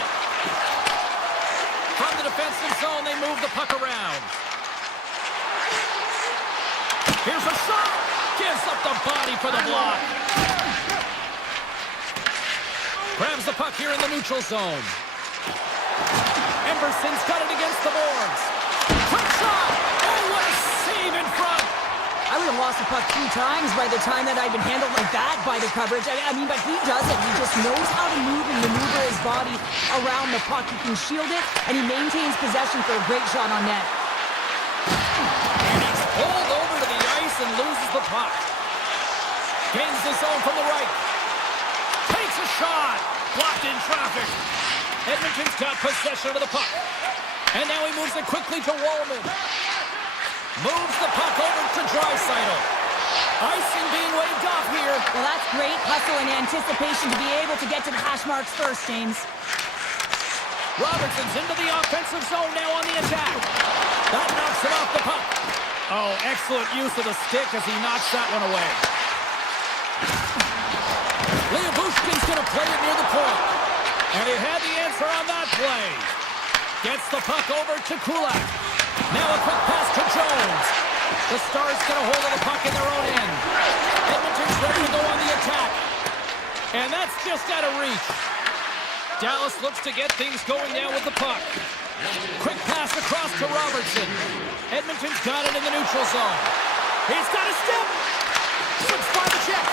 From the defensive zone, they move the puck around. Here's a shot. Gives up the body for the block. Grabs the puck here in the neutral zone. Emberson's got it against the boards. Quick shot. Oh, what a save in front. I would have lost the puck 2 times by the time that I'd been handled like that by the coverage. I mean, but he doesn't. He just knows how to move and maneuver his body around the puck. He can shield it, and he maintains possession for a great shot on net. And he's pulled over to the ice and loses the puck. Gains the zone from the right. Takes a shot. Blocked in traffic. Edmonton's got possession of the puck. And now he moves it quickly to Wallman. Moves the puck over to Draisaitl. Icing being waved off here. Well, that's great hustle and anticipation to be able to get to the hash marks first, James. Robertson's into the offensive zone now on the attack. That knocks him off the puck. Oh, excellent use of the stick as he knocks that one away. Leobushkin's going to play it near the point. And he had the answer on that play. Gets the puck over to Kulak. Now a quick pass to Jones. The Stars get a hold of the puck in their own end. Edmonton's ready to go on the attack. And that's just out of reach. Dallas looks to get things going now with the puck. Quick pass across to Robertson. Edmonton's got it in the neutral zone. He's got a step. Slips by the check.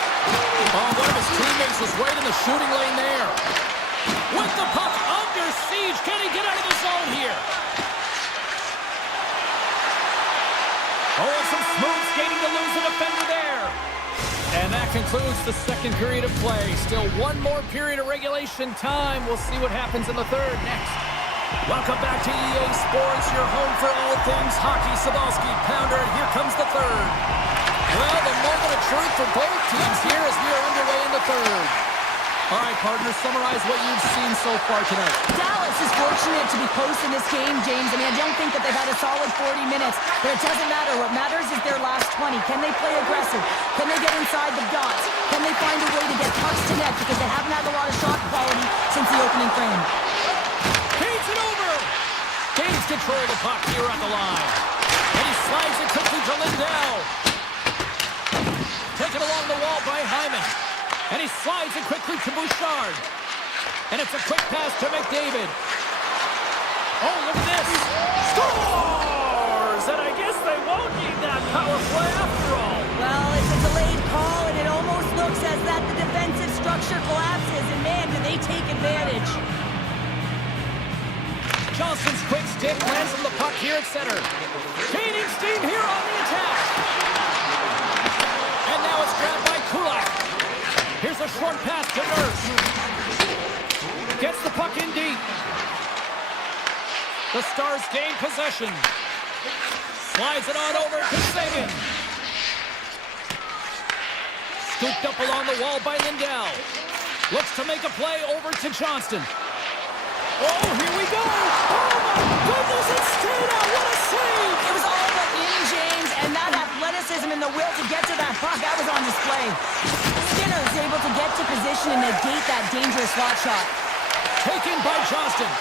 Oh, one of his teammates was right in the shooting lane there. With the puck under siege. Can he get out of the zone here? Oh, and some smooth skating to lose a defender there. And that concludes the second period of play. Still one more period of regulation time. We'll see what happens in the third next. Welcome back to EA Sports, your home for all things hockey. Sabalski, Pounder, here comes the third. Well, the moment of truth for both teams here as we are underway in the third. All right, partners, summarize what you've seen so far tonight. Dallas is fortunate to be close in this game, James. I mean, I don't think that they've had a solid 40 minutes, but it doesn't matter. What matters is their last 20. Can they play aggressive? Can they get inside the dots? Can they find a way to get pucks to net? Because they haven't had a lot of shot quality since the opening frame. Feeds it over. Gains control of the puck here on the line. And he slides it quickly to Lindell. Taken along the wall by Hyman. And he slides it quickly to Bouchard. And it's a quick pass to McDavid. Oh, look at this. Scores! And I guess they won't need that power play after all. Well, it's a delayed call, and it almost looks as that the defensive structure collapses. And man, do they take advantage. Johnson's quick stick lands on the puck here at center. Gaining steam here on the attack. And now it's grabbed by Kulak. Here's a short pass to Nurse. Gets the puck in deep. The Stars gain possession. Slides it on over to Sagan. Scooped up along the wall by Lindell. Looks to make a play over to Johnston. Oh, here we go! Oh my goodness, it's stayed out! What a save! It was all but in, James, and that athleticism and the will to get to that puck, that was on display. Skinner is able to get to position and negate that dangerous slot shot. Taken by Johnston.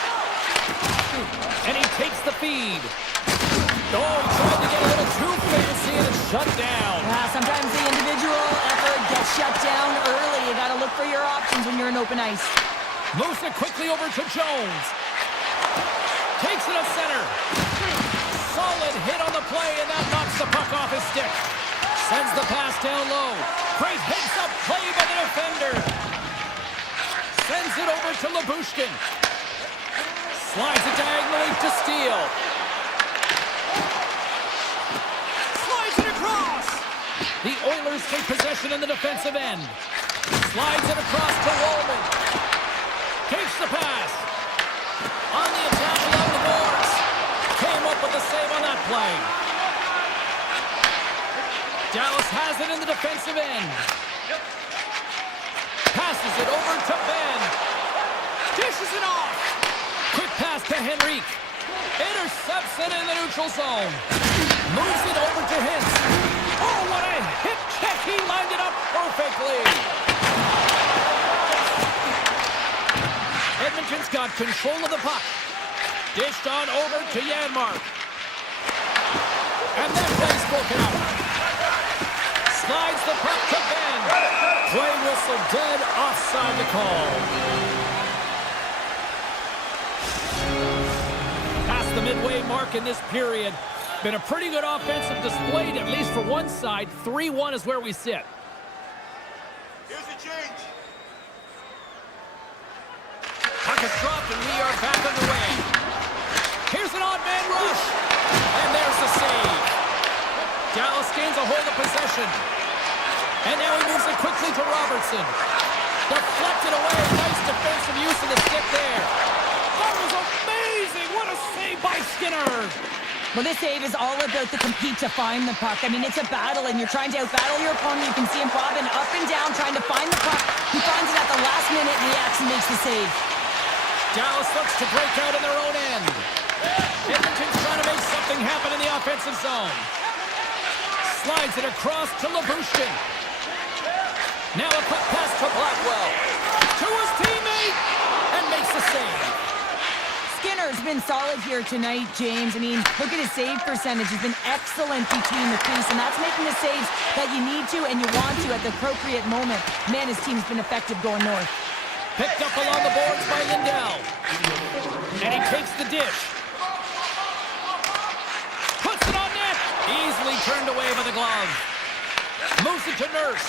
And he takes the feed. Oh, he tried to get a little too fancy and it's shut down. Sometimes the individual effort gets shut down early. You gotta look for your options when you're in open ice. Moves it quickly over to Jones. Takes it up center. Solid hit on the play, and that knocks the puck off his stick. Sends the pass down low. Great heads-up play by the defender. Sends it over to Lyubushkin. Slides it diagonally to Steele. Slides it across. The Oilers take possession in the defensive end. Slides it across to Wallman. Takes the pass. On the attack along the boards. Came up with the save on that play. Dallas has it in the defensive end. Passes it over to Ben. Dishes it off. Quick pass to Henrique. Intercepts it in the neutral zone. Moves it over to Hintz. Oh, what a hip check. He lined it up perfectly. Edmonton's got control of the puck. Dished on over to Janmark. And that play's broken up. Slides the puck to Ben. Play whistle dead, offside the call. Past the midway mark in this period. Been a pretty good offensive display, at least for one side. 3-1 is where we sit. Here's a change. Puck is dropped and we are back underway. Here's an odd man rush. And there's the save. Dallas gains a hold of possession. And now he moves it quickly to Robertson. Deflected away. Nice defensive use of the stick there. That was amazing. What a save by Skinner. Well, this save is all about the compete to find the puck. I mean, it's a battle, and you're trying to out-battle your opponent. You can see him bobbing up and down, trying to find the puck. He finds it at the last minute, reacts and makes the save. Dallas looks to break out in their own end. Edmonton's trying to make something happen in the offensive zone. Slides it across to Lyubushkin. Now a quick pass to Blackwell. To his teammate, and makes the save. Skinner's been solid here tonight, James. I mean, look at his save percentage. He's been excellent between the crease, and that's making the saves that you need to and you want to at the appropriate moment. Man, his team's been effective going north. Picked up along the boards by Lindell. And he takes the dish. Puts it on net. Easily turned away by the glove. Moves it to Nurse.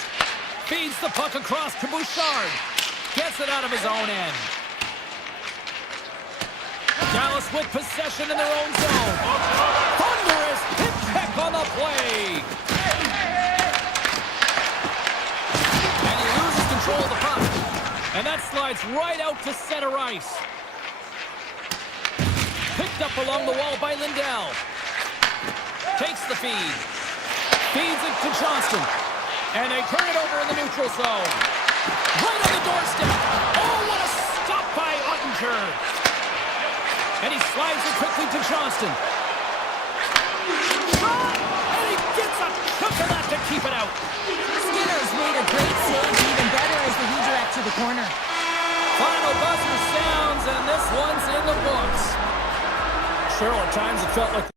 Feeds the puck across to Bouchard. Gets it out of his own end. Dallas with possession in their own zone. Thunderous hit check on the play. And he loses control of the puck. And that slides right out to center ice. Picked up along the wall by Lindell. Takes the feed. Feeds it to Johnston. And they turn it over in the neutral zone. Right on the doorstep. Oh, what a stop by Ottinger. And he slides it quickly to Johnston. Shot! And he gets a chunk of that to keep it out. Skinner's made a great save, even better as the redirect to the corner. Final buzzer sounds, and this one's in the books. Sure, at times it felt like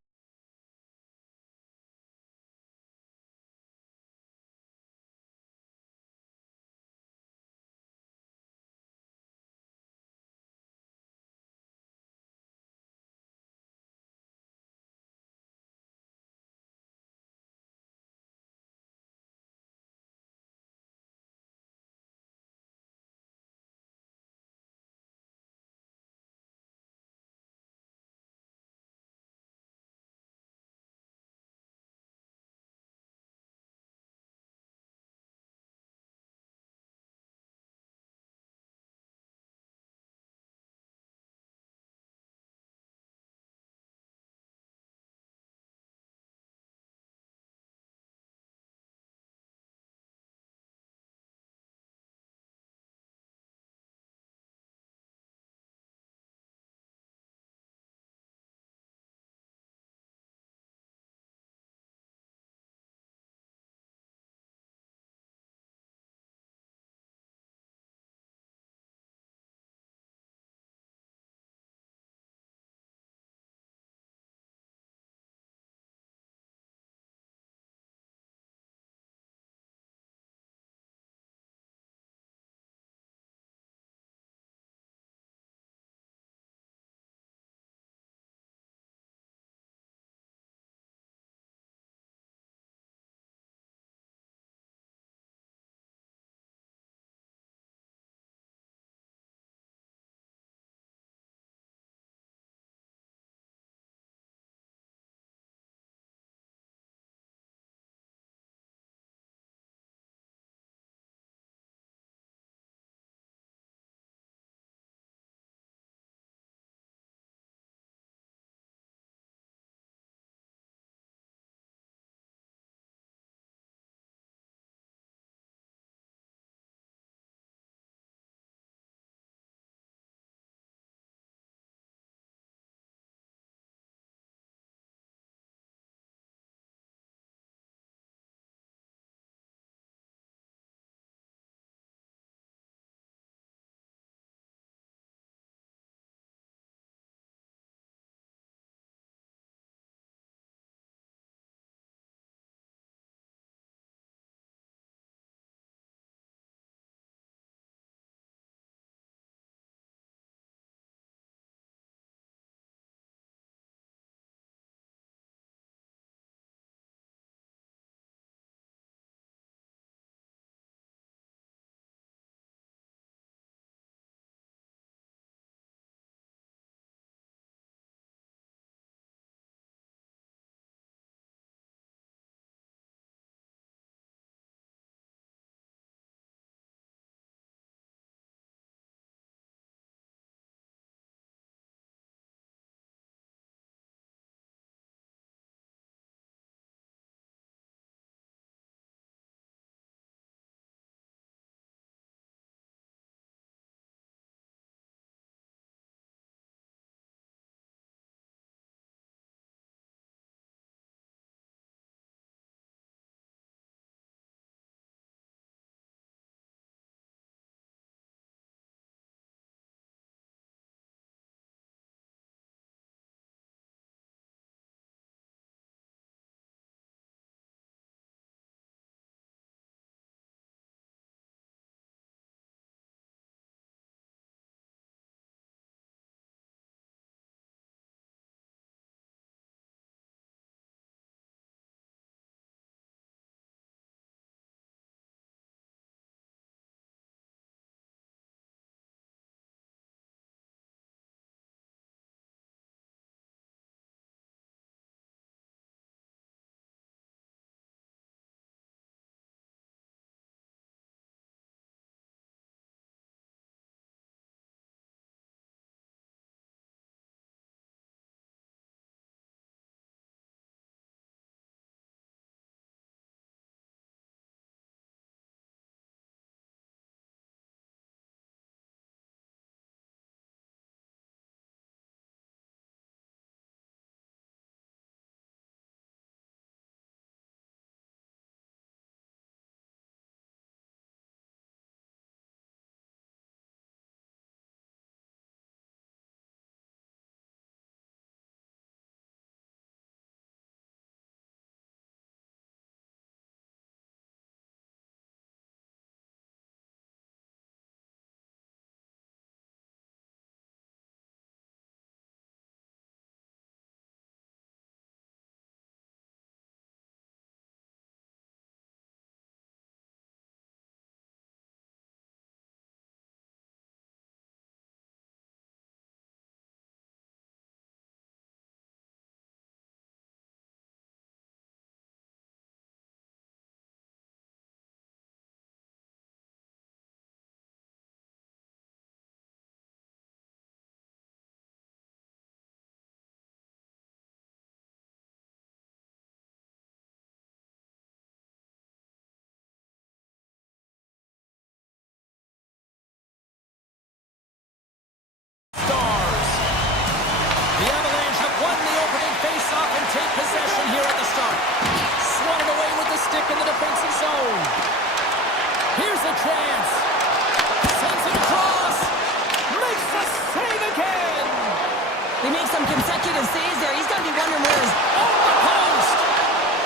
of saves there. He's got to be wondering where his... Off the post!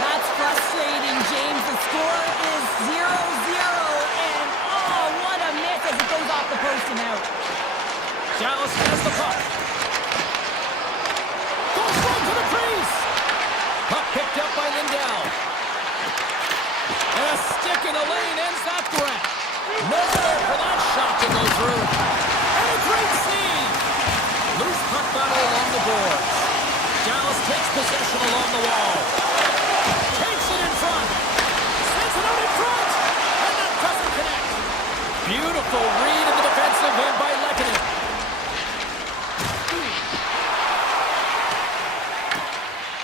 That's frustrating, James. The score is 0-0, and oh, what a miss as it goes off the post and out. Dallas has the puck. Goes right to the crease. Puck picked up by Lindell. And a stick in the lane ends that threat. Nowhere for that shot to go through. And a great save. Loose puck battle along the boards. Dallas takes possession along the wall. Takes it in front. Sends it out in front. And that doesn't connect. Beautiful read in the defensive end by Lehkonen.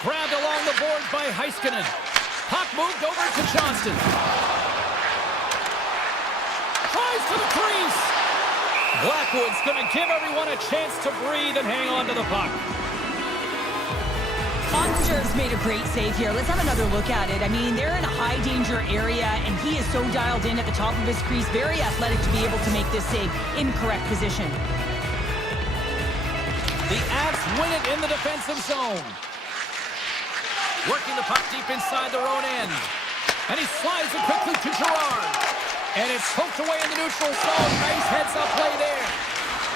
Grabbed along the boards by Heiskanen. Puck moved over to Johnston. Tries to the crease. Blackwood's going to give everyone a chance to breathe and hang on to the puck. Ottinger's made a great save here. Let's have another look at it. I mean, they're in a high-danger area, and he is so dialed in at the top of his crease. Very athletic to be able to make this save in correct position. The Avs win it in the defensive zone. Working the puck deep inside their own end. And he slides it quickly to Gerard. And it's poked away in the neutral zone. Nice heads-up play there.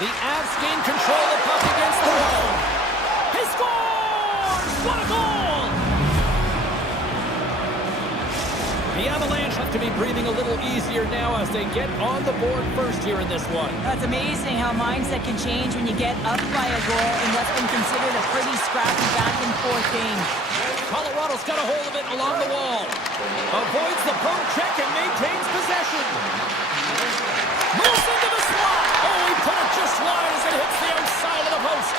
The Avs gain control of the puck against the wall. He scores! What a goal! The Avalanche have to be breathing a little easier now as they get on the board first here in this one. That's amazing how mindset can change when you get up by a goal in what's been considered a pretty scrappy back-and-forth game. Colorado's got a hold of it along the wall. Avoids the poke check and maintains possession. Moves into the slot. Oh, he put it just wide as it hits the outside of the post.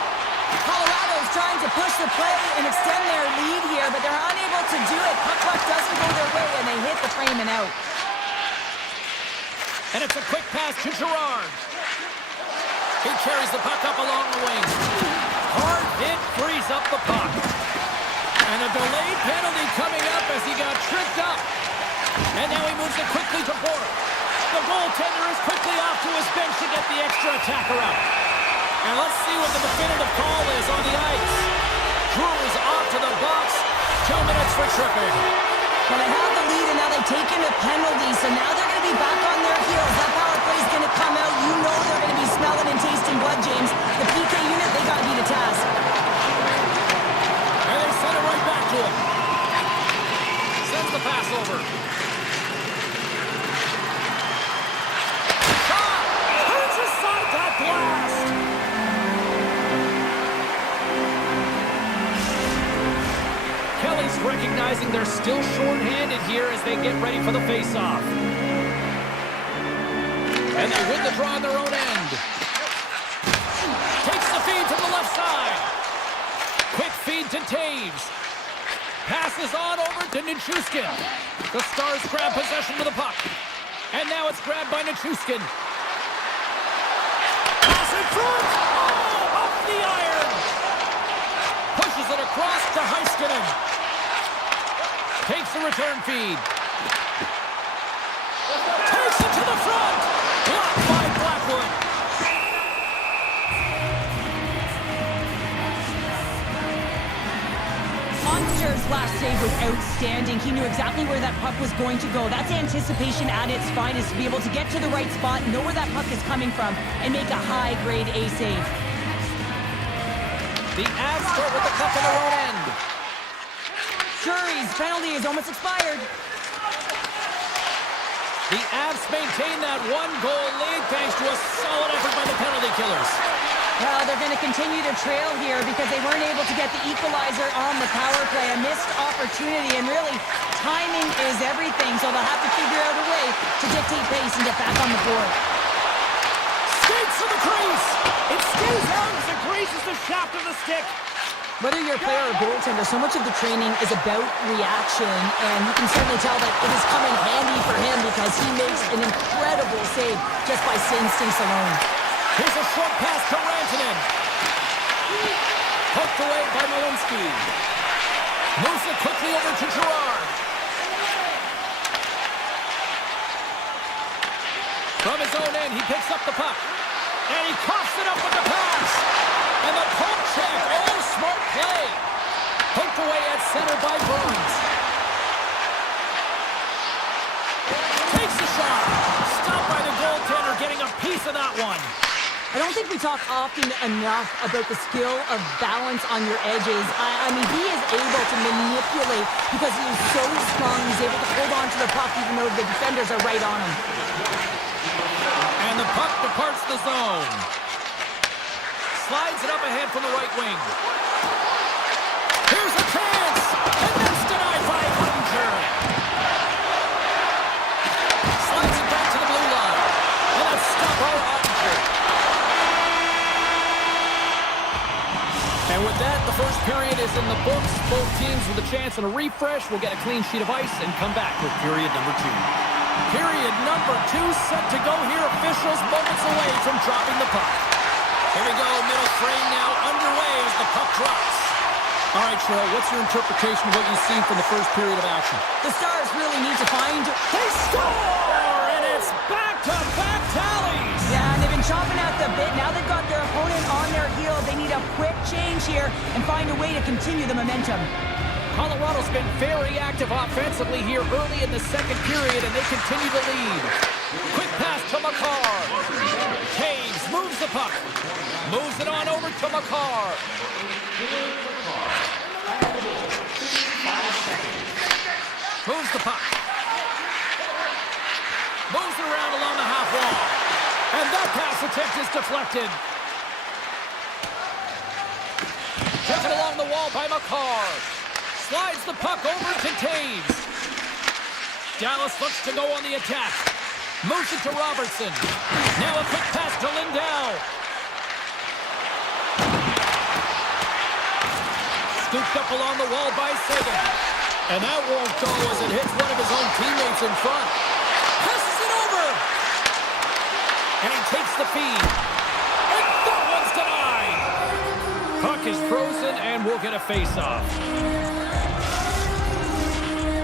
Colorado's trying to push the play and extend their lead here, but they're unable to do it. Puck doesn't go their way, and they hit the frame and out. And it's a quick pass to Gerard. He carries the puck up along the wing. Hard hit frees up the puck. And a delayed penalty coming up as he got tripped up. And now he moves it quickly to Bork. The goaltender is quickly off to his bench to get the extra attacker out. And let's see what the definitive call is on the ice. Drew's off to the box. 2 minutes for tripping. Well, they have the lead, and now they've taken a penalty, so now they're going to be back on their heels. That power play is going to come out. You know they're going to be smelling and tasting blood, James. The PK unit, they got to be the task. And they send it right back to him. Sends the pass over. Shot! Turns aside that blast! Kelly's recognizing they're still short-handed here as they get ready for the face-off. And they win the draw on their own end. Takes the feed from the left side. Quick feed to Taves. Passes on over to Nichushkin. The Stars grab possession with the puck. And now it's grabbed by Nichushkin. Pass in front! Oh, off the iron! Pushes it across to Heiskanen. Takes the return feed. Takes it to the front! Blocked by Blackwood. Ottinger's last save was outstanding. He knew exactly where that puck was going to go. That's anticipation at its finest, to be able to get to the right spot, know where that puck is coming from, and make a high-grade A save. The Avs start with the puck in their own end. Drury's penalty is almost expired. The Avs maintain that one-goal lead thanks to a solid effort by the penalty killers. Well, they're going to continue to trail here because they weren't able to get the equalizer on the power play. A missed opportunity, and really, timing is everything, so they'll have to figure out a way to dictate pace and get back on the board. Skates to the crease! It stays out as it grazes the shaft of the stick. Whether you're a player or goaltender, so much of the training is about reaction, and you can certainly tell that it is coming handy for him because he makes an incredible save just by instincts alone. Here's a short pass to Rantanen. Poked away by Malinsky. Moves it quickly over to Gerard. From his own end, he picks up the puck. And he coughs it up with the pass. And the poke check. Oh, smart play. Poked away at center by Burns. Takes the shot. Stopped by the goaltender, getting a piece of that one. I don't think we talk often enough about the skill of balance on your edges. I mean, he is able to manipulate because he is so strong. He's able to hold on to the puck even though the defenders are right on him. And the puck departs the zone. Slides it up ahead from the right wing. Here's a chance! And that's denied by Hunter. Slides it back to the blue line. And that's stopped by Hunter. And with that, the first period is in the books. Both teams with a chance and a refresh will get a clean sheet of ice and come back with period number 2. Period number 2 set to go here. Officials moments away from dropping the puck. Here we go, middle frame now underway as the puck drops. All right, Cheryl, what's your interpretation of what you've seen from the first period of action? The Stars really need to find... They score! And it's back-to-back tallies! Yeah, and they've been chopping at the bit. Now they've got their opponent on their heel. They need a quick change here and find a way to continue the momentum. Colorado's been very active offensively here early in the second period, and they continue to lead. Quick pass to McCarr. Taves moves the puck. Moves it on over to McCarr. Moves the puck. Moves it around along the half wall. And that pass attempt is deflected. Taken along the wall by McCarr. Slides the puck over to Taves. Dallas looks to go on the attack. Moves it to Robertson. Now a quick pass to Lindell. Scooped up along the wall by Sagan. And that won't go as it hits one of his own teammates in front. Passes it over. And he takes the feed. And that one's denied. Puck is frozen and we'll get a face-off.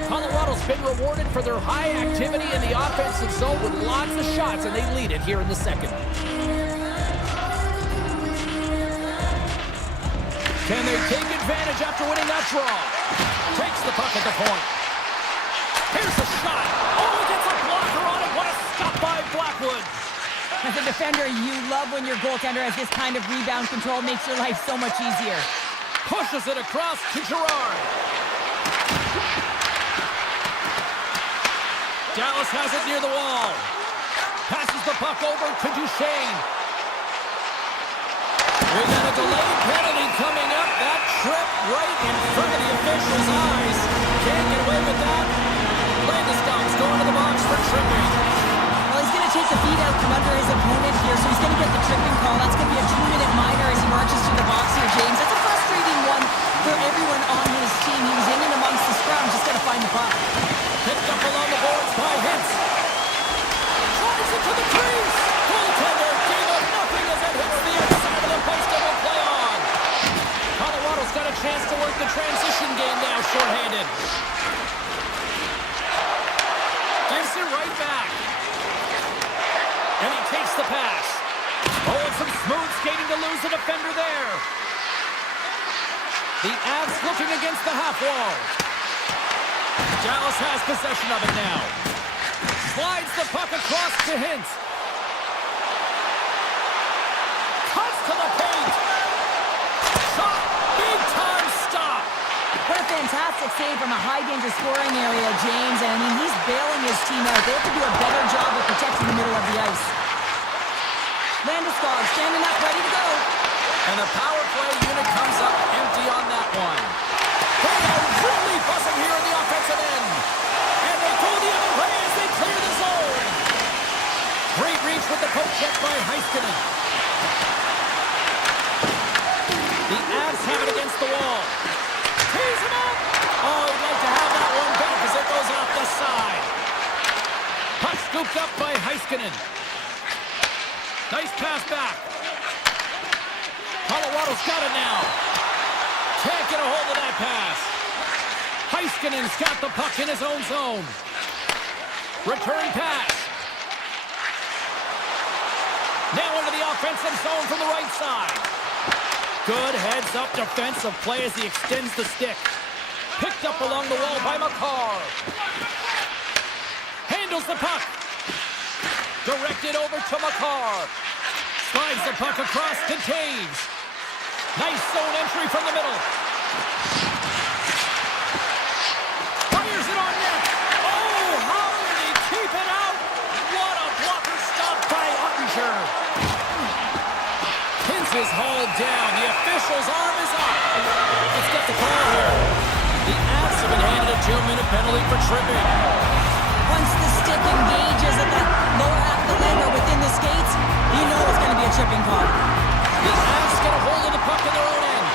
Colorado's been rewarded for their high activity in the offensive zone with lots of shots, and they lead it here in the second. Can they take advantage after winning that draw? Takes the puck at the point. Here's the shot. Oh, he gets a blocker on it. What a stop by Blackwood. As a defender, you love when your goaltender has this kind of rebound control. Makes your life so much easier. Pushes it across to Gerard. Dallas has it near the wall. Passes the puck over to Duchesne. We got a delayed penalty coming up. That trip right in front of the official's eyes. Can't get away with that. Landeskog's going to the box for tripping. Well, he's going to take the feed out from under his opponent here, so he's going to get the tripping call. That's going to be a 2-minute minor as he marches to the box here, James. That's a frustrating one for everyone on his team. He was in and amongst the scrum, just got to find the puck. Picked up along the boards by Hintz. Drives it to the crease. Goaltender gave up nothing as it hits the outside of the post and will play on. Colorado's got a chance to work the transition game now, shorthanded. Gives it right back. And he takes the pass. Oh, and some smooth skating to lose a defender there. The Avs looking against the half wall. Dallas has possession of it now. Slides the puck across to Hintz. Cuts to the paint. Shot. Big time stop. What a fantastic save from a high-danger scoring area, James. And I mean, he's bailing his team out. They have to do a better job of protecting the middle of the ice. Landeskog standing up, ready to go. And the power play unit comes up empty on that one. They are really buzzing here in the offensive end. And they go the other way as they clear the zone. Great reach with the poke check by Heiskanen. The Avs have it against the wall. Tees him up. Oh, he'd like to have that one back as it goes off the side. Puck scooped up by Heiskanen. Nice pass back. Colorado's got it now. Can't get a hold of that pass. Heiskanen's got the puck in his own zone. Return pass. Now into the offensive zone from the right side. Good heads-up defensive play as he extends the stick. Picked up along the wall by McCarr. Handles the puck. Directed over to McCarr. Slides the puck across to Taves. Nice zone entry from the middle. Fires it on net. Oh, how did he keep it out? What a blocker stop by Ottinger. Pins is hauled down. The official's arm is up. Let's get the call here. The Avs have been handed a 2-minute penalty for tripping. Once the stick engages at the lower half of the leg or within the skates, you know it's going to be a tripping call. The Avs get a hold of the puck in their own end.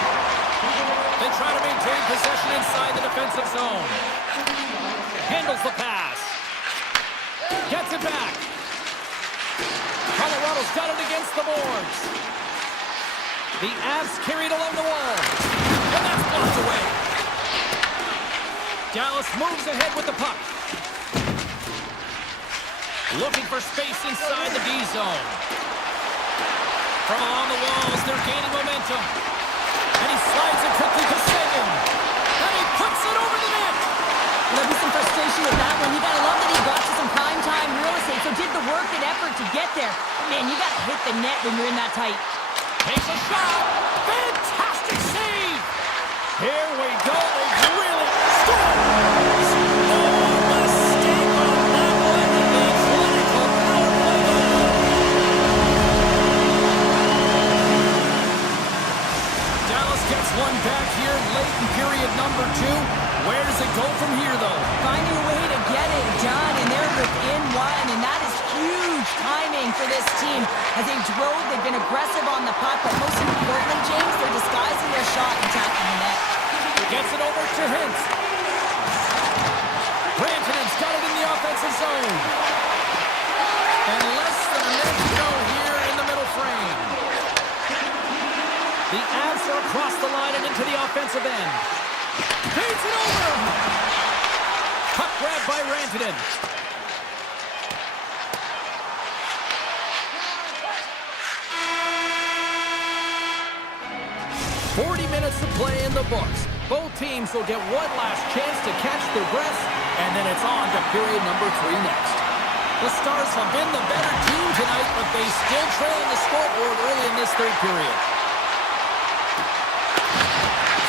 They try to maintain possession inside the defensive zone. Handles the pass. Gets it back. Colorado's got it against the boards. The Avs carried along the wall. And that's blocked away. Dallas moves ahead with the puck. Looking for space inside the D zone. From along the walls, they're gaining momentum. And he slides it quickly to Sagan. And he puts it over the net. There'll be some frustration with that one. You gotta love that he got to some prime time real estate, so did the work and effort to get there. Man, you gotta hit the net when you're in that tight. Takes a shot. Fantastic save. Here we go. They really scores. No mistake on that one. The clinical power play goal. Dallas gets one back here late in period number 2. Where does it go from here, though? Finding a way to get it done, and they're within one, and that is huge timing for this team. As they drove, they've been aggressive on the puck, but most importantly, James, they're disguising their shot and attacking the net. Gets it over to Hintz. Rantanen's got it in the offensive zone. And less than a minute to go here in the middle frame. The Avs are across the line and into the offensive end. Feeds it over. Puck grab by Rantanen. 40 minutes to play in the books. Both teams will get one last chance to catch their breaths, and then it's on to period number 3 next. The Stars have been the better team tonight, but they still trail in the scoreboard early in this third period.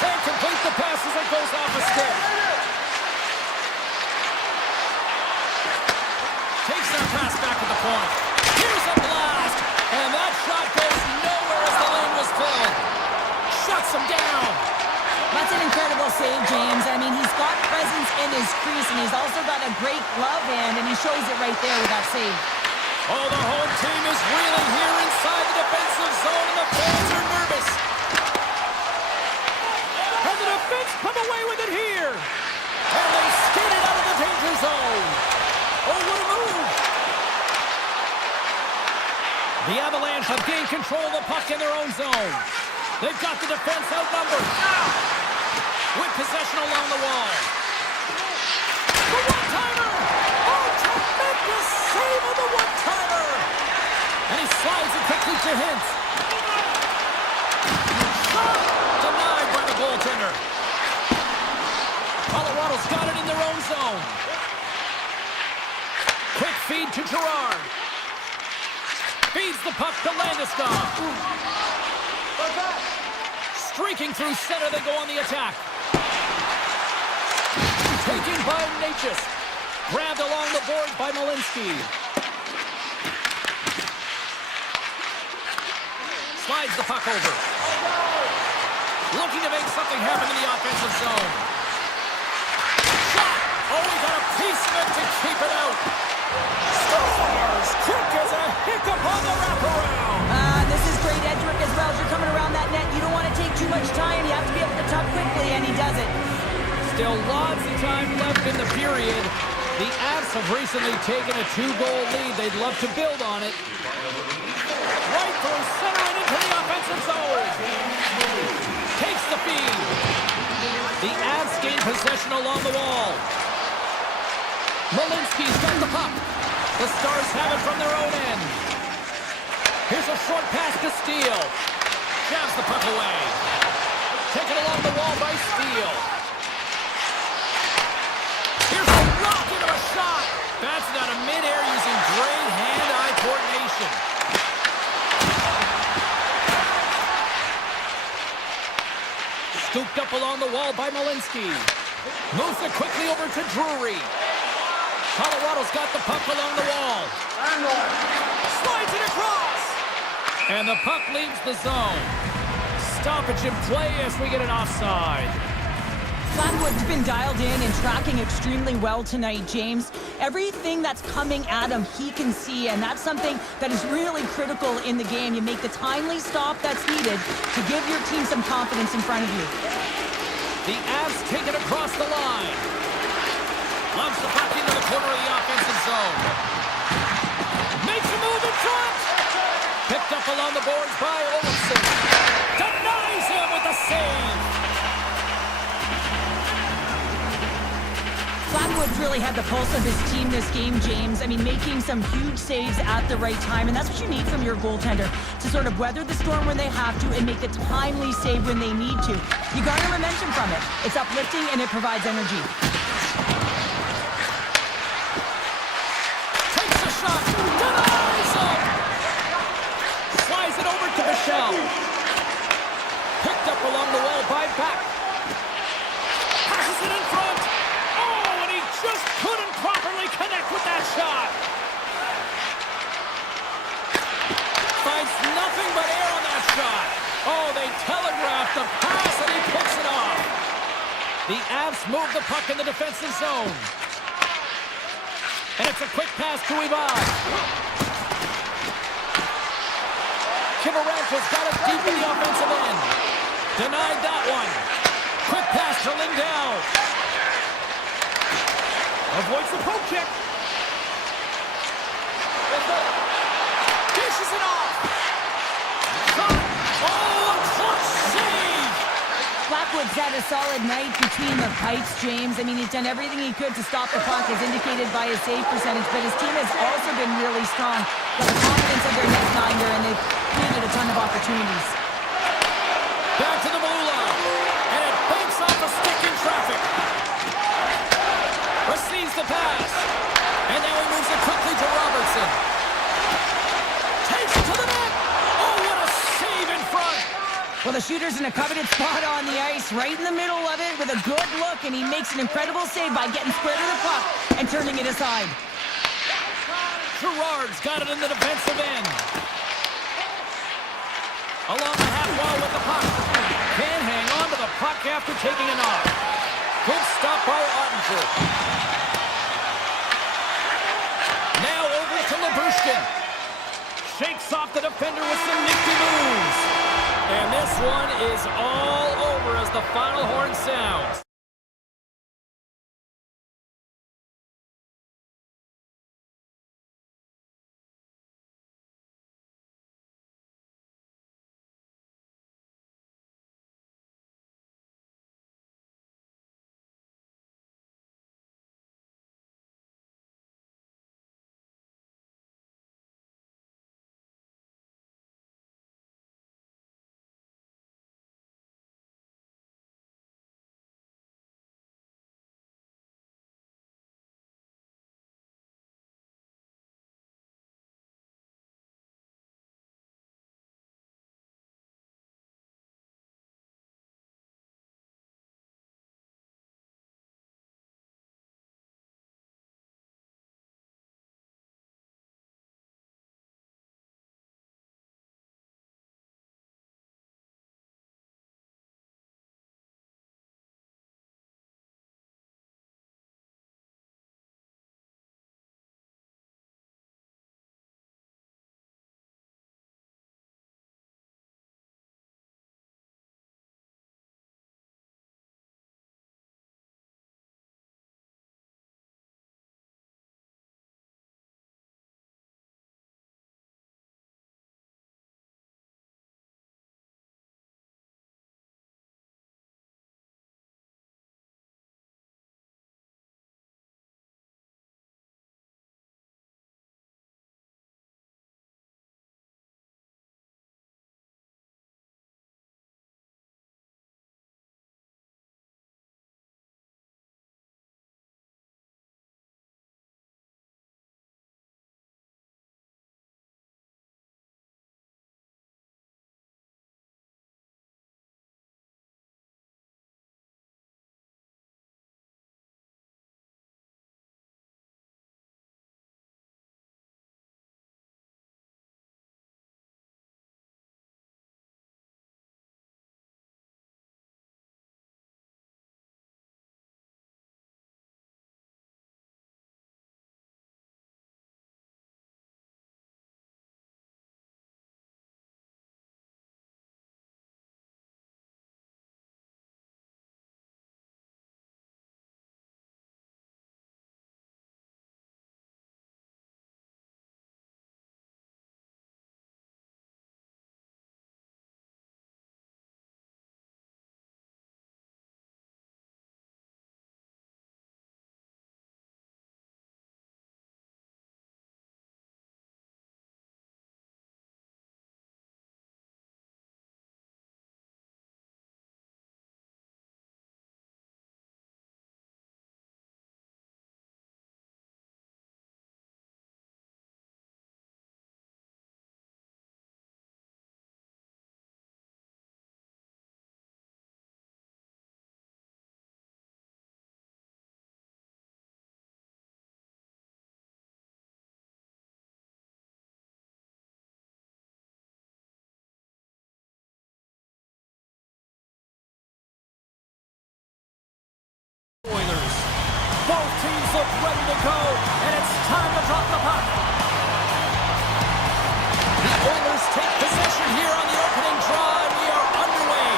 Can't complete the pass as it goes off a stick. Takes that pass back at the point. Here's a blast, and that shot goes nowhere as the lane was filled. Shuts him down. That's an incredible save, James. I mean, he's got presence in his crease, and he's also got a great glove hand, and he shows it right there with that save. Oh, the home team is reeling here inside the defensive zone, and the fans are nervous. And the defense come away with it here. And they skate it out of the danger zone. Oh, what a move. The Avalanche have gained control of the puck in their own zone. They've got the defense outnumbered. With possession along the wall. The one-timer! Oh, tremendous save of the one-timer! And he slides it quickly to Hintz. Shot! Denied by the goaltender. Colorado's got it in their own zone. Quick feed to Girard. Feeds the puck to Landeskog. Streaking through center, they go on the attack. Taken by Natchez. Grabbed along the board by Malinsky. Slides the puck over. Looking to make something happen in the offensive zone. Shot! Oh, he got a piece of it to keep it out. Scores! Quick as a hiccup on the wraparound. This is great edge work as well. As you're coming around that net, you don't want to take too much time. You have to be able to tuck quickly, and he does it. Still lots of time left in the period. The Avs have recently taken a 2-goal lead. They'd love to build on it. Right through center and into the offensive zone. Takes the feed. The Avs gain possession along the wall. Malinsky's got the puck. The Stars have it from their own end. Here's a short pass to Steele. Jabs the puck away. Taken along the wall by Steele. Here's a rocket of a shot. Bouncing out of midair using great hand-eye coordination. Scooped up along the wall by Malinsky. Moves it quickly over to Drury. Colorado's got the puck along the wall. Slides it across. And the puck leaves the zone. Stoppage in play as we get an offside. Flatwood's been dialed in and tracking extremely well tonight, James. Everything that's coming at him, he can see, and that's something that is really critical in the game. You make the timely stop that's needed to give your team some confidence in front of you. The Avs take it across the line. Lumps the puck into the corner of the offensive zone. Makes a move in front. Picked up along the boards by Olofsson. Denies him with a save. Flatwood's really had the pulse of his team this game, James. I mean, making some huge saves at the right time, and that's what you need from your goaltender, to sort of weather the storm when they have to and make the timely save when they need to. You garner momentum from it. It's uplifting and it provides energy. Takes a shot. Denies him. Slides it over to Michelle. Picked up along the wall by Beck. Passes it in front. Just couldn't properly connect with that shot. Finds nothing but air on that shot. Oh, they telegraphed the pass and he picks it off. The Avs move the puck in the defensive zone. And it's a quick pass to Ivan. Kivarenko's got it deep in the offensive end. Denied that one. Quick pass to Lindell. Avoids the poke check. Dishes it off. Oh, a clutch save. Blackwood's had a solid night between the pipes, James. I mean, he's done everything he could to stop the puck, as indicated by his save percentage, but his team has also been really strong. Got the confidence of their next nine here, and they've created a ton of opportunities. Back to the blue line, and it banks off a stick in traffic. Receives the pass. And now he moves it quickly to Robertson. Takes it to the net. Oh, what a save in front. Well, the shooter's in a coveted spot on the ice, right in the middle of it with a good look, and he makes an incredible save by getting square to the puck and turning it aside. Gerard's got it in the defensive end. Along the half wall with the puck. Can't hang on to the puck after taking a knock. Good stop by Ottinger. Now over to Labushkin. Shakes off the defender with some nifty moves. And this one is all over as the final horn sounds. teams look ready to go, and it's time to drop the puck. The Oilers take possession here on the opening draw, and we are underway.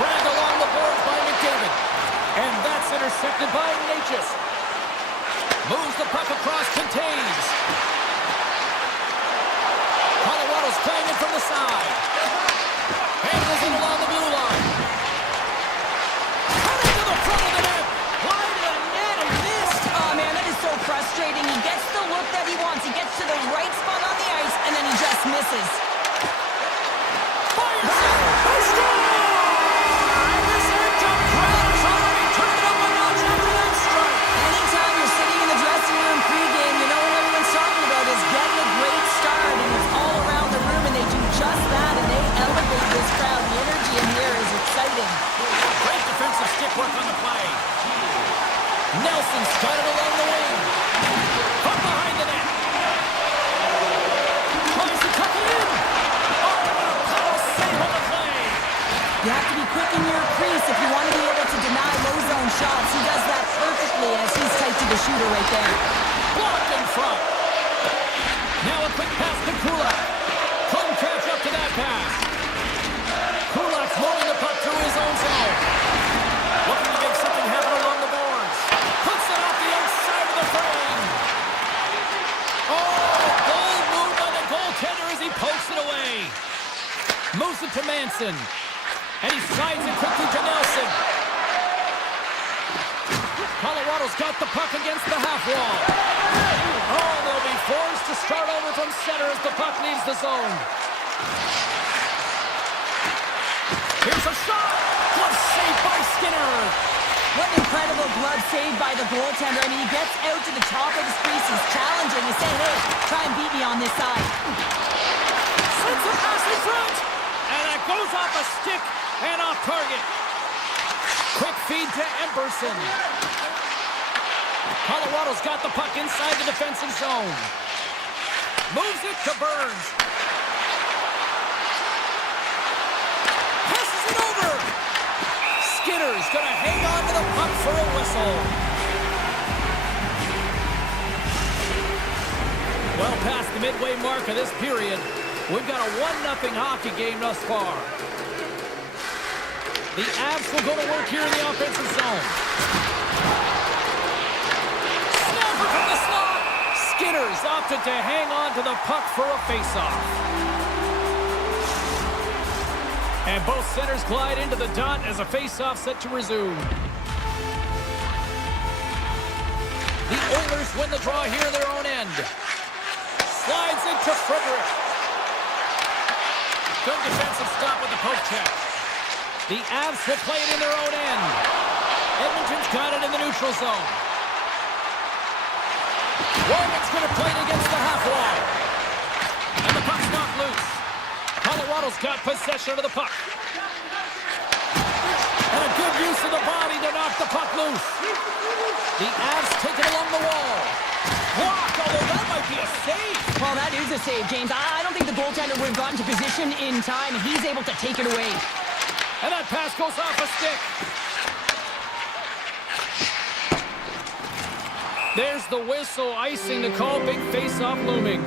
Dragged along the boards by McDavid. And that's intercepted by Natchez. Moves the puck across, contains. Colorado's playing it from the side. Handles it along the blue line. Cutting to the front of the net. Wide of the net and missed. Oh, man, that is so frustrating. He gets the look that he wants. He gets to the right spot on the ice, and then he just misses. Fires it. And this amped-up crowd is already turned up a notch after that strike. Anytime you're sitting in the dressing room pregame, you know what everyone's talking about is getting a great start, and it's all around the room, and they do just that, and they elevate this crowd. The energy in here is exciting. Great defensive stick work on the play. Nelson's got it along the wing. From behind the net. Tries to tuck it in. Oh, what a power save on the play. You have to be quick in your crease if you want to be able to deny low zone shots. He does that perfectly as he's tight to the shooter right there. Blocked in front. Now a quick pass to Kulak. Couldn't catch up to that pass. Kulak's rolling the puck through his own zone. Looking to make something happen along the boards. Puts it off the outside of the frame. Oh, bold move by the goaltender as he pokes it away. Moves it to Manson. And he slides it quickly to Nelson. Colorado's got the puck against the half wall. Oh, they'll be forced to start over from center as the puck leaves the zone. Here's a shot. Glove saved by Skinner. What an incredible glove save by the goaltender. I mean, he gets out to the top of his crease. He's challenging. He's saying, hey, try and beat me on this side. Sends a pass in front. And that goes off a stick and off target. Quick feed to Emberson. Colorado's got the puck inside the defensive zone. Moves it to Burns. Passes it over. Skinner's going to hang on to the puck for a whistle. Well past the midway mark of this period, we've got a 1-0 hockey game thus far. The Avs will go to work here in the offensive zone. Snapper from the slot. Skinner's opted to hang on to the puck for a faceoff. And both centers glide into the dot as a faceoff set to resume. The Oilers win the draw here in their own end. Slides into Frederick. Good defensive stop with the poke check. The Avs will play it in their own end. Edmonton's got it in the neutral zone. Roman's going to play it against the half wall. And the puck's knocked loose. Colorado's got possession of the puck. And a good use of the body to knock the puck loose. The Avs take it along the wall. Blocked, although that might be a save. Well, that is a save, James. I don't think the goaltender would have gotten to position in time, and he's able to take it away. And that pass goes off a stick. There's the whistle, icing the call, big face-off looming.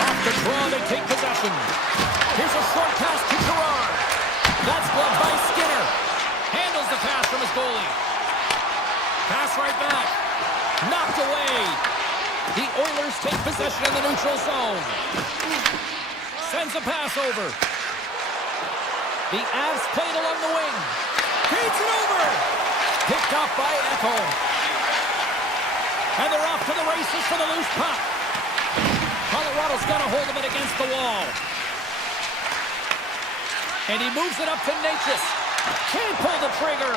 Off the draw, they take possession. Here's a short pass to Gerard. That's blocked by Skinner. Handles the pass from his goalie. Pass right back. Knocked away. The Oilers take possession in the neutral zone. Sends a pass over. The Avs played along the wing. Feeds it over. Picked off by Echo. And they're off to the races for the loose puck. Colorado's got a hold of it against the wall. And he moves it up to Natchez. Can't pull the trigger.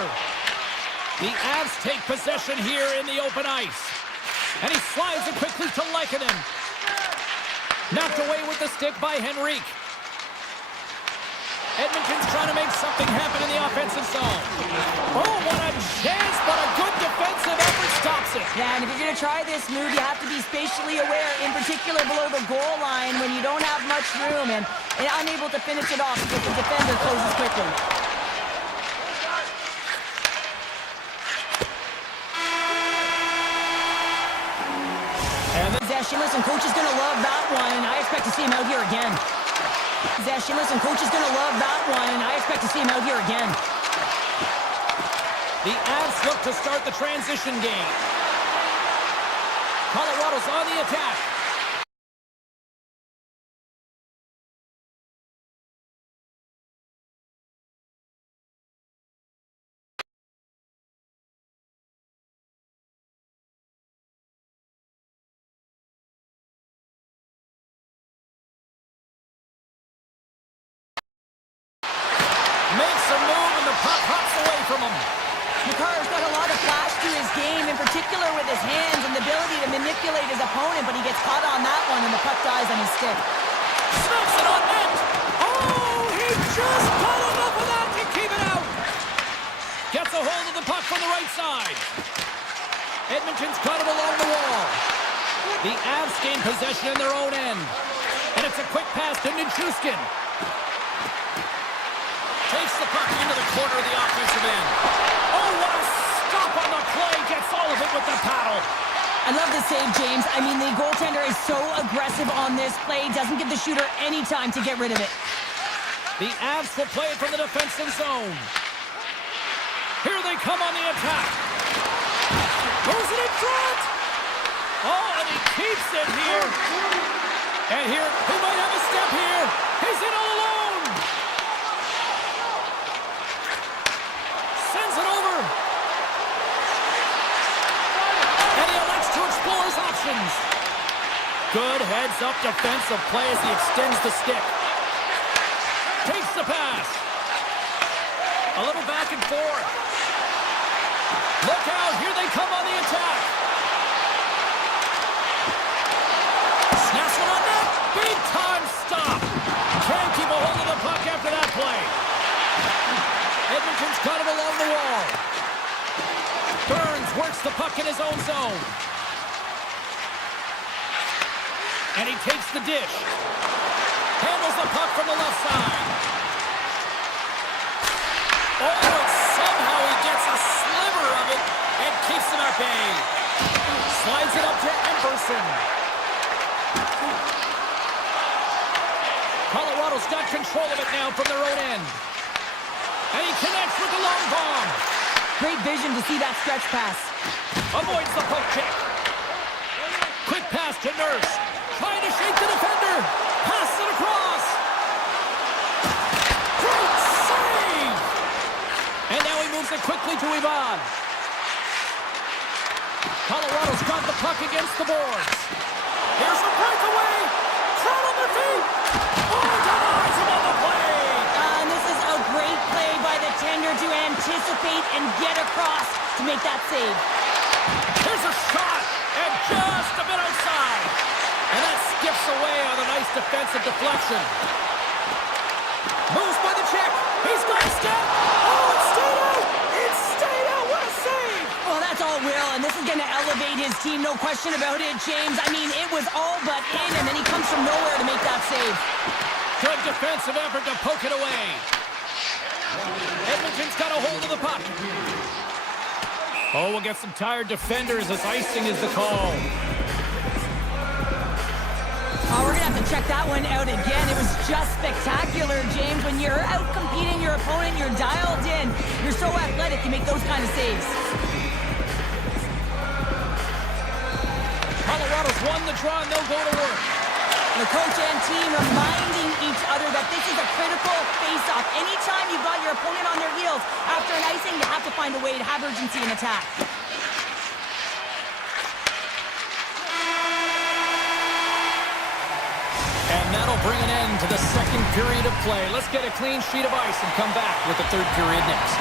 The Avs take possession here in the open ice. And he slides it quickly to Lehkonen. Knocked away with the stick by Henrique. Edmonton's trying to make something happen in the offensive zone. Oh, what a chance, but a good defense. defensive effort stops it. Yeah, and if you're going to try this move, you have to be spatially aware, in particular below the goal line when you don't have much room and unable to finish it off because the defender closes quickly. Listen, coach is going to love that one, and I expect to see him out here again. Listen, coach is going to love that one, and I expect to see him out here again. The Avs look to start the transition game. Colorado's on the attack. Makes a move and the puck hops away from him. Makar's got a lot of flash to his game, in particular with his hands and the ability to manipulate his opponent, but he gets caught on that one and the puck dies on his stick. Snaps it on net. Oh, he just got enough of that to keep it out. Gets a hold of the puck from the right side. Edmonton's got it along the wall. The Avs gain possession in their own end. And it's a quick pass to Nichushkin. Takes the puck into the corner of the offensive end. Oh, what a stop on the play. Gets all of it with the paddle. I love the save, James. I mean, the goaltender is so aggressive on this play. Doesn't give the shooter any time to get rid of it. The Avs will play it from the defensive zone. Here they come on the attack. Goes it in front. Oh, and he keeps it here. And here, he might have a step here. He's in all alone. Sends it over. And he elects to explore his options. Good heads-up defensive play as he extends the stick. Takes the pass. A little back and forth. Look out, here they come on the attack. Snaps one on net. Big time stop. Can't keep a hold of the puck after that play. Edmonton's got it along the wall. Burns works the puck in his own zone. And he takes the dish. Handles the puck from the left side. Oh, and somehow he gets a sliver of it and keeps him at bay. Slides it up to Emerson. Colorado's got control of it now from their own end. And he connects with the long bomb. Great vision to see that stretch pass. Avoids the poke check. Quick pass to Nurse. Trying to shake the defender. Pass it across. Great save. And now he moves it quickly to Ivan. Colorado's got the puck against the boards. Here's a breakaway. Thrown on their feet. Oh, denies him on the play. And this is a great play by the tender to anticipate and get across to make that save. Here's a shot, and just a bit outside. And that skips away on a nice defensive deflection. Moves by the check. He's got a step. Oh, it stayed out. It stayed out. What a save. Well, that's all Will, and this is going to elevate his team, no question about it, James. I mean, it was all but in, and then he comes from nowhere to make that save. Good defensive effort to poke it away. Edmonton's got a hold of the puck. Oh, we'll get some tired defenders as icing is the call. Oh, we're going to have to check that one out again. It was just spectacular, James. When you're out competing your opponent, you're dialed in. You're so athletic, you make those kind of saves. Colorado's won the draw, and they'll go to work. The coach and team reminding each other that this is a critical face-off. Anytime you've got your opponent on their heels after an icing, you have to find a way to have urgency in attack. And that'll bring an end to the second period of play. Let's get a clean sheet of ice and come back with the third period next.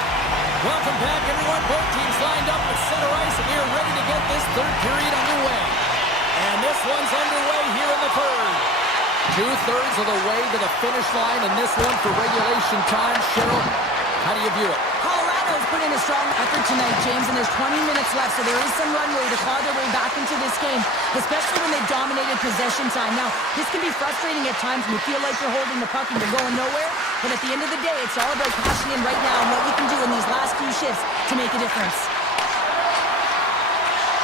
Welcome back, everyone. Both teams lined up at center ice, and we are ready to get this third period underway. And this one's underway here in the third. 2/3 of the way to the finish line, and this one for regulation time. Cheryl, how do you view it? Colorado Colorado's put in a strong effort tonight, James, and there's 20 minutes left, so there is some runway to claw their way back into this game, especially when they've dominated possession time. Now, this can be frustrating at times when you feel like you're holding the puck and you're going nowhere, but at the end of the day, it's all about cashing in right now and what we can do in these last few shifts to make a difference.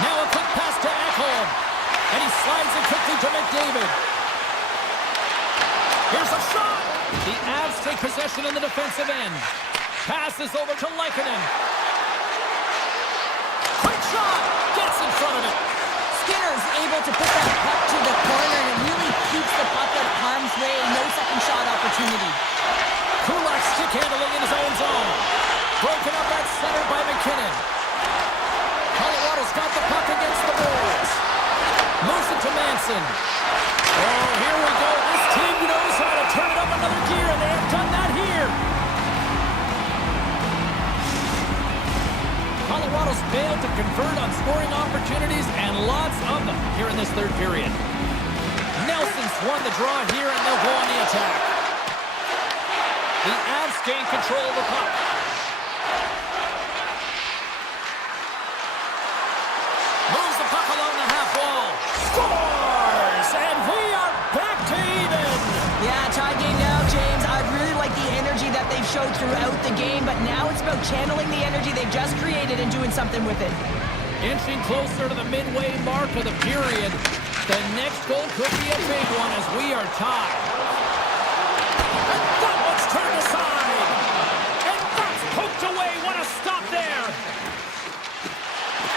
Now a quick pass to Ekholm, and he slides it quickly to McDavid. Here's a shot! The Avs take possession in the defensive end. Passes over to Leikonen. Quick shot! Gets in front of it. Skinner's able to put that puck to the corner, and it really keeps the puck out of harm's way. No second shot opportunity. Kulak stick handling in his own zone. Broken up at center by McKinnon. Colorado's got the puck against the Bulls. Moves it to Manson. Oh, here we go. This team knows how to turn it up another gear, and they have done that here. Colorado's failed to convert on scoring opportunities, and lots of them here in this third period. Nelson's won the draw here, and they'll go on the attack. The Avs gain control of the puck. Moves the puck along the half wall. Scores! And we are back to even. Yeah, tie game now, James. I really like the energy that they've showed throughout the game, but now it's about channeling the energy they've just created and doing something with it. Inching closer to the midway mark of the period. The next goal could be a big one as we are tied. And that one's turned aside. And that's poked away. What a stop there.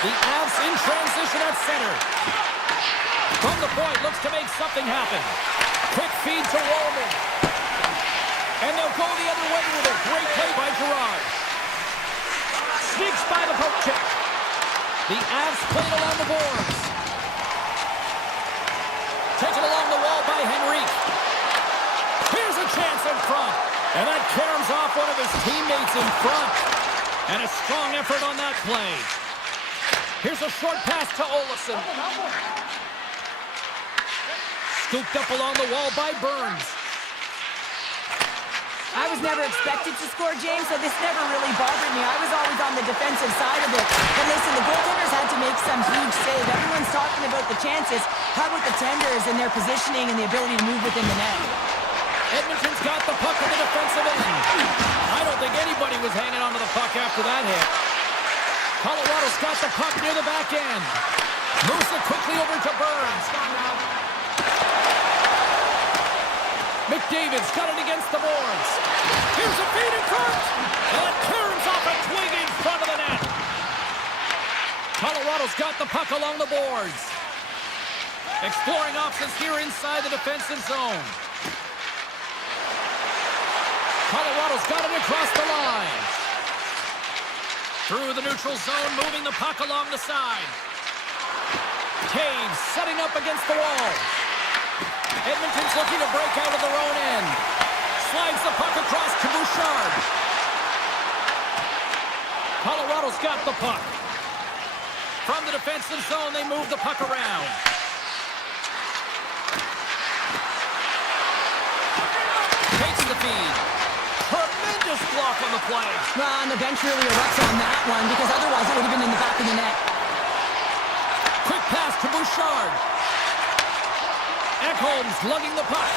The Avs in transition at center. From the point, looks to make something happen. Quick feed to Roman. And they'll go the other way with a great play by Gerard. Sneaks by the poke check. The Avs played along the boards. Taken along the wall by Henrique. Here's a chance in front. And that caroms off one of his teammates in front. And a strong effort on that play. Here's a short pass to Olofsson. Scooped up along the wall by Burns. I was never expected to score, James, so this never really bothered me. I was always on the defensive side of it. But listen, the goaltenders had to make some huge save. Everyone's talking about the chances. How about the tenders and their positioning and the ability to move within the net? Edmonton's got the puck in the defensive end. I don't think anybody was hanging onto the puck after that hit. Colorado's got the puck near the back end. Moves it quickly over to Burns. McDavid's got it against the boards. Here's a feed in front. And it caroms off a twig in front of the net. Colorado's got the puck along the boards. Exploring options here inside the defensive zone. Colorado's got it across the line. Through the neutral zone, moving the puck along the side. Caves setting up against the wall. Edmonton's looking to break out of their own end. Slides the puck across to Bouchard. Colorado's got the puck. From the defensive zone, they move the puck around. Takes the feed. Tremendous block on the play. Well, and the bench really erupts on that one because otherwise it would have been in the back of the net. Quick pass to Bouchard. Ekholm's lugging the puck.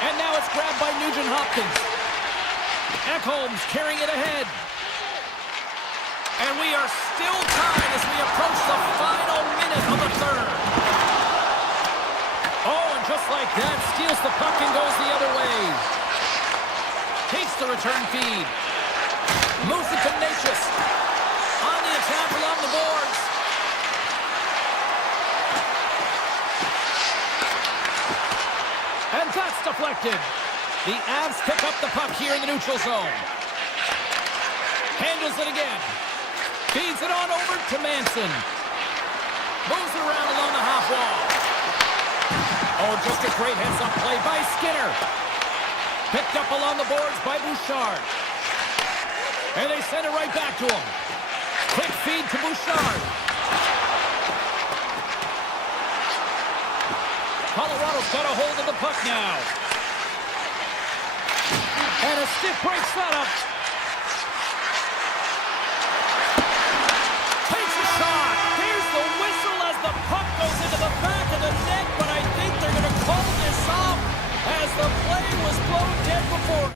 And now it's grabbed by Nugent-Hopkins. Ekholm's carrying it ahead. And we are still tied as we approach the final minute of the third. Oh, and just like that, steals the puck and goes the other way. Takes the return feed. Moves it to Natchez. On the attack along the boards. And that's deflected. The Avs pick up the puck here in the neutral zone. Handles it again. Feeds it on over to Manson. Moves it around along the half wall. Oh, just a great heads-up play by Skinner. Picked up along the boards by Bouchard. And they send it right back to him. Quick feed to Bouchard. Colorado's got a hold of the puck now. And a stiff break setup. Takes a shot. Here's the whistle as the puck goes into the back of the net, but I think they're going to call this off as the play was blown dead before.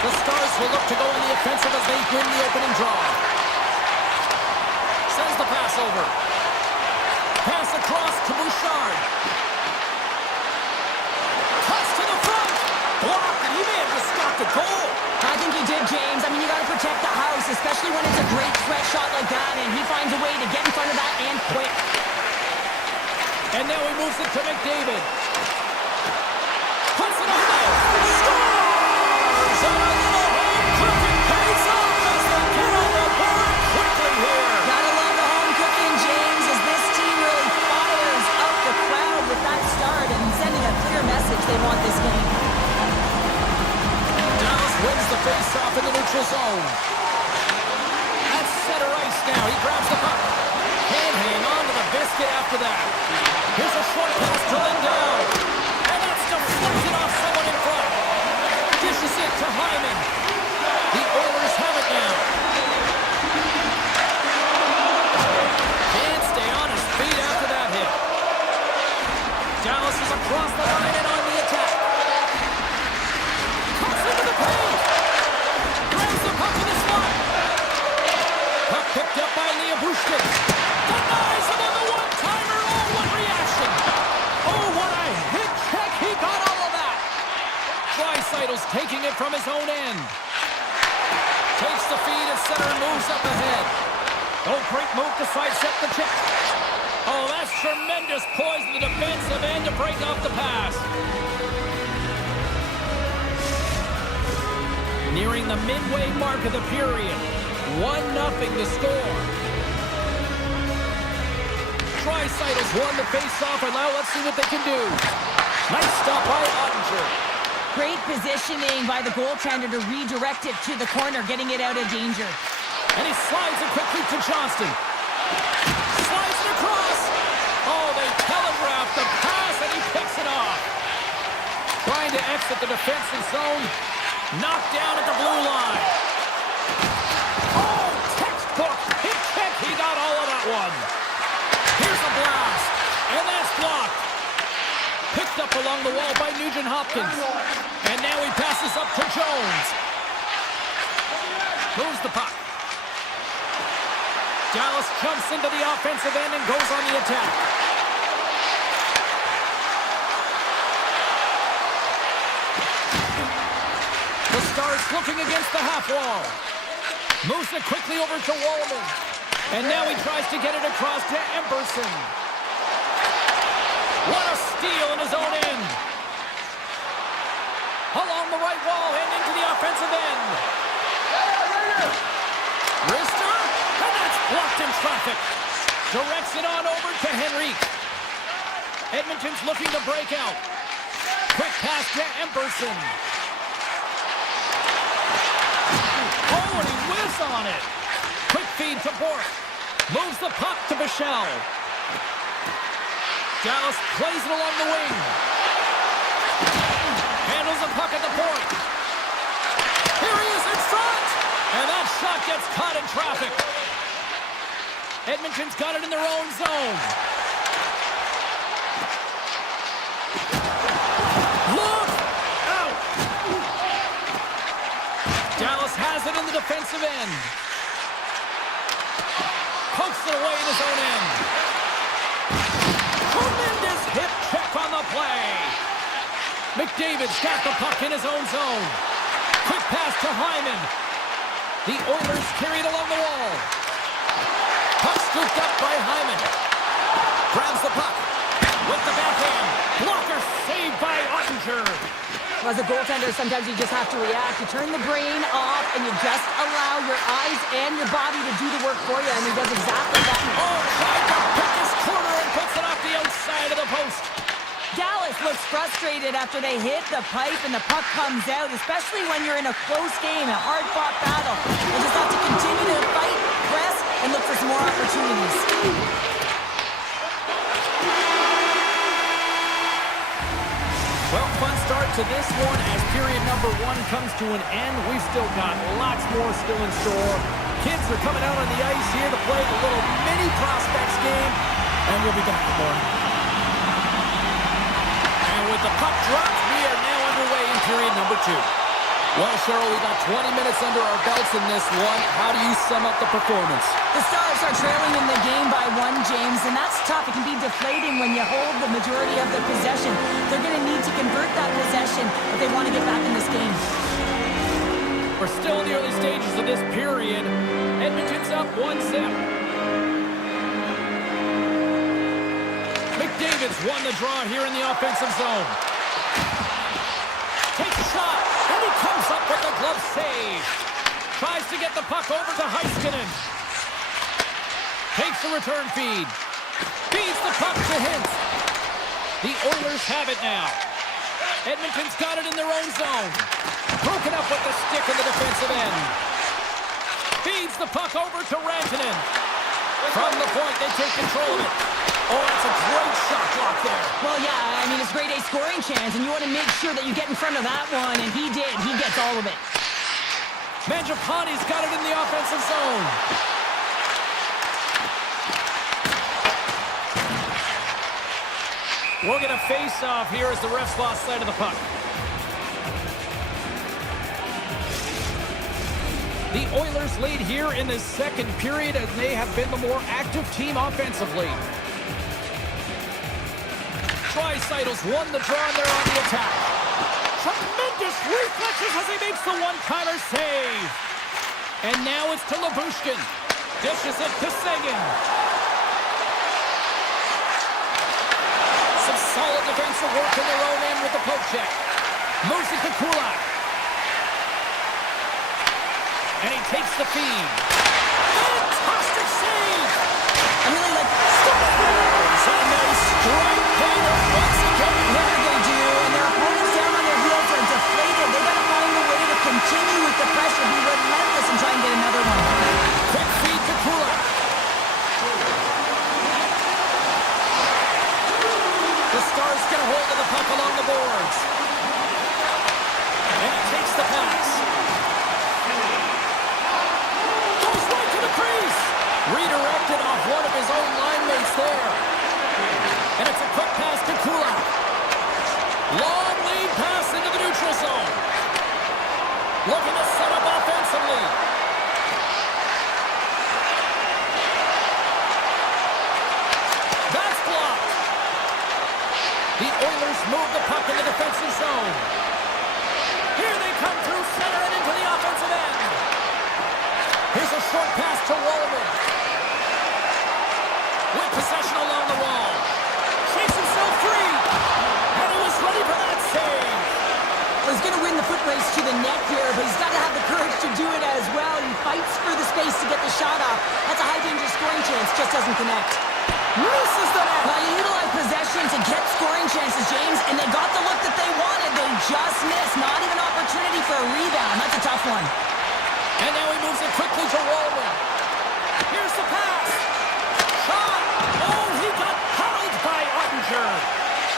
The Stars will look to go on the offensive as they win the opening draw. Sends the pass over. Pass across to Bouchard. Cuts to the front. Blocked, and he may have just stopped the goal. I think he did, James. I mean, you got to protect the house, especially when it's a great threat shot like that, and he finds a way to get in front of that and quick. And now he moves it to McDavid. Puts it on there. Scores! And a little home cooking pays off as they get on the board quickly here. Gotta love the home cooking, James, as this team really fires up the crowd with that start and sending a clear message they want this game. Dallas wins the face-off in the neutral zone. At center ice now. He grabs the puck. Can't hang on to the biscuit after that. Here's a short pass to Lindell. And that's deflected off someone in front. Dishes it to Hyman. The Oilers have it now. Can't stay on his feet after that hit. Dallas is across the line and on the attack. Cuts into the paint. Grabs the puck in the slot. Puck picked up by Liabushkin. Denies him on the one-timer. Oh, what reaction. Oh, what a hit check. He got all of that. Draisaitl's taking it from his own end. Takes the feed at center and moves up ahead. Oh, great move to sidestep the check. Oh, that's tremendous poise in the defensive end to break off the pass. Nearing the midway mark of the period. 1-0 to score. Draisaitl's won the face-off, and now let's see what they can do. Nice stop by Ottinger. Great positioning by the goaltender to redirect it to the corner, getting it out of danger. And he slides it quickly to Johnston. Slides it across. Oh, they telegraphed the pass, and he picks it off. Trying to exit the defensive zone. Knocked down at the blue line. Oh, textbook hit check. He got all of that one. Here's a blast. And that's blocked. Picked up along the wall by Nugent-Hopkins. And now he passes up to Jones. Moves the puck. Dallas jumps into the offensive end and goes on the attack. The Stars looking against the half wall. Moves it quickly over to Wallman. And now he tries to get it across to Emberson. What a steal in his own end. Along the right wall and into the offensive end. Rister, and that's blocked in traffic. Directs it on over to Henrique. Edmonton's looking to break out. Quick pass to Emberson. Oh, and he whiffs on it. Quick feed to Bork. Moves the puck to Bichelle. Dallas plays it along the wing. Handles the puck at the point. Here he is in front. And that shot gets caught in traffic. Edmonton's got it in their own zone. Look out. Dallas has it in the defensive end. Pokes it away in his own end. Tremendous hip check on the play. McDavid's got the puck in his own zone. Quick pass to Hyman. The Oilers carried along the wall. Puck scooped up by Hyman. Grabs the puck. With the backhand. Blocker saved by Ottinger. As a goaltender, sometimes you just have to react. You turn the brain off, and you just allow your eyes and your body to do the work for you, and he does exactly that. Oh, tried to pick his corner and puts it off the outside of the post. Dallas looks frustrated after they hit the pipe and the puck comes out, especially when you're in a close game, a hard-fought battle. They just have to continue to fight, press, and look for some more opportunities. Well, fun start to this one as period number 1 comes to an end. We've still got lots more still in store. Kids are coming out on the ice here to play a little mini prospects game, and we'll be back with more. And with the puck dropped, we are now underway in period number 2. Well, Cheryl, we got 20 minutes under our belts in this one. How do you sum up the performance? The Stars are trailing in the game by 1, James, and that's tough. It can be deflating when you hold the majority of the possession. They're going to need to convert that possession if they want to get back in this game. We're still in the early stages of this period. Edmonton's up 1-0. McDavid's won the draw here in the offensive zone. Takes a shot, and he comes up with the glove save. Tries to get the puck over to Heiskanen. Takes the return feed. Feeds the puck to Hintz. The Oilers have it now. Edmonton's got it in their own zone. Broken up with the stick in the defensive end. Feeds the puck over to Rantanen. From the point, they take control of it. Oh, that's a great shot block there. Well, yeah, I mean, it's grade A scoring chance, and you want to make sure that you get in front of that one, and he did. He gets all of it. Mangiapane's got it in the offensive zone. We'll get a face-off here as the refs lost sight of the puck. The Oilers lead here in the second period, and they have been the more active team offensively. Tricytle's won the draw, and they're on the attack. Tremendous reflexes as he makes the one-timer save. And now it's to Labushkin. Dishes it to Seguin. Some solid defensive work in their own end with the poke check. Moves it to Kulak. And he takes the feed. Fantastic save! I really like And they strike haters once again. what they do, and their opponents down on their heels are deflated. They got to find a way to continue with the pressure, be relentless, and try and get another one. Quick feed to Kulak. The Stars get a hold of the puck along the boards. And he takes the pass. Goes right to the crease. Redirected off one of his own line mates there. And it's a quick pass to Kulak. Long lead pass into the neutral zone. Looking to set up offensively. That's blocked. The Oilers move the puck in the defensive zone. Here they come through center and into the offensive end. Here's a short pass to Wallman. With possession along the wall. Shakes himself free. And he was ready for that save. Well, he's going to win the foot race to the net here, but he's got to have the courage to do it as well. He fights for the space to get the shot off. That's a high-danger scoring chance, just doesn't connect. Misses the net. Well, you utilize possession to get scoring chances, James, and they got the look that they wanted. They just missed. Not even an opportunity for a rebound. That's a tough one. And now he moves it quickly to Wallman. Here's the pass. Shot. Oh, he got held by Ottinger.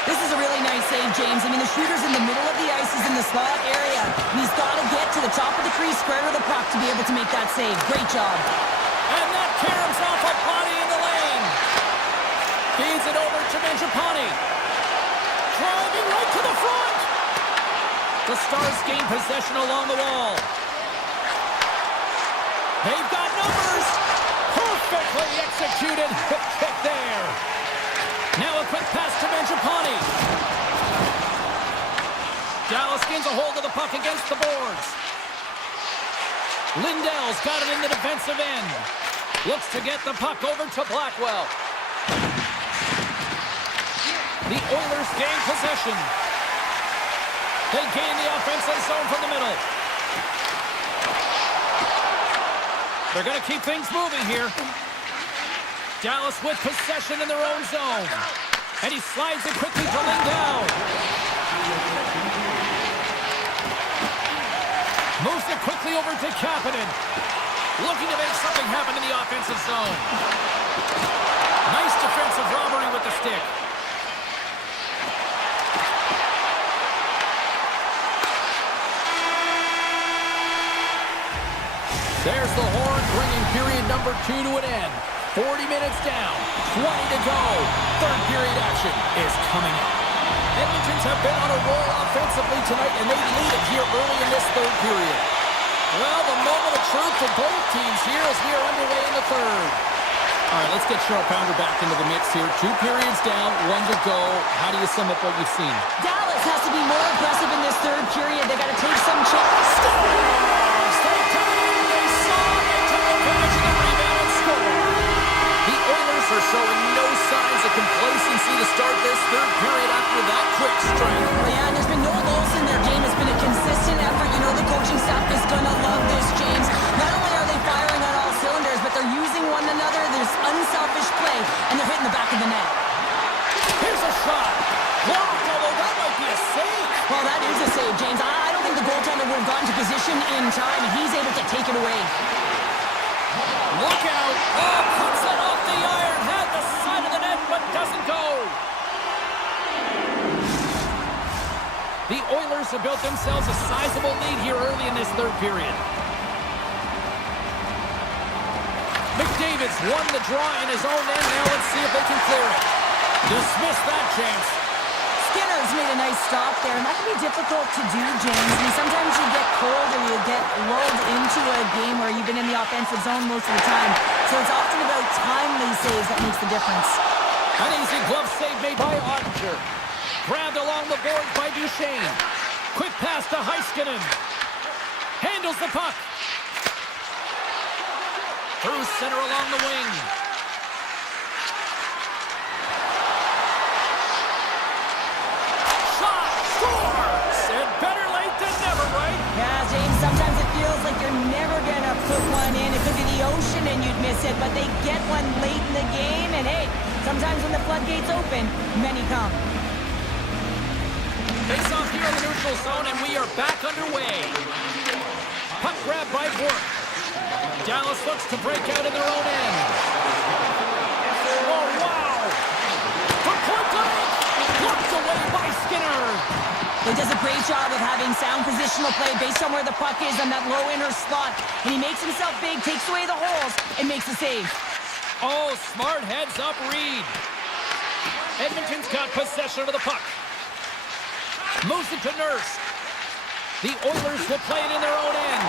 This is a really nice save, James. I mean, the shooter's in the middle of the ice. He's in the slot area. And he's got to get to the top of the crease, square to the puck to be able to make that save. Great job. And that caroms off a body in the lane. Feeds it over to Mangiapane. Driving right to the front. The Stars gain possession along the wall. They've got numbers. Perfectly executed. Hip kick there. Now a quick pass to Mangiapane. Dallas gains a hold of the puck against the boards. Lindell's got it in the defensive end. Looks to get the puck over to Blackwell. The Oilers gain possession. They gain the offensive zone from the middle. They're going to keep things moving here. Dallas with possession in their own zone. And he slides it quickly to Lindell. Moves it quickly over to Kapanen. Looking to make something happen in the offensive zone. Nice defensive robbery with the stick. There's the horn, bringing period number 2 to an end. 40 minutes down, 20 to go. Third period action is coming up. Edmonton's have been on a roll offensively tonight, and they lead it here early in this third period. Well, the moment of truth for both teams here as we are underway in the third. All right, let's get Cheryl Pounder back into the mix here. 2 periods down, 1 to go. How do you sum up what you've seen? Dallas has to be more aggressive in this third period. They got to take some chances. Scores! They come! They saw! They took advantage of the rebound and score! The Oilers are showing no signs of complacency to start this third period after that quick strike. Well, yeah, and there's been no lulls in their game. It's been a consistent effort. You know the coaching staff is going to love this, James. Not only are they firing on all cylinders, but they're using one another. There's unselfish play, and they're hitting the back of the net. Here's a shot. Blocked, although that might be a save. Well, that is a save, James. I don't think the goaltender would have gotten to position in time, and he's able to take it away. Look out. Oh, cuts it off the iron. Had the side of the net, but doesn't go. The Oilers have built themselves a sizable lead here early in this third period. McDavid's won the draw in his own end. Now let's see if they can clear it. Dismiss that chance. Skinner's made a nice stop there, and that can be difficult to do, James. I mean, sometimes you get cold or you get lulled into a game where you've been in the offensive zone most of the time. So it's often about timely saves that makes the difference. An easy glove save made by Ottinger. Grabbed along the board by Duchesne. Quick pass to Heiskanen. Handles the puck. Through center along the wing. Shot! Scores! And better late than never, right? Yeah, James, sometimes it feels like you're never going to put one in. It could be the ocean and you'd miss it, but they get one late in the game, and hey, sometimes when the floodgates open, many come. Face off here in the neutral zone, and we are back underway. Puck grab by Bork. Dallas looks to break out in their own end. Oh, wow! From point blank! Blocked away by Skinner. He does a great job of having sound positional play based on where the puck is on that low inner slot. And he makes himself big, takes away the holes, and makes a save. Oh, smart heads up Reed. Edmonton's got possession of the puck. Moves it to Nurse. The Oilers will play it in their own end.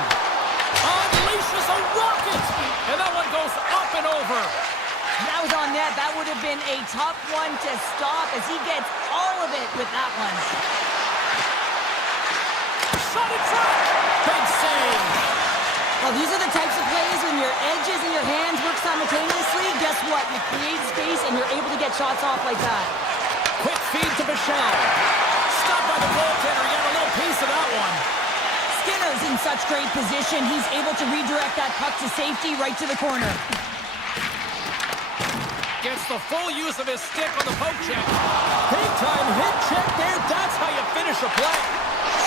Unleashes a rocket! And that one goes up and over. That was on net. That would have been a tough one to stop as he gets all of it with that one. Shot in front! Big save! Well, these are the types of plays when your edges and your hands work simultaneously. Guess what? You create space and you're able to get shots off like that. Quick feed to Michelle. Stopped by the goaltender. He got a little piece of that one. Skinner's in such great position. He's able to redirect that puck to safety right to the corner. Gets the full use of his stick on the poke check. Big time hit check there. That's how you finish a play.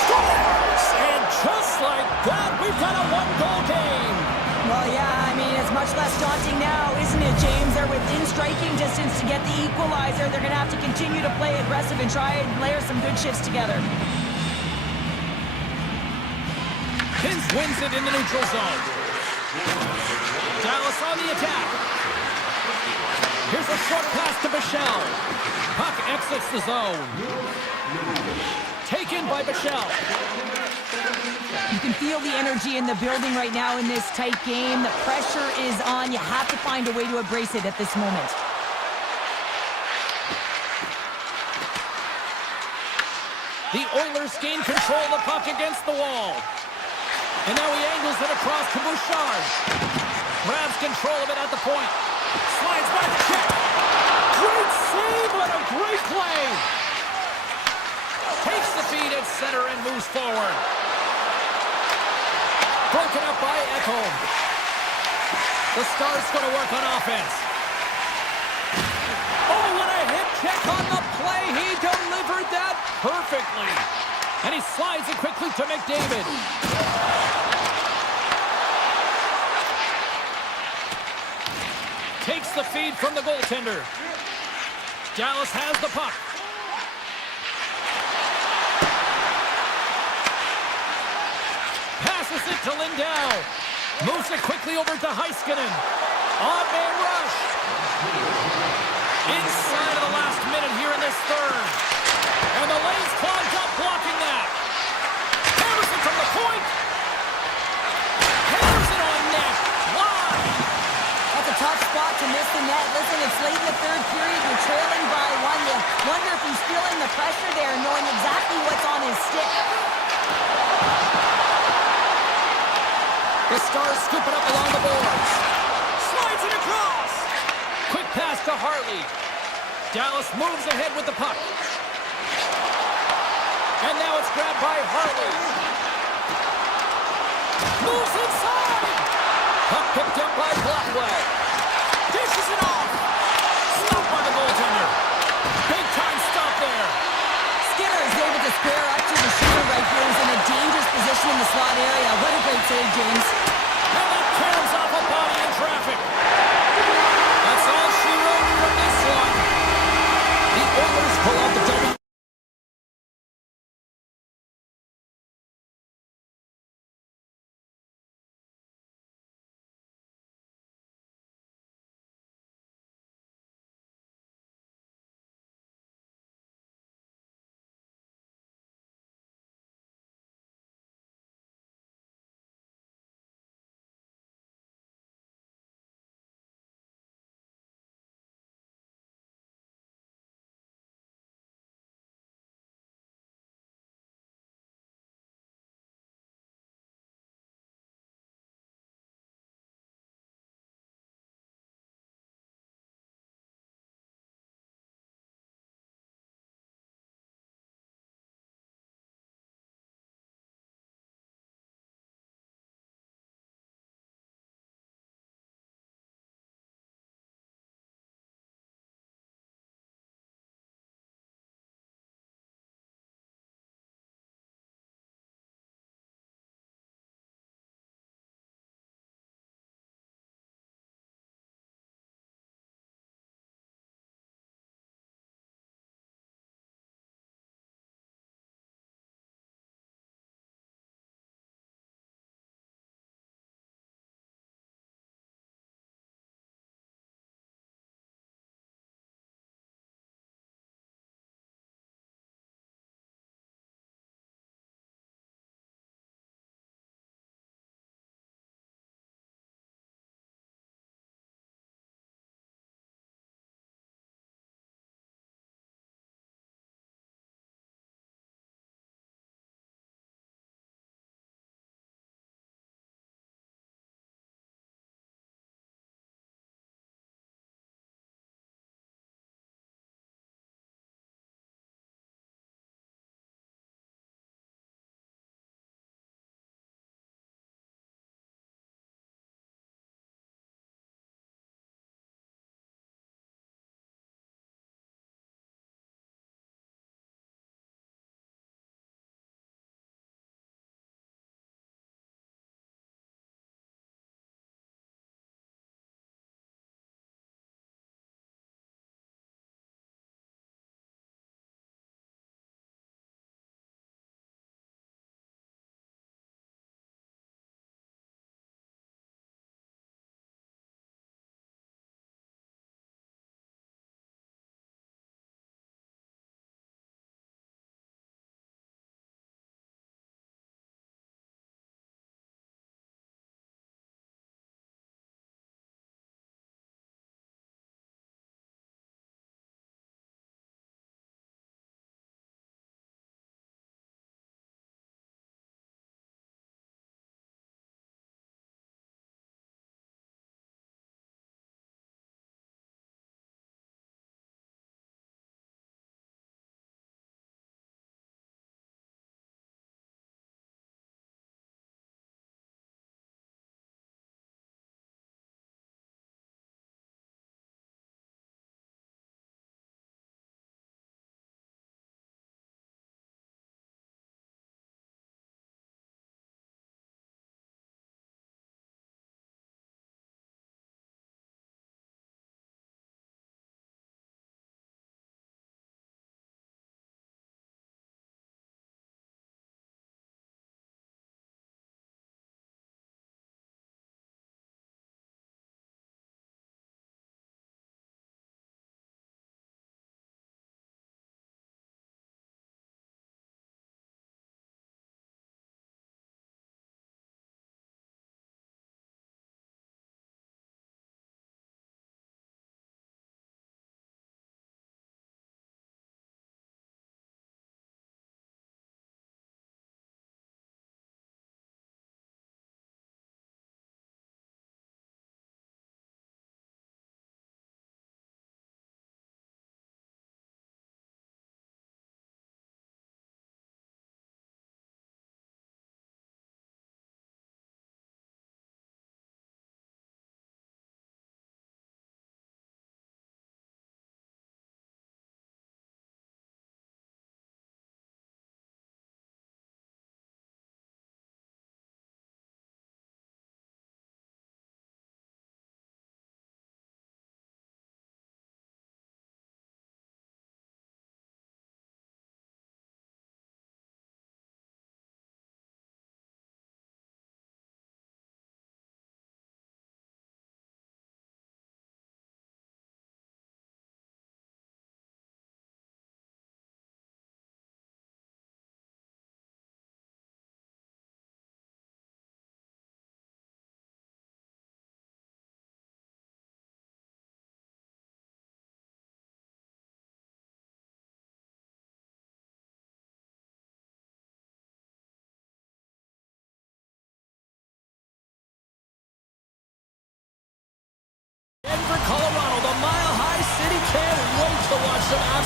Scores! And just like that, we've got a 1-goal game. Well, yeah, I mean, it's much less daunting now, isn't it, James? They're within striking distance to get the equalizer. They're going to have to continue to play aggressive and try and layer some good shifts together. Pins wins it in the neutral zone. Dallas on the attack. Here's a short pass to Michelle. Puck exits the zone. Taken by Michelle. You can feel the energy in the building right now in this tight game. The pressure is on. You have to find a way to embrace it at this moment. The Oilers gain control of the puck against the wall. And now he angles it across to Bouchard. Grabs control of it at the point. Slides by the check. Great save, what a great play. Takes the feed at center and moves forward. Broken up by Ekholm. The Stars going to work on offense. Oh, what a hit check on the play. He delivered that perfectly. And he slides it quickly to McDavid. Takes the feed from the goaltender. Dallas has the puck. Passes it to Lindell. Moves it quickly over to Heiskanen. On-man rush. Inside of the last minute here in this third. And the pressure there, knowing exactly what's on his stick. The Stars scoop it up along the boards. Slides it across. Quick pass to Hartley. Dallas moves ahead with the puck. And now it's grabbed by Hartley. Moves inside. Puck picked up by Blackwell. Dishes it off. Stopped by the goaltender. Big time stop there. Skinner is able to square up to the shooter right here, who's in a dangerous position in the slot area. What a great save, James. And that caroms off a body in traffic. That's all she wrote from this one. The Oilers pull out the W.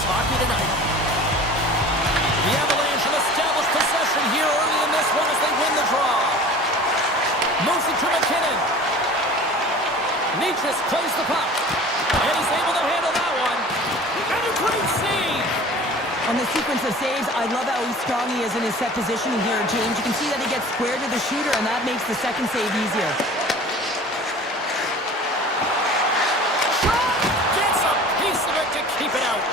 across hockey tonight. The Avalanche have established possession here early in this one as they win the draw. Moves it to McKinnon. Nietzsche plays the puck. And he's able to handle that one. And a great save! On the sequence of saves, I love how strong he is in his set positioning here, James. You can see that he gets square to the shooter, and that makes the second save easier. Shot! Gets a piece of it to keep it out.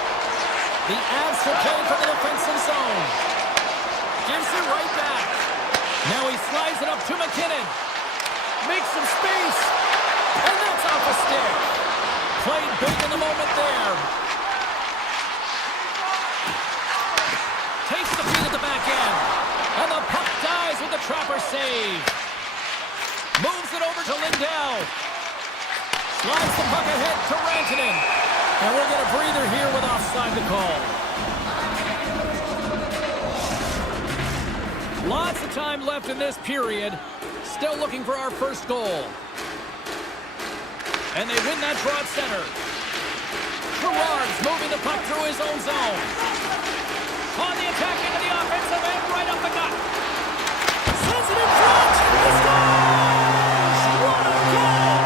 The Avs are playing from the defensive zone. Gives it right back. Now he slides it up to McKinnon. Makes some space. And that's off a stick. Played big in the moment there. Takes the feed at the back end. And the puck dies with the trapper save. Moves it over to Lindell. Slides the puck ahead to Rantanen. And we'll get a breather here with offside the call. Lots of time left in this period. Still looking for our first goal. And they win that draw at center. Gerard's moving the puck through his own zone. On the attack into the offensive end, right up the gut. Sends it in front. He scores! What a goal!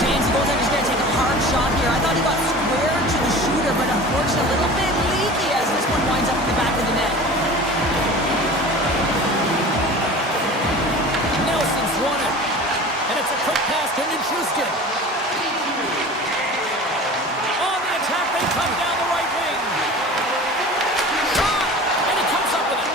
James, the goaltender's going to take a hard shot here. I thought he got square to the shooter, but unfortunately a little bit leaky as this one winds up in the back of the net. Nelson's won it. And it's a quick pass to Nichushkin. On the attack, they come down the right wing. Shot! And he comes up with it.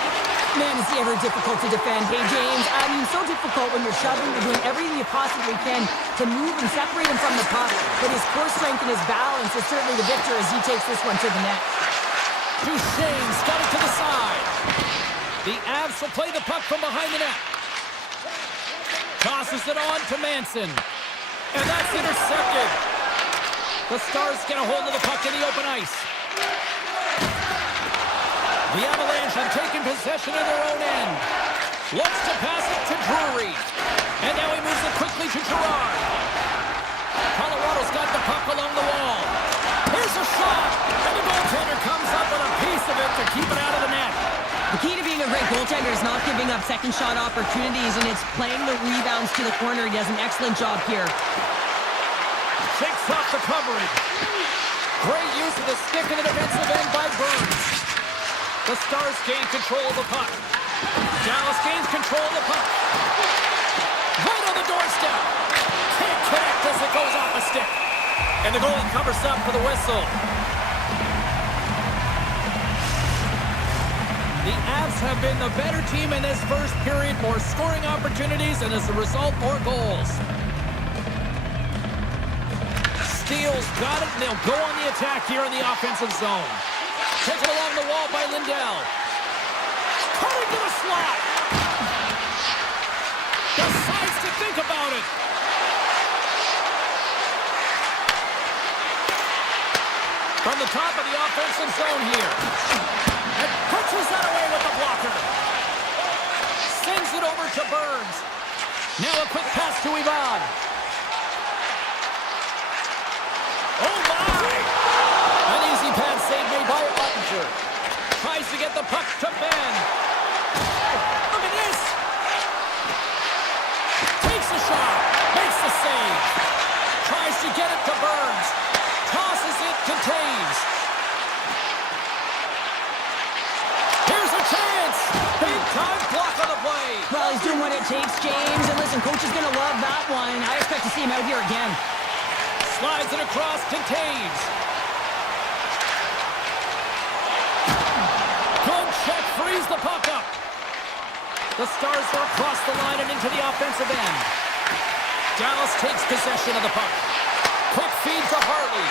Man, is he ever difficult to defend. Hey, James, I mean, so difficult when you're shoving, you're doing everything you possibly can to move and separate him from the puck. But his core strength and his balance is certainly the victor as he takes this one to the net. Duchesne's got it to the side. The Avs will play the puck from behind the net. Tosses it on to Manson. And that's intercepted. The Stars get a hold of the puck in the open ice. The Avalanche have taken possession of their own end. Looks to pass it to Drury. And now he moves it quickly to Gerard. Colorado's got the puck along the wall. Here's a shot. And the goaltender comes up with a piece of it to keep it out of the net. The key to being a great goaltender is not giving up second shot opportunities, and it's playing the rebounds to the corner. He does an excellent job here. Shakes off the coverage. Great use of the stick in the defensive end by Burns. The Stars gain control of the puck. Dallas gains control of the puck. Right on the doorstep. Can't connect as it goes off a stick. And the goalie covers up for the whistle. The Avs have been the better team in this first period. More scoring opportunities, and as a result, more goals. Steele's got it, and they'll go on the attack here in the offensive zone. Taken along the wall by Lindell. Cutting to the slot. Decides to think about it. From the top of the offensive zone here. And punches that away with the blocker. Sends it over to Burns. Now a quick pass to Ivan. Oh my! An easy pass save made by Ottinger. Tries to get the puck to Ben. Look at this! Takes a shot. Makes the save. Tries to get it to Burns. Tosses it to Taves. Here's a chance! Big time block on the play! Well, he's doing what it takes, James. And listen, coach is going to love that one. I expect to see him out here again. Slides it across to Taves. Good check, frees the puck up. The Stars are across the line and into the offensive end. Dallas takes possession of the puck. Quick feed to Hartley.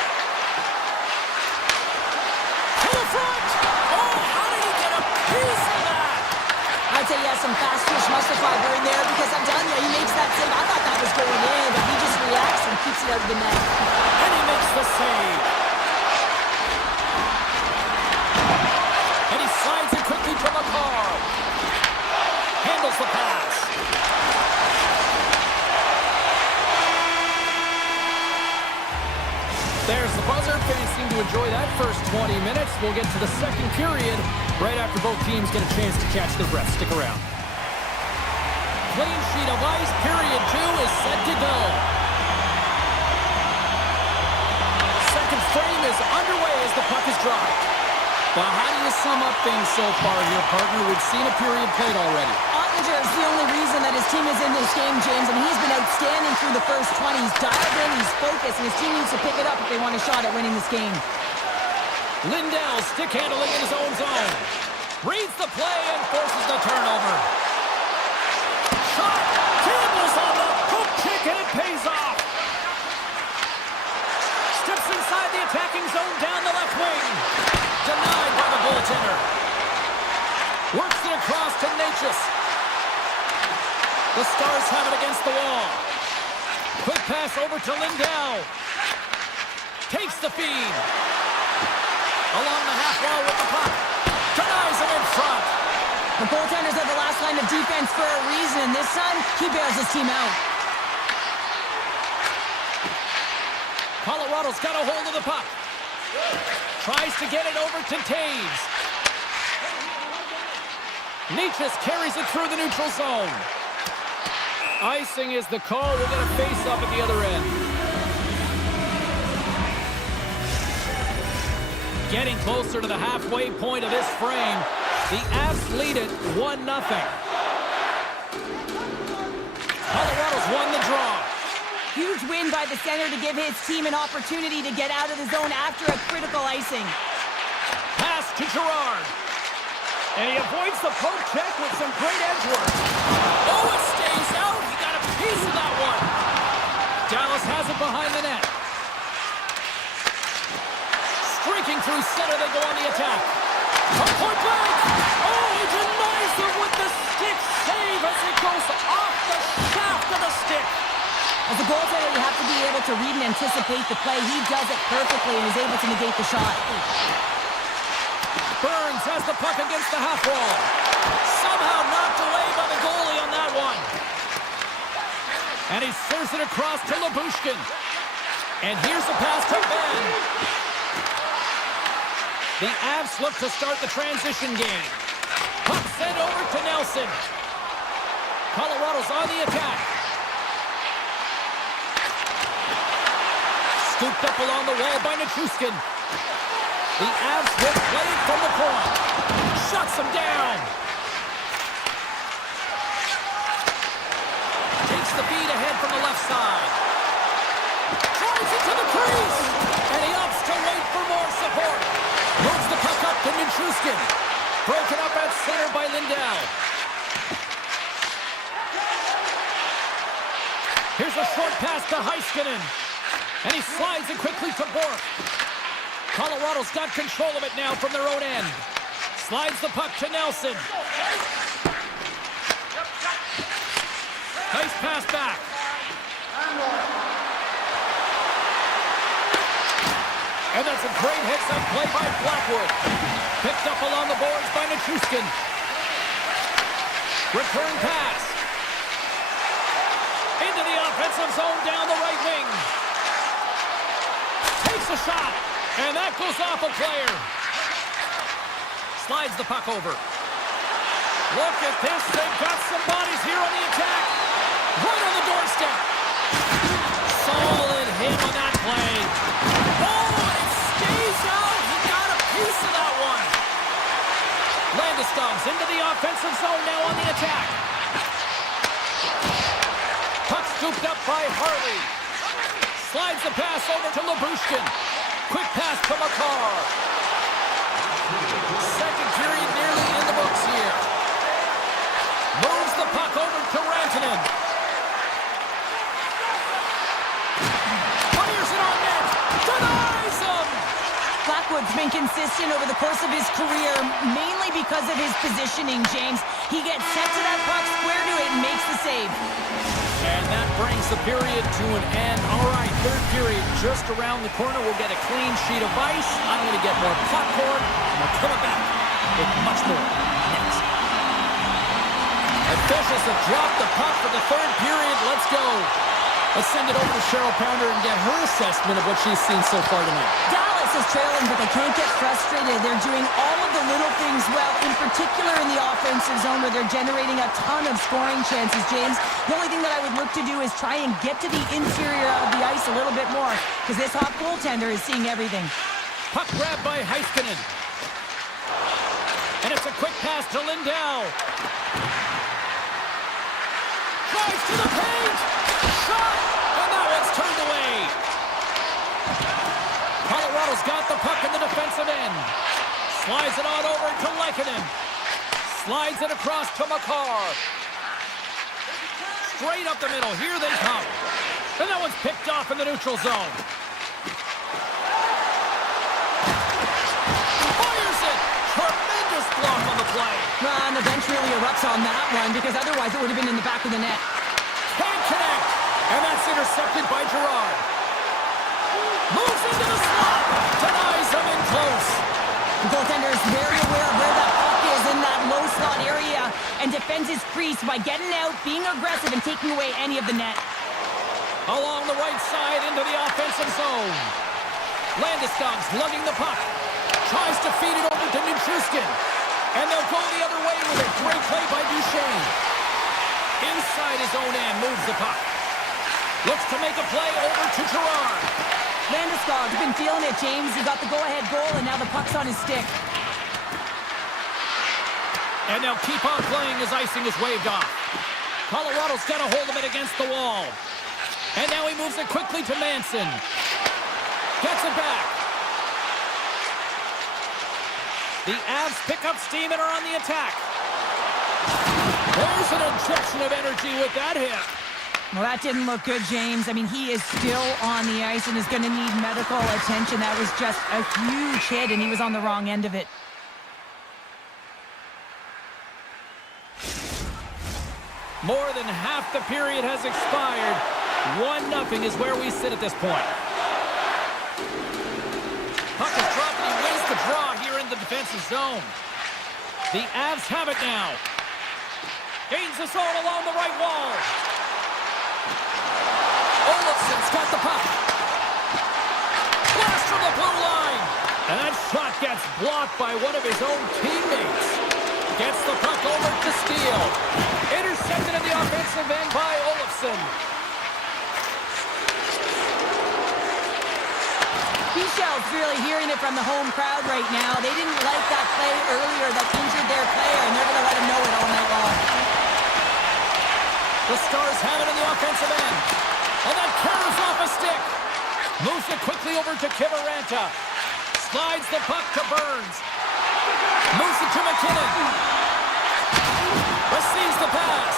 To the front! Oh, how did he get a piece of that? I'd say he has some fast twitch muscle fiber in there because I'm telling you, he makes that save. I thought that was going in, but he just reacts and keeps it out of the net. And he makes the save. And he slides it quickly to McCarr. Handles the pass. looking to enjoy that first 20 minutes. We'll get to the second period right after both teams get a chance to catch their breath. Stick around. Clean sheet of ice. Period 2 is set to go. Second frame is underway as the puck is dropped. Well, how do you sum up things so far here, partner? We've seen a period played already. Ottinger is the only reason that his team is in this game, James, and he's been outstanding through the first 20. He's dialed in, he's focused, and his team needs to pick it up if they want a shot at winning this game. Lindell stick handling in his own zone. Reads the play and forces the turnover. Shot! Campbell's on the hook kick and it pays off. Steps inside the attacking zone down the left wing. Denied by the goaltender. Works it across to Natchez. The Stars have it against the wall. Quick pass over to Lindell. Takes the feed. Along the half wall with the puck. Denies it in front. The goaltenders are the last line of defense for a reason. This time, he bails his team out. Colorado's got a hold of the puck. Tries to get it over to Taves. Natchez carries it through the neutral zone. Icing is the call. We'll get a face-up at the other end. Getting closer to the halfway point of this frame. The Avs lead it 1-0. Colorado's won the draw. Huge win by the center to give his team an opportunity to get out of the zone after a critical icing. Pass to Girard. And he avoids the poke check with some great edge work. Oh, it stays out. He got a piece of that one. Dallas has it behind the net. Streaking through center, they go on the attack. A point blank. Oh, he denies them with the stick save as it goes off the shaft of the stick. As a goaltender, you have to be able to read and anticipate the play. He does it perfectly and is able to negate the shot. Burns has the puck against the half wall. Somehow knocked away by the goalie on that one. And he serves it across to Lyubushkin. And here's the pass to Ben. The Avs look to start the transition game. Puck sent over to Nelson. Colorado's on the attack. Scooped up along the wall by Nichushkin. The Avs will play from the point. Shuts him down. Takes the feed ahead from the left side. Drives it to the crease. And he opts to wait for more support. Moves the puck up to Nichushkin. Broken up at center by Lindell. Here's a short pass to Heiskanen. And he slides it quickly to Bork. Colorado's got control of it now from their own end. Slides the puck to Nelson. Nice pass back. And that's a great hits-up play by Blackwood. Picked up along the boards by Nichushkin. Return pass. Into the offensive zone down the right wing. Takes a shot. And that goes off a player. Slides the puck over. Look at this. They've got some bodies here on the attack. Right on the doorstep. Solid hit on that play. Oh, it stays out. He got a piece of that one. Landeskog's into the offensive zone now on the attack. Puck scooped up by Harley. Slides the pass over to Lyubushkin. Quick pass to Makar. Second period nearly in the books here. Moves the puck over to Rantanen. Fires it on net. Denies him. Blackwood's been consistent over the course of his career, mainly because of his positioning, James. He gets set to that puck, square to it, and makes the save. And that brings the period to an end. All right, third period just around the corner. We'll get a clean sheet of ice. I'm going to get more popcorn, and we're coming back with much more next. Officials have dropped the puck for the third period. Let's go. Let's send it over to Cheryl Pounder and get her assessment of what she's seen so far tonight. Dallas is trailing, but they can't get frustrated. They're doing all of the little things well, in particular in the offensive zone where they're generating a ton of scoring chances, James. The only thing that I would look to do is try and get to the interior of the ice a little bit more, because this hot goaltender is seeing everything. Puck grab by Heiskanen. And it's a quick pass to Lindell. Drives to the paint! Shot! And that one's turned away. Colorado's got the puck in the defensive end. Slides it on over to Lehkonen. Slides it across to Makar. Straight up the middle. Here they come. And that one's picked off in the neutral zone. Fires it! Tremendous block on the play. Well, and the bench really erupts on that one, because otherwise it would have been in the back of the net. Can't connect. And that's intercepted by Gerard. Moves into the slot. Denies him in close. The goaltender is very aware of where that puck is in that low slot area and defends his crease by getting out, being aggressive, and taking away any of the net. Along the right side into the offensive zone. Landeskog's lugging the puck. Tries to feed it over to Nichushkin. And they'll go the other way with it. Great play by Duchesne. Inside his own end, moves the puck. Looks to make a play over to Gerard. Landeskog's been feeling it, James. He got the go-ahead goal, and now the puck's on his stick. And they'll keep on playing as icing is waved off. Colorado's got a hold of it against the wall. And now he moves it quickly to Manson. Gets it back. The Avs pick up steam and are on the attack. There's an injection of energy with that hit. Well, that didn't look good, James. I mean, he is still on the ice and is going to need medical attention. That was just a huge hit, and he was on the wrong end of it. More than half the period has expired. 1-0 is where we sit at this point. Puck is dropped, and he wins the draw here in the defensive zone. The Avs have it now. Gains the zone along the right wall. Olofsson's got the puck. Blast from the blue line. And that shot gets blocked by one of his own teammates. Gets the puck over to Steele. Intercepted in the offensive end by Olofsson. Michel's really hearing it from the home crowd right now. They didn't like that play earlier that injured their player, and they're going to let him know it all night long. The Stars have it in the offensive end. And that carries off a stick. Moves it quickly over to Kiviranta. Slides the puck to Burns. Moves it to McKinnon. Receives the pass.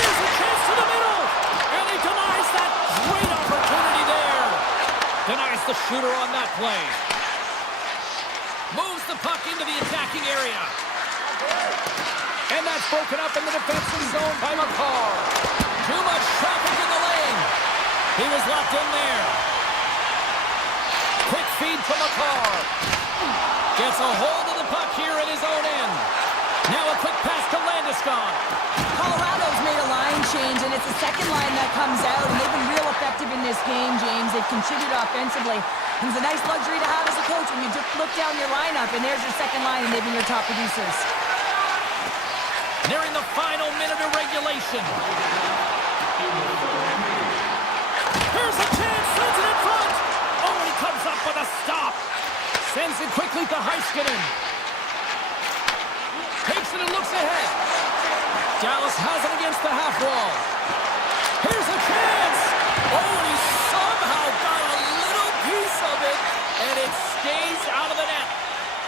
Here's a chance to the middle. And he denies that great opportunity there. Denies the shooter on that play. Moves the puck into the attacking area. And that's broken up in the defensive zone by Makar. Too much traffic in the lane. He was locked in there. Quick feed to Makar. Gets a hold of the puck here at his own end. Now a quick pass to Landeskog. Colorado's made a line change, and it's the second line that comes out, and they've been real effective in this game, James. They've contributed offensively. It was a nice luxury to have as a coach when you just look down your lineup, and there's your second line, and they've been your top producers. Nearing the final minute of regulation. Here's a chance, sends it in front. Oh, and he comes up with a stop. Sends it quickly to Heiskanen. Takes it and looks ahead. Dallas has it against the half wall. Here's a chance. Oh, and he somehow got a little piece of it, and it stays out of the net.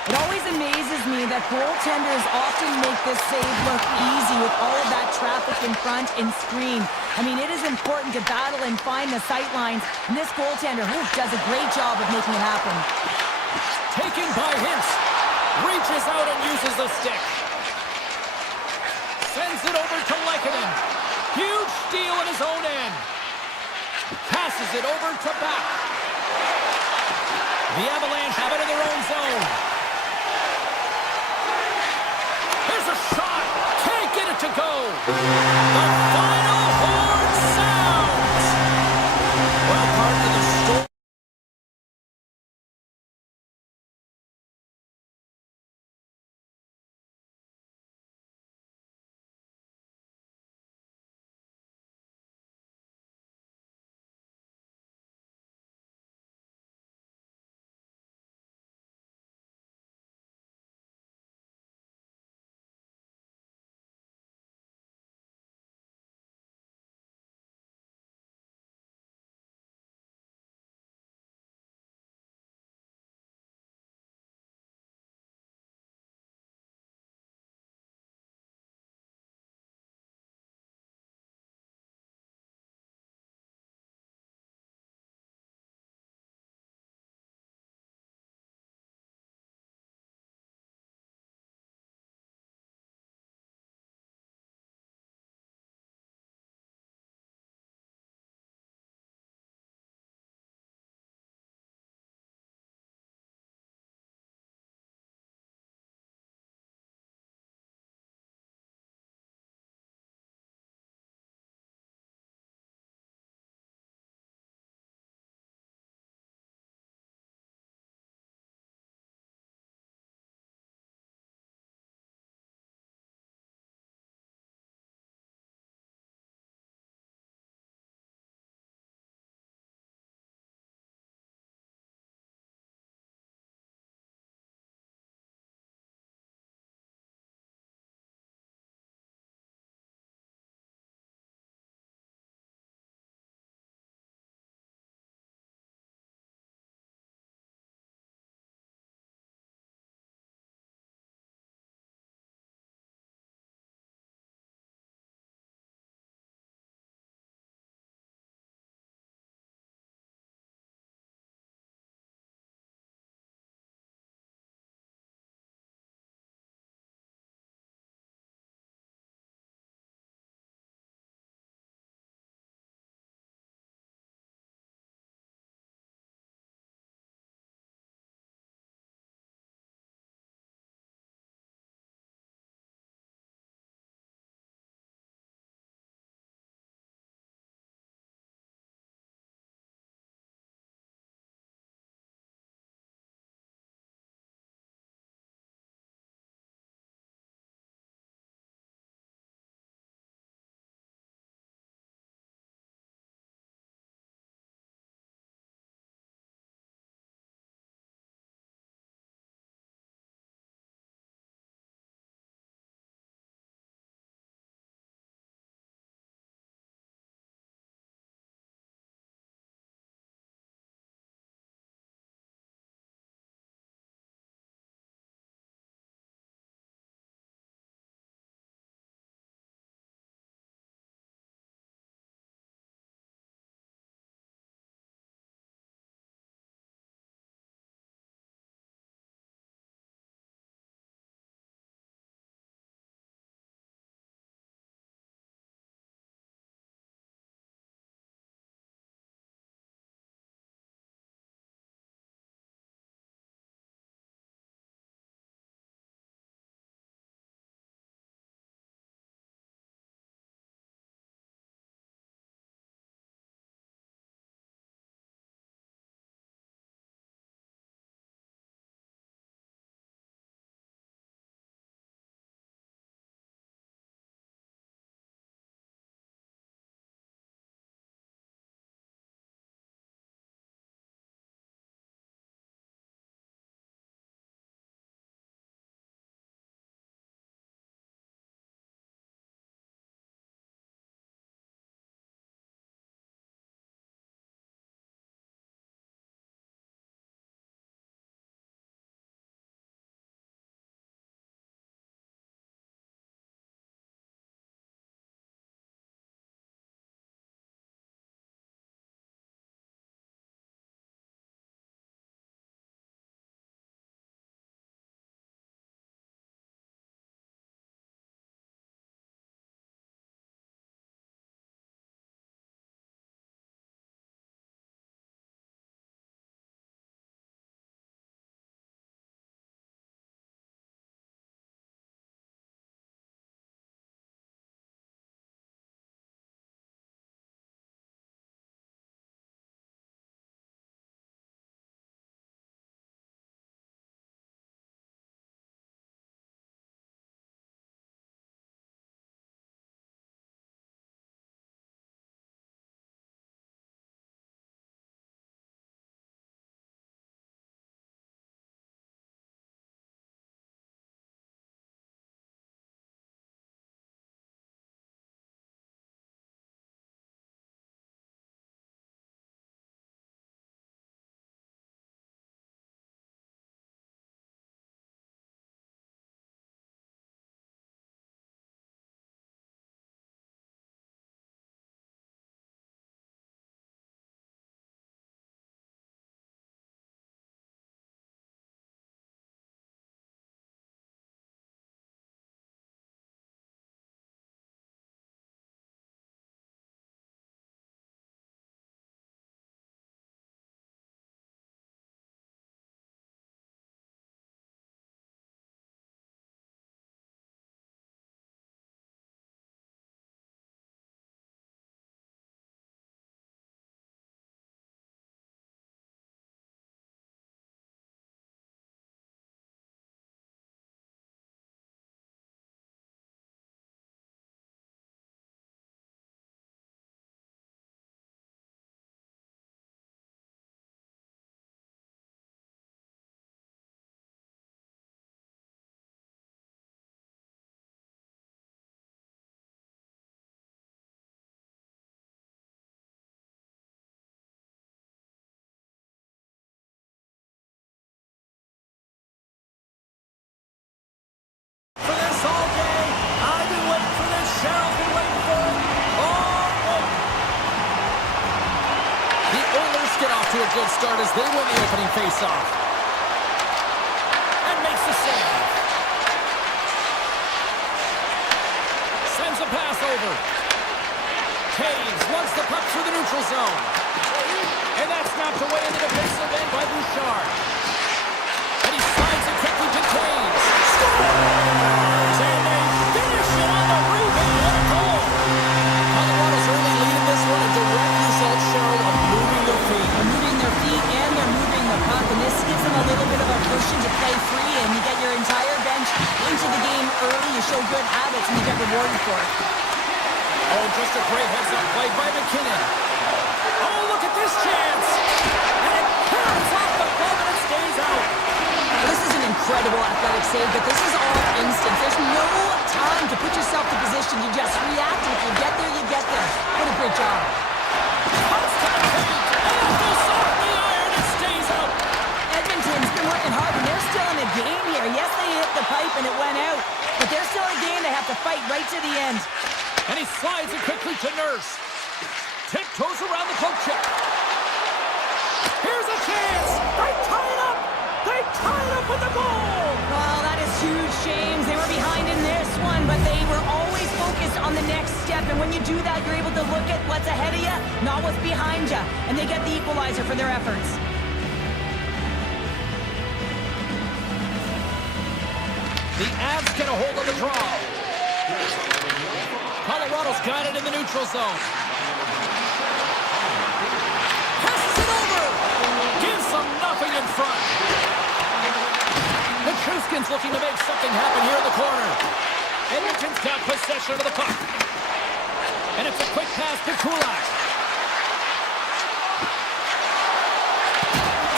It always amazes me that goaltenders often make this save look easy with all of that traffic in front and screen. I mean, it is important to battle and find the sight lines, and this goaltender does a great job of making it happen. Taken by Hintz. Reaches out and uses the stick. Sends it over to Lehkonen. Huge steal in his own end. Passes it over to Back. The Avalanche have it in their own zone. Here's a shot. Can't get it to go. The final horn sounds. Well, part of the story. to a good start as they win the opening faceoff. And makes the save. Sends a pass over. Taves runs the puck through the neutral zone. And that's knocked away in the defensive end by Bouchard. And he slides it quickly to Taves. Scores! And they finish it on the rebound. What a goal! Colorado's early lead in this one, a direct result, Cheryl, of moving their feet. They're moving their feet and they're moving the puck, and this gives them a little bit of a cushion to play free, and you get your entire bench into the game early. You show good habits, and you get rewarded for it. Oh, just a great heads-up play by McKinnon. Oh, look at this chance! And it comes off the glove and it stays out. Now, this is an incredible athletic save, but this is all instant. There's no time to put yourself in position. You just react, and if you get there, you get there. What a great job. Comes to the paint, and it goes off the iron and stays out. Edmonton's been working hard, and they're still in the game here. Yes, they hit the pipe and it went out, but they're still in the game. They have to fight right to the end. And he slides it quickly to Nurse. Tiptoes around the poke check. Here's a chance. They tie it up. They tie it up with the goal. Well, that is huge, James. They were behind in this one, but they were always focused on the next step. And when you do that, you're able to look at what's ahead of you, not what's behind you. And they get the equalizer for their efforts. The Avs get a hold of the draw. Colorado's got it in the neutral zone. Passes it over. Gives them nothing in front. The Truskin's looking to make something happen here in the corner. Edmonton's got possession of the puck. And it's a quick pass to Kulak.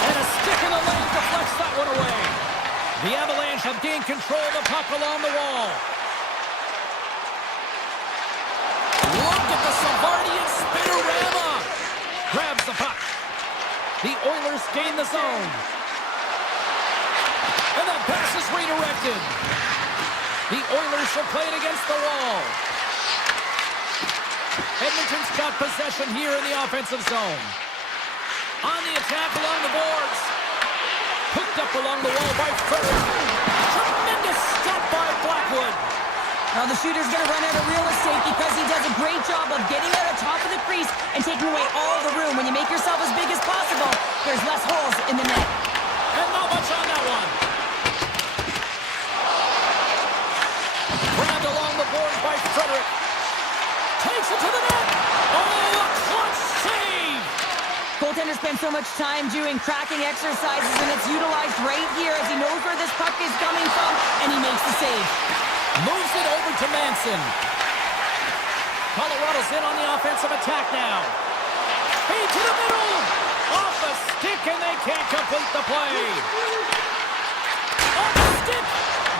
And a stick in the lane deflects that one away. The Avalanche have gained control of the puck along the wall. Look at the Savardian spinorama. Grabs the puck. The Oilers gain the zone. And that pass is redirected. The Oilers will play it against the wall. Edmonton's got possession here in the offensive zone. On the attack along the boards. Picked up along the wall by Furry. Tremendous stop by Blackwood. Now the shooter's going to run out of real estate because he does a great job of getting out of top of the crease and taking away all the room. When you make yourself as big as possible, there's less holes in the net. And not much on that one. Grabbed along the boards by Frederick. Takes it to the net. Oh, a clutch save. Goaltender spends so much time doing cracking exercises, and it's utilized right here as he knows where this puck is coming from, and he makes the save. Moves it over to Manson. Colorado's in on the offensive attack now. Feed to the middle. Off the stick, and they can't complete the play. Off the stick.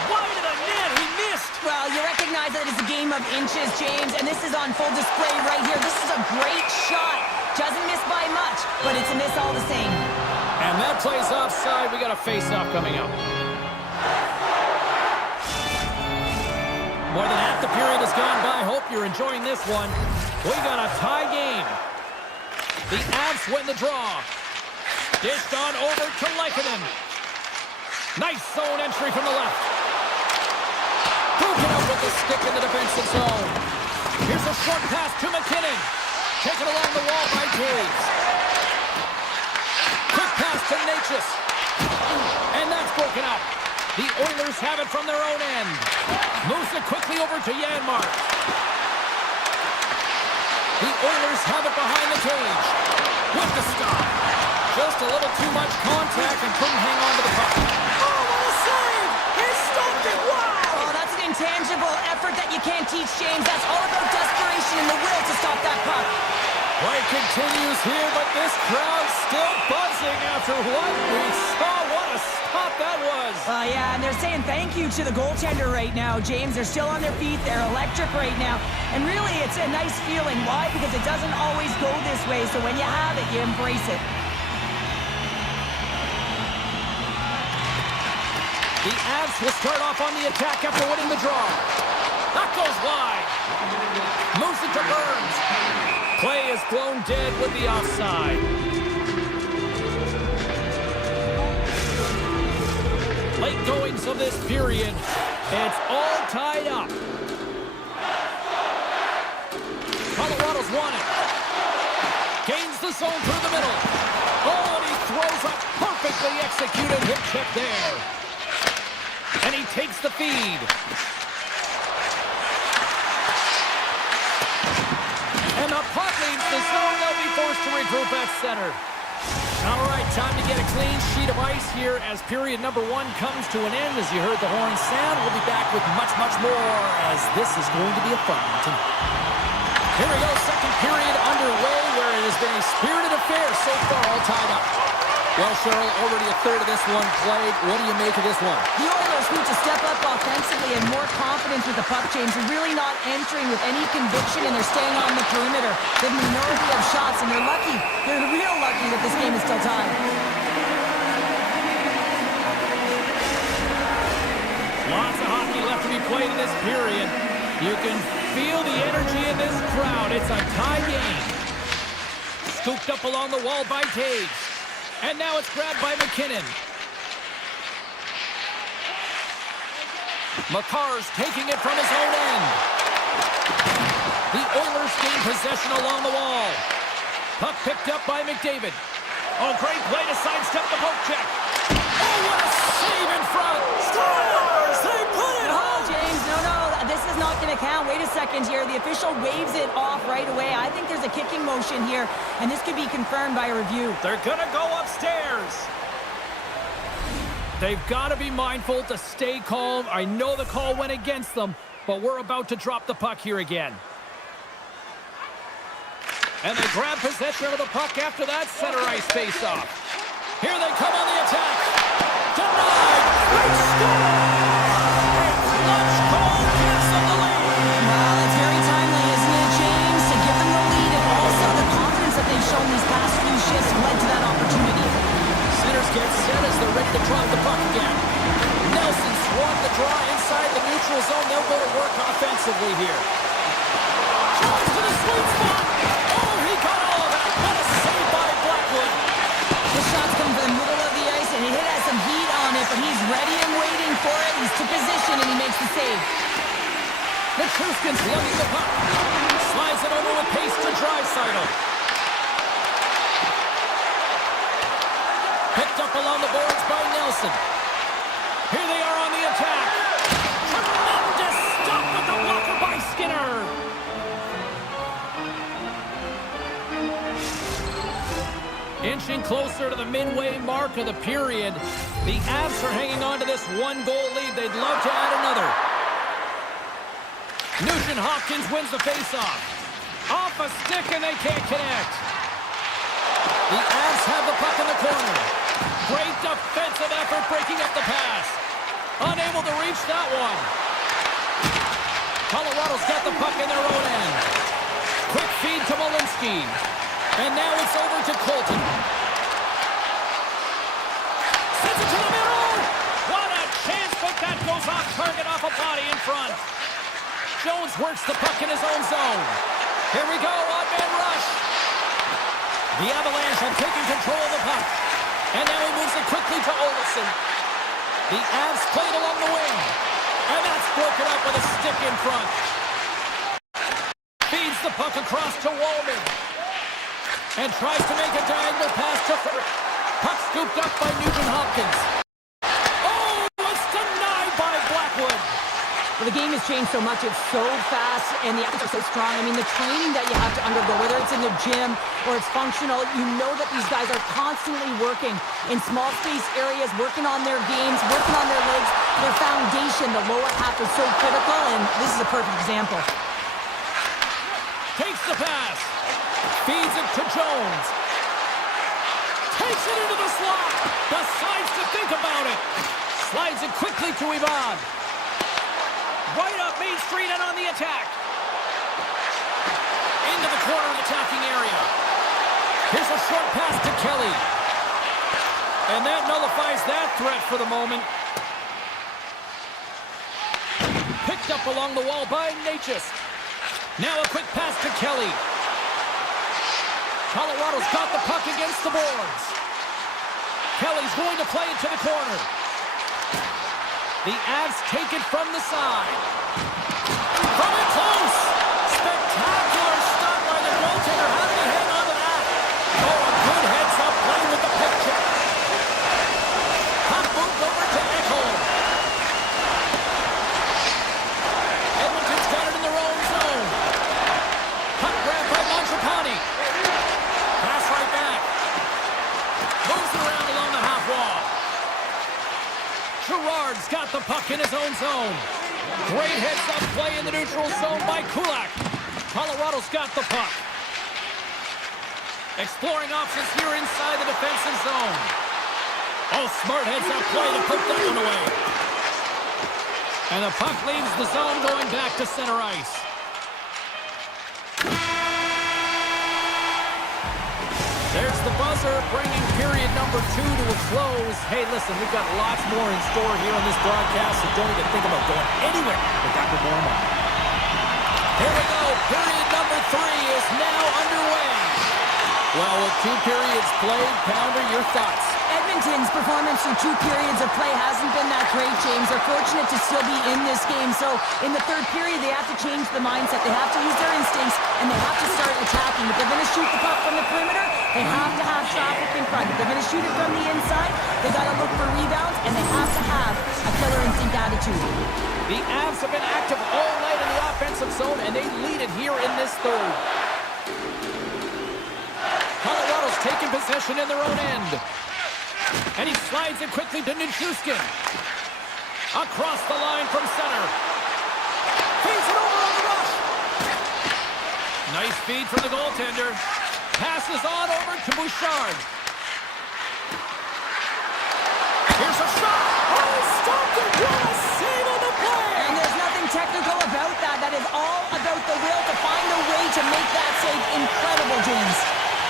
Wide of the net. He missed. Well, you recognize that it's a game of inches, James, and this is on full display right here. This is a great shot. Doesn't miss by much, but it's a miss all the same. And that play's offside. We got a face-off coming up. More than half the period has gone by. Hope you're enjoying this one. We got a tie game. The Avs win the draw. Dished on over to Lehkonen. Nice zone entry from the left. Broken up with the stick in the defensive zone. Here's a short pass to McKinnon. Taken along the wall by Taves. Quick pass to Natchez. And that's broken up. The Oilers have it from their own end. Moves it quickly over to Janmark. The Oilers have it behind the cage. With the stop. Just a little too much contact and couldn't hang on to the puck. Oh, what a save! He stopped it! Wow! Oh, that's an intangible effort that you can't teach, James. That's all about desperation and the will to stop that puck. Play continues here, but this crowd's still buzzing after what we saw. What a stop that was. Yeah, and they're saying thank you to the goaltender right now, James. They're still on their feet. They're electric right now. And really, it's a nice feeling. Why? Because it doesn't always go this way. So when you have it, you embrace it. The Avs will start off on the attack after winning the draw. That goes wide. Moves it to Burns. Play is blown dead with the offside. Late goings of this period. It's all tied up. Colorado's won it. Gains the zone through the middle. Oh, and he throws a perfectly executed hip check there. And he takes the feed. And the puck leaves the zone. They'll be forced to regroup at center. All right, time to get a clean sheet of ice here as period number 1 comes to an end. As you heard the horn sound, we'll be back with much, much more as this is going to be a fun one tonight. Here we go, second period underway where it has been a spirited affair so far, all tied up. Well, Cheryl, already a third of this one played. What do you make of this one? The Oilers need to step up offensively and more confidence with the puck, James. They're really not entering with any conviction, and they're staying on the perimeter. The minority of shots, and they're lucky. They're real lucky that this game is still tied. Lots of hockey left to be played in this period. You can feel the energy in this crowd. It's a tie game. Scooped up along the wall by Taves. And now it's grabbed by McKinnon. McCarr's taking it from his own end. The Oilers gain possession along the wall. Puck picked up by McDavid. Oh, great play to sidestep the poke check. Oh, what a save in front. Stars! They put it home! James, no. This is not going to count. Wait a second here. The official waves it off right away. I think there's a kicking motion here, and this could be confirmed by a review. They're going to go upstairs. They've got to be mindful to stay calm. I know the call went against them, but we're about to drop the puck here again. And they grab possession of the puck after that center ice face-off. Here they come on the attack. Denied. They score! Clutch goal gives them the lead. Well, that's very timely, isn't it, James? To give them the lead, and also the confidence that they've shown these past few shifts led to that opportunity. Centers get set as they're ready to drop the puck again. Nelson swapped the draw inside the neutral zone. They'll go to work offensively here. Charge to the sweet spot. Oh, he got all of that. What a save by Blackwood. The shot's come from the middle of the ice, and it has some heat on it, but he's ready and waiting for it. He's to position, and he makes the save. Nichushkin's lugging the puck. Slides it over with pace to Draisaitl. Picked up along the boards by Nelson. Here they are on the attack. Tremendous stop with the blocker by Skinner. Inching closer to the midway mark of the period. The Avs are hanging on to this one-goal lead. They'd love to add another. Nugent-Hopkins wins the face-off. Off a stick, and they can't connect. The Avs have the puck in the corner. Great defensive effort breaking up the pass. Unable to reach that one. Colorado's got the puck in their own end. Quick feed to Malinsky. And now it's over to Colton. Sends it to the middle. What a chance, but that goes off target off a body in front. Jones works the puck in his own zone. Here we go, odd man rush. The Avalanche have taken control of the puck. And now he moves it quickly to Olsen. The Avs played along the wing. And that's broken up with a stick in front. Feeds the puck across to Wallman. And tries to make a diagonal pass to third. Puck scooped up by Nugent-Hopkins. Oh, it's denied by Blackwood. Well, the game has changed so much. It's so fast, and the athletes are so strong. I mean, the training that you have to undergo, whether it's in the gym or it's functional, you know that these guys are constantly working in small space areas, working on their games, working on their legs. Their foundation, the lower half, is so critical, and this is a perfect example. Takes the pass. Feeds it to Jones. Takes it into the slot. Decides to think about it. Slides it quickly to Ivan. Right up Main Street and on the attack. Into the corner of the attacking area. Here's a short pass to Kelly. And that nullifies that threat for the moment. Picked up along the wall by Natchez. Now a quick pass to Kelly. Colorado's got the puck against the boards. Kelly's going to play it to the corner. The Avs take it from the side. From it close. Spectacular stop by the goaltender. How did he hang on to that? Oh, a good heads-up play with the pick check. Puck moved over to Ekholm. Edmonton's got it in their own zone. Puck grabbed by Mangiapane. Pass right back. Moves it around along the half wall. Gerard's got the puck in his own zone. Great heads-up play in the neutral zone by Kulak. Colorado's got the puck. Exploring options here inside the defensive zone. Oh, smart heads-up play to put that one away. And the puck leaves the zone going back to center ice. There's the buzzer, bringing period number 2 to a close. Hey, listen, we've got lots more in store here on this broadcast, so don't even think about going anywhere with Dr. Borman. Here we go. Period number 3 is now underway. Well, with 2 periods played, Pounder, your thoughts? Edmonton's performance through 2 periods of play hasn't been that great, James. They're fortunate to still be in this game. So in the 3rd period, they have to change the mindset. They have to use their instincts, and they have to start attacking. If they're going to shoot the puck from the perimeter, they have to have traffic in front. If they're going to shoot it from the inside, they got to look for rebounds, and they have to have a killer instinct attitude. The Avs have been active all night in the offensive zone, and they lead it here in this 3rd. Colorado's taking possession in their own end. And he slides it quickly to Nichushkin. Across the line from center. Feeds it over on the rush. Nice feed from the goaltender. Passes on over to Bouchard. Here's a shot. Oh, stopped it. What a save on the play. And there's nothing technical about that. That is all about the will to find a way to make that save incredible, James.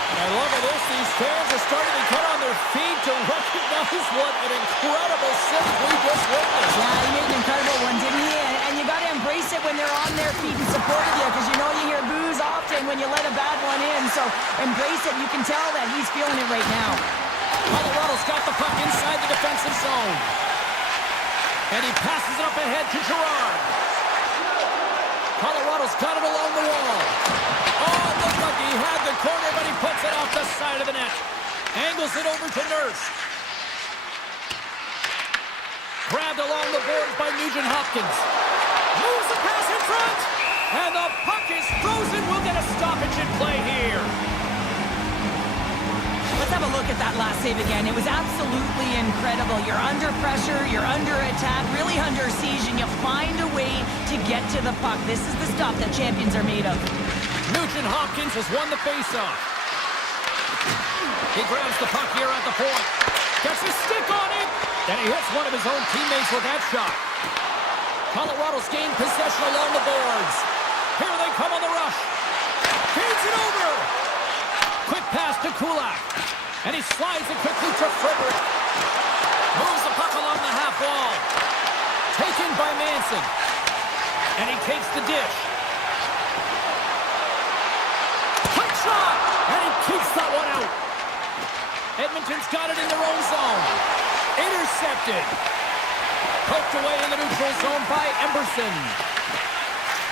I love this. These fans are starting to get on their feet to recognize what an incredible save we just witnessed. Yeah, he made an incredible one, didn't he? And you got to embrace it when they're on their feet and supporting you, because you know you hear boos often when you let a bad one in. So embrace it. You can tell that he's feeling it right now. Colorado's got the puck inside the defensive zone. And he passes it up ahead to Gerard. Colorado's got it along the wall. Oh, it looked like he had the corner, but he puts it off the side of the net. Angles it over to Nurse. Grabbed along the boards by Nugent Hopkins. Moves the pass in front. And the puck is frozen. We'll get a stoppage in play here. Let's have a look at that last save again. It was absolutely incredible. You're under pressure, you're under attack, really under siege, and you find a way to get to the puck. This is the stuff that champions are made of. Nugent Hopkins has won the faceoff. He grabs the puck here at the point. Gets his stick on it. And he hits one of his own teammates with that shot. Colorado's gained possession along the boards. Here they come on the rush. Feeds it over. Quick pass to Kulak. And he slides it quickly to Frederick. Moves the puck along the half wall. Taken by Manson. And he takes the dish. Quick shot. And he keeps that one out. Edmonton's got it in their own zone. Intercepted. Poked away in the neutral zone by Emberson.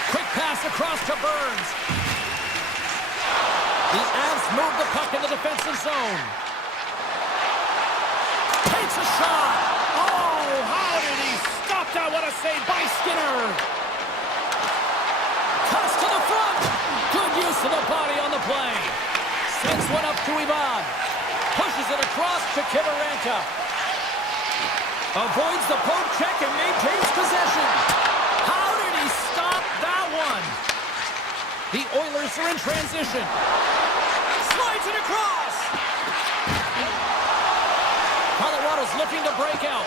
Quick pass across to Burns. The Avs move the puck in the defensive zone. Takes a shot. Oh, how did he stop that? What a save by Skinner. Cuts to the front. Good use of the body on the play. Sends one up to Ivan. Pushes it across to Kiberanta. Avoids the poke check and maintains possession. How did he stop that one? The Oilers are in transition. Slides it across. Colorado's looking to break out.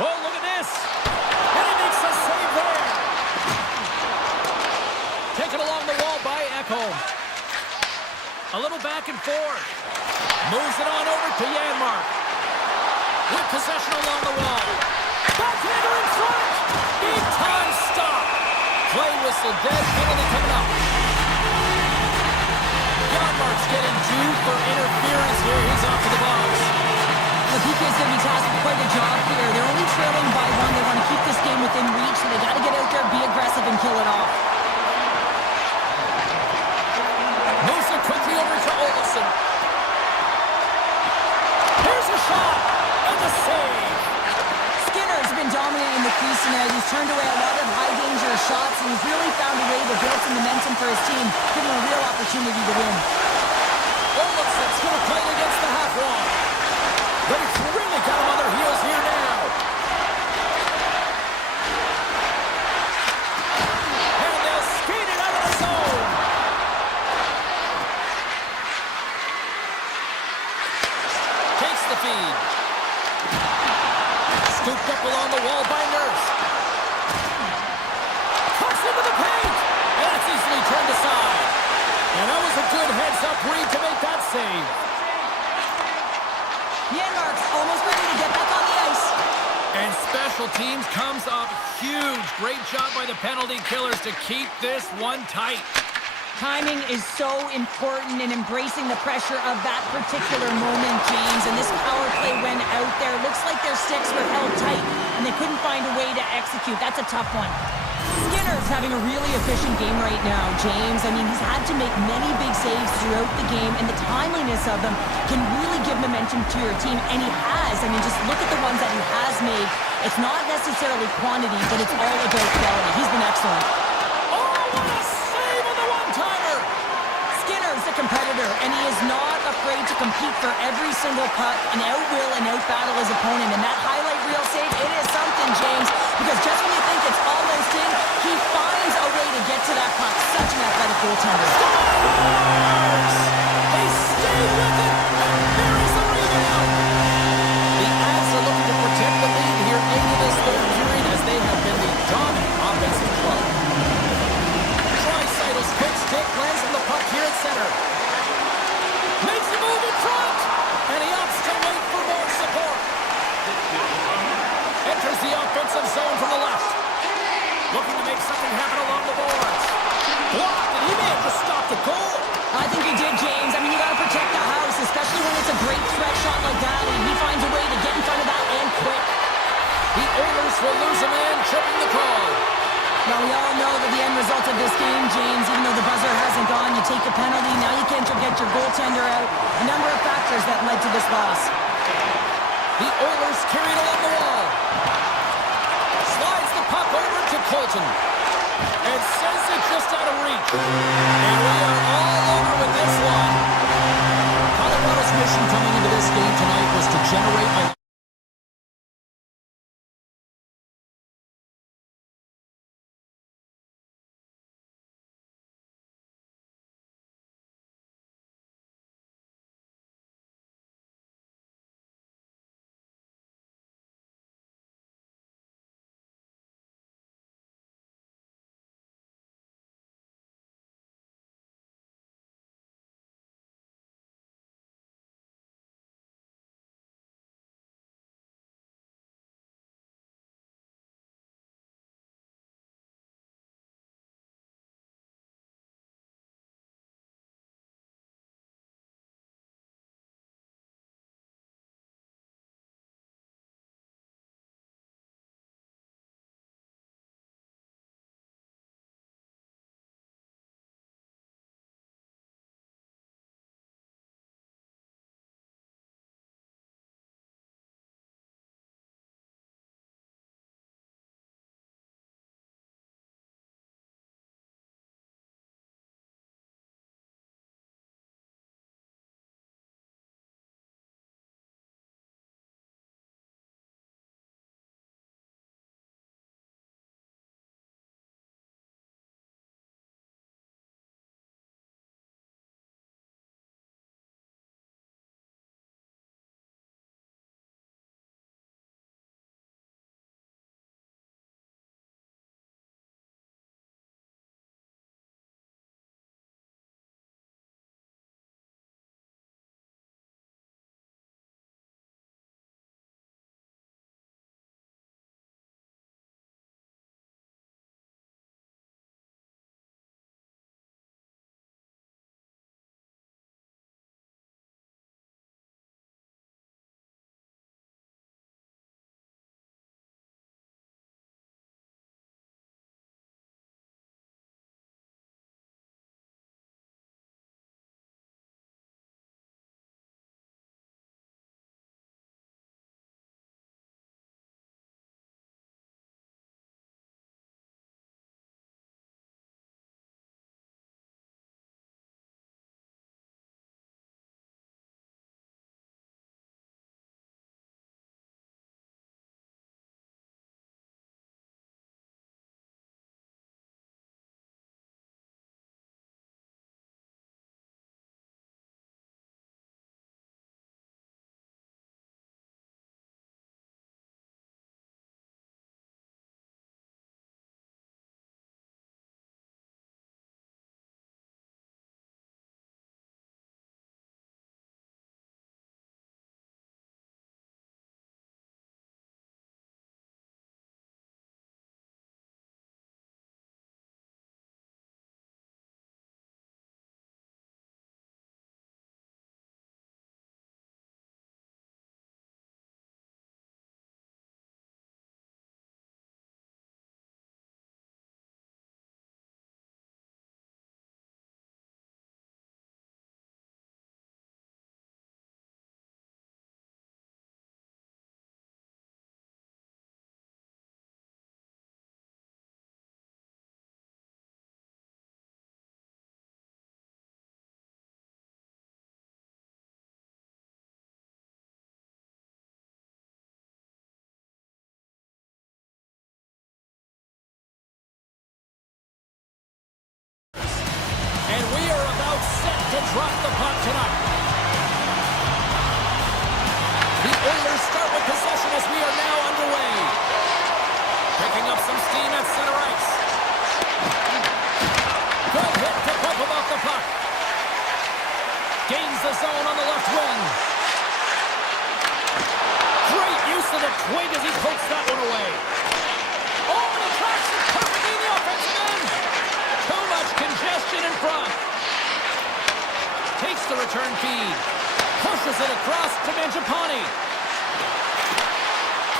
Oh, look at this. And he makes a save there. Taken along the wall by Ekholm. A little back and forth. Moves it on over to Janmark. With possession along the wall. Backhander in front. Big time stop. Play whistle dead. Penalty coming up. Janmark's getting due for interference here. He's off to the box. The PK's going to be tasked with quite a job here. They're only trailing momentum for his team, give him a real opportunity to win. Olafson's going to play it against the half wall. But it's really got him on their heels here now. And they'll skate it out of the zone. Takes the feed. Scooped up along the wall by Nurse. Cuts into the paint. And that's easily turned aside. And that was a good heads-up read to make that save. Yanmark's almost ready to get back on the ice. And special teams comes up huge. Great job by the penalty killers to keep this one tight. Timing is so important in embracing the pressure of that particular moment, James. And this power play went out there. Looks like their sticks were held tight, and they couldn't find a way to execute. That's a tough one. Skinner's having a really efficient game right now, James. I mean, he's had to make many big saves throughout the game, and the timeliness of them can really give momentum to your team, and he has. I mean, just look at the ones that he has made. It's not necessarily quantity, but it's all about quality. He's been excellent. Oh, what a save on the one-timer! Skinner's a competitor, and he is not afraid to compete for every single puck and outwill and outbattle his opponent. And that highlight reel save, it is something, James, because just when you think it's almost in, he finds a way to get to that puck. Such an athletic goaltender. They stay with it, and there is the rebound. The Avs are looking to protect the lead here into this third period as they have been the dominant offensive club. Tricytle's quick stick lands on the puck here at center. Makes a move in front, and he opts to wait for more support. Enters the offensive zone from the left. Looking to make something happen along the boards. Blocked, and he may have just stopped a goal. I think he did, James. I mean, you got to protect the house, especially when it's a great threat shot like that, and he finds a way to get in front of that and quick. The Oilers will lose a man, tripping the call. Now, we all know that the end result of this game, James, even though the buzzer hasn't gone, you take the penalty, now you can't get your goaltender out. A number of factors that led to this loss. The Oilers carried along the wall. Slides the puck over to Colton. And sends it just out of reach. And we are all over with this one. Colorado's mission coming into this game tonight was to generate a the puck tonight. The Oilers start with possession as we are now underway. Picking up some steam at center ice. Good hit to pump him off the puck. Gains the zone on the left wing. Great use of the twig as he pokes that one away. Oh, and he tracks it perfectly in the offensive end. Too much congestion in front. Takes the return feed. Pushes it across to Mangiapane.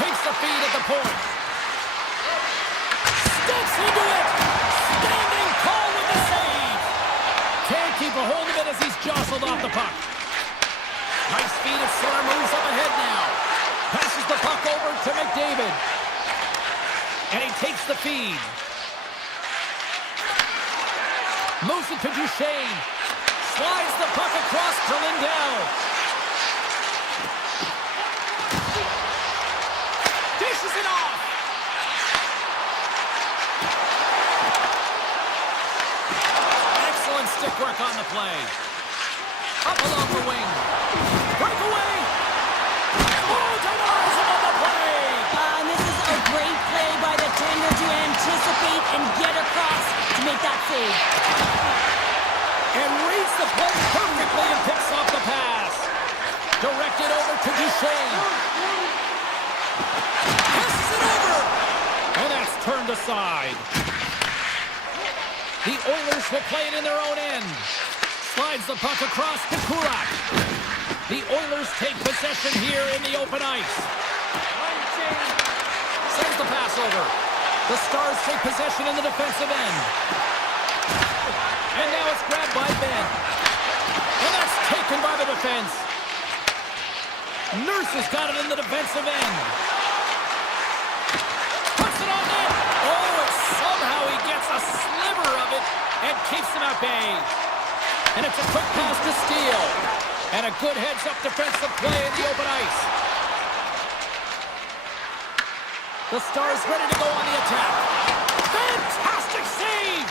Takes the feed at the point. Steps into it. Standing tall with the save. Can't keep a hold of it as he's jostled off the puck. Nice feed at center, moves up ahead now. Passes the puck over to McDavid. And he takes the feed. Moves it to Duchesne. Slides the puck across to Lindell. Dishes it off. Excellent stick work on the play. Up along the wing. Breakaway. Oh, denies him on the play. And this is a great play by the tender to anticipate and get across to make that save. And reads the play perfectly and picks off the pass. Directed over to Duchesne. Passes it over. And that's turned aside. The Oilers will play it in their own end. Slides the puck across to Kulak. The Oilers take possession here in the open ice. Sends the pass over. The Stars take possession in the defensive end. And now it's grabbed by Ben. And that's taken by the defense. Nurse has got it in the defensive end. Puts it on net. Oh, and somehow he gets a sliver of it and keeps him at bay. And it's a quick pass to Steele. And a good heads-up defensive play in the open ice. The Stars ready to go on the attack. Fantastic save!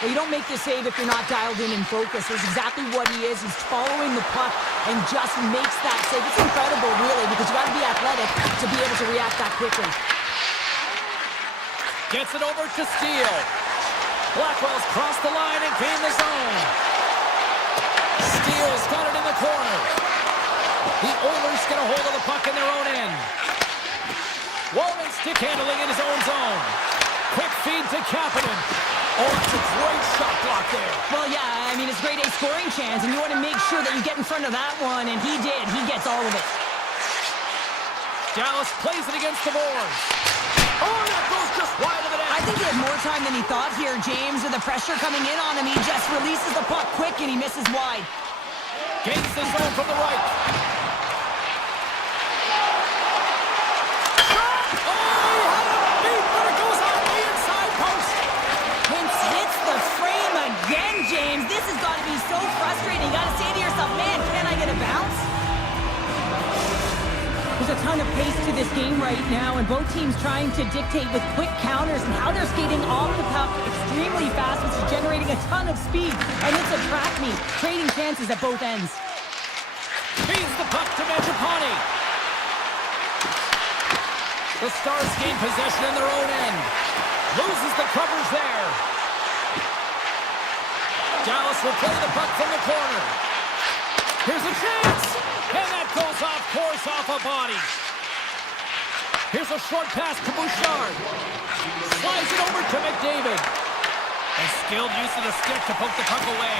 Well, you don't make the save if you're not dialed in and focused. That's exactly what he is. He's following the puck and just makes that save. It's incredible, really, because you got to be athletic to be able to react that quickly. Gets it over to Steele. Blackwell's crossed the line and gained the zone. Steele's got it in the corner. The Oilers get a hold of the puck in their own end. Walman stick handling in his own zone. Quick feed to Kapanen. Oh, it's a great shot block there. Well, yeah, I mean, it's grade A scoring chance, and you want to make sure that you get in front of that one, and he did. He gets all of it. Dallas plays it against the boards. Oh, that goes just wide of the net. I think he had more time than he thought here, James, with the pressure coming in on him. He just releases the puck quick, and he misses wide. Gains the zone from the right. James, this has got to be so frustrating. You got to say to yourself, man, can I get a bounce? There's a ton of pace to this game right now, and both teams trying to dictate with quick counters and how they're skating off the puck extremely fast, which is generating a ton of speed. And it's a track meet, trading chances at both ends. Feeds the puck to Mangiapane. The Stars gain possession in their own end. Loses the covers there. Dallas will play the puck from the corner. Here's a chance! And that goes off course off a body. Here's a short pass to Bouchard. Slides it over to McDavid. A skilled use of the stick to poke the puck away.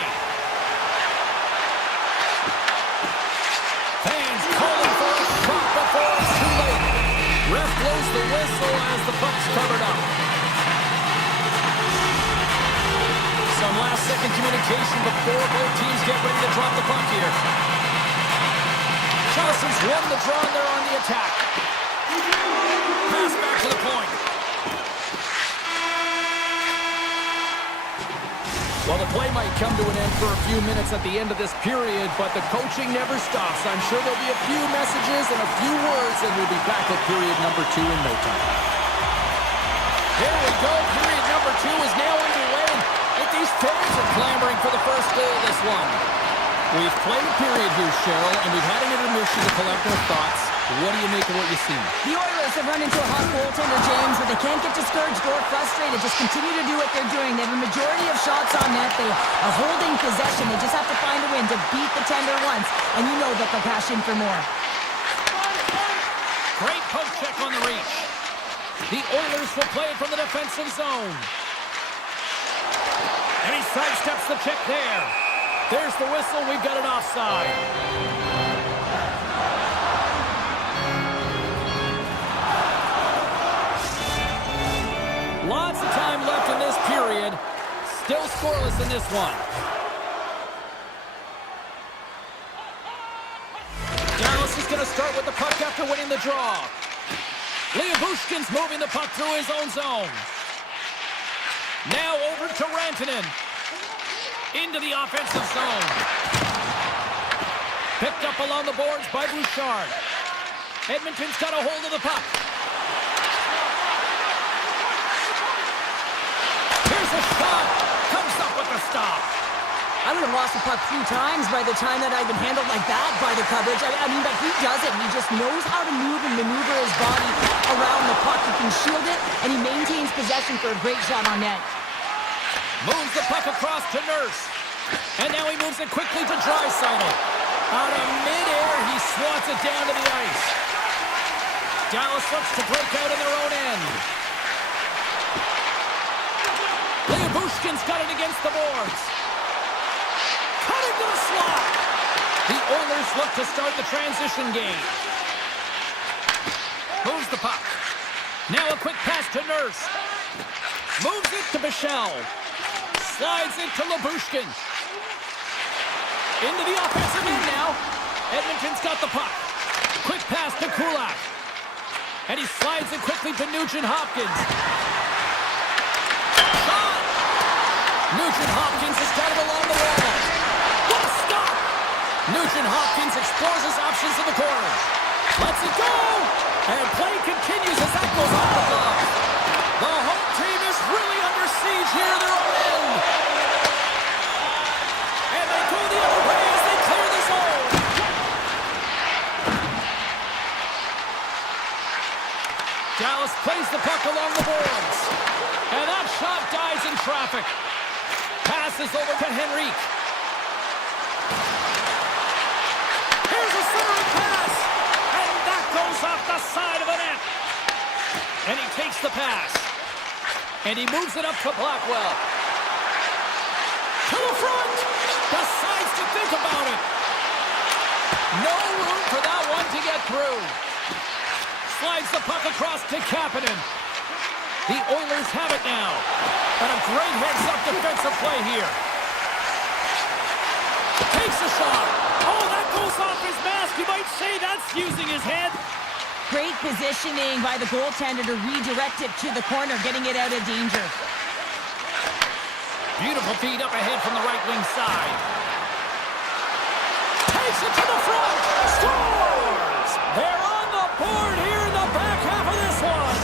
Fans calling for a shot before it's too late. Ref blows the whistle as the puck's covered up. Some last-second communication before both teams get ready to drop the puck here. Charleston's won the draw and they're on the attack. Pass back to the point. Well, the play might come to an end for a few minutes at the end of this period, but the coaching never stops. I'm sure there'll be a few messages and a few words, and we'll be back at period number 2 in no time. Here we go. Period number 2 is now underway. These fans are clamoring for the first goal of this one. We've played a period here, Cheryl, and we've had an intermission to collect our thoughts. What do you make of what you see? The Oilers have run into a hot goaltender, James, but they can't get discouraged or frustrated. Just continue to do what they're doing. They have a majority of shots on net. They are holding possession. They just have to find a win to beat the tender once, and you know that they'll cash in for more. Great poke check on the reach. The Oilers will play it from the defensive zone. And he sidesteps the check there. There's the whistle. We've got an offside. Lots of time left in this period. Still scoreless in this one. Dallas is going to start with the puck after winning the draw. Bushkin's moving the puck through his own zone. Now over to Rantanen. Into the offensive zone. Picked up along the boards by Bouchard. Edmonton's got a hold of the puck. Here's a shot. Comes up with the stop. I would have lost the puck 3 times by the time that I've been handled like that by the coverage. I mean, but he does it. He just knows how to move and maneuver his body around the puck. He can shield it, and he maintains possession for a great shot on net. Moves the puck across to Nurse. And now he moves it quickly to Draisaitl. Out of midair, he swats it down to the ice. Dallas looks to break out in their own end. Bushkin's got it against the boards. Cut into the slot. The Oilers look to start the transition game. Moves the puck. Now a quick pass to Nurse. Moves it to Bichelle. Slides it to Lyubushkin. Into the offensive end now. Edmonton's got the puck. Quick pass to Kulak. And he slides it quickly to Nugent-Hopkins. Shot! Nugent-Hopkins has got it along the wall. What a stop! Nugent-Hopkins explores his options in the corner. Lets it go! And play continues as that goes off the glove. The home team is really under siege here in their own end. And they go the other way as they clear the zone. Dallas plays the puck along the boards. And that shot dies in traffic. Passes over to Henrique. Here's a centering pass. And that goes off the side of the net. And he takes the pass. And he moves it up to Blackwell. To the front. Decides to think about it. No room for that one to get through. Slides the puck across to Kapanen. The Oilers have it now. And a great heads-up defensive play here. Takes a shot. Oh, that goes off his mask. You might say that's using his head. Great positioning by the goaltender to redirect it to the corner, getting it out of danger. Beautiful feed up ahead from the right wing side. Takes it to the front. Scores! They're on the board here in the back half of this one.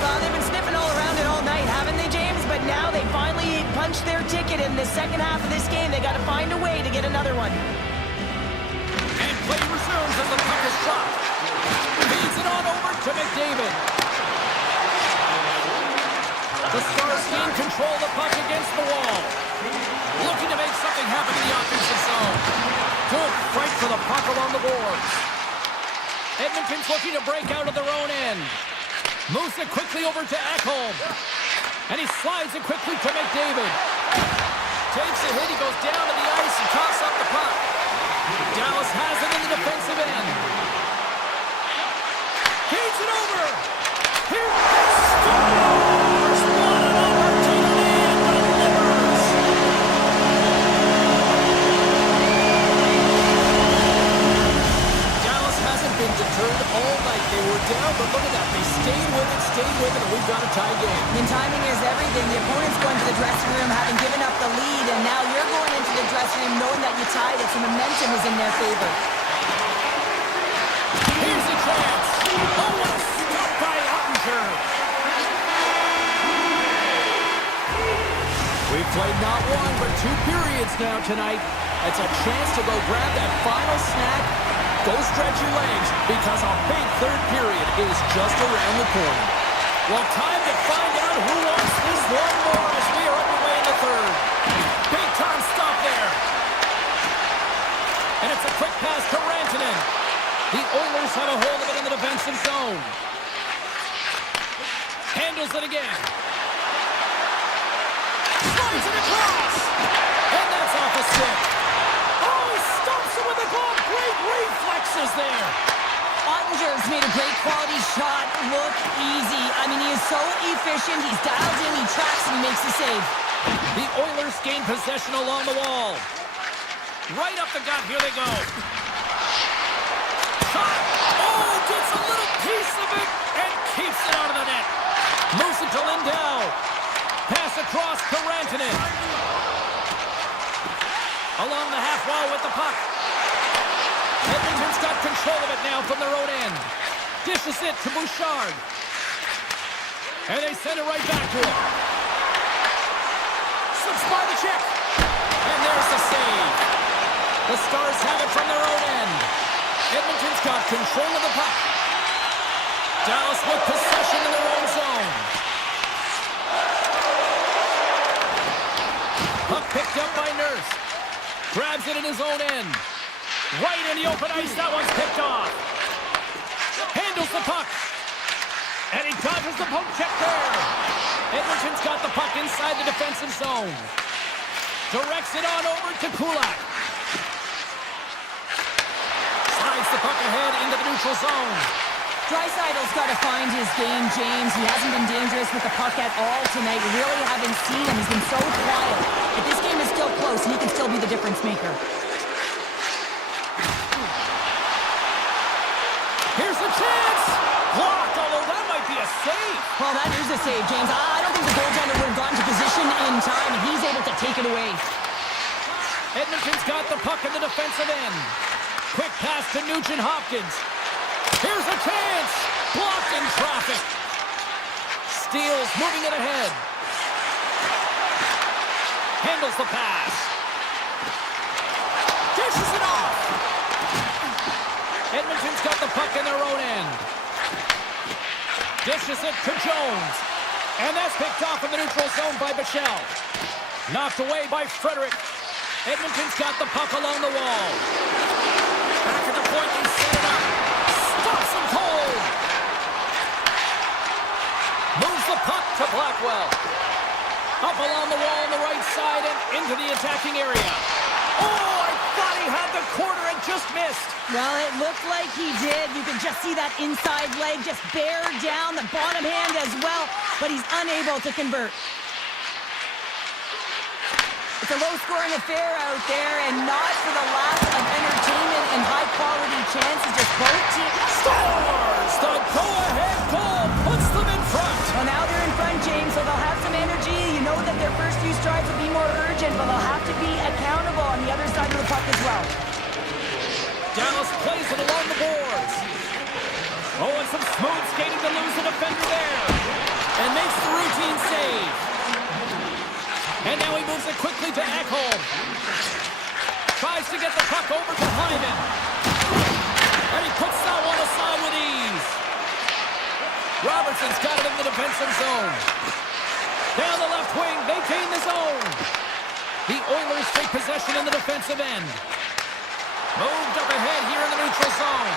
Well, they've been sniffing all around it all night, haven't they, James? But now they finally punched their ticket in the second half of this game. They got to find a way to get another one. And play resumes as the puck is dropped. Feeds it on over to McDavid. The Stars gain control of the puck against the wall. Looking to make something happen in the offensive zone. Good fight for the puck along the boards. Edmonton's looking to break out of their own end. Moves it quickly over to Ekholm. And he slides it quickly to McDavid. Takes a hit, he goes down to the ice and tosses up the puck. Dallas has it in the defensive end. Feeds it over. Here scores! What an opportunity and delivers! Dallas hasn't been deterred all night. They were down, but look at that. They stayed with it, and we've got a tie game. And timing is everything. The opponent's going to the dressing room having given up the lead, and now you're going into the dressing room knowing that you tied it, so momentum is in their favor. Here's a chance. Oh, what a stop by Ottinger. We've Played not one, but 2 periods now tonight. It's a chance to go grab that final snack. Go stretch your legs, because a big third period is just around the corner. Well, time to find out who wants this one more as we are underway in the third. Big time stop there. And it's a quick pass to Rantanen. The Oilers have a hold of it in the defensive zone. Handles it again. Slides it across. And that's off a stick. Oh, he stumps it with the glove. Great reflexes there. Ottinger's made a great quality shot look easy. I mean, he is so efficient. He's dialed in, he tracks, and he makes the save. The Oilers gain possession along the wall. Right up the gut. Here they go. Shot. Oh, gets a little piece of it and keeps it out of the net. Moves it to Lindell. Pass across to Rantanen. Along the half wall with the puck. Edmonton's got control of it now from their own end. Dishes it to Bouchard. And they send it right back to him. Slips by the check. And there's the save. The Stars have it from their own end. Edmonton's got control of the puck. Dallas with possession in their own zone. Puck picked up by Nurse. Grabs it in his own end. Right in the open ice, that one's picked off. Handles the puck. And he dodges the poke check there. Edmonton's got the puck inside the defensive zone. Directs it on over to Kulak. Slides the puck ahead into the neutral zone. Draisaitl's got to find his game, James. He hasn't been dangerous with the puck at all tonight. We really haven't seen him. He's been so quiet. But this game is still close, and he can still be the difference maker. Here's a chance! Blocked, although that might be a save. Well, that is a save, James. I don't think the goaltender would have gotten to position in time, and he's able to take it away. Edmonton's got the puck in the defensive end. Quick pass to Nugent-Hopkins. Here's a chance! Blocked in traffic. Steals, moving it ahead. Handles the pass. Dishes it off. Edmonton's got the puck in their own end. Dishes it to Jones. And that's picked off in the neutral zone by Bichelle. Knocked away by Frederick. Edmonton's got the puck along the wall. Back at the point, they set it up. Stops him cold. Moves the puck to Blackwell. Up along the wall on the right side and into the attacking area. Oh, I thought he had the corner and just missed. Well, it looked like he did. You could just see that inside leg just bear down, the bottom hand as well, but he's unable to convert. It's a low-scoring affair out there, and not for the lack of entertainment and high-quality chances. Just both teams. Stars! The go-ahead goal puts them in front. Well, now they're in front, James, so they'll have some energy. You know that their first few strides will be more urgent, but they'll have to be accountable on the other side of the puck as well. Dallas plays it along the boards. Oh, and some smooth skating to lose the defender there. And makes the routine save. And now he moves it quickly to Ekholm. Tries to get the puck over to Hyman. And he puts that one aside with ease. Robertson's got it in the defensive zone. Down the left wing, they gain the zone. The Oilers take possession in the defensive end. Moved up ahead here in the neutral zone.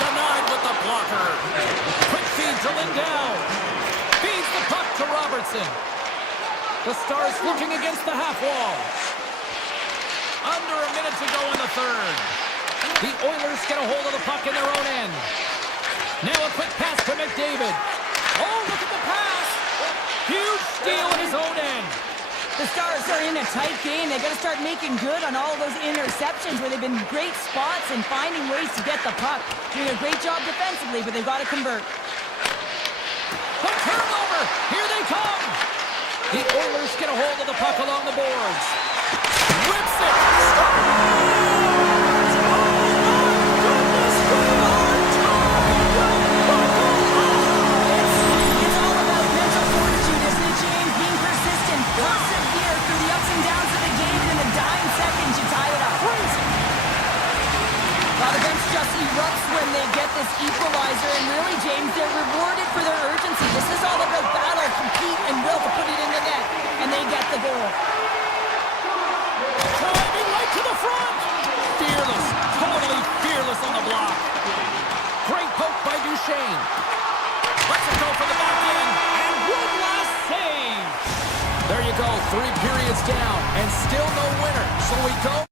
Denied with the blocker. Quick feed to Lindell. Feeds the puck to Robertson. The Stars looking against the half wall. Under a minute to go in the third. The Oilers get a hold of the puck in their own end. Now a quick pass to McDavid. Oh, look at the pass. Huge steal in his own end. The Stars are in a tight game. They've got to start making good on all those interceptions where they've been great spots and finding ways to get the puck. Doing a great job defensively, but they've got to convert. The turnover. Here they come. The Oilers get a hold of the puck along the boards. Whips it. Stars! Oh, my goodness. It's all about mental fortitude, isn't it, James? Being persistent, persevere erupts when they get this equalizer, and really, James, they're rewarded for their urgency. This is all about battle, compete, and will to put it in the net, and they get the goal. Driving right to the front. Fearless, totally fearless on the block. Great poke by Duchesne. Lets it go for the back end, and one last save. There you go, 3 periods down, and still no winner. So we go.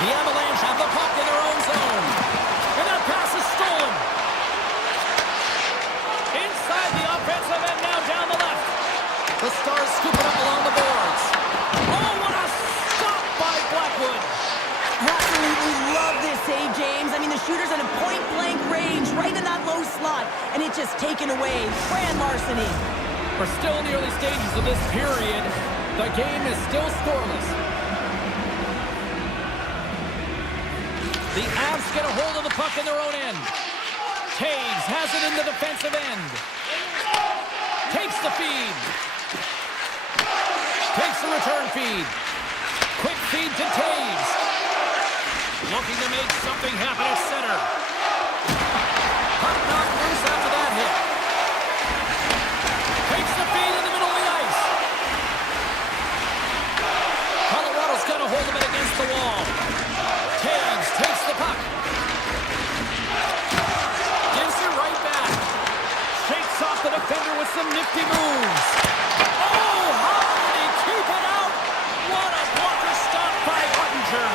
The Avalanche have the puck in their own zone. And that pass is stolen. Inside the offensive end now down the left. The Stars scoop it up along the boards. Oh, what a stop by Blackwood. Absolutely love this save, James. I mean, the shooter's in a point-blank range, right in that low slot, and it's just taken away. Grand larceny. We're still in the early stages of this period. The game is still scoreless. The Avs get a hold of the puck in their own end. Taves has it in the defensive end. Takes the feed. Takes the return feed. Quick feed to Taves. Looking to make something happen at center. Puck knocked loose after that hit. Takes the feed in the middle of the ice. Colorado's got a hold of it against the wall. Taves takes the puck. Gives it right back. Shakes off the defender with some nifty moves. Oh, how did he keep it out? What a blocker stop by Ottinger.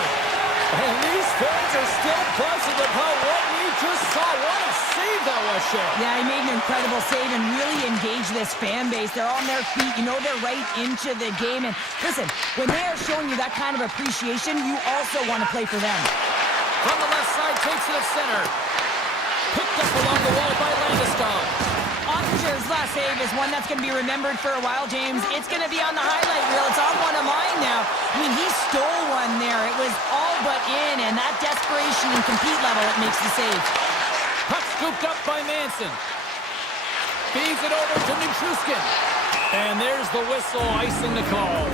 And these fans are still buzzing about what we just saw. What a save that was, Shea. Yeah, he made an incredible save and really engaged this fan base. They're on their feet. You know they're right into the game. And listen, when they are showing you that kind of appreciation, you also want to play for them. From the left side, takes it at center. Picked up along the wall by Landeskog. Ottinger's last save is one that's going to be remembered for a while, James. It's going to be on the highlight reel. It's on one of mine now. I mean, he stole one there. It was all but in, and that desperation and compete level, it makes the save. Puck scooped up by Manson. Feeds it over to Nichushkin. And there's the whistle, icing the call.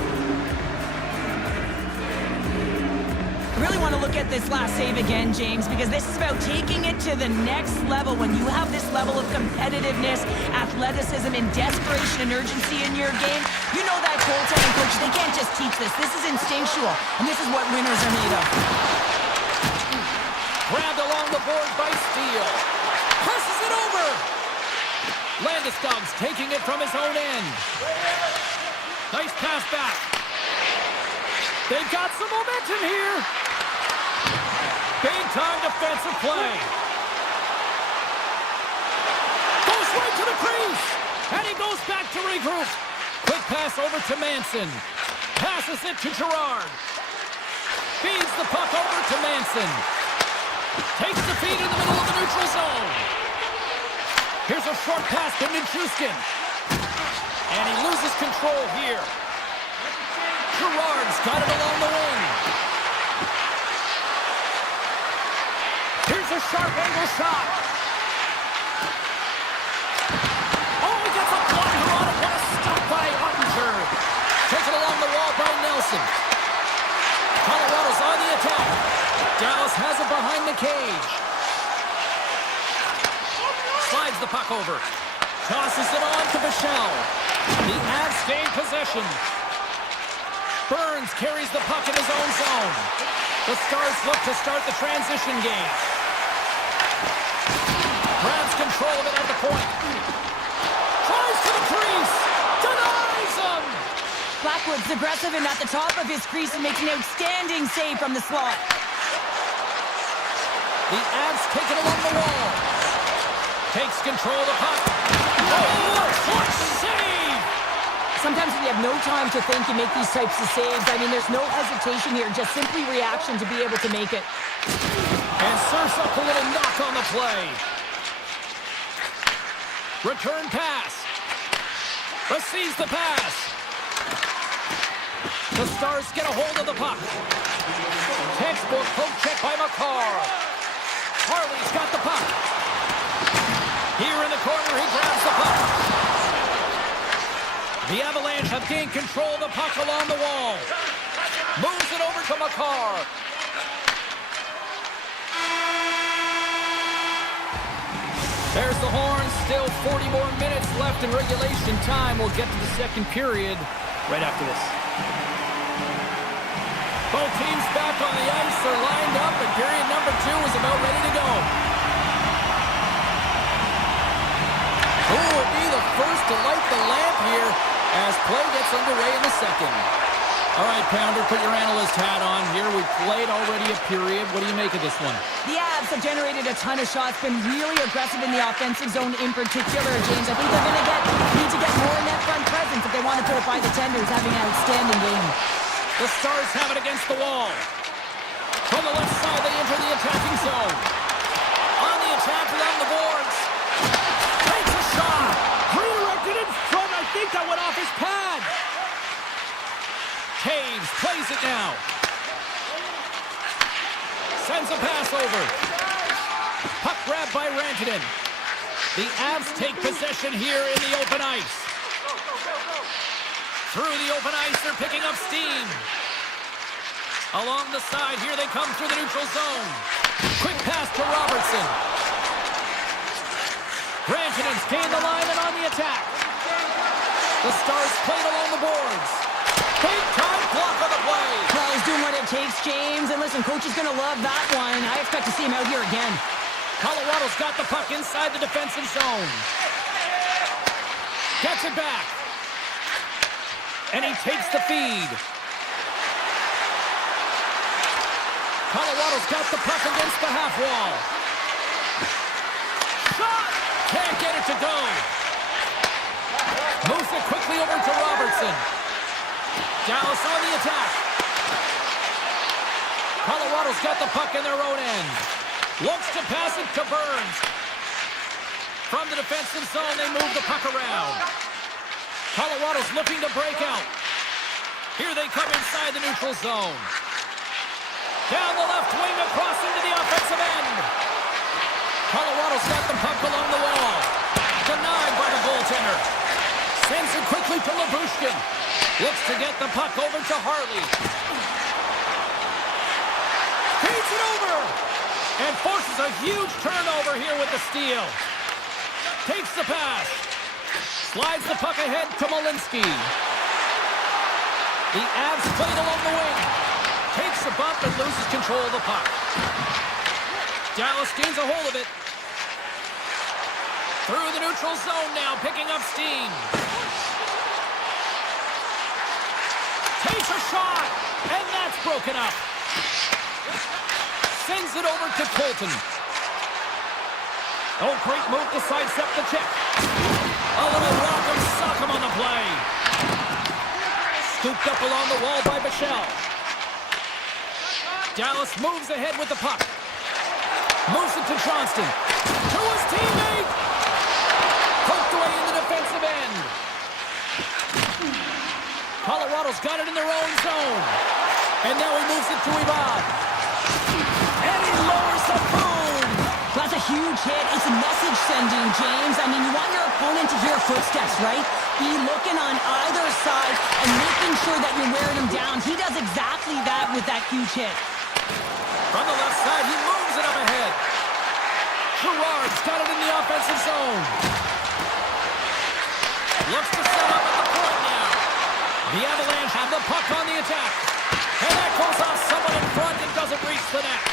I really want to look at this last save again, James, because this is about taking it to the next level. When you have this level of competitiveness, athleticism, and desperation and urgency in your game, you know that goaltending coach, they can't just teach this. This is instinctual, and this is what winners are made of. Grabbed along the board by Steele. Presses it over. Landeskog's taking it from his own end. Nice pass back. They've got some momentum here. Big-time defensive play. Goes right to the crease. And he goes back to regroup. Quick pass over to Manson. Passes it to Gerard. Feeds the puck over to Manson. Takes the feed in the middle of the neutral zone. Here's a short pass to Nichushkin. And he loses control here. Gerard's got it along the wing. Here's a sharp angle shot. Oh, he gets a blocker on it. What a stop by Ottinger. Taken along the wall by Nelson. Colorado's on the attack. Dallas has it behind the cage. Slides the puck over. Tosses it on to Bichelle. The Avs gain possession. Burns carries the puck in his own zone. The Stars look to start the transition game. Grabs control of it at the point. Tries to the crease. Denies him. Blackwood's aggressive and at the top of his crease and makes an outstanding save from the slot. The Avs take it along the wall. Takes control of the puck. Oh, what a save! Sometimes when you have no time to think, you make these types of saves. I mean, there's no hesitation here, just simply reaction to be able to make it. And serves up a little knock on the play. Return pass. Receives the pass. The Stars get a hold of the puck. Textbook poke check by McCarr. Harley's got the puck. Here in the corner, he grabs the puck. The Avalanche have gained control of the puck along the wall. Moves it over to McCarr. There's the horn. Still 40 more minutes left in regulation time. We'll get to the second period right after this. Both teams back on the ice. They're lined up, and period number 2 is about ready to go. Who will be the first to light the lamp here as play gets underway in the second? All right, Pounder, put your analyst hat on here. We played already a period. What do you make of this one? The Avs have generated a ton of shots, been really aggressive in the offensive zone in particular, James. I think they're going to need to get more net front presence if they want to put it by the Tenders, having an outstanding game. The Stars have it against the wall. From the left side, they enter the attacking zone. On the attack along the boards. Takes a shot. Redirected in front. I think that went off his pad. Taves plays it now. Sends a pass over. Puck grabbed by Rantanen. The Avs take possession here in the open ice. Through the open ice, they're picking up steam. Along the side, here they come through the neutral zone. Quick pass to Robertson. Rantanen's gained the line and on the attack. The Stars played along the boards. Big time block on the play. Well, he's doing what it takes, James. And listen, coach is going to love that one. I expect to see him out here again. Colorado's got the puck inside the defensive zone. Gets it back. And he takes the feed. Colorado's got the puck against the half wall. Shot! Can't get it to go. Moves it quickly over to Robertson. Dallas on the attack. Colorado's got the puck in their own end. Looks to pass it to Burns. From the defensive zone, they move the puck around. Colorado's looking to break out. Here they come inside the neutral zone. Down the left wing, across into the offensive end. Colorado's got the puck along the wall. Denied by the goaltender. Sends it quickly to Labushkin. Looks to get the puck over to Harley. Feeds it over. And forces a huge turnover here with the steal. Takes the pass. Slides the puck ahead to Malinsky. The Avs played along the wing. Takes the bump and loses control of the puck. Dallas gains a hold of it. Through the neutral zone now, picking up steam. Takes a shot, and that's broken up. Sends it over to Colton. Oh, great move to sidestep the check. A little rock'em sock'em on the play. Scooped up along the wall by Bichelle. Dallas moves ahead with the puck. Moves it to Johnston. To his teammate. Poked away in the defensive end. Colorado's got it in their own zone. And now he moves it to Ivan. And he lowers the boom. That's a huge hit. It's a message sending, James. I mean, you want your opponent to hear footsteps, right? Be looking on either side and making sure that you're wearing him down. He does exactly that with that huge hit. From the left side, he moves it up ahead. Gerard's got it in the offensive zone. Looks to set up at the point now. The Avalanche have the puck on the attack. And that goes off someone in front and doesn't reach the net.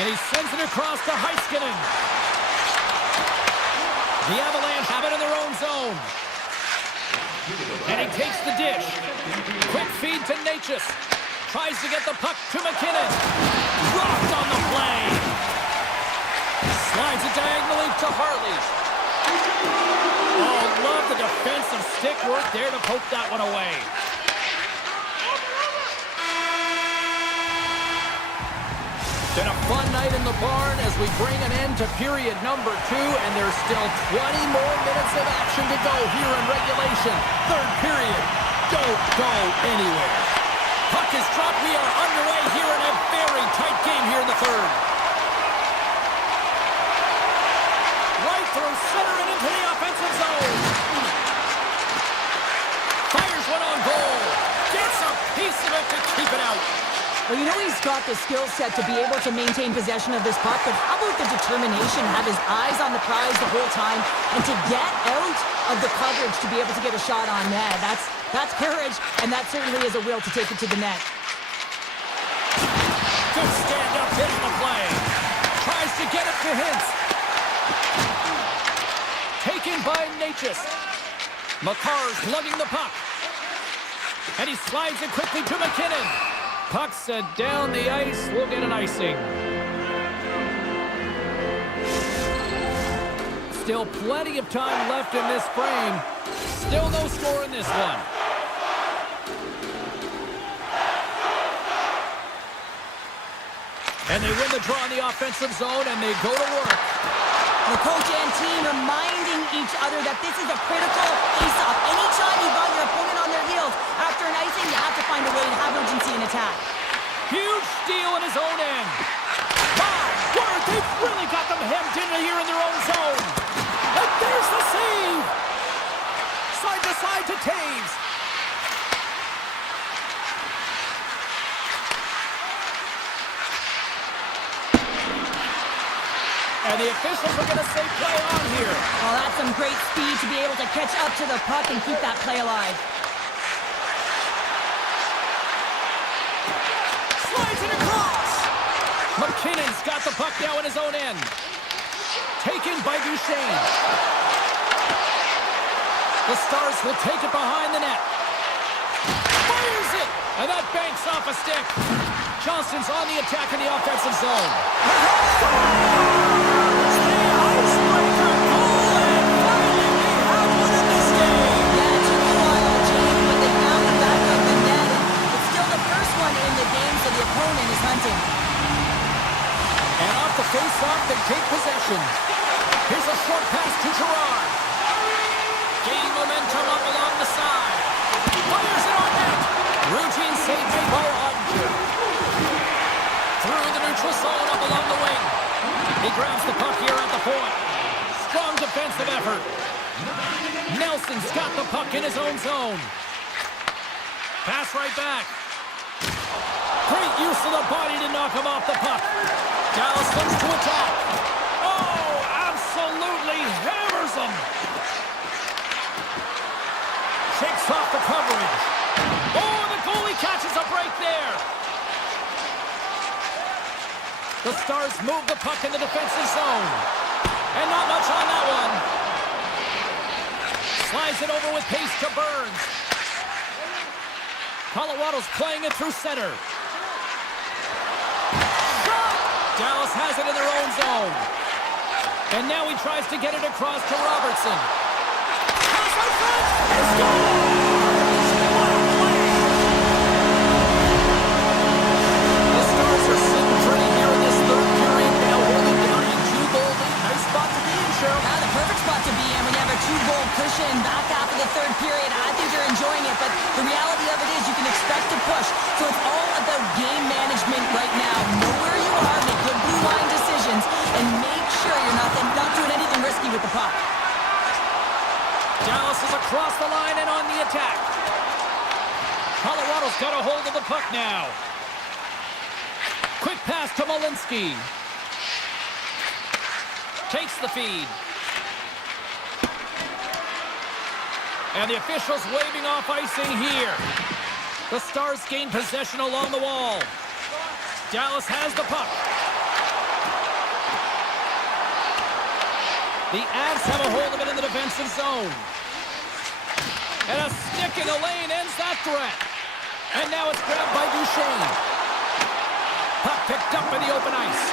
And he sends it across to Heiskanen. The Avalanche have it in their own zone. And he takes the dish. Quick feed to Natchez. Tries to get the puck to McKinnon. Rocked on the play. Slides it diagonally to Harley. Oh, love the defensive stick work there to poke that one away. Been a fun night in the barn as we bring an end to period number 2, and there's still 20 more minutes of action to go here in regulation. Third period. Don't go anywhere. Puck is dropped. We are underway here in a very tight game here in the third. Right through center and into the offensive zone. Fires one on goal. Gets a piece of it to keep it out. Well, you know he's got the skill set to be able to maintain possession of this puck, but how about the determination, have his eyes on the prize the whole time, and to get out of the coverage to be able to get a shot on net. That's courage, and that certainly is a will to take it to the net. Good stand-up hit on the play. Tries to get it to Hintz. Taken by Natchez. Makar's lugging the puck. And he slides it quickly to McKinnon. Puck set down the ice. We'll get an icing. Still plenty of time left in this frame. Still no score in this one. And they win the draw in the offensive zone, and they go to work. The coach and team reminding each other that this is a critical face-off. Anytime you've got your opponent on their heels after an icing, you have to find a way to have urgency in attack. Huge steal in his own end. My word, they've really got them hemmed in here in their own zone. And there's the save. Side to side to Taves. And the officials are going to say play on here. Well, that's some great speed to be able to catch up to the puck and keep that play alive. Slides it across. McKinnon's got the puck now in his own end. Taken by Duchesne. The Stars will take it behind the net. Fires it! And that banks off a stick. Johnston's on the attack in the offensive zone. And off the face-off, they take possession. Here's a short pass to Gerard. Gaining momentum up along the side. Fires it on net. Routine saves by Ottinger. Through the neutral zone up along the wing. He grabs the puck here at the point. Strong defensive effort. Nelson's got the puck in his own zone. Pass right back. Great use of the body to knock him off the puck. Dallas looks to attack. Oh, absolutely hammers him. Shakes off the coverage. Oh, the goalie catches a break there. The Stars move the puck in the defensive zone. And not much on that one. Slides it over with pace to Burns. Colorado's playing it through center. Dallas has it in their own zone. And now he tries to get it across to Robertson. Pass out front! He scores! What a play! The Stars are sitting pretty here in this third period now, holding down a 2-goal lead. Nice spot to be in, Cheryl. Yeah, the perfect spot to be in when you have a 2-goal cushion back half of the third period. I think you're enjoying it, but the reality of it is you can expect to push. So it's all about game management right now. Know where you are, make good blue line decisions, and make sure you're not doing anything risky with the puck. Dallas is across the line and on the attack. Colorado's got a hold of the puck now. Quick pass to Malinsky. Takes the feed. And the officials waving off icing here. The Stars gain possession along the wall. Dallas has the puck. The Avs have a hold of it in the defensive zone. And a stick in the lane ends that threat. And now it's grabbed by Duchesne. Puck picked up in the open ice.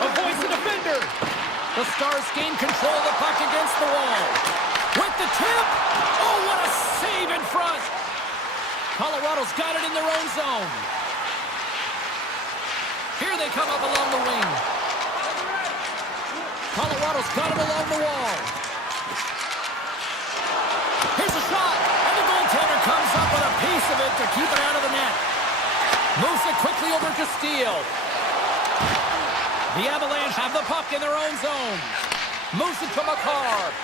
Avoids the defender. The Stars gain control of the puck against the wall. With the tip. Oh, what a save in front. Colorado's got it in their own zone. Here they come up along the wing. Colorado's got it along the wall. Here's a shot, and the goaltender comes up with a piece of it to keep it out of the net. Moves it quickly over to Steele. The Avalanche have the puck in their own zone. Moves it to Makar.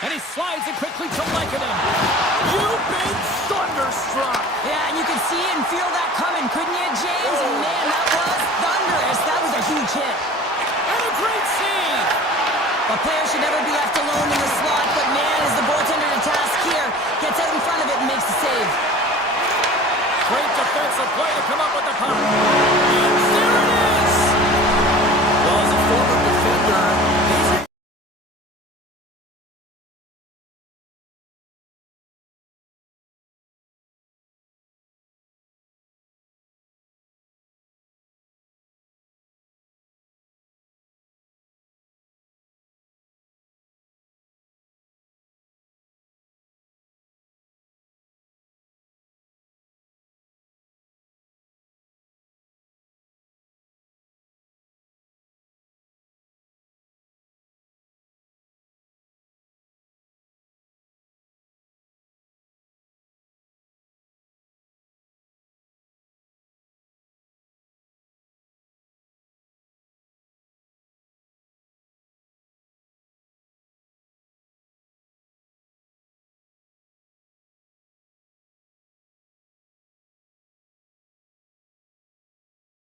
And he slides it quickly to Lekanen. You've been thunderstruck. Yeah, and you could see and feel that coming, couldn't you, James? And man, that was thunderous. That was a huge hit. And a great save. A player should never be left alone in the slot, but man, as the goaltender to task here, gets out in front of it and makes the save. Great defensive play to come up with the puck.